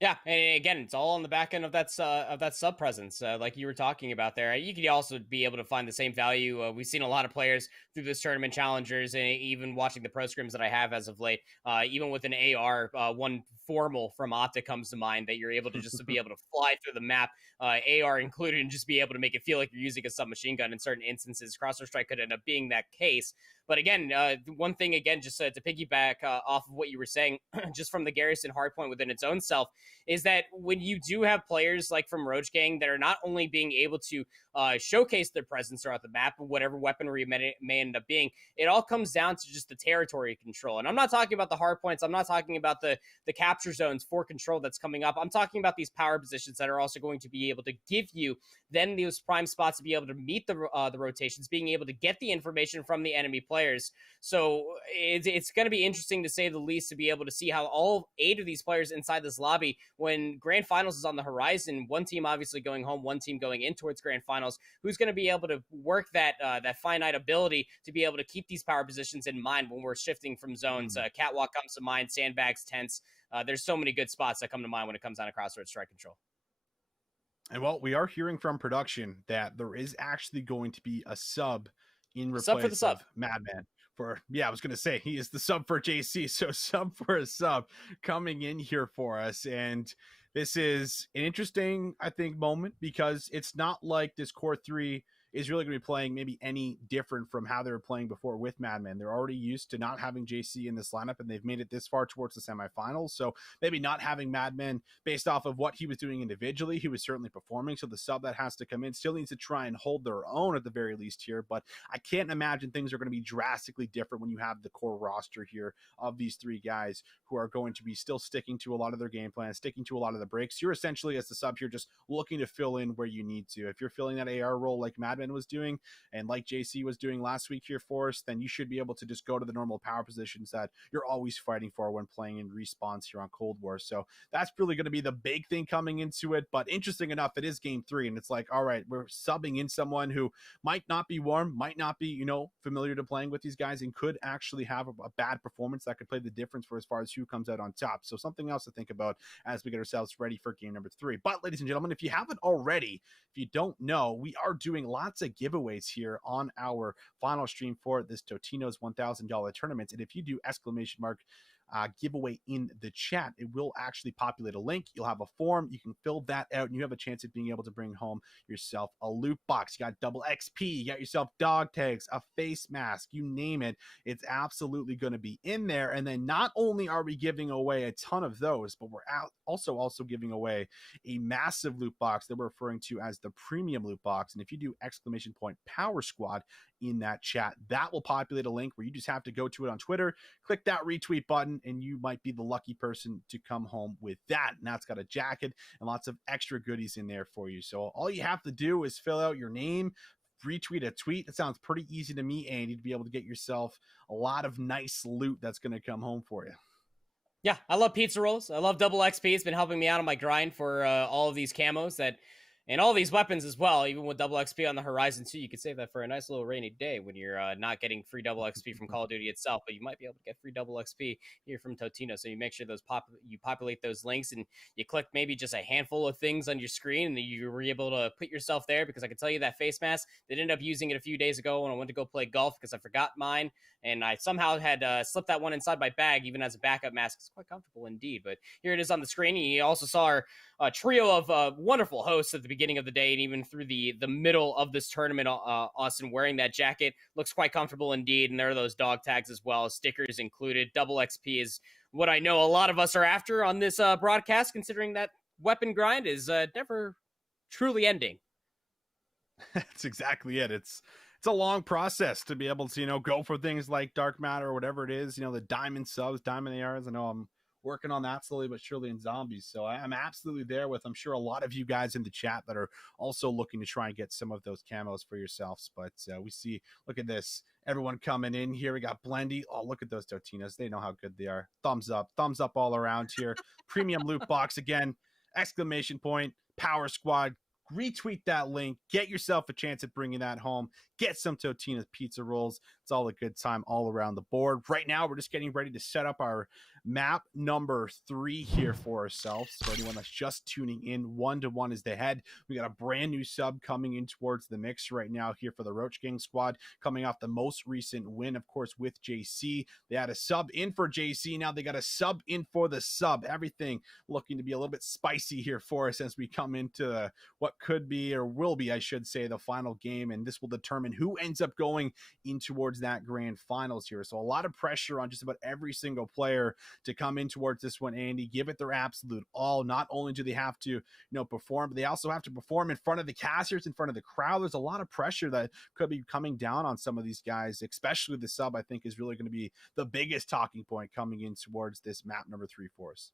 Yeah, and again, it's all on the back end of that sub presence, like you were talking about there. You could also be able to find the same value. We've seen a lot of players through this tournament challengers, and even watching the pro scrims that I have as of late. Even with an AR, one formal from Optic comes to mind that you're able to just to be able to fly through the map, AR included, and just be able to make it feel like you're using a submachine gun in certain instances. Crossroads Strike could end up being that case. But again, one thing, again, just to piggyback off of what you were saying, just from the Garrison hardpoint within its own self, is that when you do have players like from Roach Gang that are not only being able to showcase their presence throughout the map, whatever weaponry may end up being, it all comes down to just the territory control. And I'm not talking about the hardpoints. I'm not talking about the capture zones for control that's coming up. I'm talking about these power positions that are also going to be able to give you then those prime spots to be able to meet the rotations, being able to get the information from the enemy players. So it's going to be interesting, to say the least, to be able to see how all 8 of these players inside this lobby, when grand finals is on the horizon, one team obviously going home, one team going in towards grand finals, who's going to be able to work that finite ability to be able to keep these power positions in mind when we're shifting from zones. Catwalk comes to mind, sandbags, tents. There's so many good spots that come to mind when it comes down to Crossroads Strike control. And well, we are hearing from production that there is actually going to be a sub in replace of Madman. I was going to say, he is the sub for JC. So sub for a sub coming in here for us. And this is an interesting, I think, moment, because it's not like this core 3 is really going to be playing maybe any different from how they were playing before with Madman. They're already used to not having JC in this lineup, and they've made it this far towards the semifinals. So maybe not having Madman based off of what he was doing individually, he was certainly performing. So the sub that has to come in still needs to try and hold their own at the very least here. But I can't imagine things are going to be drastically different when you have the core roster here of these three guys who are going to be still sticking to a lot of their game plan, sticking to a lot of the breaks. You're essentially, as the sub here, just looking to fill in where you need to. If you're filling that AR role like Madman was doing and like JC was doing last week here for us, then you should be able to just go to the normal power positions that you're always fighting for when playing in respawns here on Cold War. So that's really going to be the big thing coming into it. But interesting enough, it is game 3, and it's like, all right, we're subbing in someone who might not be warm, might not be, familiar to playing with these guys, and could actually have a bad performance that could play the difference for as far as who comes out on top. So something else to think about as we get ourselves ready for game number 3. But ladies and gentlemen, if you haven't already, if you don't know, we are doing lots of giveaways here on our final stream for this Totinos $1,000 tournament. And if you do giveaway in the chat, it will actually populate a link. You'll have a form. You can fill that out, and you have a chance of being able to bring home yourself a loot box. You got double XP. You got yourself dog tags, a face mask, you name it. It's absolutely going to be in there. And then not only are we giving away a ton of those, but we're also giving away a massive loot box that we're referring to as the premium loot box. And if you do !Power Squad in that chat, that will populate a link where you just have to go to it on Twitter, click that retweet button, and you might be the lucky person to come home with that. And that's got a jacket and lots of extra goodies in there for you. So all you have to do is fill out your name, retweet a tweet. It sounds pretty easy to me, Andy, to be able to get yourself a lot of nice loot that's going to come home for you. Yeah, I love pizza rolls. I love double XP. It's been helping me out on my grind for all of these camos and all these weapons as well. Even with double XP on the horizon too, you could save that for a nice little rainy day when you're not getting free double XP from Call of Duty itself, but you might be able to get free double XP here from Totino. So you make sure you populate those links, and you click maybe just a handful of things on your screen, and you were able to put yourself there. Because I can tell you that face mask, they ended up using it a few days ago when I went to go play golf because I forgot mine, and I somehow had slipped that one inside my bag, even as a backup mask. It's quite comfortable indeed. But here it is on the screen. You also saw our trio of wonderful hosts at the beginning of the day, and even through the middle of this tournament. Austin wearing that jacket looks quite comfortable indeed, and there are those dog tags as well, stickers included. Double XP is what I know a lot of us are after on this broadcast, considering that weapon grind is never truly ending. That's exactly it. It's a long process to be able to, go for things like dark matter or whatever it is, the diamond subs, diamond ARs. I know I'm working on that slowly but surely in zombies. So I'm absolutely there with, I'm sure, a lot of you guys in the chat that are also looking to try and get some of those camos for yourselves. But we see, look at this, everyone coming in here. We got Blendy. Oh, look at those Totinos. They know how good they are. Thumbs up all around here. Premium loot box again, ! Power Squad. Retweet that link, get yourself a chance at bringing that home, get some Totinos pizza rolls. It's all a good time all around the board. Right now, we're just getting ready to set up our map number 3 here for ourselves. So anyone that's just tuning in, 1-1 is the head. We got a brand new sub coming in towards the mix right now here for the Roach Gang squad, coming off the most recent win, of course, with JC. They had a sub in for JC. Now they got a sub in for the sub. Everything looking to be a little bit spicy here for us as we come into what could be, or will be, I should say, the final game. And this will determine who ends up going in towards that grand finals here. So a lot of pressure on just about every single player to come in towards this one, Andy, give it their absolute all. Not only do they have to, perform, but they also have to perform in front of the casters, in front of the crowd. There's a lot of pressure that could be coming down on some of these guys, especially the sub, I think, is really going to be the biggest talking point coming in towards this map number 3 for us.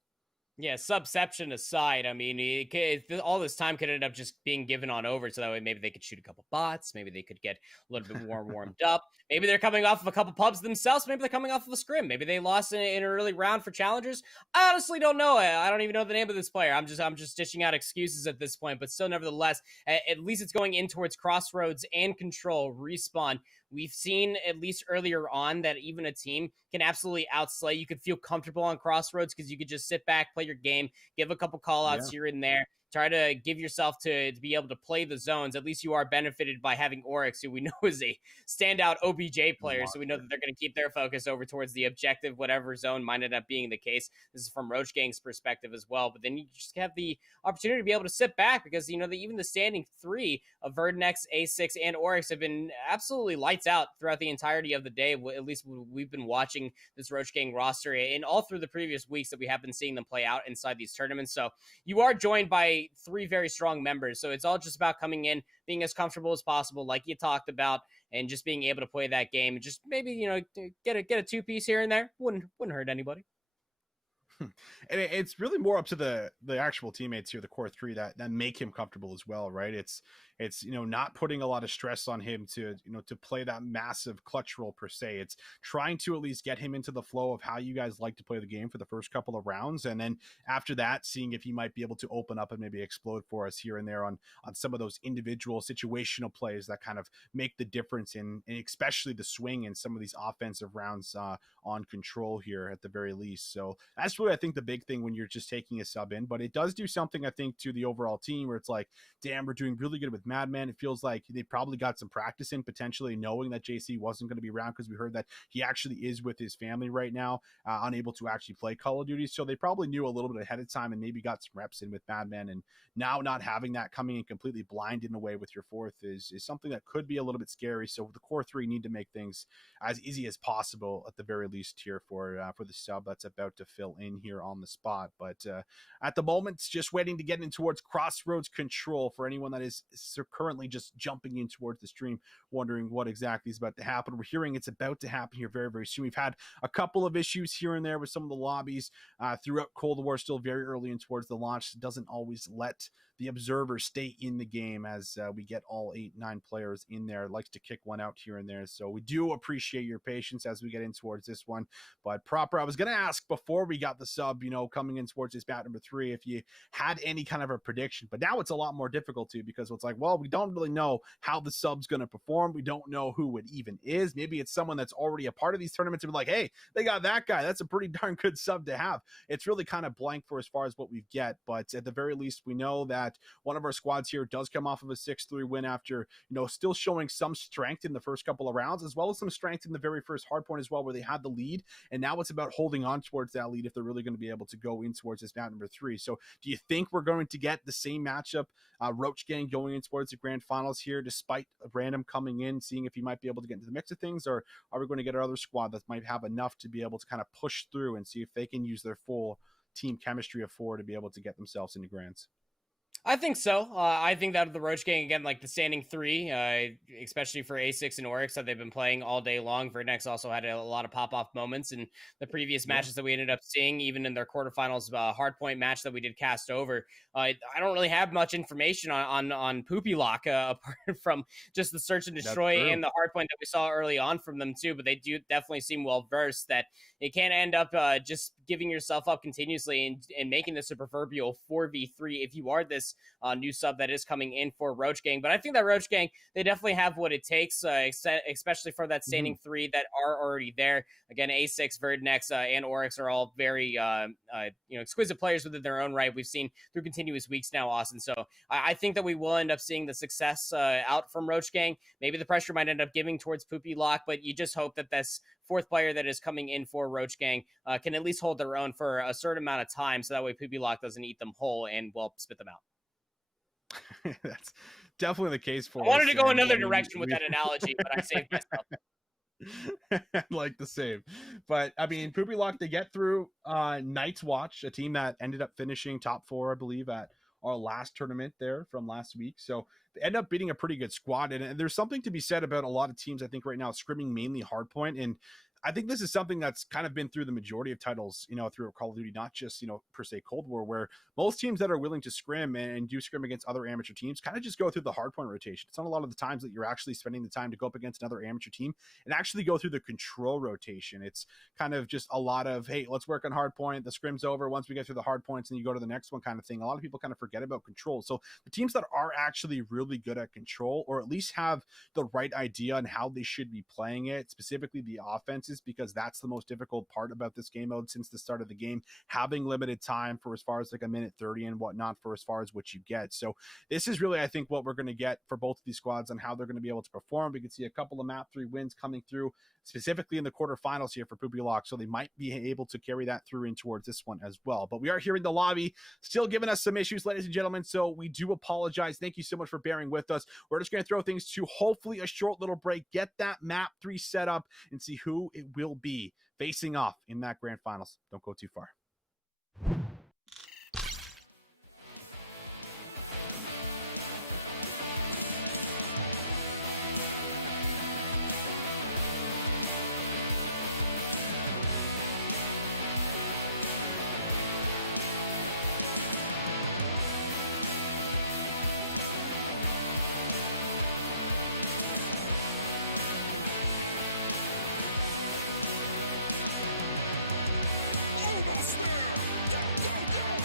Yeah, subception aside, I mean, all this time could end up just being given on over, so that way maybe they could shoot a couple bots, maybe they could get a little bit more warmed up, maybe they're coming off of a couple pubs themselves, maybe they're coming off of a scrim, maybe they lost in an early round for challengers. I honestly don't know. I don't even know the name of this player. I'm just dishing out excuses at this point, but still, nevertheless, at least it's going in towards Crossroads and Control, Respawn. We've seen, at least earlier on, that even a team can absolutely outslay. You could feel comfortable on Crossroads because you could just sit back, play your game, give a couple call-outs here and there, try to give yourself to be able to play the zones. At least you are benefited by having Oryx, who we know is a standout OBJ player, so we know that they're going to keep their focus over towards the objective, whatever zone might end up being the case. This is from Roach Gang's perspective as well, but then you just have the opportunity to be able to sit back because, you know, even the standing three of Verdenex, A6, and Oryx have been absolutely lights out throughout the entirety of the day. At least we've been watching this Roach Gang roster and all through the previous weeks that we have been seeing them play out inside these tournaments. So you are joined by three very strong members. So it's all just about coming in, being as comfortable as possible, like you talked about, and just being able to play that game. Just maybe, you know, get a two-piece here and there. Wouldn't hurt anybody. And it's really more up to the actual teammates here, the core three, that make him comfortable as well, right? It's you know, not putting a lot of stress on him to, you know, to play that massive clutch role per se. It's trying to at least get him into the flow of how you guys like to play the game for the first couple of rounds, and then after that, seeing if he might be able to open up and maybe explode for us here and there on some of those individual situational plays that kind of make the difference in especially the swing in some of these offensive rounds on control here at the very least. So that's really, I think, the big thing when you're just taking a sub in, but it does do something, I think, to the overall team where it's like, damn, we're doing really good with Madman. It feels like they probably got some practice in, potentially knowing that JC wasn't going to be around, because we heard that he actually is with his family right now, unable to actually play Call of Duty. So they probably knew a little bit ahead of time and maybe got some reps in with Madman. And now not having that coming in completely blind in the way with your fourth is something that could be a little bit scary. So the core three need to make things as easy as possible at the very least here for the sub that's about to fill in here on the spot. But at the moment, it's just waiting to get in towards Crossroads Control for anyone that is currently just jumping in towards the stream, wondering what exactly is about to happen. We're hearing it's about to happen here very, very soon. We've had a couple of issues here and there with some of the lobbies throughout Cold War, still very early in towards the launch. It doesn't always let the observer stay in the game as we get all 8-9 players in there. It likes to kick one out here and there. So we do appreciate your patience as we get in towards this one. But Proper, I was going to ask before we got the sub, you know, coming in towards this bat number 3, if you had any kind of a prediction. But now it's a lot more difficult too, because it's like, well, we don't really know how the sub's going to perform. We don't know who it even is. Maybe it's someone that's already a part of these tournaments and we're like, hey, they got that guy. That's a pretty darn good sub to have. It's really kind of blank for as far as what we get. But at the very least, we know that one of our squads here does come off of a 6-3 win after, you know, still showing some strength in the first couple of rounds, as well as some strength in the very first hardpoint as well, where they had the lead. And now it's about holding on towards that lead if they're really going to be able to go in towards this map number 3. So do you think we're going to get the same matchup, Roach Gang going in towards the grand finals here, despite a random coming in, seeing if he might be able to get into the mix of things? Or are we going to get our other squad that might have enough to be able to kind of push through and see if they can use their full team chemistry of 4 to be able to get themselves into grands? I think so. I think that the Roach Gang, again, like the standing 3, especially for A6 and Oryx that they've been playing all day long. Verdenex also had a lot of pop-off moments in the previous matches that we ended up seeing, even in their quarterfinals hardpoint match that we did cast over. I don't really have much information on Poopy Lock apart from just the search and destroy and the hardpoint that we saw early on from them too, but they do definitely seem well-versed that it can't end up just giving yourself up continuously and making this a proverbial 4v3 if you are this new sub that is coming in for Roach Gang. But I think that Roach Gang, they definitely have what it takes, especially for that standing 3 that are already there. Again, A6, Verdenex, and Oryx are all very exquisite players within their own right. We've seen through continuous weeks now, Austin. So I think that we will end up seeing the success out from Roach Gang. Maybe the pressure might end up giving towards Poopy Lock, but you just hope that this 4th player that is coming in for Roach Gang can at least hold their own for a certain amount of time, so that way Poopy Lock doesn't eat them whole and will spit them out. That's definitely the case for I wanted us, to go and, another direction with that analogy, but I saved myself. Like the same. But I mean, Poopy Lock, they get through Night's Watch, a team that ended up finishing top 4, I believe, at our last tournament there from last week. So they end up beating a pretty good squad. And there's something to be said about a lot of teams, I think, right now, scrimming mainly hardpoint. And I think this is something that's kind of been through the majority of titles, you know, through Call of Duty, not just, you know, per se Cold War, where most teams that are willing to scrim and do scrim against other amateur teams kind of just go through the hardpoint rotation. It's not a lot of the times that you're actually spending the time to go up against another amateur team and actually go through the control rotation. It's kind of just a lot of, hey, let's work on hardpoint. The scrim's over. Once we get through the hardpoints and you go to the next one kind of thing. A lot of people kind of forget about control. So the teams that are actually really good at control, or at least have the right idea on how they should be playing it, specifically the offenses, basis, because that's the most difficult part about this game mode since the start of the game, having limited time for as far as like a minute 30 and whatnot for as far as what you get. So this is really, I think, what we're going to get for both of these squads on how they're going to be able to perform. We can see a couple of map 3 wins coming through, specifically in the quarterfinals here for Poopy Lock, so they might be able to carry that through in towards this one as well. But we are here in the lobby, still giving us some issues, ladies and gentlemen, so we do apologize. Thank you so much for bearing with us. We're just going to throw things to hopefully a short little break, get that map 3 set up, and see who it will be facing off in that grand finals. Don't go too far. Almost there. Go, go, go.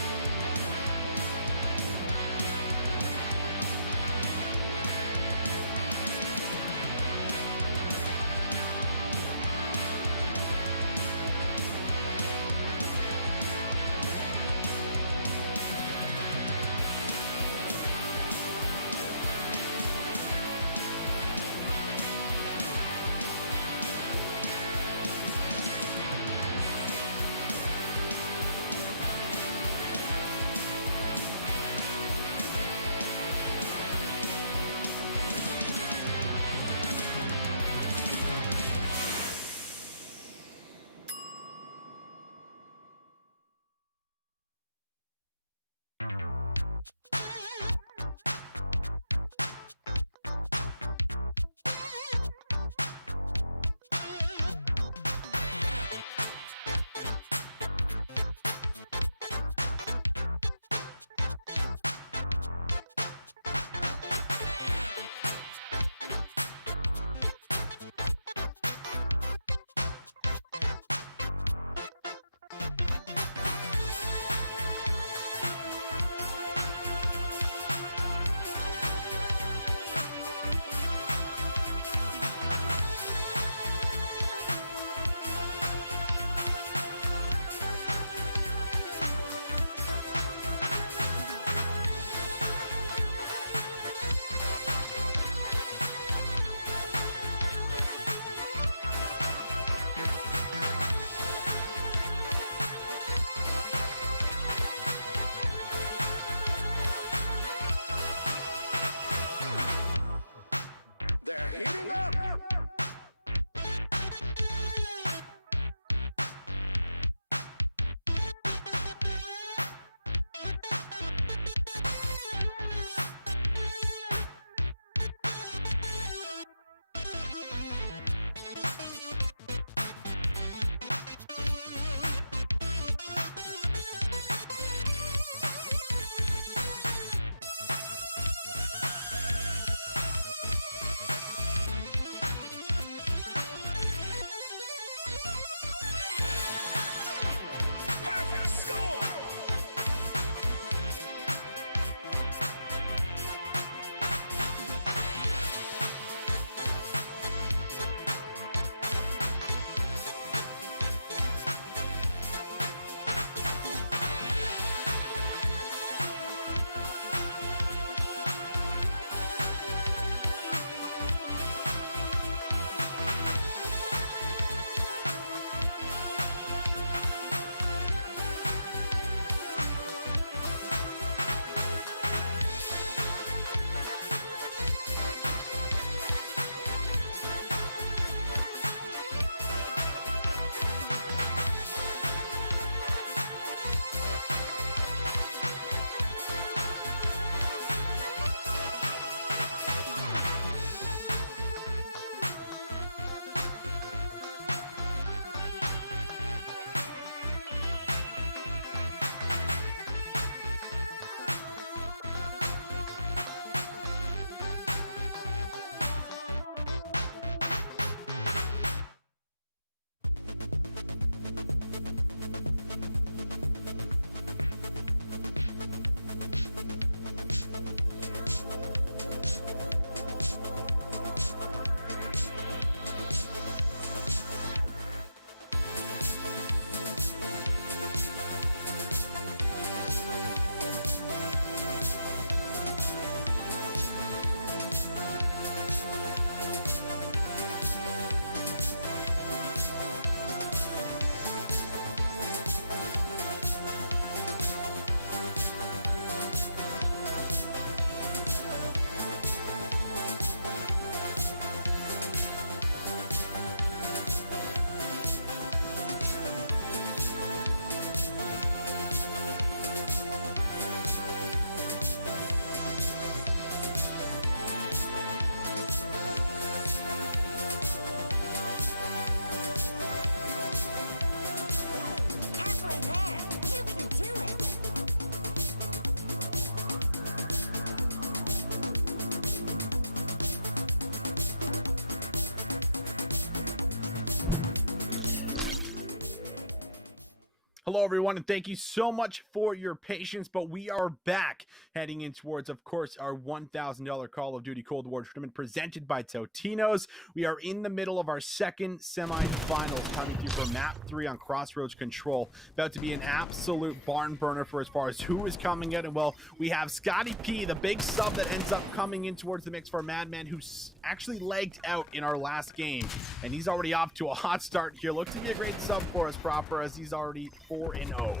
Hello, everyone, and thank you so much for your patience, but we are back heading in towards, of course, our $1,000 Call of Duty Cold War tournament presented by Totinos. We are in the middle of our second semifinals coming through for map 3 on Crossroads Control. About to be an absolute barn burner for as far as who is coming in. And well, we have Scotty P, the big sub that ends up coming in towards the mix for Madman, who's actually legged out in our last game. And he's already off to a hot start here. Looks to be a great sub for us proper, as he's already 4-0.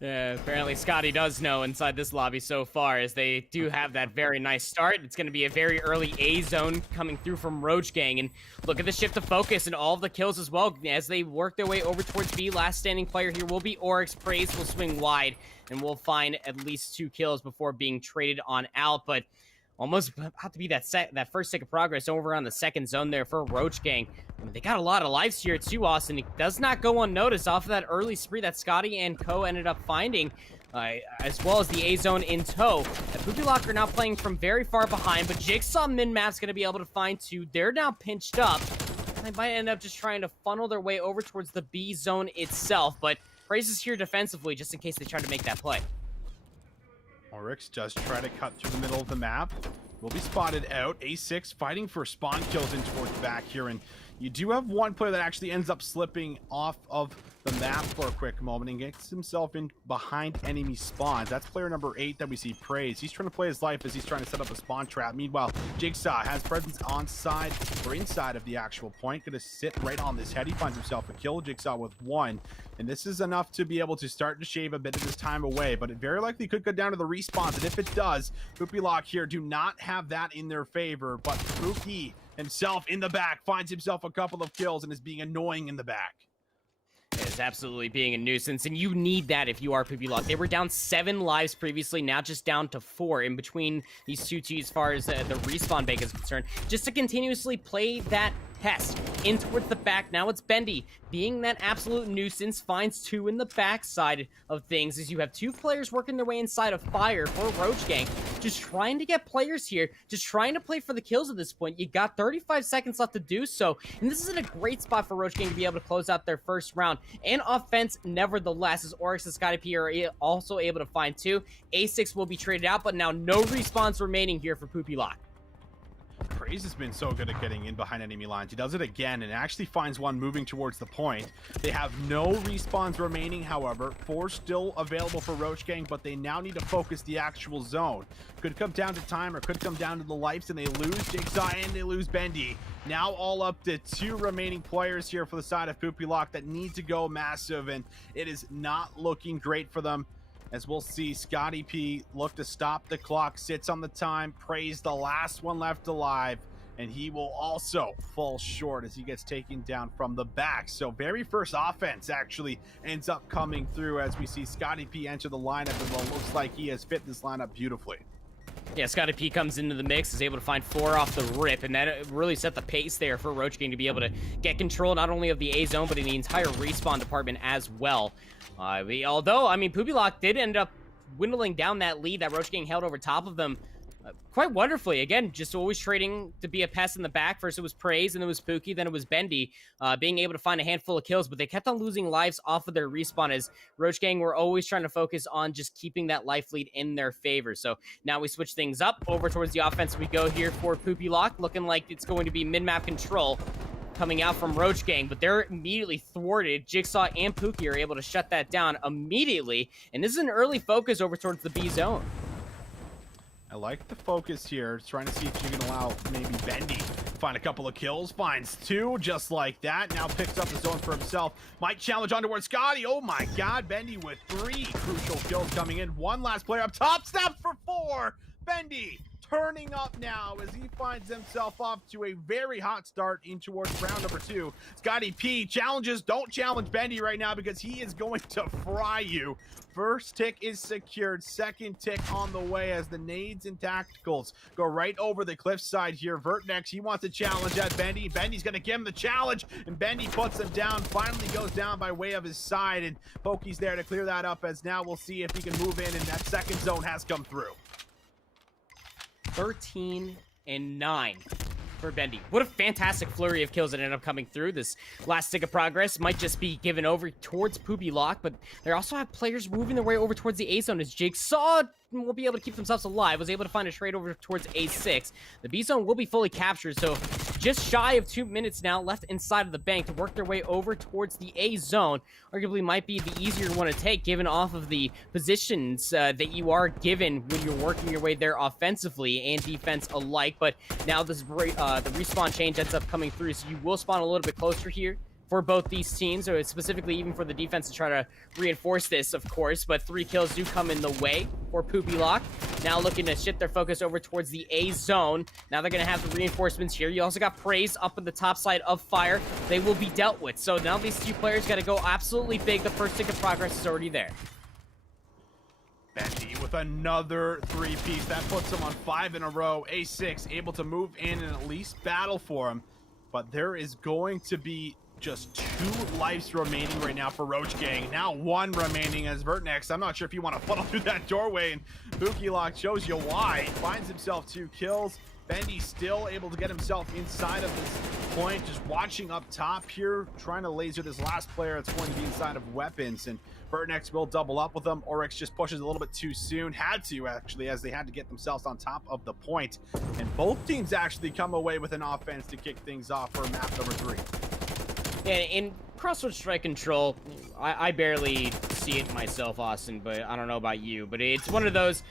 Yeah, apparently Scotty does know inside this lobby so far, as they do have that very nice start. It's going to be a very early A zone coming through from Roach Gang, and look at the shift of focus and all of the kills as well as they work their way over towards B. Last standing player here will be Oryx. Praise will swing wide, and we'll find at least 2 kills before being traded on out, but almost about to be that first tick of progress over on the second zone there for Roach Gang. They got a lot of lives here too, Austin. It does not go unnoticed off of that early spree that Scotty and Co ended up finding, as well as the A zone in tow. Poopy Lock are now playing from very far behind, but Jigsaw min-map's going to be able to find 2. They're now pinched up. They might end up just trying to funnel their way over towards the B zone itself, but Praise is here defensively just in case they try to make that play. Oryx does try to cut through the middle of the map. Will be spotted out. A6 fighting for spawn kills in towards the back here. And you do have one player that actually ends up slipping off of the map for a quick moment and gets himself in behind enemy spawns. That's player number 8 that we see, Praise. He's trying to play his life as he's trying to set up a spawn trap. Meanwhile, Jigsaw has presence on side or inside of the actual point. Gonna sit right on this head. He finds himself a kill. Jigsaw with 1. And this is enough to be able to start to shave a bit of his time away, but it very likely could go down to the respawns. And if it does, Poopy Lock here do not have that in their favor, but Poopy himself in the back finds himself a couple of kills and is being annoying in the back. It's absolutely being a nuisance, and you need that if you are Poopy Lock. They were down 7 lives previously, now just down to 4 in between these 2 teams as far as the respawn bank is concerned, just to continuously play that test in towards the back. Now it's Bendy being that absolute nuisance, finds 2 in the backside of things as you have 2 players working their way inside of fire for Roach Gang, just trying to get players here, just trying to play for the kills at this point. You got 35 seconds left to do so, and this is in a great spot for Roach Gang to be able to close out their first round. And offense, nevertheless, as Oryx and Scotty P are also able to find 2. A6 will be traded out, but now no respawns remaining here for Poopy Lock. Praise has been so good at getting in behind enemy lines. He does it again and actually finds one moving towards the point. They have no respawns remaining, however. 4 still available for Roach Gang, but they now need to focus the actual zone. Could come down to time or could come down to the lives, and they lose Jigsaw and they lose Bendy. Now all up to 2 remaining players here for the side of Poopy Lock that need to go massive, and it is not looking great for them. As we'll see, Scotty P look to stop the clock, sits on the time, Praise the last one left alive, and he will also fall short as he gets taken down from the back. So very first offense actually ends up coming through as we see Scotty P enter the lineup, and well, looks like he has fit this lineup beautifully. Yeah, Scotty P comes into the mix, is able to find 4 off the rip, and that really set the pace there for Roach Gang to be able to get control not only of the A zone, but in the entire respawn department as well. Although, I mean, Poopy Lock did end up dwindling down that lead that Roach Gang held over top of them quite wonderfully. Again, just always trading to be a pest in the back. First it was Praise, and it was Pookie, then it was Bendy, being able to find a handful of kills, but they kept on losing lives off of their respawn as Roach Gang were always trying to focus on just keeping that life lead in their favor. So now we switch things up over towards the offense. We go here for Poopy Lock, looking like it's going to be mid-map control coming out from Roach Gang, but they're immediately thwarted. Jigsaw and Pookie are able to shut that down immediately, and this is an early focus over towards the B zone. I like the focus here, trying to see if you can allow maybe Bendy find a couple of kills, finds 2 just like that, now picks up the zone for himself, might challenge on towards Scotty. Oh my god, Bendy with 3 crucial kills coming in. One last player up top, snaps for 4. Bendy turning up now as he finds himself off to a very hot start in towards round number 2. Scotty P challenges, don't challenge Bendy right now because he is going to fry you. First tick is secured, second tick on the way as the nades and tacticals go right over the cliffside here. Vertnex, he wants to challenge at Bendy. Bendy's going to give him the challenge, and Bendy puts him down, finally goes down by way of his side, and Pokey's there to clear that up as now we'll see if he can move in, and that second zone has come through. 13-9 for Bendy. What a fantastic flurry of kills that ended up coming through. This last stick of progress might just be given over towards Poopy Lock, but they also have players moving their way over towards the A zone as Jigsaw will be able to keep themselves alive, was able to find a trade over towards A6. The B zone will be fully captured, so just shy of 2 minutes now left inside of the bank to work their way over towards the A zone. Arguably might be the easier one to take given off of the positions that you are given when you're working your way there offensively and defense alike, but now this the respawn change ends up coming through, so you will spawn a little bit closer here for both these teams, or specifically even for the defense to try to reinforce this, of course, but 3 kills do come in the way for Poopy Lock. Now looking to shift their focus over towards the A zone. Now they're going to have the reinforcements here. You also got Praise up on the top side of Fire. They will be dealt with. So now these two players got to go absolutely big. The first tick of progress is already there. Bendy with another 3-piece. That puts him on 5 in a row. A6 able to move in and at least battle for him. But there is going to be just 2 lives remaining right now for Roach Gang. Now 1 remaining as Vertnex. I'm not sure if you want to funnel through that doorway, and Pookie Lock shows you why. Finds himself 2 kills. Bendy still able to get himself inside of this point, just watching up top here, trying to laser this last player that's going to be inside of weapons, and Vertnex will double up with them. Oryx just pushes a little bit too soon. Had to, actually, as they had to get themselves on top of the point. And both teams actually come away with an offense to kick things off for map number 3. Yeah, in Crossroads Strike Control, I barely see it myself, Austin, but I don't know about you. But it's one of those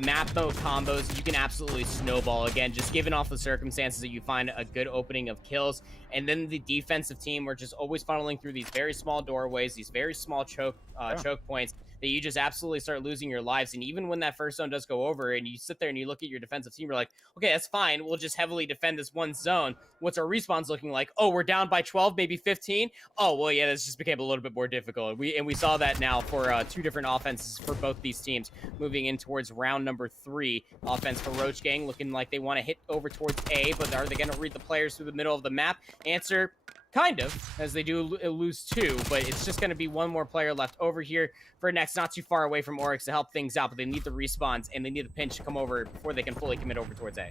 map mode combos you can absolutely snowball. Again, just given off the circumstances that you find a good opening of kills, and then the defensive team are just always funneling through these very small doorways, these very small choke points, that you just absolutely start losing your lives. And even when that first zone does go over and you sit there and you look at your defensive team, you're like, okay, that's fine. We'll just heavily defend this one zone. What's our respawns looking like? Oh, we're down by 12, maybe 15. Oh, well, yeah, this just became a little bit more difficult. We saw that now for 2 different offenses for both these teams moving in towards round number 3. Offense for Roach Gang looking like they want to hit over towards A, but are they going to read the players through the middle of the map? Answer, kind of, as they do lose 2, but it's just going to be 1 more player left over here for next, not too far away from Oryx to help things out, but they need the respawns and they need the pinch to come over before they can fully commit over towards A.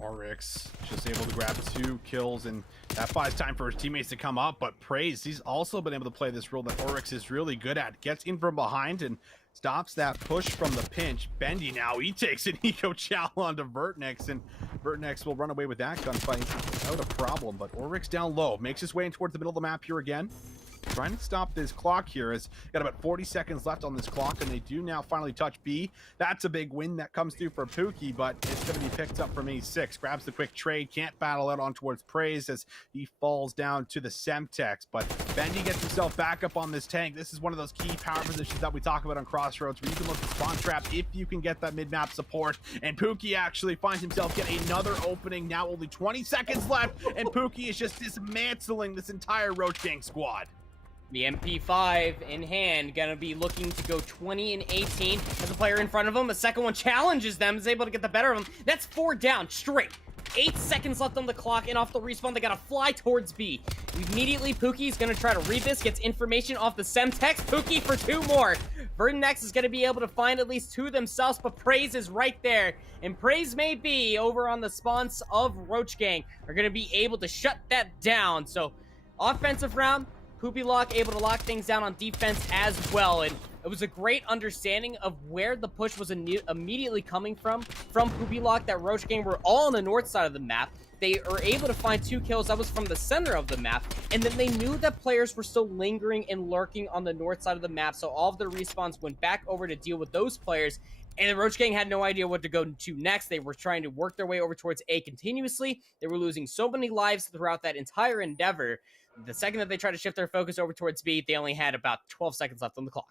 Oryx just able to grab 2 kills, and that buys time for his teammates to come up, but Praise, he's also been able to play this role that Oryx is really good at. Gets in from behind and stops that push from the pinch. Bendy now, he takes an eco chow onto Vertnex, and Vertnex will run away with that gunfight without a problem, but Oryx down low, makes his way in towards the middle of the map here again. Trying to stop this clock here, as got about 40 seconds left on this clock, and they do now finally touch B. That's a big win that comes through for Pookie, but it's going to be picked up from A6. Grabs the quick trade, can't battle out on towards Praise as he falls down to the Semtex, but Bendy gets himself back up on this tank. This is one of those key power positions that we talk about on Crossroads, where you can look at spawn trap if you can get that mid-map support, and Pookie actually finds himself getting another opening. Now only 20 seconds left, and Pookie is just dismantling this entire Roach Gang squad. The MP5 in hand, gonna be looking to go 20 and 18. As a player in front of him, the second one challenges them, is able to get the better of them. That's 4 down, straight. 8 seconds left on the clock, and off the respawn, they gotta fly towards B. Immediately, Pookie's gonna try to read this, gets information off the Semtex. Pookie for 2 more. Vertnex is gonna be able to find at least 2 themselves, but Praise is right there. And Praise may be over on the spawns of Roach Gang, are gonna be able to shut that down. So, offensive round, Poopy Lock able to lock things down on defense as well, and it was a great understanding of where the push was immediately coming from Poopy Lock. That Roach Gang were all on the north side of the map. They were able to find 2 kills. That was from the center of the map, and then they knew that players were still lingering and lurking on the north side of the map, so all of their respawns went back over to deal with those players, and the Roach Gang had no idea what to go to next. They were trying to work their way over towards A continuously. They were losing so many lives throughout that entire endeavor. The second that they tried to shift their focus over towards B, they only had about 12 seconds left on the clock.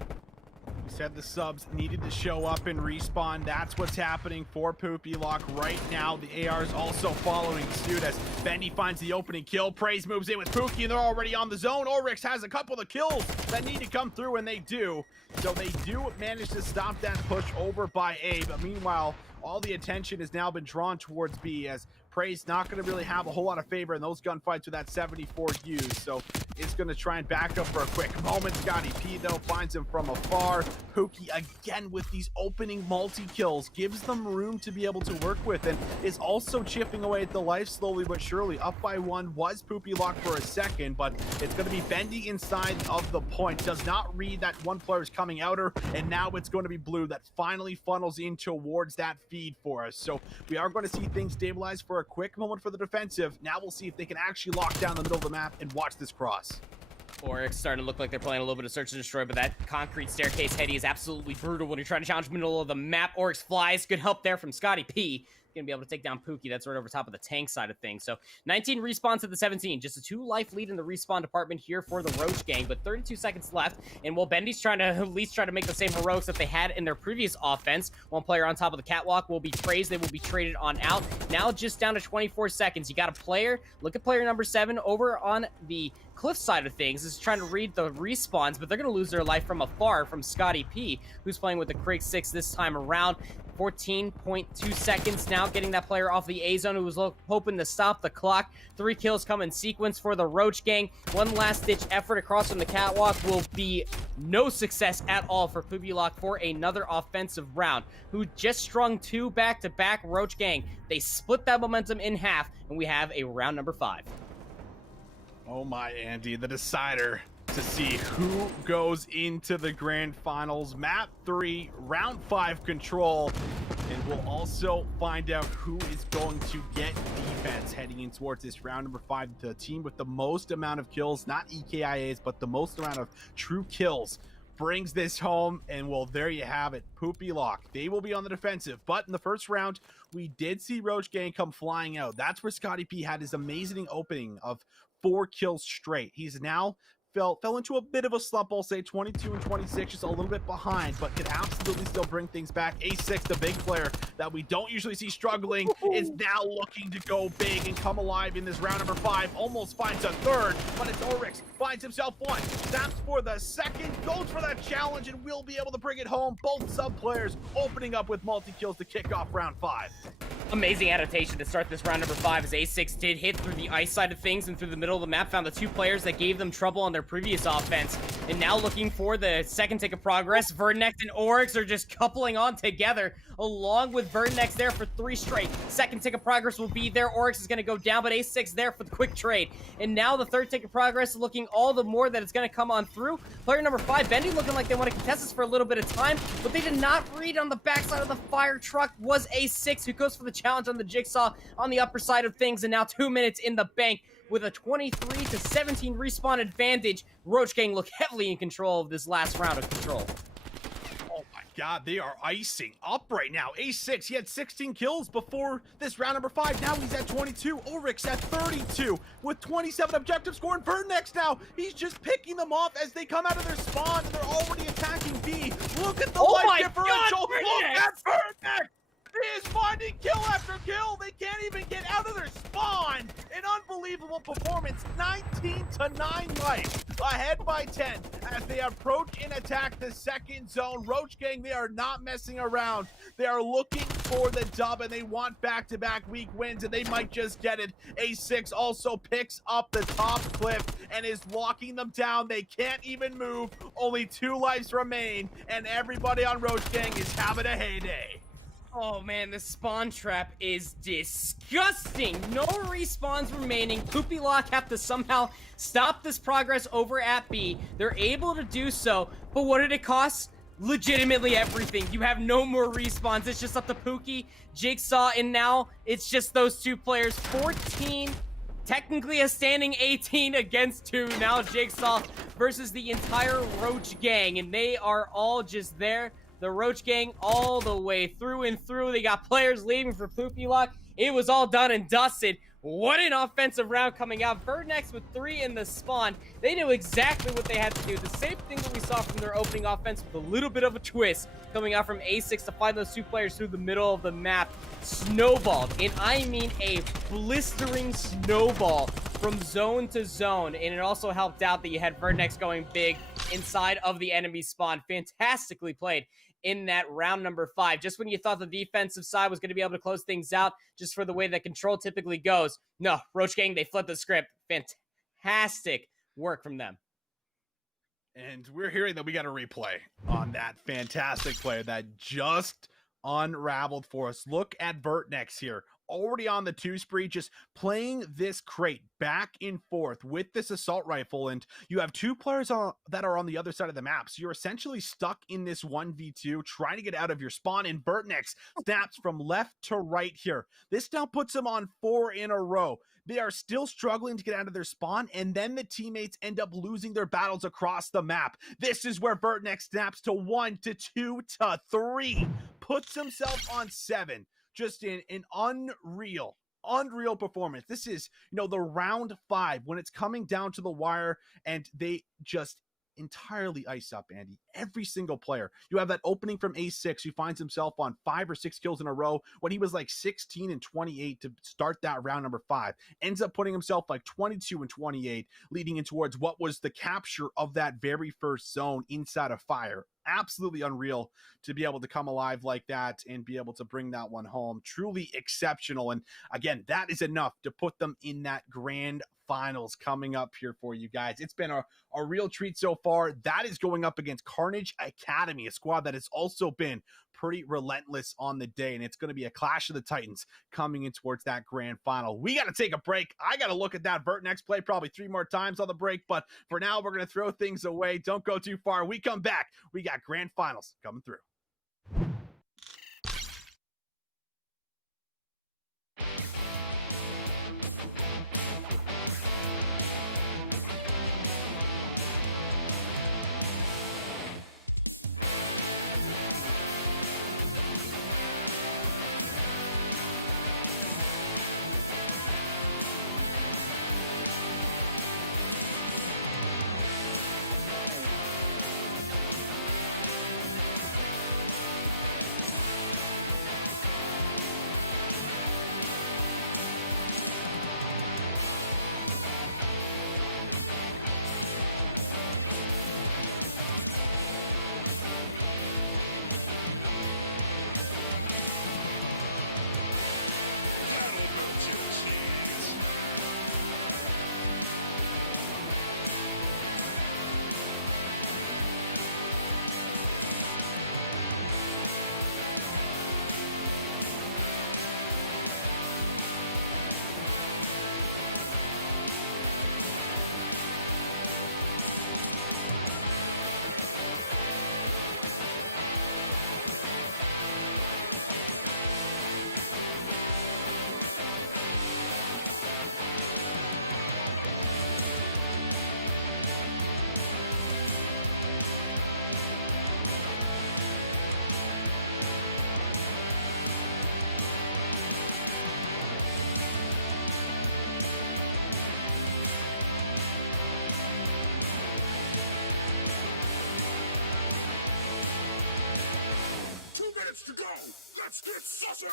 We said the subs needed to show up and respawn. That's what's happening for Poopy Lock right now. The AR is also following suit as Bendy finds the opening kill. Praise moves in with Pookie, and they're already on the zone. Oryx has a couple of kills that need to come through, and they do. So they do manage to stop that push over by A, but meanwhile, all the attention has now been drawn towards B as Prey's not going to really have a whole lot of favor in those gunfights with that 74 used, so is going to try and back up for a quick moment. Scotty P, though, finds him from afar. Pookie, again, with these opening multi-kills, gives them room to be able to work with, and is also chipping away at the life slowly but surely. Up by one was Poopy Lock for a second, but it's going to be Bendy inside of the point. Does not read that one player is coming outer, and now it's going to be Blue that finally funnels in towards that feed for us. So we are going to see things stabilize for a quick moment for the defensive. Now we'll see if they can actually lock down the middle of the map and watch this cross. Oryx starting to look like they're playing a little bit of search and destroy, but that concrete staircase heady is absolutely brutal when you're trying to challenge middle of the map. Oryx flies. Good help there from Scotty P. Gonna be able to take down Pookie. That's right over top of the tank side of things. So 19 respawns to the 17. Just a 2-life lead in the respawn department here for the Roach Gang, but 32 seconds left. And while Bendy's trying to at least try to make the same heroics that they had in their previous offense, one player on top of the catwalk will be praised. They will be traded on out. Now just down to 24 seconds. You got a player. Look at player number 7 over on the cliff side of things. Is trying to read the respawns, but they're going to lose their life from afar from Scotty P, who's playing with the Craig 6 this time around. 14.2 seconds now, getting that player off the A zone who was hoping to stop the clock. 3 kills come in sequence for the Roach Gang. One last ditch effort across from the catwalk will be no success at all for Poopy Lock for another offensive round, who just strung 2 back-to-back Roach Gang. They split that momentum in half, and we have a round number 5. Oh my, Andy, the decider to see who goes into the grand finals. Map 3, round 5 control. And we'll also find out who is going to get defense heading in towards this round number 5. The team with the most amount of kills, not EKIAs, but the most amount of true kills brings this home. And well, there you have it. Poopy Lock. They will be on the defensive. But in the first round, we did see Roach Gang come flying out. That's where Scotty P had his amazing opening of 4 kills straight. He's now fell into a bit of a slump, I'll say. 22 and 26, just a little bit behind, but can absolutely still bring things back. A6, the big player that we don't usually see struggling, is now looking to go big and come alive in this round number 5. Almost finds a third, but it's Oryx. Finds himself one. Snaps for the second, goes for that challenge, and will be able to bring it home. Both sub players opening up with multi-kills to kick off round 5. Amazing adaptation to start this round number 5 as A6 did hit through the ice side of things and through the middle of the map, found the 2 players that gave them trouble on their previous offense, and now looking for the second tick of progress. Vernex and Oryx are just coupling on together, along with Vernex there for 3 straight. Second tick of progress will be there. Oryx is going to go down, but A6 there for the quick trade. And now the third tick of progress looking all the more that it's going to come on through. Player number 5, Bendy, looking like they want to contest this for a little bit of time, but they did not read on the backside of the fire truck was A6, who goes for the challenge on the Jigsaw on the upper side of things, and now 2 minutes in the bank with a 23 to 17 respawn advantage. Roach Gang look heavily in control of this last round of control. Oh my god, they are icing up right now. A6, he had 16 kills before this round number 5. Now he's at 22. Oryx at 32 with 27 objective score. And Vernex now, he's just picking them off as they come out of their spawn. They're already attacking B. Look at the life differential. Look at Vernex. He is finding kill after kill. They can't even get out of their spawn. An unbelievable performance. 19 to 9 life. Ahead by 10 as they approach and attack the second zone. Roach Gang, they are not messing around. They are looking for the dub, and they want back-to-back week wins, and they might just get it. A6 also picks up the top cliff and is locking them down. They can't even move. Only 2 lives remain, and everybody on Roach Gang is having a heyday. Oh man, this spawn trap is disgusting. No respawns remaining. Poopy Lock have to somehow stop this progress over at B. They're able to do so, but what did it cost? Legitimately everything. You have no more respawns. It's just up to Pookie, Jigsaw, and now it's just those 2 players. 14, technically a standing 18 against 2. Now Jigsaw versus the entire Roach Gang, and they are all just there. The Roach Gang all the way through and through. They got players leaving for Poopy Lock. It was all done and dusted. What an offensive round coming out. Vernex with 3 in the spawn. They knew exactly what they had to do. The same thing that we saw from their opening offense with a little bit of a twist coming out from A6 to find those 2 players through the middle of the map. Snowballed, and I mean a blistering snowball from zone to zone. And it also helped out that you had Vernex going big inside of the enemy spawn. Fantastically played. in that round number 5. Just when you thought the defensive side was going to be able to close things out, just for the way that control typically goes. No, Roach Gang, they flipped the script. Fantastic work from them. And we're hearing that we got a replay on that fantastic play that just unraveled for us. Look at Vertnex here, already on the 2 spree, just playing this crate back and forth with this assault rifle. And you have 2 players that are on the other side of the map. So you're essentially stuck in this 1v2, trying to get out of your spawn. And Vertnex snaps from left to right here. This now puts them on 4 in a row. They are still struggling to get out of their spawn, and then the teammates end up losing their battles across the map. This is where Vertnex snaps to 1 to 2 to 3, puts himself on 7. Just in an unreal performance. This is, the round 5 when it's coming down to the wire, and they just entirely ice up, Andy. Every single player. You have that opening from A6 who finds himself on 5 or 6 kills in a row when he was like 16 and 28 to start that round number 5. Ends up putting himself like 22 and 28, leading in towards what was the capture of that very first zone inside of Fire. Absolutely unreal to be able to come alive like that and be able to bring that one home. Truly exceptional. And again, that is enough to put them in that grand finals coming up here for you guys. It's been a real treat so far. That is going up against Carnage Academy, a squad that has also been pretty relentless on the day, and it's going to be a clash of the Titans coming in towards that grand final. We got to take a break. I got to look at that Vertnex play probably 3 more times on the break, but for now, we're going to throw things away. Don't go too far. We come back. We got grand finals coming through. That'll melt your cheese. Minutes to go. Let's get saucy.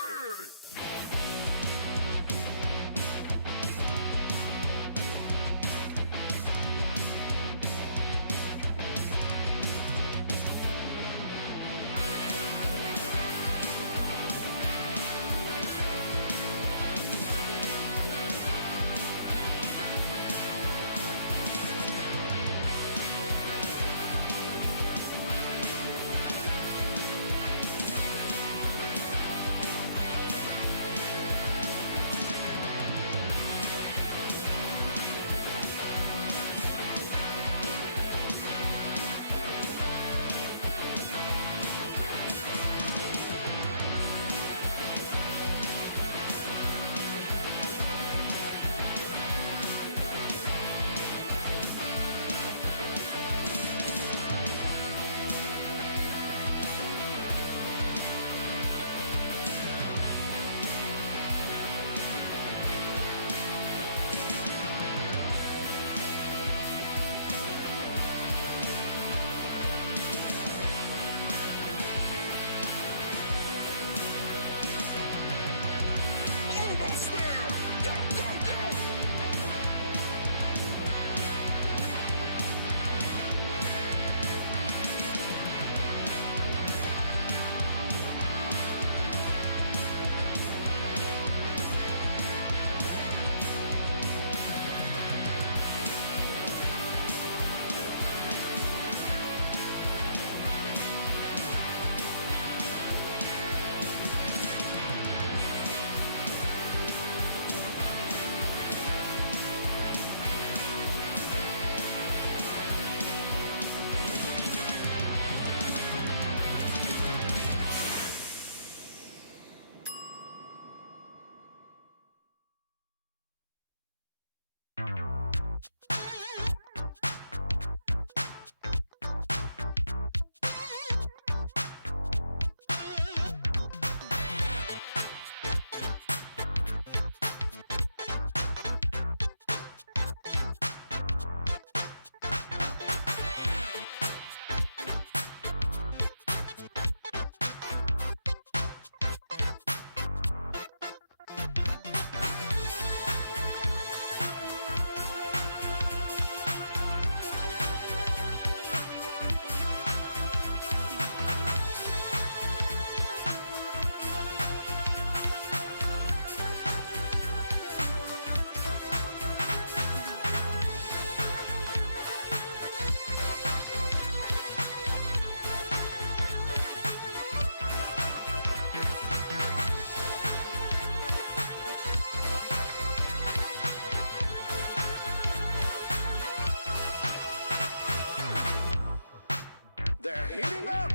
They're heating up.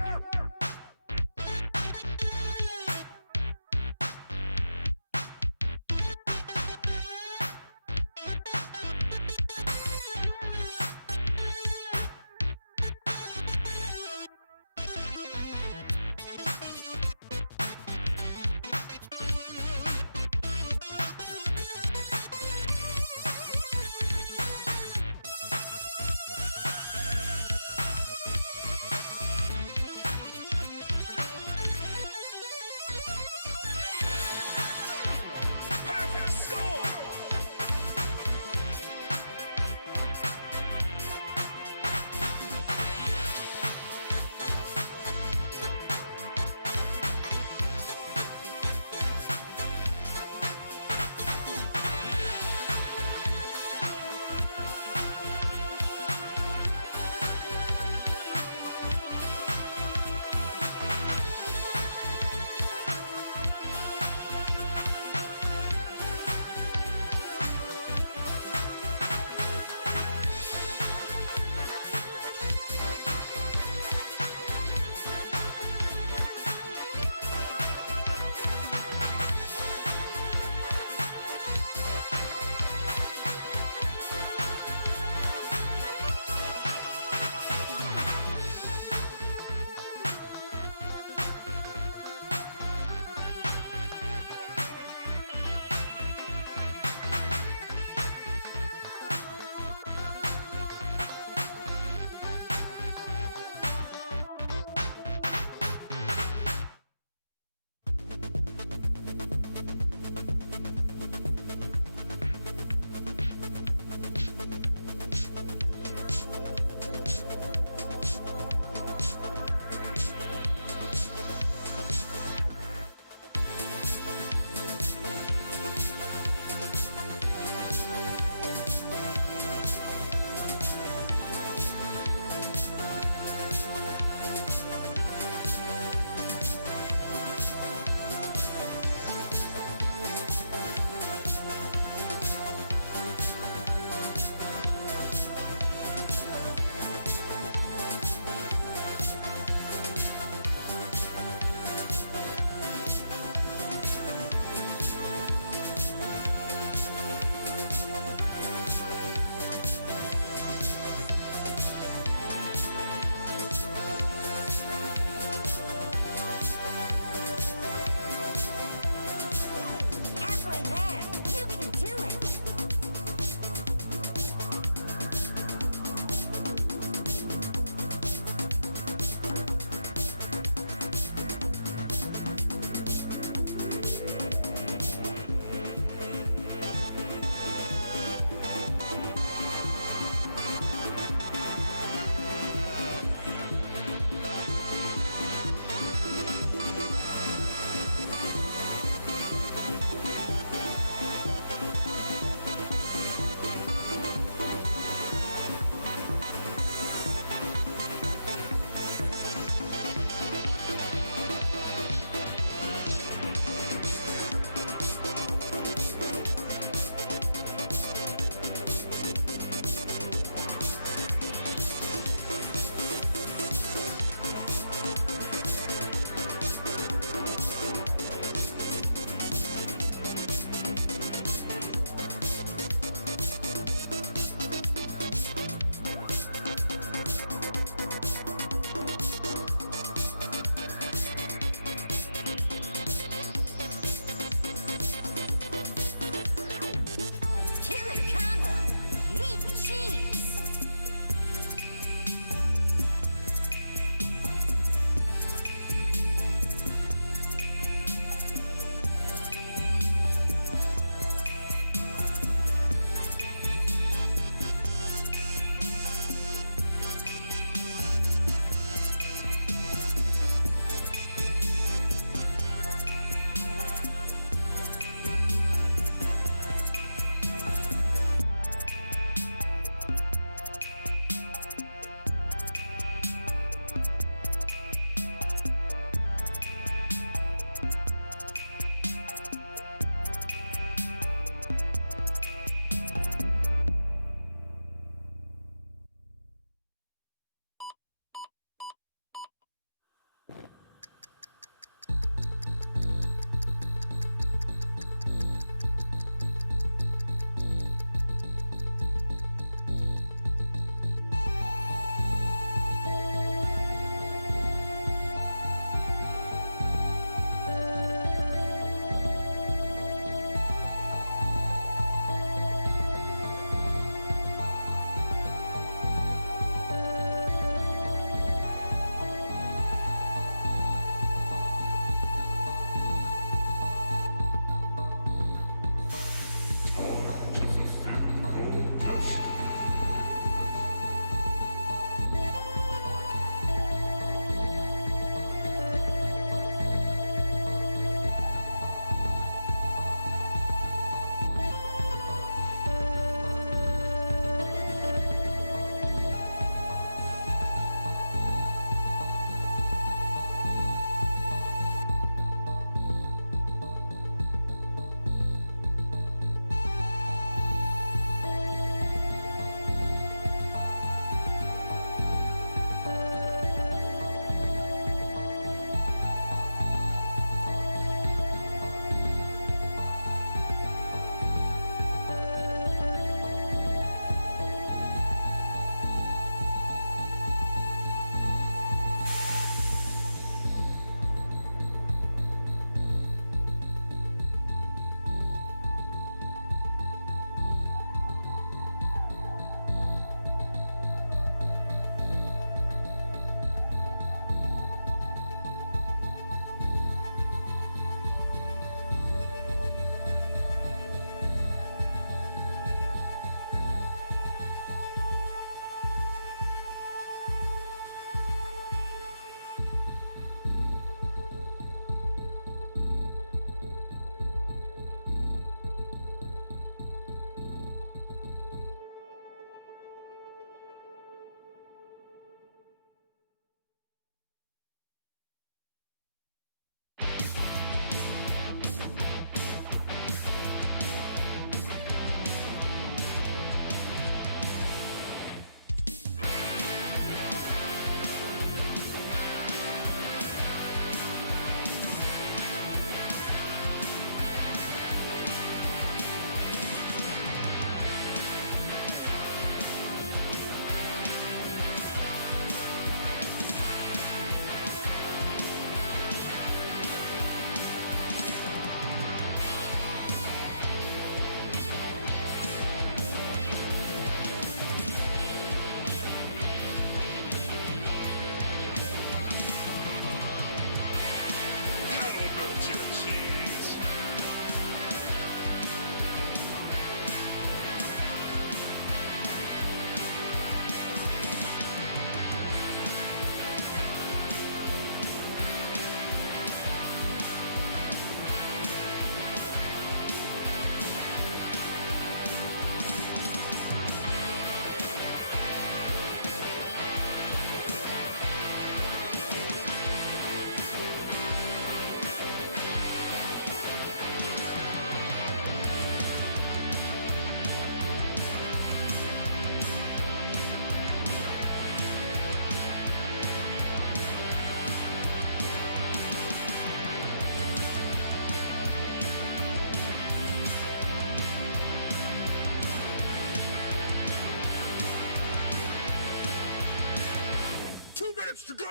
minutes to go.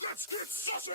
Let's get saucy.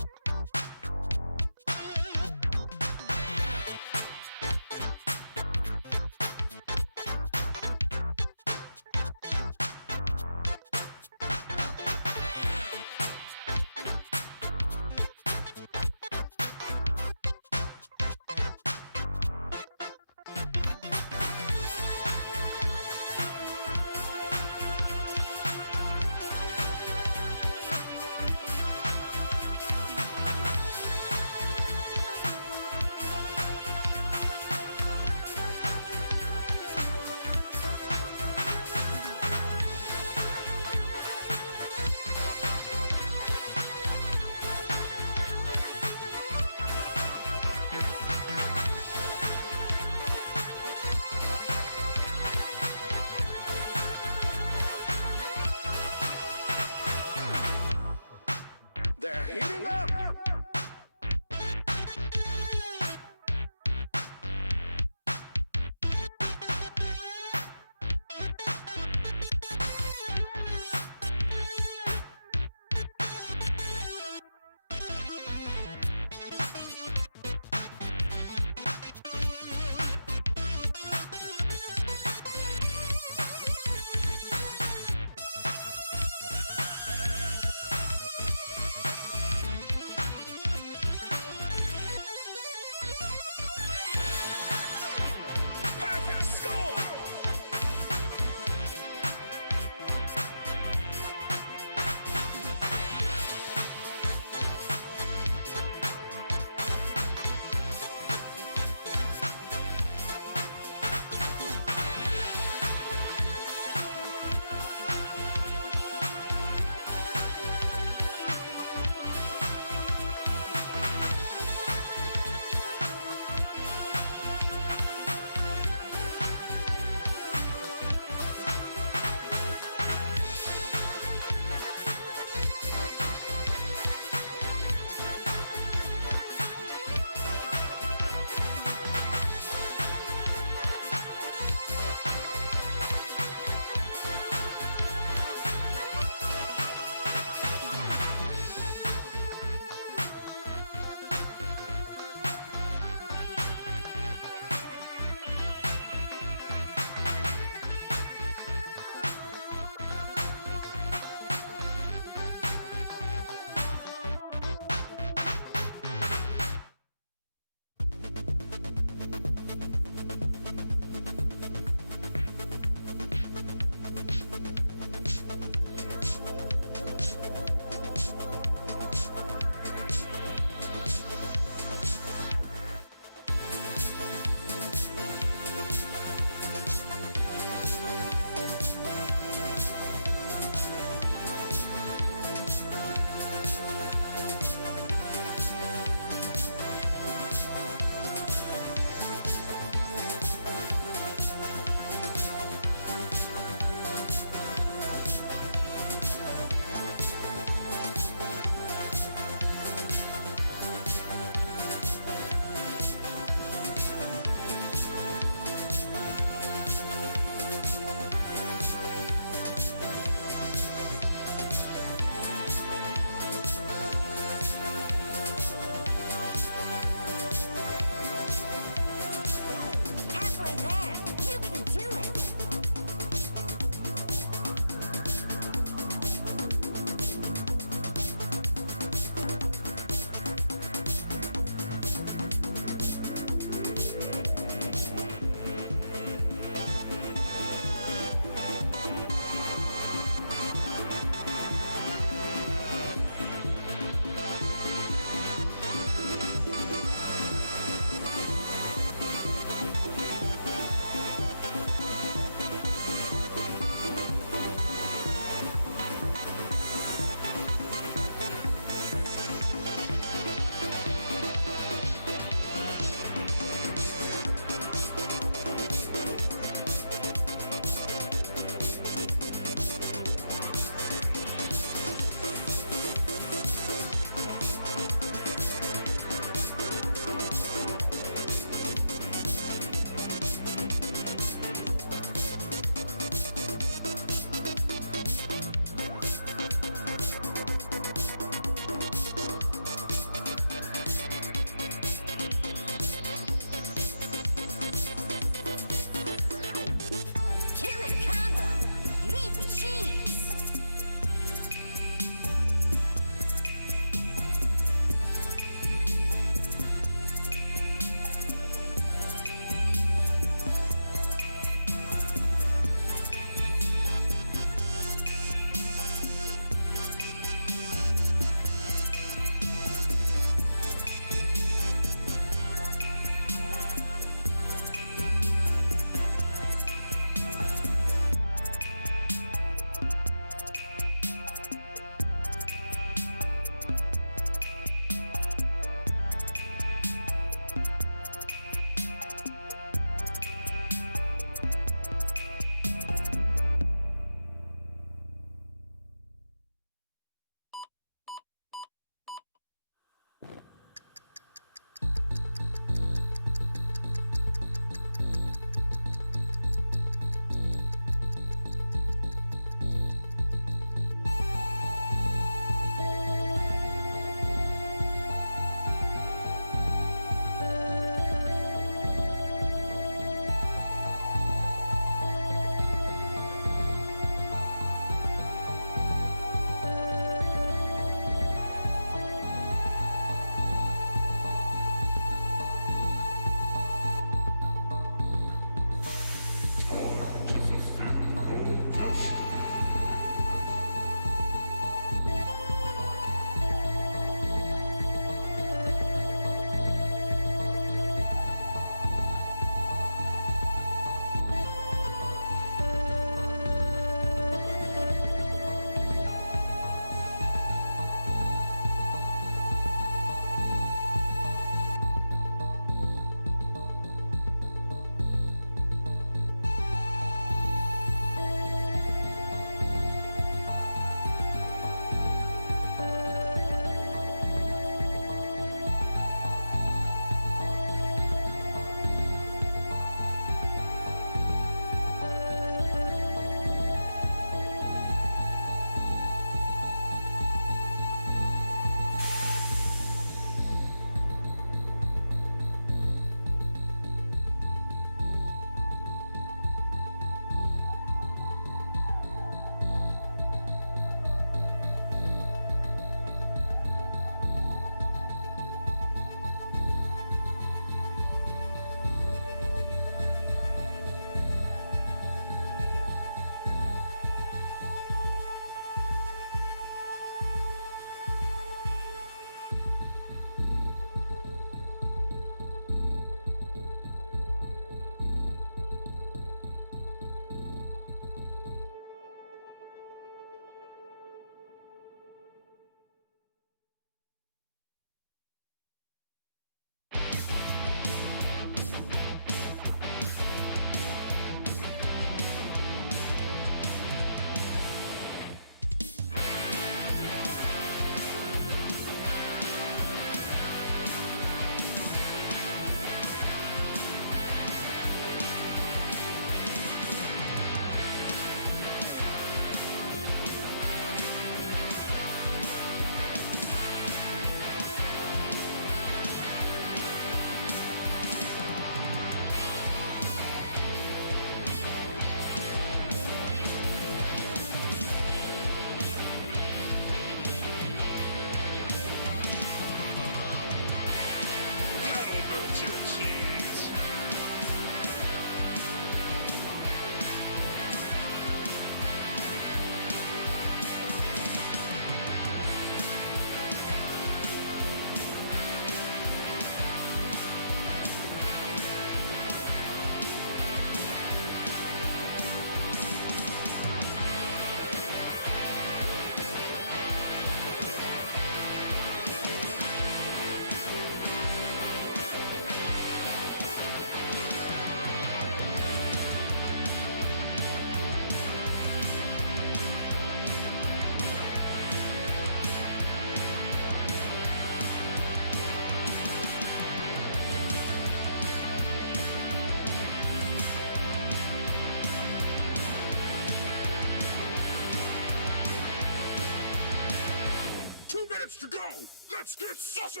Let's get saucy!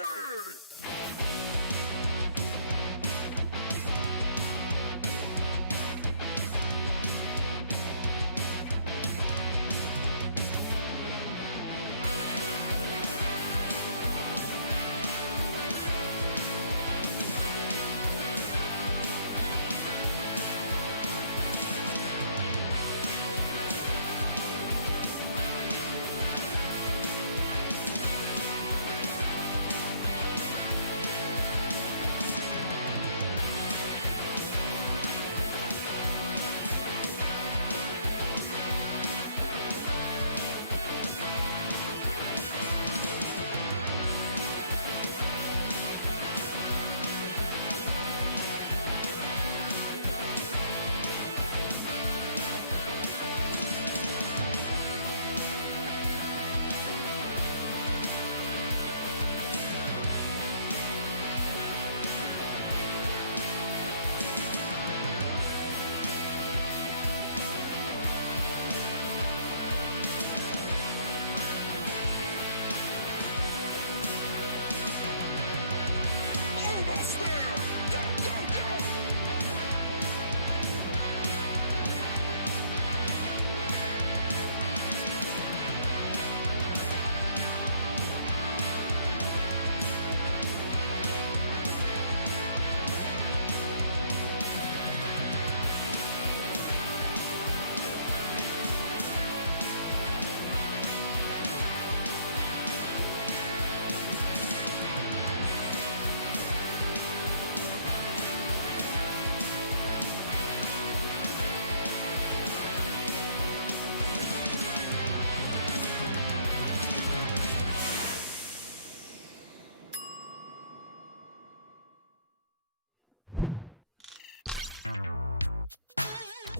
Almost there! Go, go, go!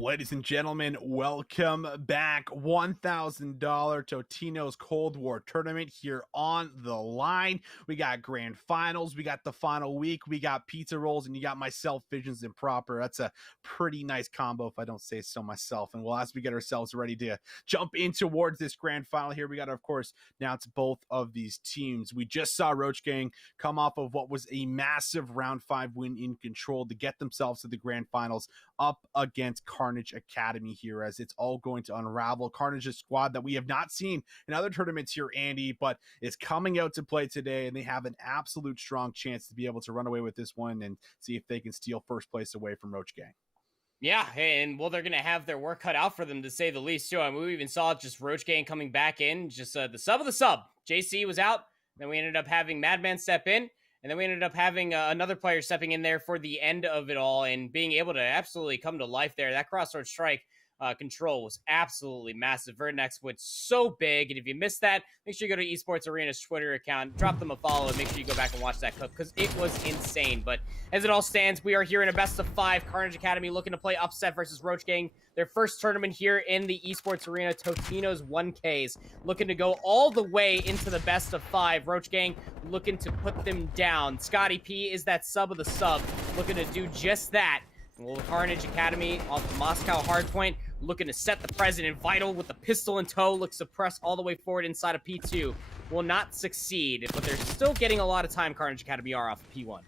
Ladies and gentlemen, welcome back. $1,000 Totinos Cold War tournament here on the line. We got grand finals, we got the final week, we got pizza rolls, and you got myself, Visions Improper. That's a pretty nice combo, if I don't say so myself. And well, as we get ourselves ready to jump in towards this grand final here, we got to, of course, announce both of these teams. We just saw Roach Gang come off of what was a massive round 5 win in Control to get themselves to the grand finals up against Carnage Academy here, as it's all going to unravel. Carnage's squad that we have not seen in other tournaments here, Andy, but is coming out to play today, and they have an absolute strong chance to be able to run away with this one and see if they can steal first place away from Roach Gang. Yeah, and well, they're going to have their work cut out for them, to say the least, too. I mean, we even saw just Roach Gang coming back in, just the sub of the sub. JC was out, then we ended up having Madman step in, and then we ended up having another player stepping in there for the end of it all and being able to absolutely come to life there. That crossroad strike Control was absolutely massive. Vernex went so big, and if you missed that, make sure you go to Esports Arena's Twitter account, drop them a follow, and make sure you go back and watch that clip, because it was insane. But as it all stands, we are here in a best of 5. Carnage Academy looking to play upset versus Roach Gang. Their first tournament here in the Esports Arena. Totinos 1Ks looking to go all the way into the best of 5. Roach Gang looking to put them down. Scotty P is that sub of the sub, looking to do just that. Well, Carnage Academy off the Moscow hardpoint, looking to set the president. Vital with the pistol in tow, looks to press all the way forward inside of P2. Will not succeed, but they're still getting a lot of time. Carnage Academy are off of P1.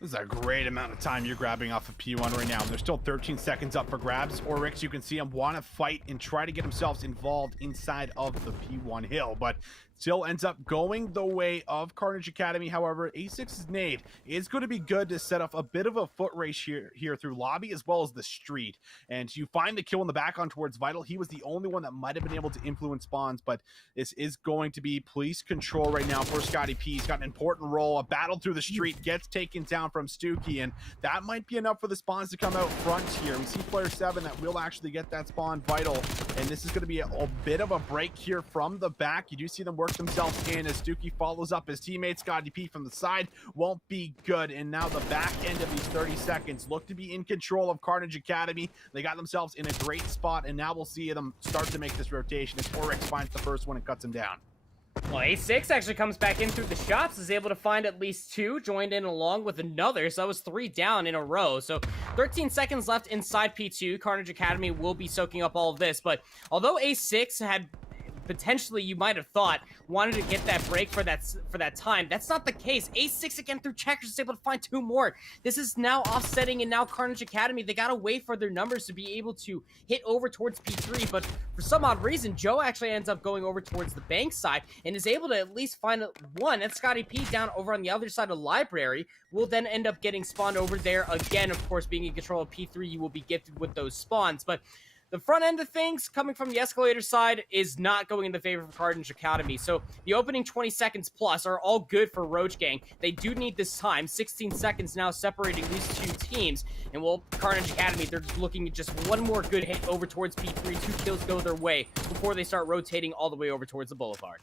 This is a great amount of time you're grabbing off of P1 right now. There's still 13 seconds up for grabs. Oryx, you can see him want to fight and try to get themselves involved inside of the P1 hill, but still ends up going the way of Carnage Academy. However, A6's nade is going to be good to set off a bit of a foot race here through lobby as well as the street. And you find the kill in the back on towards Vital. He was the only one that might have been able to influence spawns, but this is going to be police control right now for Scotty P. He's got an important role. A battle through the street, gets taken down from Stookie, and that might be enough for the spawns to come out front here. We see player 7 that will actually get that spawn, Vital, and this is going to be a bit of a break here from the back. You do see them work themselves in as Stookie follows up his teammate. Scotty P from the side won't be good, and now the back end of these 30 seconds look to be in control of Carnage Academy. They got themselves in a great spot, and now we'll see them start to make this rotation as Oryx finds the first one and cuts him down. Well, A6 actually comes back in through the shops, is able to find at least 2, joined in along with another, so that was 3 down in a row. So 13 seconds left inside P2. Carnage Academy will be soaking up all of this, but although A6 had potentially you might have thought wanted to get that break for that time. That's not the case. A6 again through checkers is able to find 2 more. This is now offsetting, and now Carnage Academy, they gotta wait for their numbers to be able to hit over towards P3, but for some odd reason, Joe actually ends up going over towards the bank side and is able to at least find one. That's Scotty P down over on the other side of the library. Will then end up getting spawned over there again. Of course, being in control of P3, you will be gifted with those spawns, but the front end of things, coming from the escalator side, is not going in the favor of Carnage Academy. So the opening 20 seconds plus are all good for Roach Gang. They do need this time. 16 seconds now separating these 2 teams. And well, Carnage Academy, they're looking at just one more good hit over towards B3. 2 kills go their way before they start rotating all the way over towards the boulevard.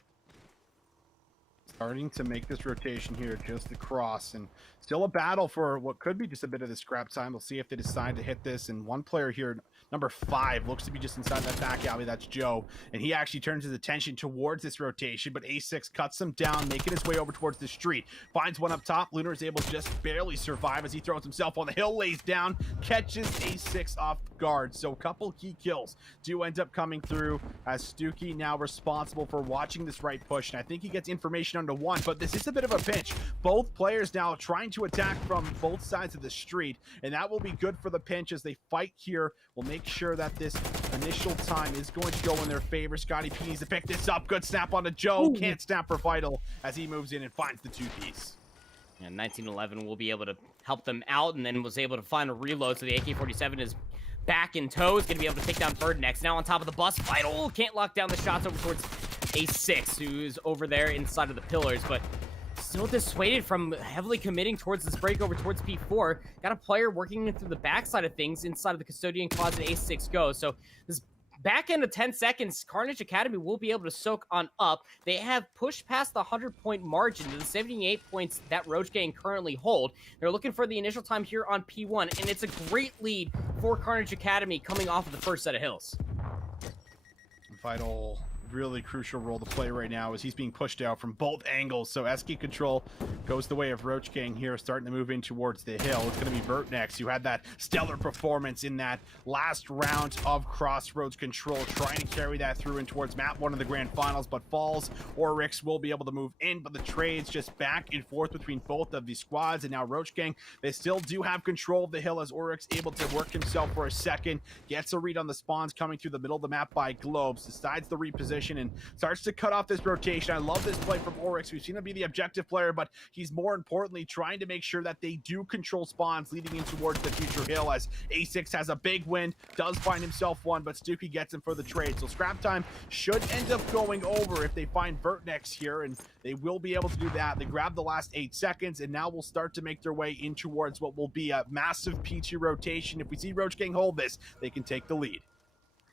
Starting to make this rotation here just across, and still a battle for what could be just a bit of the scrap time. We'll see if they decide to hit this, and one player here, number 5, looks to be just inside that back alley. That's Joe, and he actually turns his attention towards this rotation, but A6 cuts him down, making his way over towards the street. Finds one up top. Lunar is able to just barely survive as he throws himself on the hill, lays down, catches A6 off guard. So a couple key kills do end up coming through, as Stuki now responsible for watching this right push, and I think he gets information onto one, but this is a bit of a pinch. Both players now trying to attack from both sides of the street, and that will be good for the pinch as they fight here. We'll make sure that this initial time is going to go in their favor. Scotty P needs to pick this up. Good snap onto Joe. Ooh. Can't snap for Vital as he moves in and finds the 2-piece. And 1911 will be able to help them out, and then was able to find a reload, so the AK-47 is back in tow. Is going to be able to take down Bird next. Now on top of the bus, Vital can't lock down the shots over towards A6, who's over there inside of the pillars, but still dissuaded from heavily committing towards this break over towards P4. Got a player working in through the backside of things inside of the custodian closet. A6 goes. So this back end of 10 seconds, Carnage Academy will be able to soak on up. They have pushed past the 100-point margin to the 78 points that Roach Gang currently hold. They're looking for the initial time here on P1, and it's a great lead for Carnage Academy coming off of the first set of hills. Vital, really crucial role to play right now as he's being pushed out from both angles. So Esky control goes the way of Roach Gang here, starting to move in towards the hill. It's going to be Burt next, who had that stellar performance in that last round of Crossroads Control, trying to carry that through in towards map 1 of the grand finals, but falls. Oryx will be able to move in, but the trades just back and forth between both of these squads, and now Roach Gang, they still do have control of the hill as Oryx able to work himself for a second, gets a read on the spawns coming through the middle of the map by Globes, decides the reposition and starts to cut off this rotation. I love this play from Oryx. We've seen him be the objective player, but he's more importantly trying to make sure that they do control spawns leading in towards the future hill, as A6 has a big win, does find himself one, but Stuki gets him for the trade. So scrap time should end up going over if they find Vertnex here, and they will be able to do that. They grab the last 8 seconds, and now will start to make their way in towards what will be a massive P2 rotation. If we see Roach Gang hold this, they can take the lead.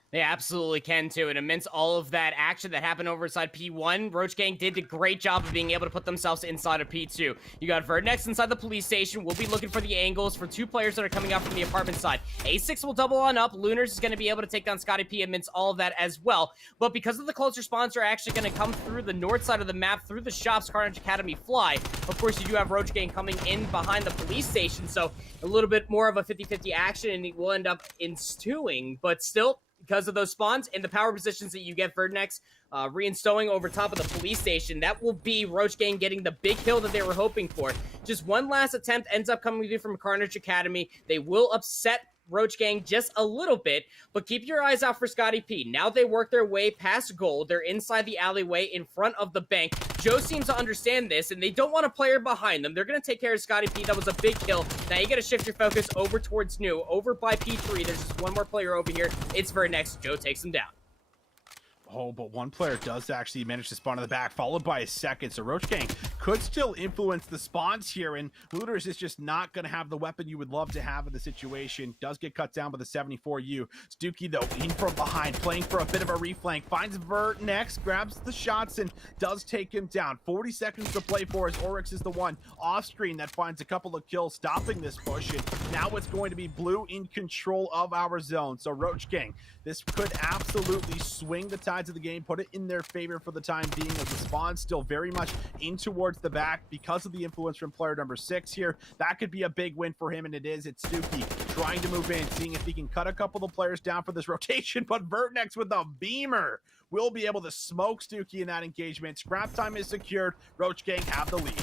They absolutely can too, and amidst all of that action that happened over inside P1, Roach Gang did a great job of being able to put themselves inside of P2. You got Vertex inside the police station. We'll be looking for the angles for 2 players that are coming out from the apartment side. A6 will double on up. Lunars is going to be able to take down Scotty P amidst all of that as well. But because of the closer spawns are actually going to come through the north side of the map, through the shops Carnage Academy fly, of course you do have Roach Gang coming in behind the police station, so a little bit more of a 50-50 action, and it will end up ensuing, but still, because of those spawns and the power positions that you get Vertex reinstalling over top of the police station, that will be Roach Gang getting the big kill that they were hoping for. Just one last attempt ends up coming through from Carnage Academy. They will upset Roach Gang just a little bit, but keep your eyes out for Scotty P. Now they work their way past gold. They're inside the alleyway in front of the bank. Joe seems to understand this, and they don't want a player behind them. They're going to take care of Scotty P. That was a big kill. Now you got to shift your focus over towards New. Over by P3, there's just one more player over here. It's Vertex. Joe takes him down. Oh, but one player does actually manage to spawn in the back, followed by a second. So Roach Gang could still influence the spawns here, and Looters is just not going to have the weapon you would love to have in the situation. Does get cut down by the 74U. Stuki, though, in from behind, playing for a bit of a reflank. Finds Vert next, grabs the shots, and does take him down. 40 seconds to play for as Oryx is the one off-screen that finds a couple of kills, stopping this push, and now it's going to be Blue in control of our zone. So Roach Gang, this could absolutely swing the tides of the game, put it in their favor for the time being, as the spawn's still very much in towards towards the back because of the influence from player number 6 here. That could be a big win for him, and it is. It's Stuki trying to move in, seeing if he can cut a couple of players down for this rotation, but Vertnex with a beamer will be able to smoke Stuki in that engagement. Scrap time is secured. Roach Gang have the lead.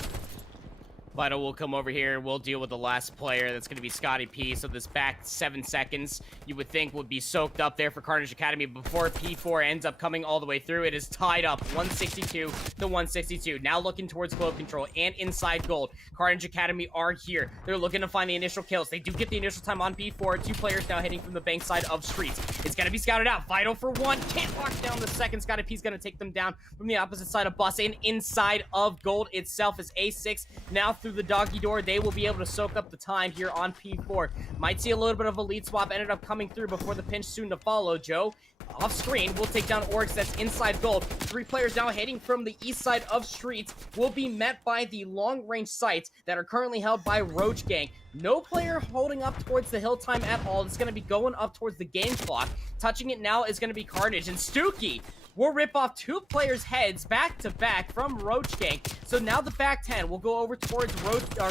Vital will come over here and we'll deal with the last player. That's going to be Scotty P. So this back 7 seconds, you would think would be soaked up there for Carnage Academy. Before P4 ends up coming all the way through, it is tied up 162 to 162. Now looking towards Globe Control and inside gold. Carnage Academy are here. They're looking to find the initial kills. They do get the initial time on P4. 2 players now hitting from the bank side of Streets. It's going to be scouted out. Vital for 1. Can't lock down the second. Scotty P's going to take them down from the opposite side of Bus and inside of gold itself is A6. Now through the doggy door, they will be able to soak up the time here on P4. Might see a little bit of a lead swap ended up coming through before the pinch soon to follow. Joe off screen will take down Oryx. That's inside gold. 3 players now heading from the east side of Streets will be met by the long range sites that are currently held by Roach Gang. No player holding up towards the hill time at all. It's going to be going up towards the game clock. Touching it now is going to be Carnage and Stuki will rip off 2 players' heads back to back from Roach Gang. So now the back 10 will go over towards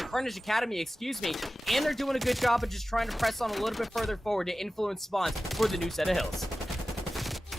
Carnage Academy, excuse me, and they're doing a good job of just trying to press on a little bit further forward to influence spawns for the new set of hills.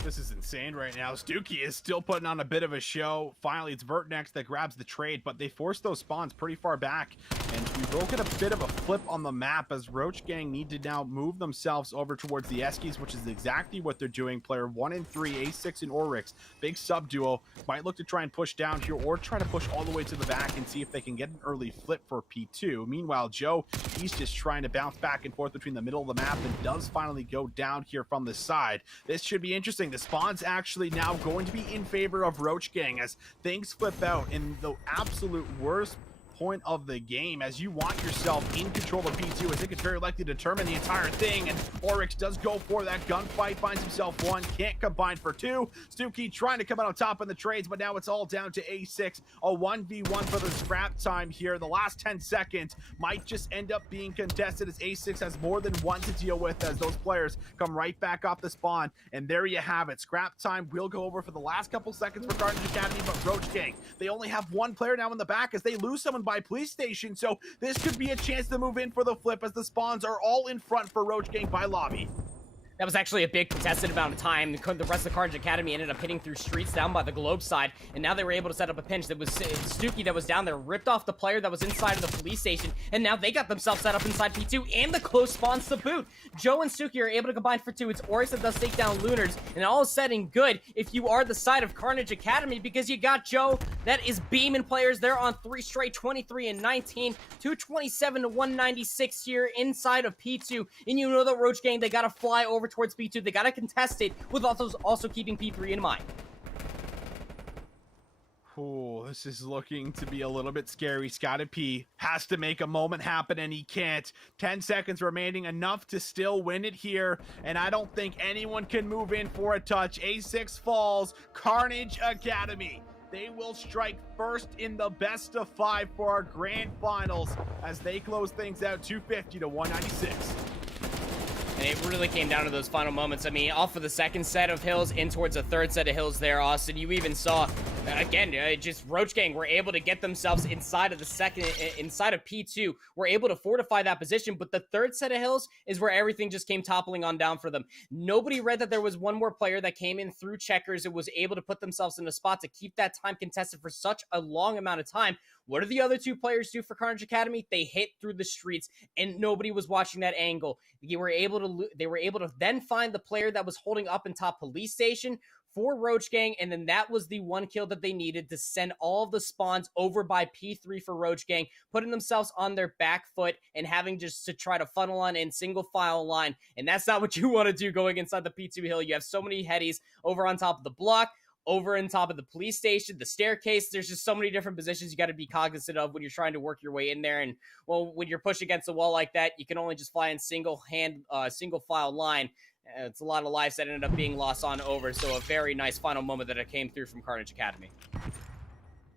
This is insane right now. Stuki is still putting on a bit of a show. Finally, it's Vertnex that grabs the trade, but they force those spawns pretty far back. And we will get a bit of a flip on the map as Roach Gang need to now move themselves over towards the Eskies, which is exactly what they're doing. Player 1 and 3, A6 and Oryx, big sub duo, might look to try and push down here or try to push all the way to the back and see if they can get an early flip for P2. Meanwhile, Joe, he's just trying to bounce back and forth between the middle of the map and does finally go down here from the side. This should be interesting. The spawn's actually now going to be in favor of Roach Gang as things flip out in the absolute worst point of the game as you want yourself in control of P2. I think it's very likely to determine the entire thing, and Oryx does go for that gunfight, finds himself 1, can't combine for 2. Stuki trying to come out on top in the trades, but now it's all down to A6. A 1v1 for the scrap time here. The last 10 seconds might just end up being contested as A6 has more than 1 to deal with as those players come right back off the spawn, and there you have it. Scrap time will go over for the last couple seconds for Carnage Academy, but Roach Gang, they only have 1 player now in the back as they lose someone by police station, so this could be a chance to move in for the flip as the spawns are all in front for Roach Gang by lobby. That was actually a big contested amount of time. The rest of the Carnage Academy ended up hitting through Streets down by the Globe side, and now they were able to set up a pinch. That was Stuki that was down there, ripped off the player that was inside of the police station, and now they got themselves set up inside P2 and the close spawns to boot. Joe and Stuki are able to combine for 2. It's Oryx that does take down Lunars, and all is said and good if you are the side of Carnage Academy because you got Joe that is beaming players. They're on 3 straight, 23 and 19, 227 to 196 here inside of P2, and you know that Roach Gang, they got to fly over towards P2. They got to contest it with also keeping P3 in mind. Oh, this is looking to be a little bit scary. Scotty P has to make a moment happen, and he can't. 10 seconds remaining, enough to still win it here, and I don't think anyone can move in for a touch. A6 falls. Carnage Academy, they will strike first in the best of 5 for our grand finals as they close things out 250 to 196. And it really came down to those final moments. I mean, off of the second set of hills in towards the third set of hills there, Austin, you even saw, again, just Roach Gang were able to get themselves inside of the inside of P2, were able to fortify that position, but the third set of hills is where everything just came toppling on down for them. Nobody read that there was one more player that came in through checkers and was able to put themselves in a spot to keep that time contested for such a long amount of time. What do the other 2 players do for Carnage Academy? They hit through the streets, and nobody was watching that angle. They were able to then find the player that was holding up in top police station for Roach Gang, and then that was the 1 kill that they needed to send all of the spawns over by P3 for Roach Gang, putting themselves on their back foot and having just to try to funnel on in single file line. And that's not what you want to do going inside the P2 hill. You have so many headies over on top of the block, over on top of the police station, the staircase. There's just so many different positions you got to be cognizant of when you're trying to work your way in there. And well, when you're pushed against the wall like that, you can only just fly in single file line. It's a lot of lives that ended up being lost on over. So a very nice final moment that came through from Carnage Academy.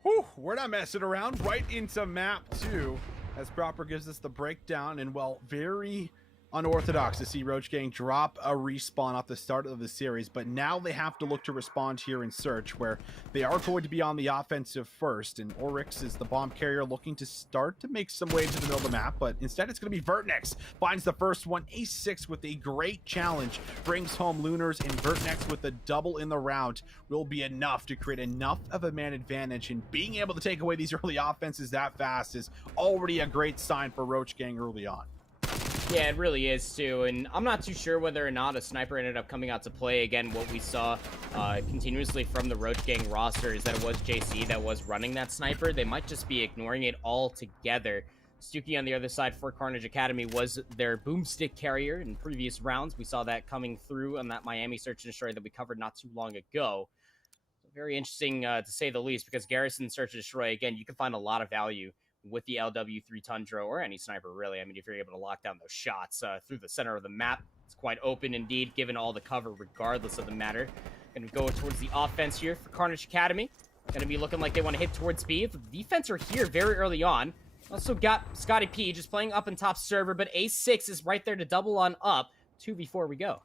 Whew, we're not messing around. Right into map 2 as Proper gives us the breakdown, and well, very unorthodox to see Roach Gang drop a respawn off the start of the series, but now they have to look to respond here in Search, where they are going to be on the offensive first, and Oryx is the bomb carrier looking to start to make some way to the middle of the map, but instead it's going to be Vertnex. Finds the first one, A6 with a great challenge, brings home Lunars, and Vertnex with a double in the round will be enough to create enough of a man advantage, and being able to take away these early offenses that fast is already a great sign for Roach Gang early on. Yeah, it really is too, and I'm not too sure whether or not a sniper ended up coming out to play. Again, what we saw continuously from the Roach Gang roster is that it was JC that was running that sniper. They might just be ignoring it altogether. Stuki on the other side for Carnage Academy was their boomstick carrier in previous rounds. We saw that coming through on that Miami search and destroy that we covered not too long ago. Very interesting to say the least, because Garrison search and destroy, again, you can find a lot of value with the LW3 Tundra or any sniper, really. I mean, if you're able to lock down those shots through the center of the map, it's quite open indeed, given all the cover regardless of the matter. Going to go towards the offense here for Carnage Academy. Going to be looking like they want to hit towards B. The defense are here very early on. Also got Scotty P just playing up in top server, but A6 is right there to double on up. 2v4 we go.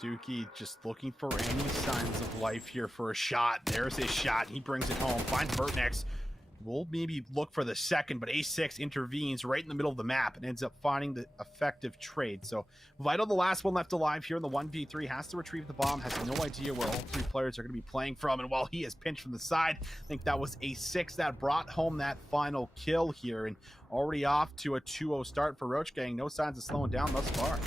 Stuki just looking for any signs of life here for a shot. There's his shot. He brings it home. Finds Vertnex. We'll maybe look for the second, but A6 intervenes right in the middle of the map and ends up finding the effective trade. So Vital, the last one left alive here in the 1v3, has to retrieve the bomb, has no idea where all three players are going to be playing from. And while he is pinched from the side, I think that was A6 that brought home that final kill here, and already off to a 2-0 start for Roach Gang. No signs of slowing down thus far.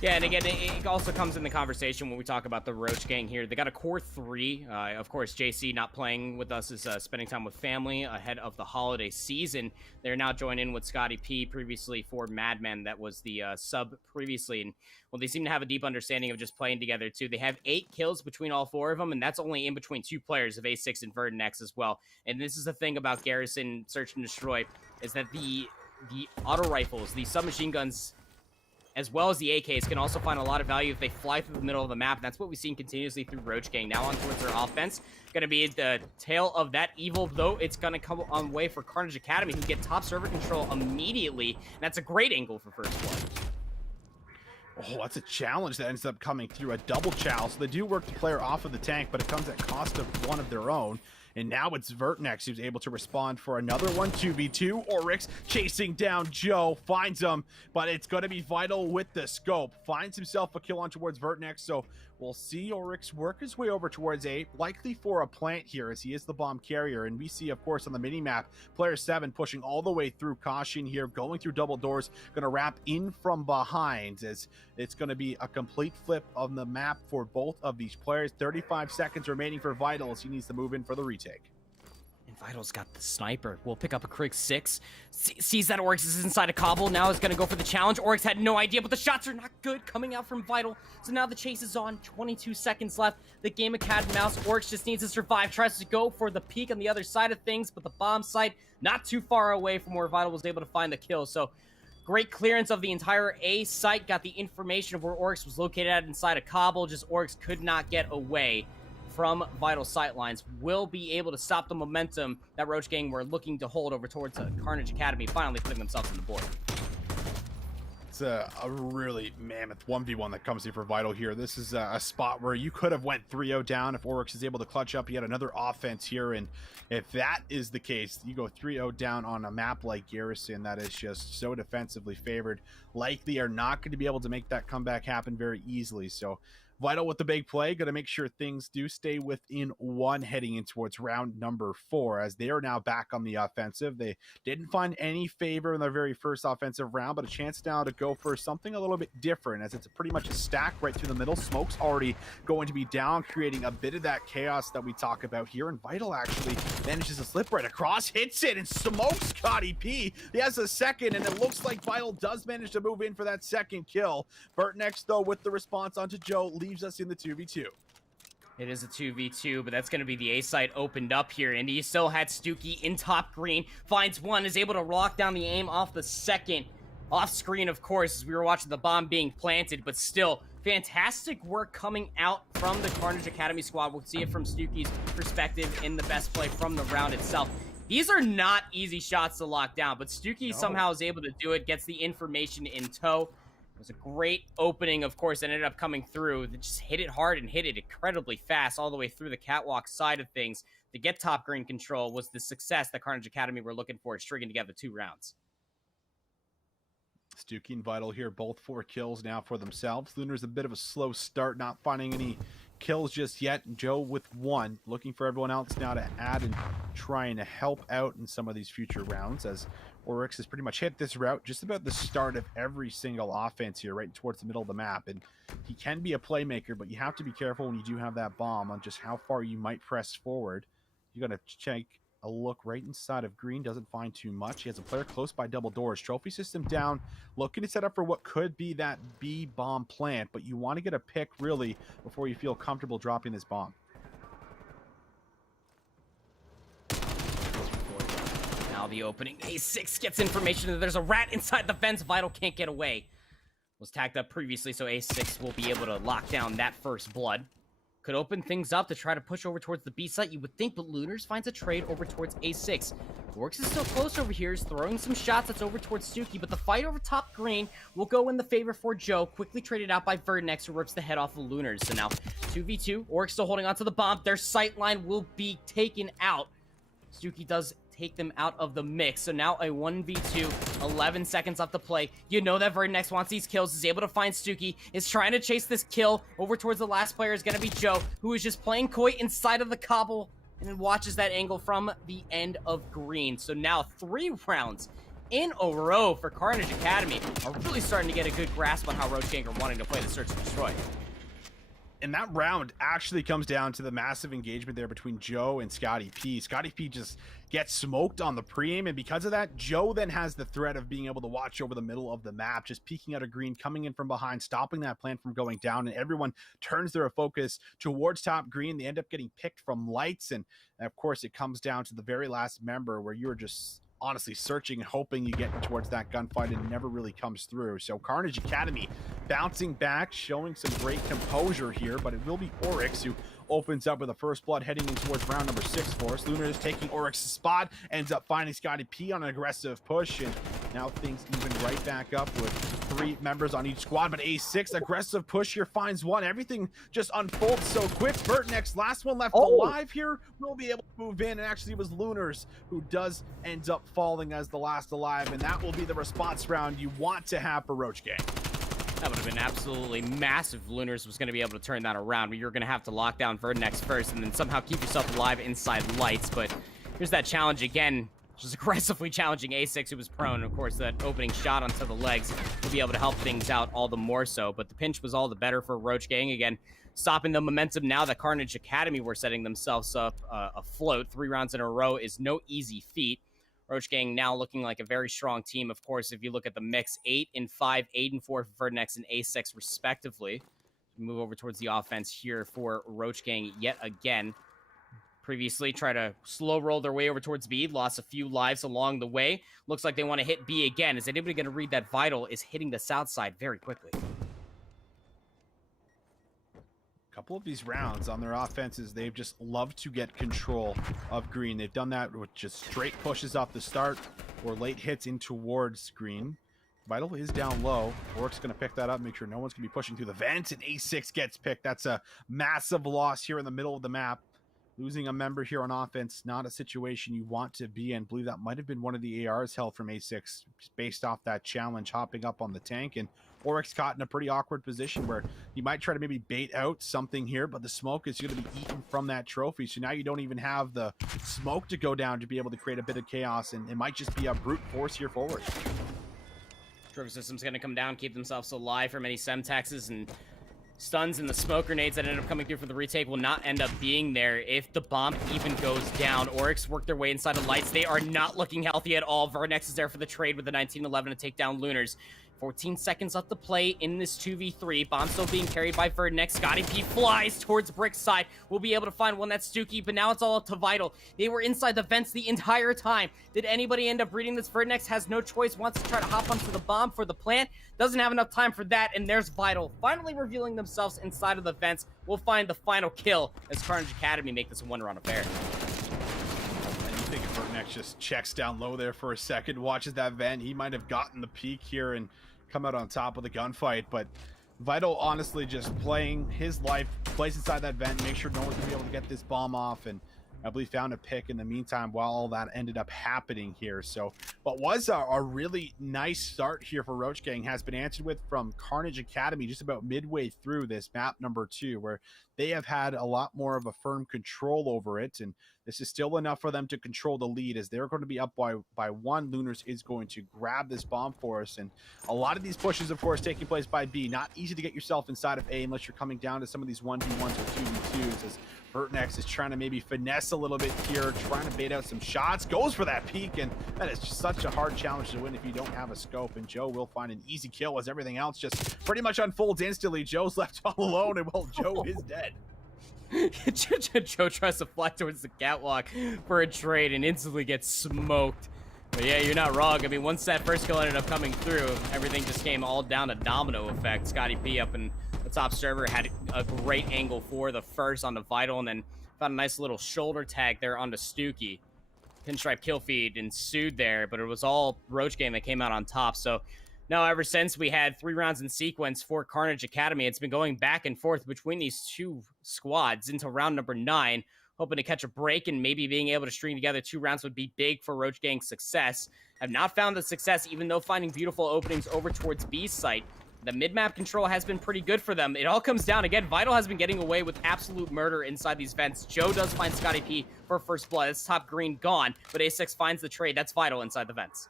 Yeah, and again, it also comes in the conversation when we talk about the Roach Gang here. They got a core 3. Of course, JC not playing with us is spending time with family ahead of the holiday season. They're now joined in with Scotty P previously for Madman. That was the sub previously. And, well, they seem to have a deep understanding of just playing together, too. They have 8 kills between all 4 of them, and that's only in between 2 players of A6 and Vertnex as well. And this is the thing about Garrison Search and Destroy, is that the auto rifles, the submachine guns, as well as the AKs, can also find a lot of value if they fly through the middle of the map. And that's what we've seen continuously through Roach Gang. Now on towards their offense. Going to be the tail of that evil, though. It's going to come on way for Carnage Academy, who get top server control immediately. And that's a great angle for first one. Oh, that's a challenge that ends up coming through, a double chow. So they do work the player off of the tank, but it comes at cost of one of their own. And now it's Vertnex who's able to respond for another one, 2v2. Oryx chasing down Joe, finds him, but it's going to be Vital with the scope. Finds himself a kill on towards Vertnex, so we'll see Oryx work his way over towards 8, likely for a plant here, as he is the bomb carrier. And we see, of course, on the mini-map, player 7 pushing all the way through caution here, going through double doors, going to wrap in from behind, as it's going to be a complete flip on the map for both of these players. 35 seconds remaining for Vital, as he needs to move in for the retake. And Vital's got the sniper. We'll pick up a Krieg 6. Sees that Oryx is inside a cobble. Now is going to go for the challenge. Oryx had no idea, but the shots are not good coming out from Vital. So now the chase is on. 22 seconds left. The game of cat and mouse. Oryx just needs to survive. Tries to go for the peek on the other side of things, but the bomb site not too far away from where Vital was able to find the kill. So great clearance of the entire A site. Got the information of where Oryx was located at inside a cobble. Just Oryx could not get away from Vital sightlines. Will be able to stop the momentum that Roach Gang were looking to hold over towards Carnage Academy, finally putting themselves on the board. It's a really mammoth 1v1 that comes in for Vital here. This is a spot where you could have went 3-0 down if Oryx is able to clutch up yet another offense here. And if that is the case, you go 3-0 down on a map like Garrison that is just so defensively favored, likely are not going to be able to make that comeback happen very easily. So Vital with the big play, going to make sure things do stay within 1 heading in towards round number 4, as they are now back on the offensive. They didn't find any favor in their very first offensive round, but a chance now to go for something a little bit different, as it's pretty much a stack right through the middle. Smoke's already going to be down, creating a bit of that chaos that we talk about here, and Vital actually manages to slip right across, hits it, and smokes Scotty P. He has a second, and it looks like Vital does manage to move in for that second kill. Vertnex, though, with the response onto Joe, leaves us in the 2v2. It is a 2v2, but that's going to be the A site opened up here, and he still had Stuki in top green. Finds one, is able to lock down the aim off the second. Off screen, of course, as we were watching the bomb being planted, but still, fantastic work coming out from the Carnage Academy squad. We'll see it from Stuki's perspective in the best play from the round itself. These are not easy shots to lock down, but Stuckey somehow is able to do it, gets the information in tow. It was a great opening, of course, that ended up coming through. They just hit it hard and hit it incredibly fast all the way through the catwalk side of things. To get top green control was the success that Carnage Academy were looking for, stringing together 2 rounds. Stuckey and Vital here, both 4 kills now for themselves. Lunar's a bit of a slow start, not finding any kills just yet. Joe with 1, looking for everyone else now to add and trying to help out in some of these future rounds, as Oryx has pretty much hit this route just about the start of every single offense here, right towards the middle of the map. And he can be a playmaker, but you have to be careful when you do have that bomb on just how far you might press forward. You got to check a look right inside of green, doesn't find too much. He has a player close by double doors. Trophy system down, looking to set up for what could be that B bomb plant, but you want to get a pick really before you feel comfortable dropping this bomb. Now the opening, A6 gets information that there's a rat inside the vents. Vital can't get away. Was tagged up previously, so A6 will be able to lock down that first blood. Could open things up to try to push over towards the B site, you would think, but Lunars finds a trade over towards A6. Works is still close over here, is throwing some shots that's over towards Stuckey, but the fight over top green will go in the favor for Joe, quickly traded out by Vernex, who rips the head off of Lunars. So now 2v2, Oryx still holding onto the bomb. Their sight line will be taken out. Stuckey does take them out of the mix. So now a 1v2, 11 seconds left to play. You know that Vernex wants these kills, is able to find Stuckey, is trying to chase this kill. Over towards the last player is going to be Joe, who is just playing coy inside of the cobble and then watches that angle from the end of green. So now 3 rounds in a row for Carnage Academy are really starting to get a good grasp on how Roach Gang are wanting to play the Search and Destroy. And that round actually comes down to the massive engagement there between Joe and Scotty P. Scotty P just gets smoked on the pre-aim, and because of that, Joe then has the threat of being able to watch over the middle of the map, just peeking out of green, coming in from behind, stopping that plant from going down, and everyone turns their focus towards top green. They end up getting picked from lights, and of course, it comes down to the very last member where you're just honestly searching and hoping you get towards that gunfight, and it never really comes through. So Carnage Academy bouncing back, showing some great composure here, but it will be Oryx who opens up with a first blood heading in towards round number 6 for us. Lunar is taking Oryx's spot, ends up finding Scotty P on an aggressive push, and now things even right back up with 3 members on each squad, but A6 aggressive push here finds one. Everything just unfolds so quick. Vernex, last one left alive here, will be able to move in, and actually it was Lunars who does end up falling as the last alive, and that will be the response round you want to have for Roach Gang. That would have been absolutely massive. Lunars was going to be able to turn that around, but you're going to have to lock down Vernex first and then somehow keep yourself alive inside lights. But here's that challenge again, just aggressively challenging A6, who was prone. Of course, that opening shot onto the legs will be able to help things out all the more so. But the pinch was all the better for Roach Gang. Again, stopping the momentum now that Carnage Academy were setting themselves up afloat. 3 rounds in a row is no easy feat. Roach Gang now looking like a very strong team. Of course, if you look at the mix, 8-5, 8-4 for Vernex and A6 respectively. Move over towards the offense here for Roach Gang yet again. Previously, try to slow roll their way over towards B. Lost a few lives along the way. Looks like they want to hit B again. Is anybody going to read that Vital is hitting the south side very quickly? Couple of these rounds on their offenses, they've just loved to get control of green. They've done that with just straight pushes off the start or late hits in towards green. Vital is down low. Oryx going to pick that up, make sure no one's going to be pushing through the vents, and A6 gets picked. That's a massive loss here in the middle of the map. Losing a member here on offense, not a situation you want to be in. I believe that might have been one of the ARs held from A6 based off that challenge hopping up on the tank, and Oryx caught in a pretty awkward position where he might try to maybe bait out something here, but the smoke is going to be eaten from that trophy. So now you don't even have the smoke to go down to be able to create a bit of chaos, and it might just be a brute force here forward. Trophy system's going to come down, keep themselves alive from any Semtexes and stuns, and the smoke grenades that end up coming through for the retake will not end up being there if the bomb even goes down. Oryx work their way inside of lights. They are not looking healthy at all. Vernex is there for the trade with the 1911 to take down Lunars. 14 seconds left to play in this 2v3. Bomb still being carried by Vernex. Scotty P flies towards Brick's side. We'll be able to find one that's Stuckey, but now it's all up to Vital. They were inside the vents the entire time. Did anybody end up reading this? Vernex has no choice, wants to try to hop onto the bomb for the plant. Doesn't have enough time for that, and there's Vital finally revealing themselves inside of the vents. We'll find the final kill as Carnage Academy make this a one-round affair. And you think Vernex Vernix just checks down low there for a second, watches that vent. He might have gotten the peak here and come out on top of the gunfight, but Vital honestly just playing his life, plays inside that vent, make sure no one's gonna be able to get this bomb off, and I believe found a pick in the meantime while all that ended up happening here. So what was a really nice start here for Roach Gang has been answered with from Carnage Academy just about midway through this map number 2, where they have had a lot more of a firm control over it, and this is still enough for them to control the lead as they're going to be up by 1. Lunars is going to grab this bomb for us, and a lot of these pushes, of course, taking place by B. Not easy to get yourself inside of A unless you're coming down to some of these 1v1s or 2v2s, as Vertnex is trying to maybe finesse a little bit here, trying to bait out some shots, goes for that peek, and that is just such a hard challenge to win if you don't have a scope, and Joe will find an easy kill as everything else just pretty much unfolds instantly. Joe's left all alone, and well, Joe is dead. Joe tries to fly towards the catwalk for a trade and instantly gets smoked. But yeah, you're not wrong. I mean, once that first kill ended up coming through, everything just came all down to domino effect. Scotty P up in the top server had a great angle for the first on the Vital, and then found a nice little shoulder tag there onto Stuki. Pinstripe kill feed ensued there, but it was all Roach Game that came out on top. So no, ever since we had 3 rounds in sequence for Carnage Academy, it's been going back and forth between these 2 squads into round number 9, hoping to catch a break, and maybe being able to string together 2 rounds would be big for Roach Gang's success. I've not found the success, even though finding beautiful openings over towards B's site. The mid-map control has been pretty good for them. It all comes down, again, Vital has been getting away with absolute murder inside these vents. Joe does find Scotty P for first blood. It's top green gone, but A6 finds the trade. That's Vital inside the vents.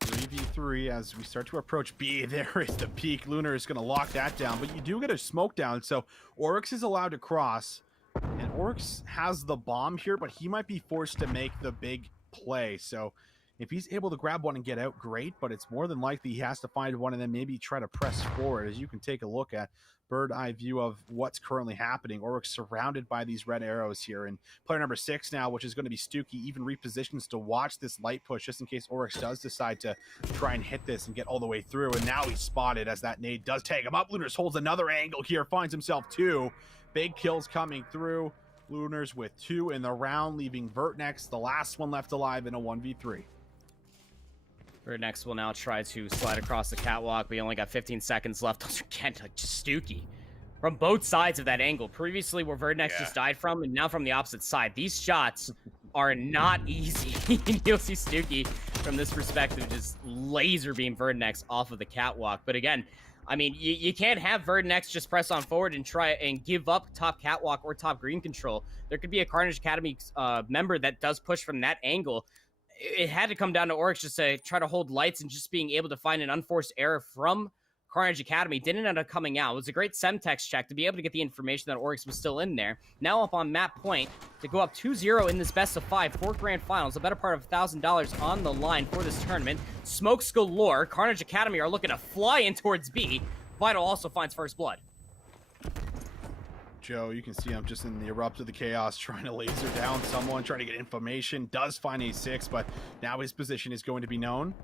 3v3 as we start to approach B. There is the peak. Lunar is going to lock that down, but you do get a smoke down, so Oryx is allowed to cross, and Oryx has the bomb here, but he might be forced to make the big play. So if he's able to grab one and get out, great, but it's more than likely he has to find one and then maybe try to press forward. As you can take a look at bird eye view of what's currently happening, Oryx surrounded by these red arrows here, and player number 6 now, which is going to be Stuki, even repositions to watch this light push just in case Oryx does decide to try and hit this and get all the way through. And now he's spotted as that nade does tag him up. Lunars holds another angle here, finds himself 2 big kills coming through. Lunars with 2 in the round, leaving Vertnex the last one left alive in a 1v3. Vertnex will now try to slide across the catwalk. We only got 15 seconds left. Those are again like just Stuki from both sides of that angle. Previously where Vertnex just died from, and now from the opposite side. These shots are not easy. You'll see Stuki from this perspective just laser beam Vertnex off of the catwalk. But again, I mean, you can't have Vertnex just press on forward and try and give up top catwalk or top green control. There could be a Carnage Academy member that does push from that angle. It had to come down to Oryx just to try to hold lights, and just being able to find an unforced error from Carnage Academy didn't end up coming out. It was a great Semtex check to be able to get the information that Oryx was still in there. Now up on map point to go up 2-0 in this best of 5 for grand finals. A better part of $1,000 on the line for this tournament. Smokes galore. Carnage Academy are looking to fly in towards B. Vital also finds first blood. Joe, you can see him just in the erupt of the chaos, trying to laser down someone, trying to get information. Does find A6, but now his position is going to be known,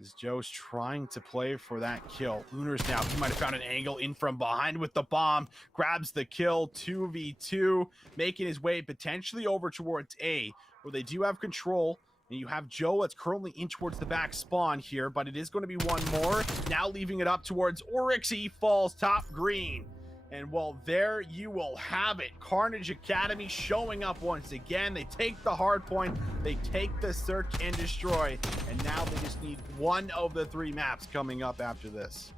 as Joe's trying to play for that kill. Lunars now, he might have found an angle in from behind with the bomb, grabs the kill. 2v2, making his way potentially over towards A, where they do have control. And you have Joe that's currently in towards the back spawn here, but it is going to be one more. Now leaving it up towards Oryx. He falls top green. And well, there you will have it. Carnage Academy showing up once again. They take the hard point, they take the search and destroy, and now they just need one of the 3 maps coming up after this.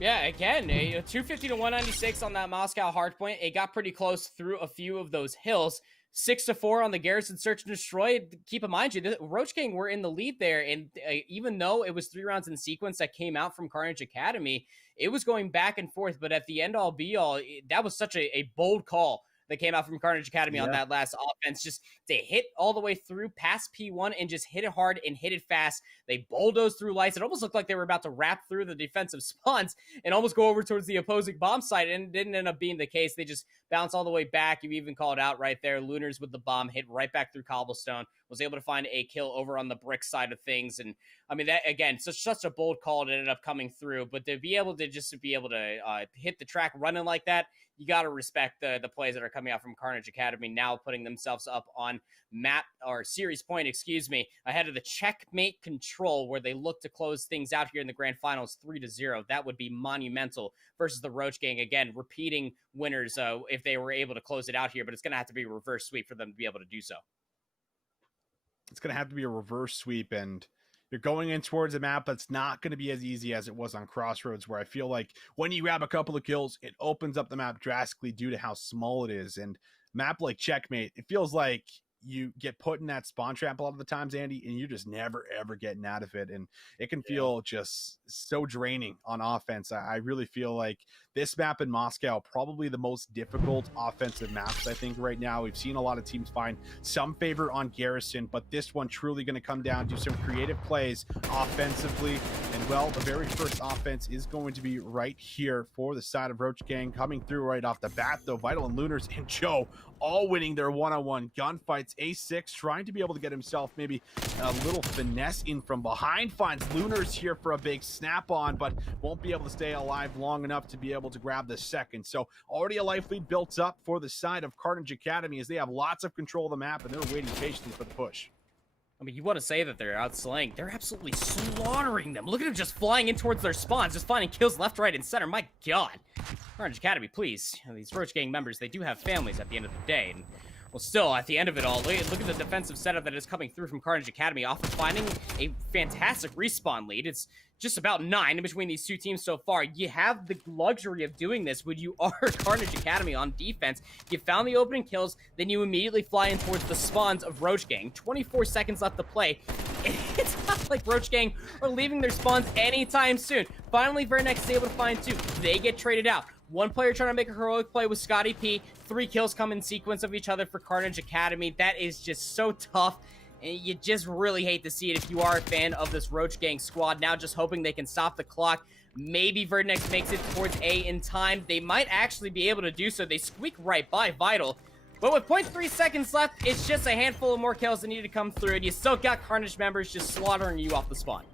Yeah, again, 250 to 196 on that Moscow hardpoint. It got pretty close through a few of those hills. 6-4 on the Garrison Search and Destroy. Keep in mind, the Roach Gang were in the lead there, and even though it was 3 rounds in sequence that came out from Carnage Academy, it was going back and forth, but at the end all be all, that was such a bold call that came out from Carnage Academy on that last offense. Just to hit all the way through past P1 and just hit it hard and hit it fast. They bulldozed through lights. It almost looked like they were about to wrap through the defensive spawns and almost go over towards the opposing bomb site, and it didn't end up being the case. They just bounced all the way back. You even called out right there. Lunars with the bomb hit right back through cobblestone. Was able to find a kill over on the brick side of things. And I mean, that again, such a bold call. It ended up coming through, but to be able to hit the track running like that, you got to respect the plays that are coming out from Carnage Academy, now putting themselves up on map or series point, excuse me, ahead of the checkmate control, where they look to close things out here in the grand finals 3-0. That would be monumental versus the Roach Gang. Again, repeating winners if they were able to close it out here, but it's going to have to be a reverse sweep for them to be able to do so. It's going to have to be a reverse sweep, and you're going in towards a map that's not going to be as easy as it was on Crossroads, where I feel like when you grab a couple of kills, it opens up the map drastically due to how small it is. And map like Checkmate, it feels like you get put in that spawn trap a lot of the times, Andy, and you're just never, ever getting out of it. And it can feel just so draining on offense. I really feel like this map in Moscow, probably the most difficult offensive maps, I think, right now. We've seen a lot of teams find some favor on Garrison, but this one truly going to come down to some creative plays offensively. And, well, the very first offense is going to be right here for the side of Roach Gang. Coming through right off the bat, though, Vital and Lunars and Joe all winning their one-on-one gunfights. A6 trying to be able to get himself maybe a little finesse in from behind. Finds Lunars here for a big snap-on, but won't be able to stay alive long enough to be able to grab the second. So already a life lead built up for the side of Carnage Academy, as they have lots of control of the map, and they're waiting patiently for the push. I mean, you want to say that they're outslaying. They're absolutely slaughtering them. Look at them just flying in towards their spawns, just finding kills left, right, and center. My God. Carnage Academy, please. These Roach Gang members, they do have families at the end of the day. And, well, still, at the end of it all, look at the defensive setup that is coming through from Carnage Academy, off of finding a fantastic respawn lead. It's just about 9 in between these two teams so far. You have the luxury of doing this when you are Carnage Academy on defense. You found the opening kills, then you immediately fly in towards the spawns of Roach Gang. 24 seconds left to play. It's not like Roach Gang are leaving their spawns anytime soon. Finally, Vernex is able to find 2. They get traded out. One player trying to make a heroic play with Scotty P. 3 kills come in sequence of each other for Carnage Academy. That is just so tough. And you just really hate to see it if you are a fan of this Roach Gang squad. Now just hoping they can stop the clock. Maybe Vernex makes it towards A in time. They might actually be able to do so. They squeak right by Vital. But with 0.3 seconds left, it's just a handful of more kills that need to come through. And you still got Carnage members just slaughtering you off the spawn.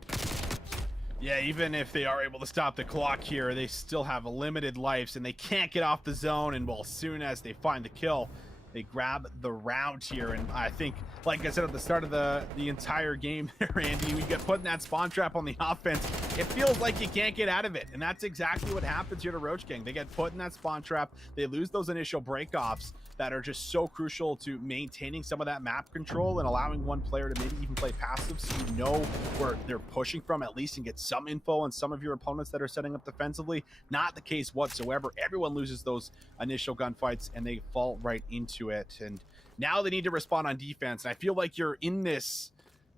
Yeah, even if they are able to stop the clock here, they still have limited lives, and they can't get off the zone. And, well, as soon as they find the kill, they grab the round here. And I think, like I said at the start of the entire game there, Andy, when you get put in that spawn trap on the offense, it feels like you can't get out of it. And that's exactly what happens here to Roach Gang. They get put in that spawn trap. They lose those initial breakoffs that are just so crucial to maintaining some of that map control and allowing one player to maybe even play passive, so you know where they're pushing from at least and get some info on some of your opponents that are setting up defensively. Not the case whatsoever. Everyone loses those initial gunfights and they fall right into it. And now they need to respond on defense. And I feel like you're in this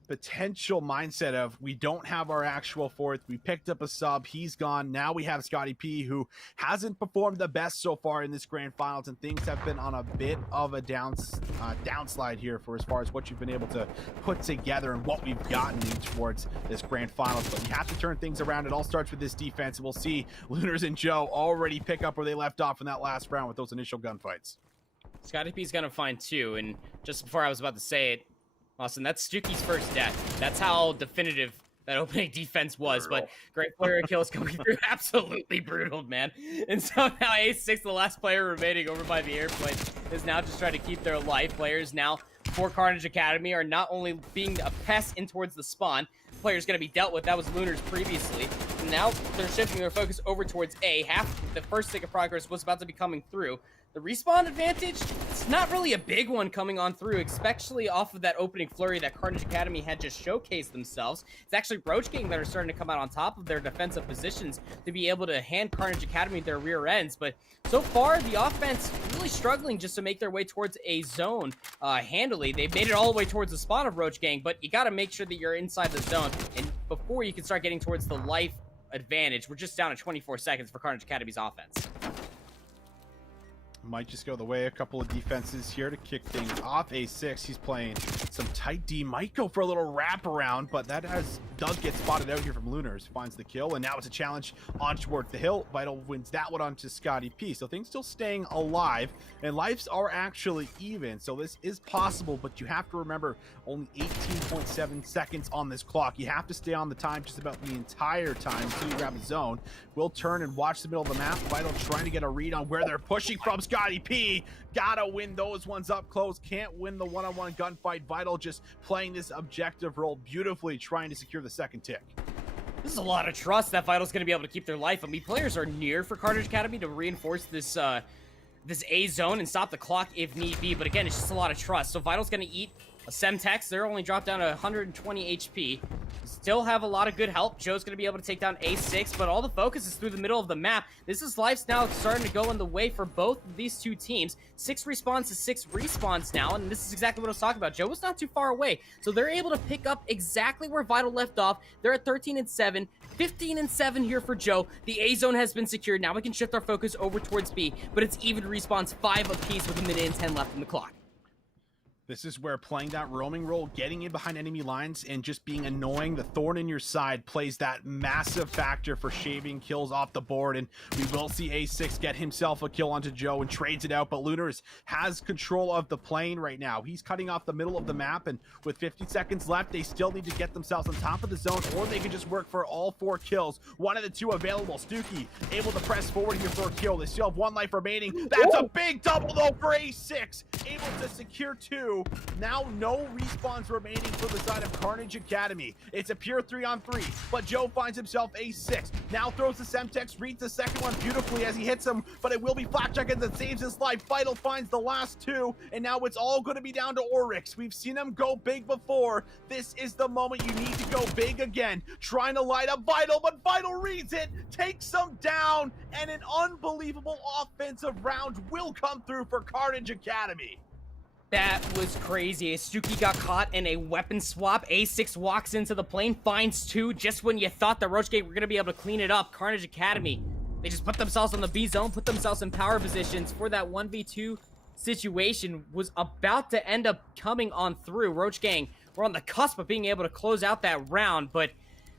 potential mindset of, we don't have our actual fourth, we picked up a sub, he's gone, now we have Scotty P, who hasn't performed the best so far in this grand finals, and things have been on a bit of a downslide here for as far as what you've been able to put together and what we've gotten in towards this grand finals. But you have to turn things around. It all starts with this defense, and we'll see Lunars and Joe already pick up where they left off in that last round with those initial gunfights. Scotty P's gonna find 2, and just before I was about to say it, Austin, that's Stuki's first death. That's how definitive that opening defense was. Brutal. But great player kills coming through. Absolutely brutal, man. And so now A6, the last player remaining over by the airplane, is now just trying to keep their life. Players now for Carnage Academy are not only being a pest in towards the spawn, players going to be dealt with. That was Lunars previously. And now they're shifting their focus over towards A. Half the first stick of progress was about to be coming through. The respawn advantage, it's not really a big one coming on through, especially off of that opening flurry that Carnage Academy had just showcased themselves. It's actually Roach Gang that are starting to come out on top of their defensive positions to be able to hand Carnage Academy their rear ends. But so far, the offense really struggling just to make their way towards a zone handily. They've made it all the way towards the spawn of Roach Gang, but you got to make sure that you're inside the zone and before you can start getting towards the life advantage. We're just down to 24 seconds for Carnage Academy's offense. Might just go the way a couple of defenses here to kick things off. A6, he's playing some tight D. Might go for a little wraparound, but does get spotted out here from Lunars. Finds the kill, and now it's a challenge on towards the hill. Vital wins that one onto Scotty P. So things still staying alive, and lives are actually even. So this is possible, but you have to remember only 18.7 seconds on this clock. You have to stay on the time just about the entire time until you grab a zone. We'll turn and watch the middle of the map. Vital trying to get a read on where they're pushing from. Scotty P gotta win those ones up close. Can't win the one-on-one gunfight. Vital just playing this objective role beautifully, trying to secure the second tick. This is a lot of trust that Vital's going to be able to keep their life. I mean, players are near for Carnage Academy to reinforce this this A zone and stop the clock if need be. But again, it's just a lot of trust. So Vital's going to eat a Semtex. They're only dropped down to 120 HP. Still have a lot of good help. Joe's going to be able to take down A6, but all the focus is through the middle of the map. This is life's now starting to go in the way for both of these two teams. 6 respawns to 6 respawns now, and this is exactly what I was talking about. Joe was not too far away, so they're able to pick up exactly where Vital left off. They're at 13-7, 15-7 here for Joe. The A zone has been secured. Now we can shift our focus over towards B, but it's even respawns 5 apiece with a minute and 10 left in the clock. This is where playing that roaming role, getting in behind enemy lines, and just being annoying, the thorn in your side, plays that massive factor for shaving kills off the board. And we will see A6 get himself a kill onto Joe and trades it out. But Lunars has control of the plane right now. He's cutting off the middle of the map, and with 50 seconds left, they still need to get themselves on top of the zone, or they can just work for all 4 kills. One of the 2 available. Stuki able to press forward here for a kill. They still have 1 life remaining. That's a big double though for A6. Able to secure 2. Now no respawns remaining for the side of Carnage Academy. It's a pure 3-on-3, but Joe finds himself A6. Now throws the Semtex, reads the second one beautifully as he hits him, but it will be Flapjack that saves his life. Vital finds the last 2, and now it's all going to be down to Oryx. We've seen him go big before. This is the moment you need to go big again. Trying to light up Vital, but Vital reads it, takes him down, and an unbelievable offensive round will come through for Carnage Academy. That was crazy. Stuki got caught in a weapon swap. A6 walks into the plane, finds 2 just when you thought the Roach Gate were going to be able to clean it up. Carnage Academy, they just put themselves on the B zone, put themselves in power positions for that 1v2 situation. Was about to end up coming on through. Roach Gang were on the cusp of being able to close out that round, but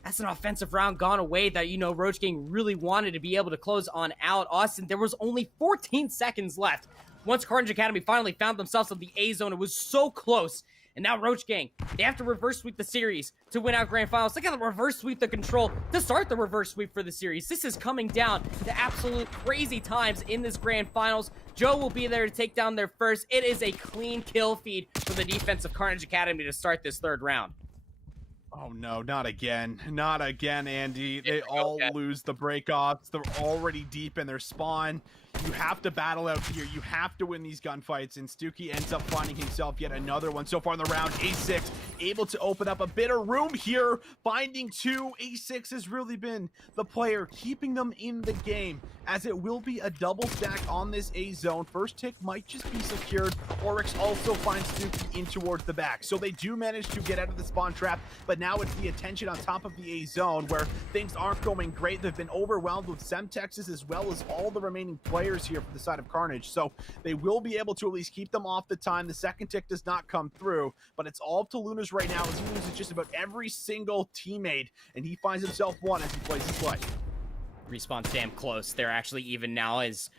that's an offensive round gone away that, you know, Roach Gang really wanted to be able to close on out. Austin, there was only 14 seconds left. Once Carnage Academy finally found themselves in the A zone, it was so close. And now Roach Gang, they have to reverse sweep the series to win out grand finals. They got to reverse sweep the control to start the reverse sweep for the series. This is coming down to absolute crazy times in this grand finals. Joe will be there to take down their first. It is a clean kill feed for the defense of Carnage Academy to start this 3rd round. Oh no, not again. Not again, Andy. They all lose the breakoffs. They're already deep in their spawn. You have to battle out here. You have to win these gunfights, and Stuki ends up finding himself yet another one so far in the round. A6 able to open up a bit of room here, finding 2. A6 has really been the player keeping them in the game, as it will be a double stack on this A zone. First tick might just be secured. Oryx also finds Stuki in towards the back, so they do manage to get out of the spawn trap, but now it's the attention on top of the A zone where things aren't going great. They've been overwhelmed with Semtexes as well as all the remaining players here for the side of Carnage, so they will be able to at least keep them off the time. The second tick does not come through, but it's all up to Lunars right now, as he loses just about every single teammate, and he finds himself 1 as he plays his life. Respawn's damn close. They're actually even now as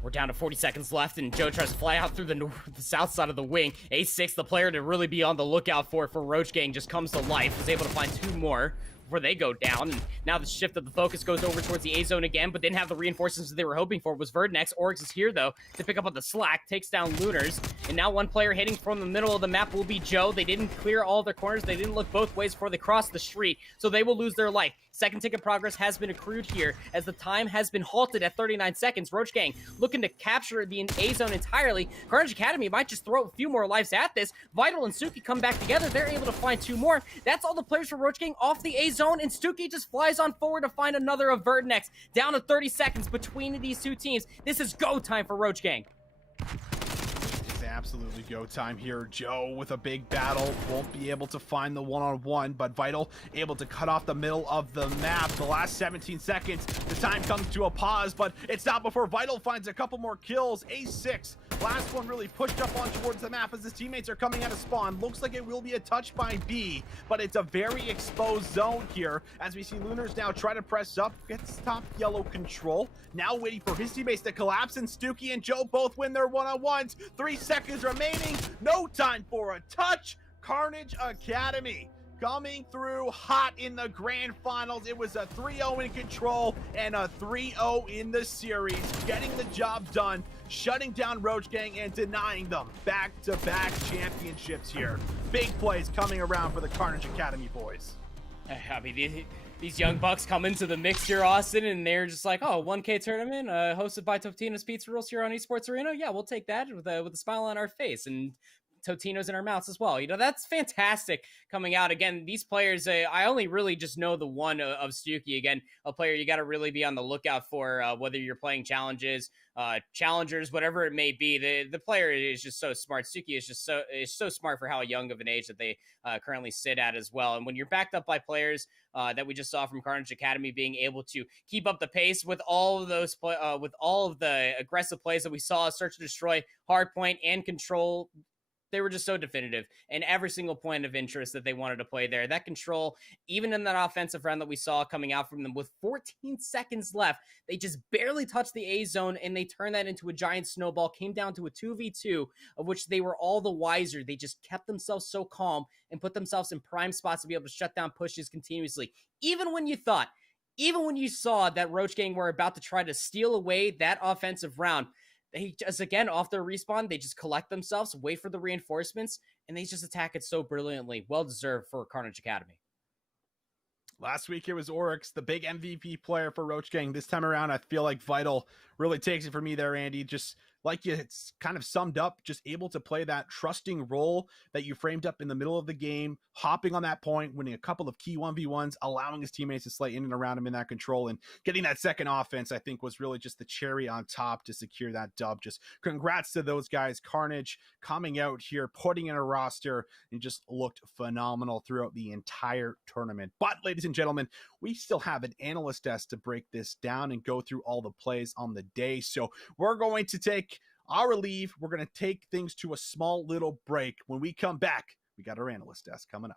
we're down to 40 seconds left, and Joe tries to fly out through the south side of the wing. A6, the player to really be on the lookout for Roach Gang, just comes to life. Is able to find 2 more before they go down. And now the shift of the focus goes over towards the A zone again, but didn't have the reinforcements that they were hoping for. It was Verdnex. Oryx is here though to pick up on the slack, takes down Lunars, and now 1 player hitting from the middle of the map will be Joe. They didn't clear all their corners. They didn't look both ways before they crossed the street, so they will lose their life. Second tick of progress has been accrued here as the time has been halted at 39 seconds. Roach Gang looking to capture the A zone entirely. Carnage Academy might just throw a few more lives at this. Vital and Stuki come back together. They're able to find 2 more. That's all the players for Roach Gang off the A zone, and Stuki just flies on forward to find another of Verdnex. Down to 30 seconds between these 2 teams. This is go time for Roach Gang. absolutely go time here. Joe with a big battle, won't be able to find the one-on-one, but Vital able to cut off the middle of the map. The last 17 seconds, the time comes to a pause, but it's not before Vital finds a couple more kills. A6, last one really pushed up on towards the map as his teammates are coming out of spawn. Looks like it will be a touch by B, but it's a very exposed zone here as we see Lunars now try to press up, gets top yellow control, now waiting for his teammates to collapse, and Stuki and Joe both win their one-on-ones. 3 seconds remaining, no time for a touch. Carnage Academy coming through hot in the grand finals. It was a 3-0 in control and a 3-0 in the series, getting the job done, shutting down Roach Gang and denying them back-to-back championships here. Big plays coming around for the Carnage Academy boys. I mean, these young bucks come into the mix here, Austin, and they're just like, oh, 1K tournament hosted by Totinos Pizza Rolls here on Esports Arena. Yeah, we'll take that with a smile on our face and Totinos in our mouths as well. You know, that's fantastic coming out. Again, these players, I only really just know the one of Stuki. Again, a player you got to really be on the lookout for, whether you're playing challenges, challengers, whatever it may be. The player is just so smart. Stuki is just so smart for how young of an age that they currently sit at as well. And when you're backed up by players that we just saw from Carnage Academy being able to keep up the pace with all of those with all of the aggressive plays that we saw, search and destroy, hardpoint, and control, they were just so definitive in every single point of interest that they wanted to play there. That control, even in that offensive round that we saw coming out from them with 14 seconds left, they just barely touched the A zone and they turned that into a giant snowball, came down to a 2v2 of which they were all the wiser. They just kept themselves so calm and put themselves in prime spots to be able to shut down pushes continuously. Even when you saw that Roach Gang were about to try to steal away that offensive round, they just, again, off their respawn, they just collect themselves, wait for the reinforcements, and they just attack it so brilliantly. Well-deserved for Carnage Academy. Last week it was Oryx, the big MVP player for Roach Gang. This time around, I feel like Vital really takes it for me there, Andy. Just like it's kind of summed up, just able to play that trusting role that you framed up in the middle of the game, hopping on that point, winning a couple of key 1v1s, allowing his teammates to slay in and around him in that control, and getting that second offense, I think, was really just the cherry on top to secure that dub. Just congrats to those guys. Carnage coming out here, putting in a roster, and just looked phenomenal throughout the entire tournament. But, ladies and gentlemen, we still have an analyst desk to break this down and go through all the plays on the day. So we're going to take our leave. We're going to take things to a small little break. When we come back, we got our analyst desk coming up.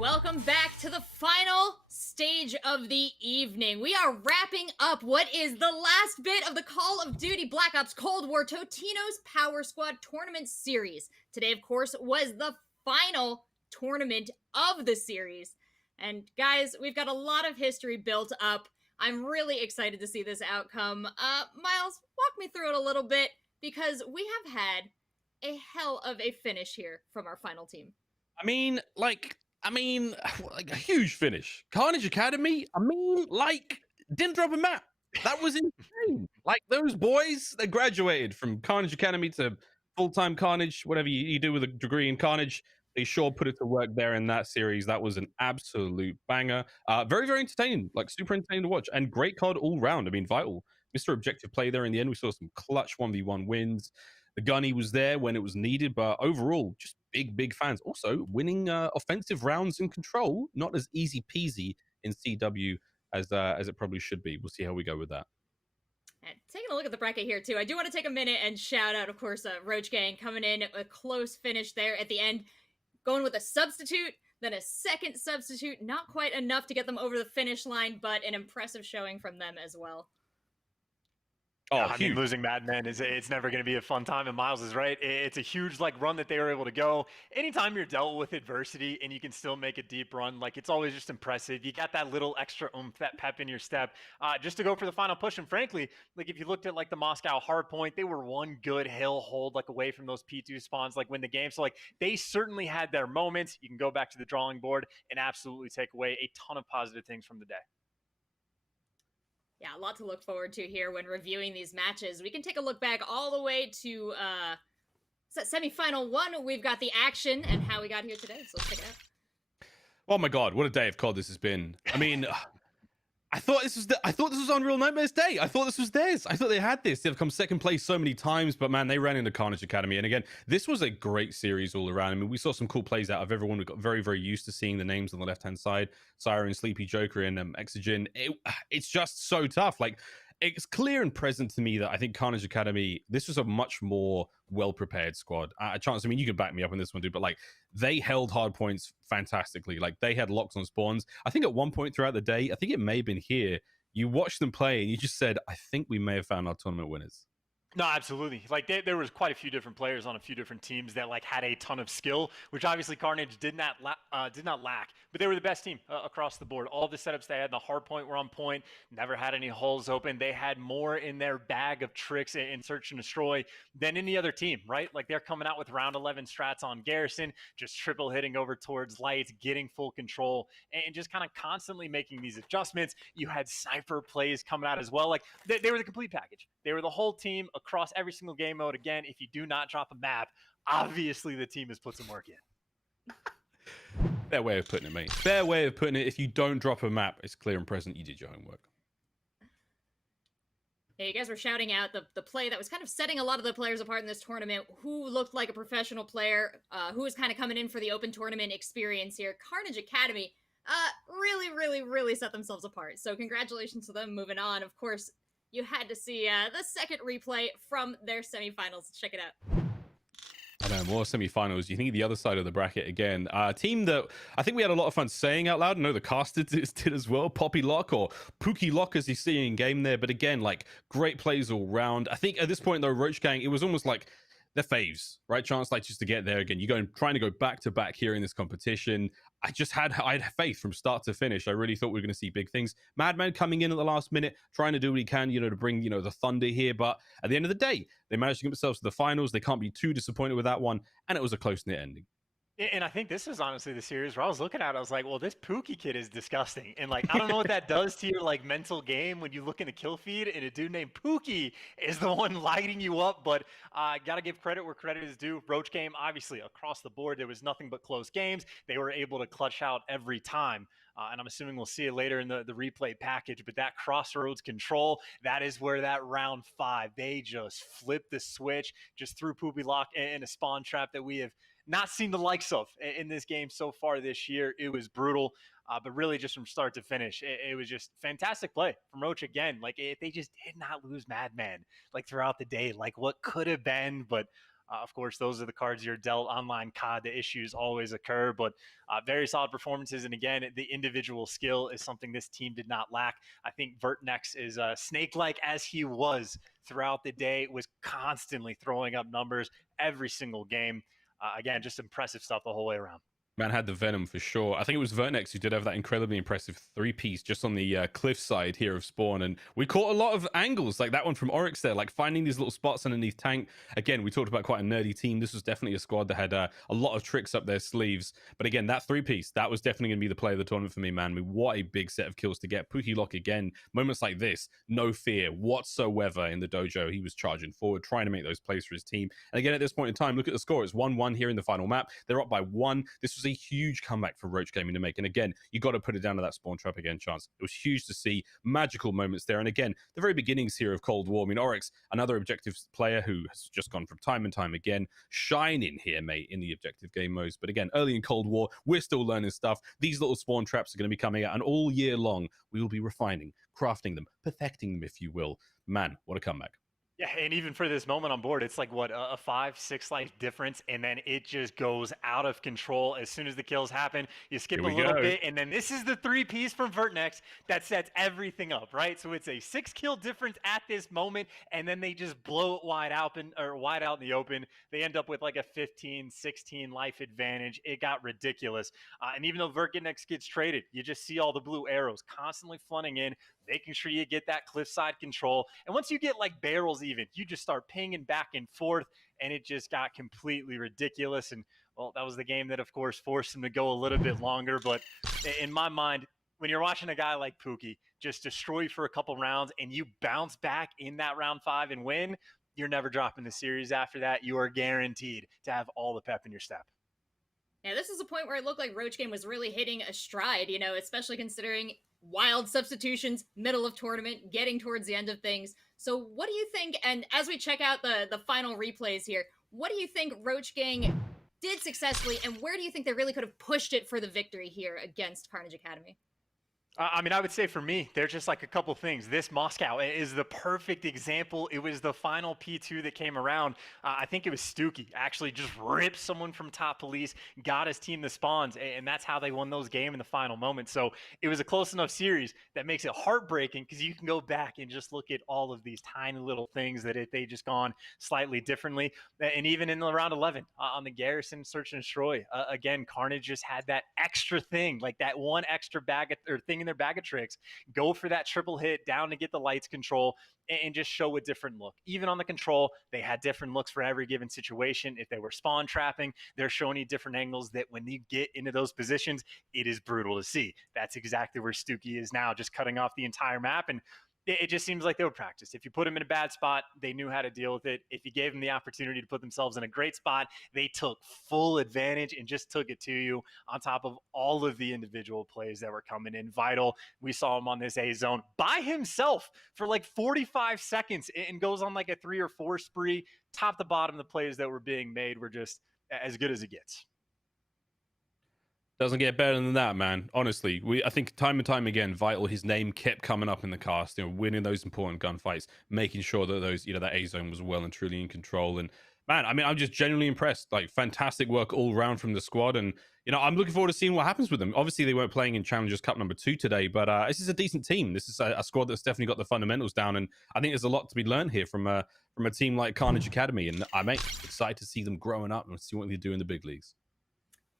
welcome back to the final stage of the evening. We are wrapping up what is the last bit of the Call of Duty Black Ops Cold War Totinos Power Squad Tournament Series. Today, of course, was the final tournament of the series. And guys, we've got a lot of history built up. I'm really excited to see this outcome. Miles, walk me through it a little bit, because we have had a hell of a finish here from our final team. I mean, like a huge finish. Carnage Academy, didn't drop a map. That was insane. Like, those boys, they graduated from Carnage Academy to full-time Carnage, whatever you do with a degree in Carnage. They sure put it to work there in that series. That was an absolute banger. Very, very entertaining. Like, super entertaining to watch. And great card all round. I mean, Vital, Mr. Objective play there in the end. We saw some clutch 1v1 wins. The gunny was there when it was needed, but overall, just big fans. Also, winning offensive rounds in Control, not as easy peasy in CW as it probably should be. We'll see how we go with that. And taking a look at the bracket here, too, I do want to take a minute and shout out, of course, Roach Gang coming in, a close finish there at the end, going with a substitute, then a second substitute. Not quite enough to get them over the finish line, but an impressive showing from them as well. Oh, I mean, losing Madmen it's never going to be a fun time, and Miles is right. It's a huge run that they were able to go. Anytime you're dealt with adversity and you can still make a deep run, it's always just impressive. You got that little extra oomph, that pep in your step, just to go for the final push. And frankly, if you looked at the Moscow hardpoint, they were one good hill hold away from those P2 spawns win the game. So they certainly had their moments. You can go back to the drawing board and absolutely take away a ton of positive things from the day. Yeah, a lot to look forward to here when reviewing these matches. We can take a look back all the way to semifinal 1. We've got the action and how we got here today. So let's check it out. Oh my god, what a day of COD this has been. I mean, I thought this was Unreal Nightmares Day. I thought this was theirs. I thought they had this. They've come second place so many times, but man, they ran into Carnage Academy. And again, this was a great series all around. I mean, we saw some cool plays out of everyone. We got very, very used to seeing the names on the left-hand side. Siren, Sleepy Joker, and Exogen. It's just so tough. It's clear and present to me that I think Carnage Academy, this was a much more well-prepared squad. Chance, I mean, you can back me up on this one, dude, but they held hard points fantastically. They had locks on spawns. I think at one point throughout the day, I think it may have been here, you watched them play and you just said, I think we may have found our tournament winners. No, absolutely. There was quite a few different players on a few different teams that had a ton of skill, which obviously Carnage did not lack. But they were the best team across the board. All the setups they had, the hard point were on point. Never had any holes open. They had more in their bag of tricks in search and destroy than any other team, right? They're coming out with round 11 strats on Garrison, just triple hitting over towards Lights, getting full control, and just kind of constantly making these adjustments. You had sniper plays coming out as well. They were the complete package. They were the whole team across every single game mode. Again, if you do not drop a map, obviously the team has put some work in. Fair way of putting it, mate. Fair way of putting it. If you don't drop a map, it's clear and present you did your homework. Yeah, you guys were shouting out the play that was kind of setting a lot of the players apart in this tournament. Who looked like a professional player, who was kind of coming in for the open tournament experience here. Carnage Academy really set themselves apart. So congratulations to them moving on. Of course, you had to see the second replay from their semifinals. Let's check it out. Oh man, more semifinals. You think the other side of the bracket again. A team that I think we had a lot of fun saying out loud. I know the cast did as well. Poppy Lock or Pookie Lock as you see in game there. But again, great plays all round. I think at this point though, Roach Gang, it was almost like their faves, right? Chance just to get there again. Trying to go back to back here in this competition. I had faith from start to finish. I really thought we were going to see big things. Madman coming in at the last minute, trying to do what he can, to bring, the thunder here. But at the end of the day, they managed to get themselves to the finals. They can't be too disappointed with that one. And it was a close-knit ending. And I think this is honestly the series where I was looking at it, I was like, well, this Pookie kid is disgusting. And I don't know what that does to your mental game when you look in the kill feed and a dude named Pookie is the one lighting you up. But gotta give credit where credit is due. Roach Game, obviously across the board, there was nothing but close games. They were able to clutch out every time. And I'm assuming we'll see it later in the replay package, but that Crossroads control, that is where that round 5, they just flipped the switch, just threw Poopy Lock in a spawn trap that we have not seen the likes of in this game so far this year. It was brutal, but really just from start to finish, it was just fantastic play from Roach again. They just did not lose Madman throughout the day, what could have been, but Of course, those are the cards you're dealt online COD. The issues always occur, but very solid performances. And again, the individual skill is something this team did not lack. I think Vertnex is snake-like as he was throughout the day, was constantly throwing up numbers every single game. Again, just impressive stuff the whole way around. Man had the venom for sure. I think it was Vertnex who did have that incredibly impressive three-piece just on the cliff side here of Spawn. And we caught a lot of angles like that one from Oryx there, like finding these little spots underneath tank. Again, we talked about quite a nerdy team. This was definitely a squad that had a lot of tricks up their sleeves. But again, that three-piece, that was definitely going to be the play of the tournament for me, man. I mean, what a big set of kills to get. Pookie Lock again, moments like this, no fear whatsoever in the dojo. He was charging forward, trying to make those plays for his team. And again, at this point in time, look at the score. It's 1-1 here in the final map. They're up by 1. This was a huge comeback for Roach Gaming to make. And again, you got to put it down to that spawn trap again, Chance. It was huge to see magical moments there. And again, the very beginnings here of Cold War. I mean, Oryx, another objective player who has just gone from time and time again, shining here, mate, in the objective game modes. But again, early in Cold War, we're still learning stuff. These little spawn traps are going to be coming out, and all year long, we will be refining, crafting them, perfecting them, if you will. Man, what a comeback. Yeah, and even for this moment on board, it's like, what, a 5-6 life difference, and then it just goes out of control as soon as the kills happen. You skip a little bit, and then this is the three-piece from Vertnex that sets everything up, right? So it's a 6-kill difference at this moment, and then they just blow it wide out in the open. They end up with like a 15, 16 life advantage. It got ridiculous. And even though Vertnex gets traded, you just see all the blue arrows constantly flooding in, making sure you get that cliffside control. And once you get like barrels even, you just start pinging back and forth, and it just got completely ridiculous. And well, that was the game that, of course, forced him to go a little bit longer. But in my mind, when you're watching a guy like Pookie just destroy you for a couple rounds and you bounce back in that round 5 and win, you're never dropping the series after that. You are guaranteed to have all the pep in your step. Yeah, this is a point where it looked like Roach Game was really hitting a stride, you know, especially considering wild substitutions, middle of tournament, getting towards the end of things. So what do you think, and as we check out the final replays here, what do you think Roach Gang did successfully, and where do you think they really could have pushed it for the victory here against Carnage Academy? I mean, I would say for me, there's just like a couple things. This Moscow is the perfect example. It was the final P2 that came around. I think it was Stuckey actually just ripped someone from top police, got his team the spawns, and that's how they won those game in the final moment. So it was a close enough series that makes it heartbreaking because you can go back and just look at all of these tiny little things that they just gone slightly differently. And even in the round 11 on the Garrison Search and Destroy, again, Carnage just had that extra thing, like that one extra bag or thing in their bag of tricks, go for that triple hit down to get the lights control and just show a different look. Even on the control, they had different looks for every given situation. If they were spawn trapping, they're showing you different angles that when you get into those positions, it is brutal to see. That's exactly where Stuckey is now, just cutting off the entire map. And it just seems like they were practiced. If you put them in a bad spot, they knew how to deal with it. If you gave them the opportunity to put themselves in a great spot, they took full advantage and just took it to you, on top of all of the individual plays that were coming in. Vital, we saw him on this A zone by himself for like 45 seconds and goes on like a 3 or 4 spree. Top to bottom, the plays that were being made were just as good as it gets. Doesn't get better than that, man. Honestly, I think time and time again, Vital, his name kept coming up in the cast, you know, winning those important gunfights, making sure that those, you know, that A zone was well and truly in control. And man, I mean, I'm just genuinely impressed. Like, fantastic work all round from the squad. And, you know, I'm looking forward to seeing what happens with them. Obviously, they weren't playing in Challengers Cup number 2 today, but this is a decent team. This is a squad that's definitely got the fundamentals down. And I think there's a lot to be learned here from a team like Carnage Academy. And I'm excited to see them growing up and see what they do in the big leagues.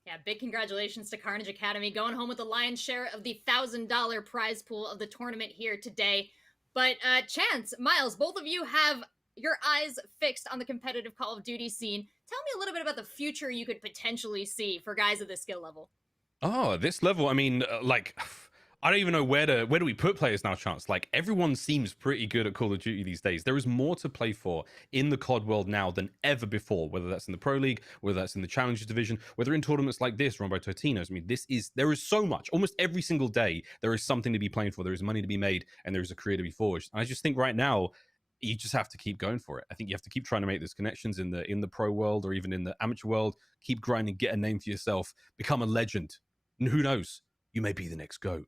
Yeah, big congratulations to Carnage Academy, going home with the lion's share of the $1,000 prize pool of the tournament here today. But Chance, Miles, both of you have your eyes fixed on the competitive Call of Duty scene. Tell me a little bit about the future you could potentially see for guys at this skill level. Oh, this level, I mean, like, I don't even know where do we put players now, Chance. Like, everyone seems pretty good at Call of Duty these days. There is more to play for in the COD world now than ever before, whether that's in the Pro League, whether that's in the Challengers Division, whether in tournaments like this run by Totinos. I mean, there is so much. Almost every single day, there is something to be playing for. There is money to be made, and there is a career to be forged. And I just think right now, you just have to keep going for it. I think you have to keep trying to make those connections in the pro world or even in the amateur world. Keep grinding, get a name for yourself, become a legend. And who knows? You may be the next GOAT.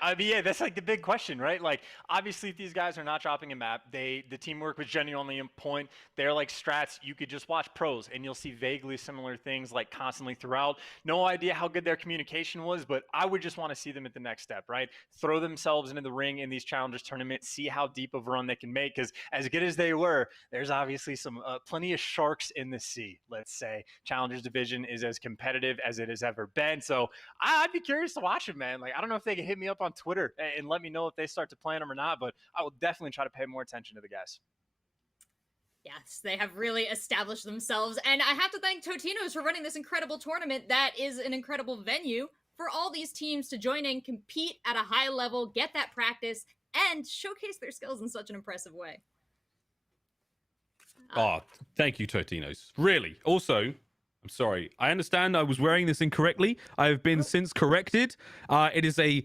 I mean, yeah, that's like the big question, right? Like, obviously, if these guys are not dropping a map, the teamwork was genuinely on point. They're like strats. You could just watch pros, and you'll see vaguely similar things like constantly throughout. No idea how good their communication was, but I would just want to see them at the next step, right? Throw themselves into the ring in these challengers tournaments, see how deep of a run they can make. Because as good as they were, there's obviously some plenty of sharks in the sea. Let's say challengers division is as competitive as it has ever been. So I'd be curious to watch it, man. Like, I don't know if they can hit me up on Twitter and let me know if they start to plan them or not, but I will definitely try to pay more attention to the guys. Yes, they have really established themselves. And I have to thank Totinos for running this incredible tournament. That is an incredible venue for all these teams to join in, compete at a high level, get that practice, and showcase their skills in such an impressive way. Oh, thank you, Totinos. Really. Also, I'm sorry. I understand I was wearing this incorrectly. I have been since corrected. It is a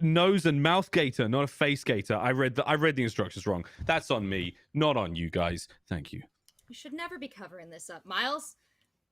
nose and mouth gaiter, not a face gaiter. I read the instructions wrong. That's on me, not on you guys. Thank you. You should never be covering this up, Miles.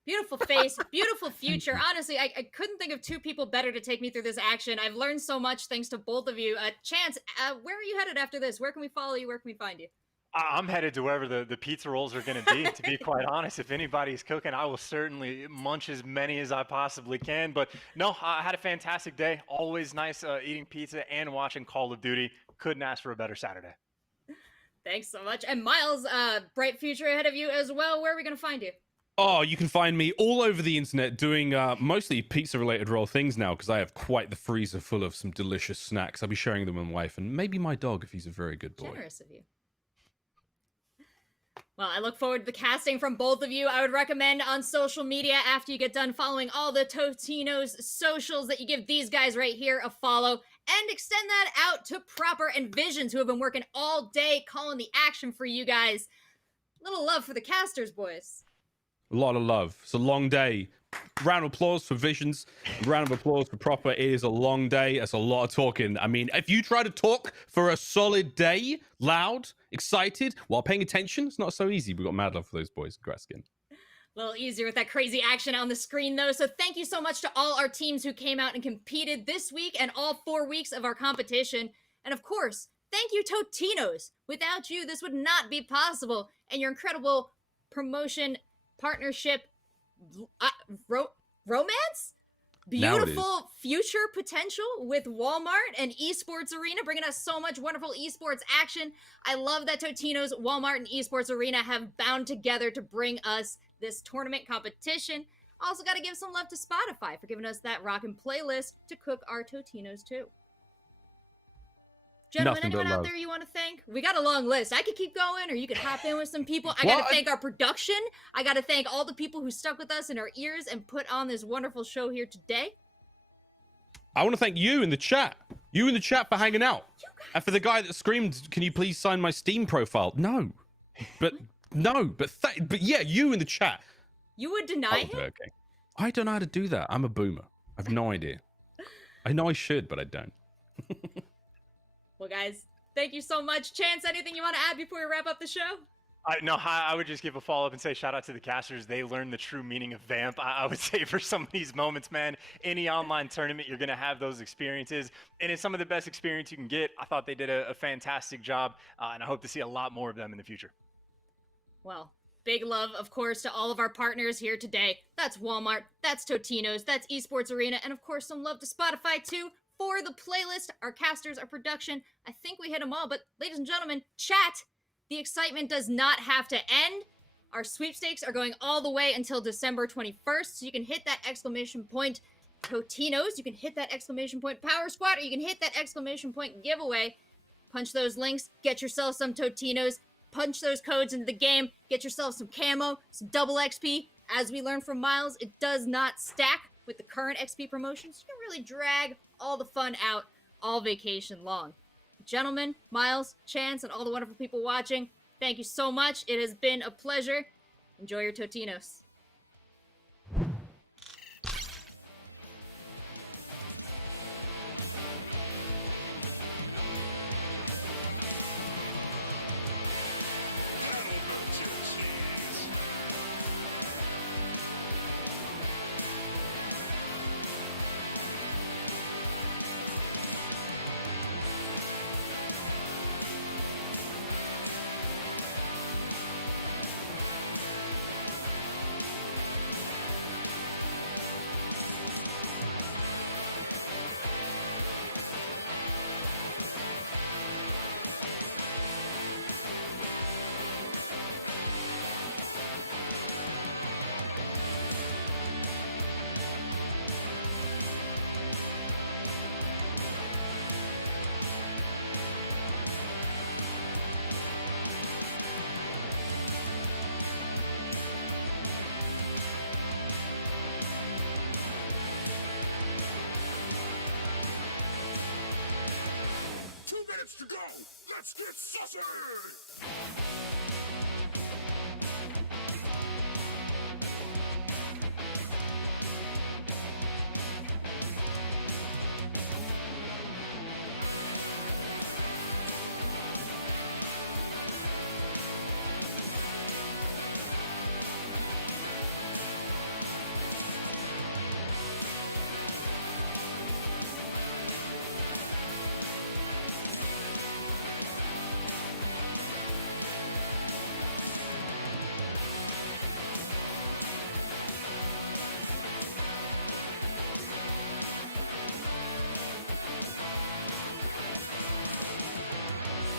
Beautiful face, beautiful future. Honestly, I couldn't think of two people better to take me through this action. I've learned so much thanks to both of you. Chance, where are you headed after this? Where can we follow you? Where can we find you? I'm headed to wherever the pizza rolls are going to be quite honest. If anybody's cooking, I will certainly munch as many as I possibly can. But no, I had a fantastic day. Always nice eating pizza and watching Call of Duty. Couldn't ask for a better Saturday. Thanks so much. And Miles, bright future ahead of you as well. Where are we going to find you? Oh, you can find me all over the internet doing mostly pizza-related role things now because I have quite the freezer full of some delicious snacks. I'll be sharing them with my wife and maybe my dog if he's a very good boy. Generous of you. Well, I look forward to the casting from both of you. I would recommend on social media after you get done following all the Totinos socials that you give these guys right here a follow and extend that out to Proper and Visions who have been working all day calling the action for you guys. Little love for the casters, boys. A lot of love. It's a long day. Round of applause for Visions. Round of applause for Proper. It is a long day. That's a lot of talking. I mean, if you try to talk for a solid day, loud, excited, while paying attention, it's not so easy. We've got mad love for those boys. Graskin. A little easier with that crazy action on the screen, though. So thank you so much to all our teams who came out and competed this week and all 4 weeks of our competition. And of course, thank you, Totinos. Without you, this would not be possible. And your incredible promotion, partnership, romance? Beautiful future potential with Walmart and Esports Arena, bringing us so much wonderful esports action. I love that Totinos, Walmart, and Esports Arena have bound together to bring us this tournament competition. Also got to give some love to Spotify for giving us that rockin' playlist to cook our Totinos too. Gentlemen, Nothing but anyone out love. there you want to thank? We got a long list. I could keep going, or you could hop in with some people. I got to thank our production. I got to thank all the people who stuck with us in our ears and put on this wonderful show here today. I want to thank you in the chat. You in the chat for hanging out. And for the guy that screamed, can you please sign my Steam profile? No. But yeah, you in the chat. You would deny him? Okay. I don't know how to do that. I'm a boomer. I've no idea. I know I should, but I don't. Well, guys, thank you so much. Chance, anything you want to add before we wrap up the show? I would just give a follow-up and say shout out to the casters. They learned the true meaning of Vamp. I would say for some of these moments, man, any online tournament, you're going to have those experiences. And it's some of the best experience you can get. I thought they did a fantastic job, and I hope to see a lot more of them in the future. Well, big love, of course, to all of our partners here today. That's Walmart, that's Totinos, that's Esports Arena, and of course some love to Spotify too for the playlist, our casters, our production. I think we hit them all, but ladies and gentlemen, chat, the excitement does not have to end. Our sweepstakes are going all the way until December 21st, so you can hit that exclamation point Totinos, you can hit that exclamation point Power Squad, or you can hit that exclamation point giveaway. Punch those links, get yourself some Totinos, punch those codes into the game, get yourself some camo, some double XP. As we learned from Miles, it does not stack with the current XP promotions. You can really drag all the fun out all vacation long. Gentlemen, Miles, Chance, and all the wonderful people watching, thank you so much. It has been a pleasure. Enjoy your Totinos. That'll melt your cheese. minutes to go. Let's get saucy.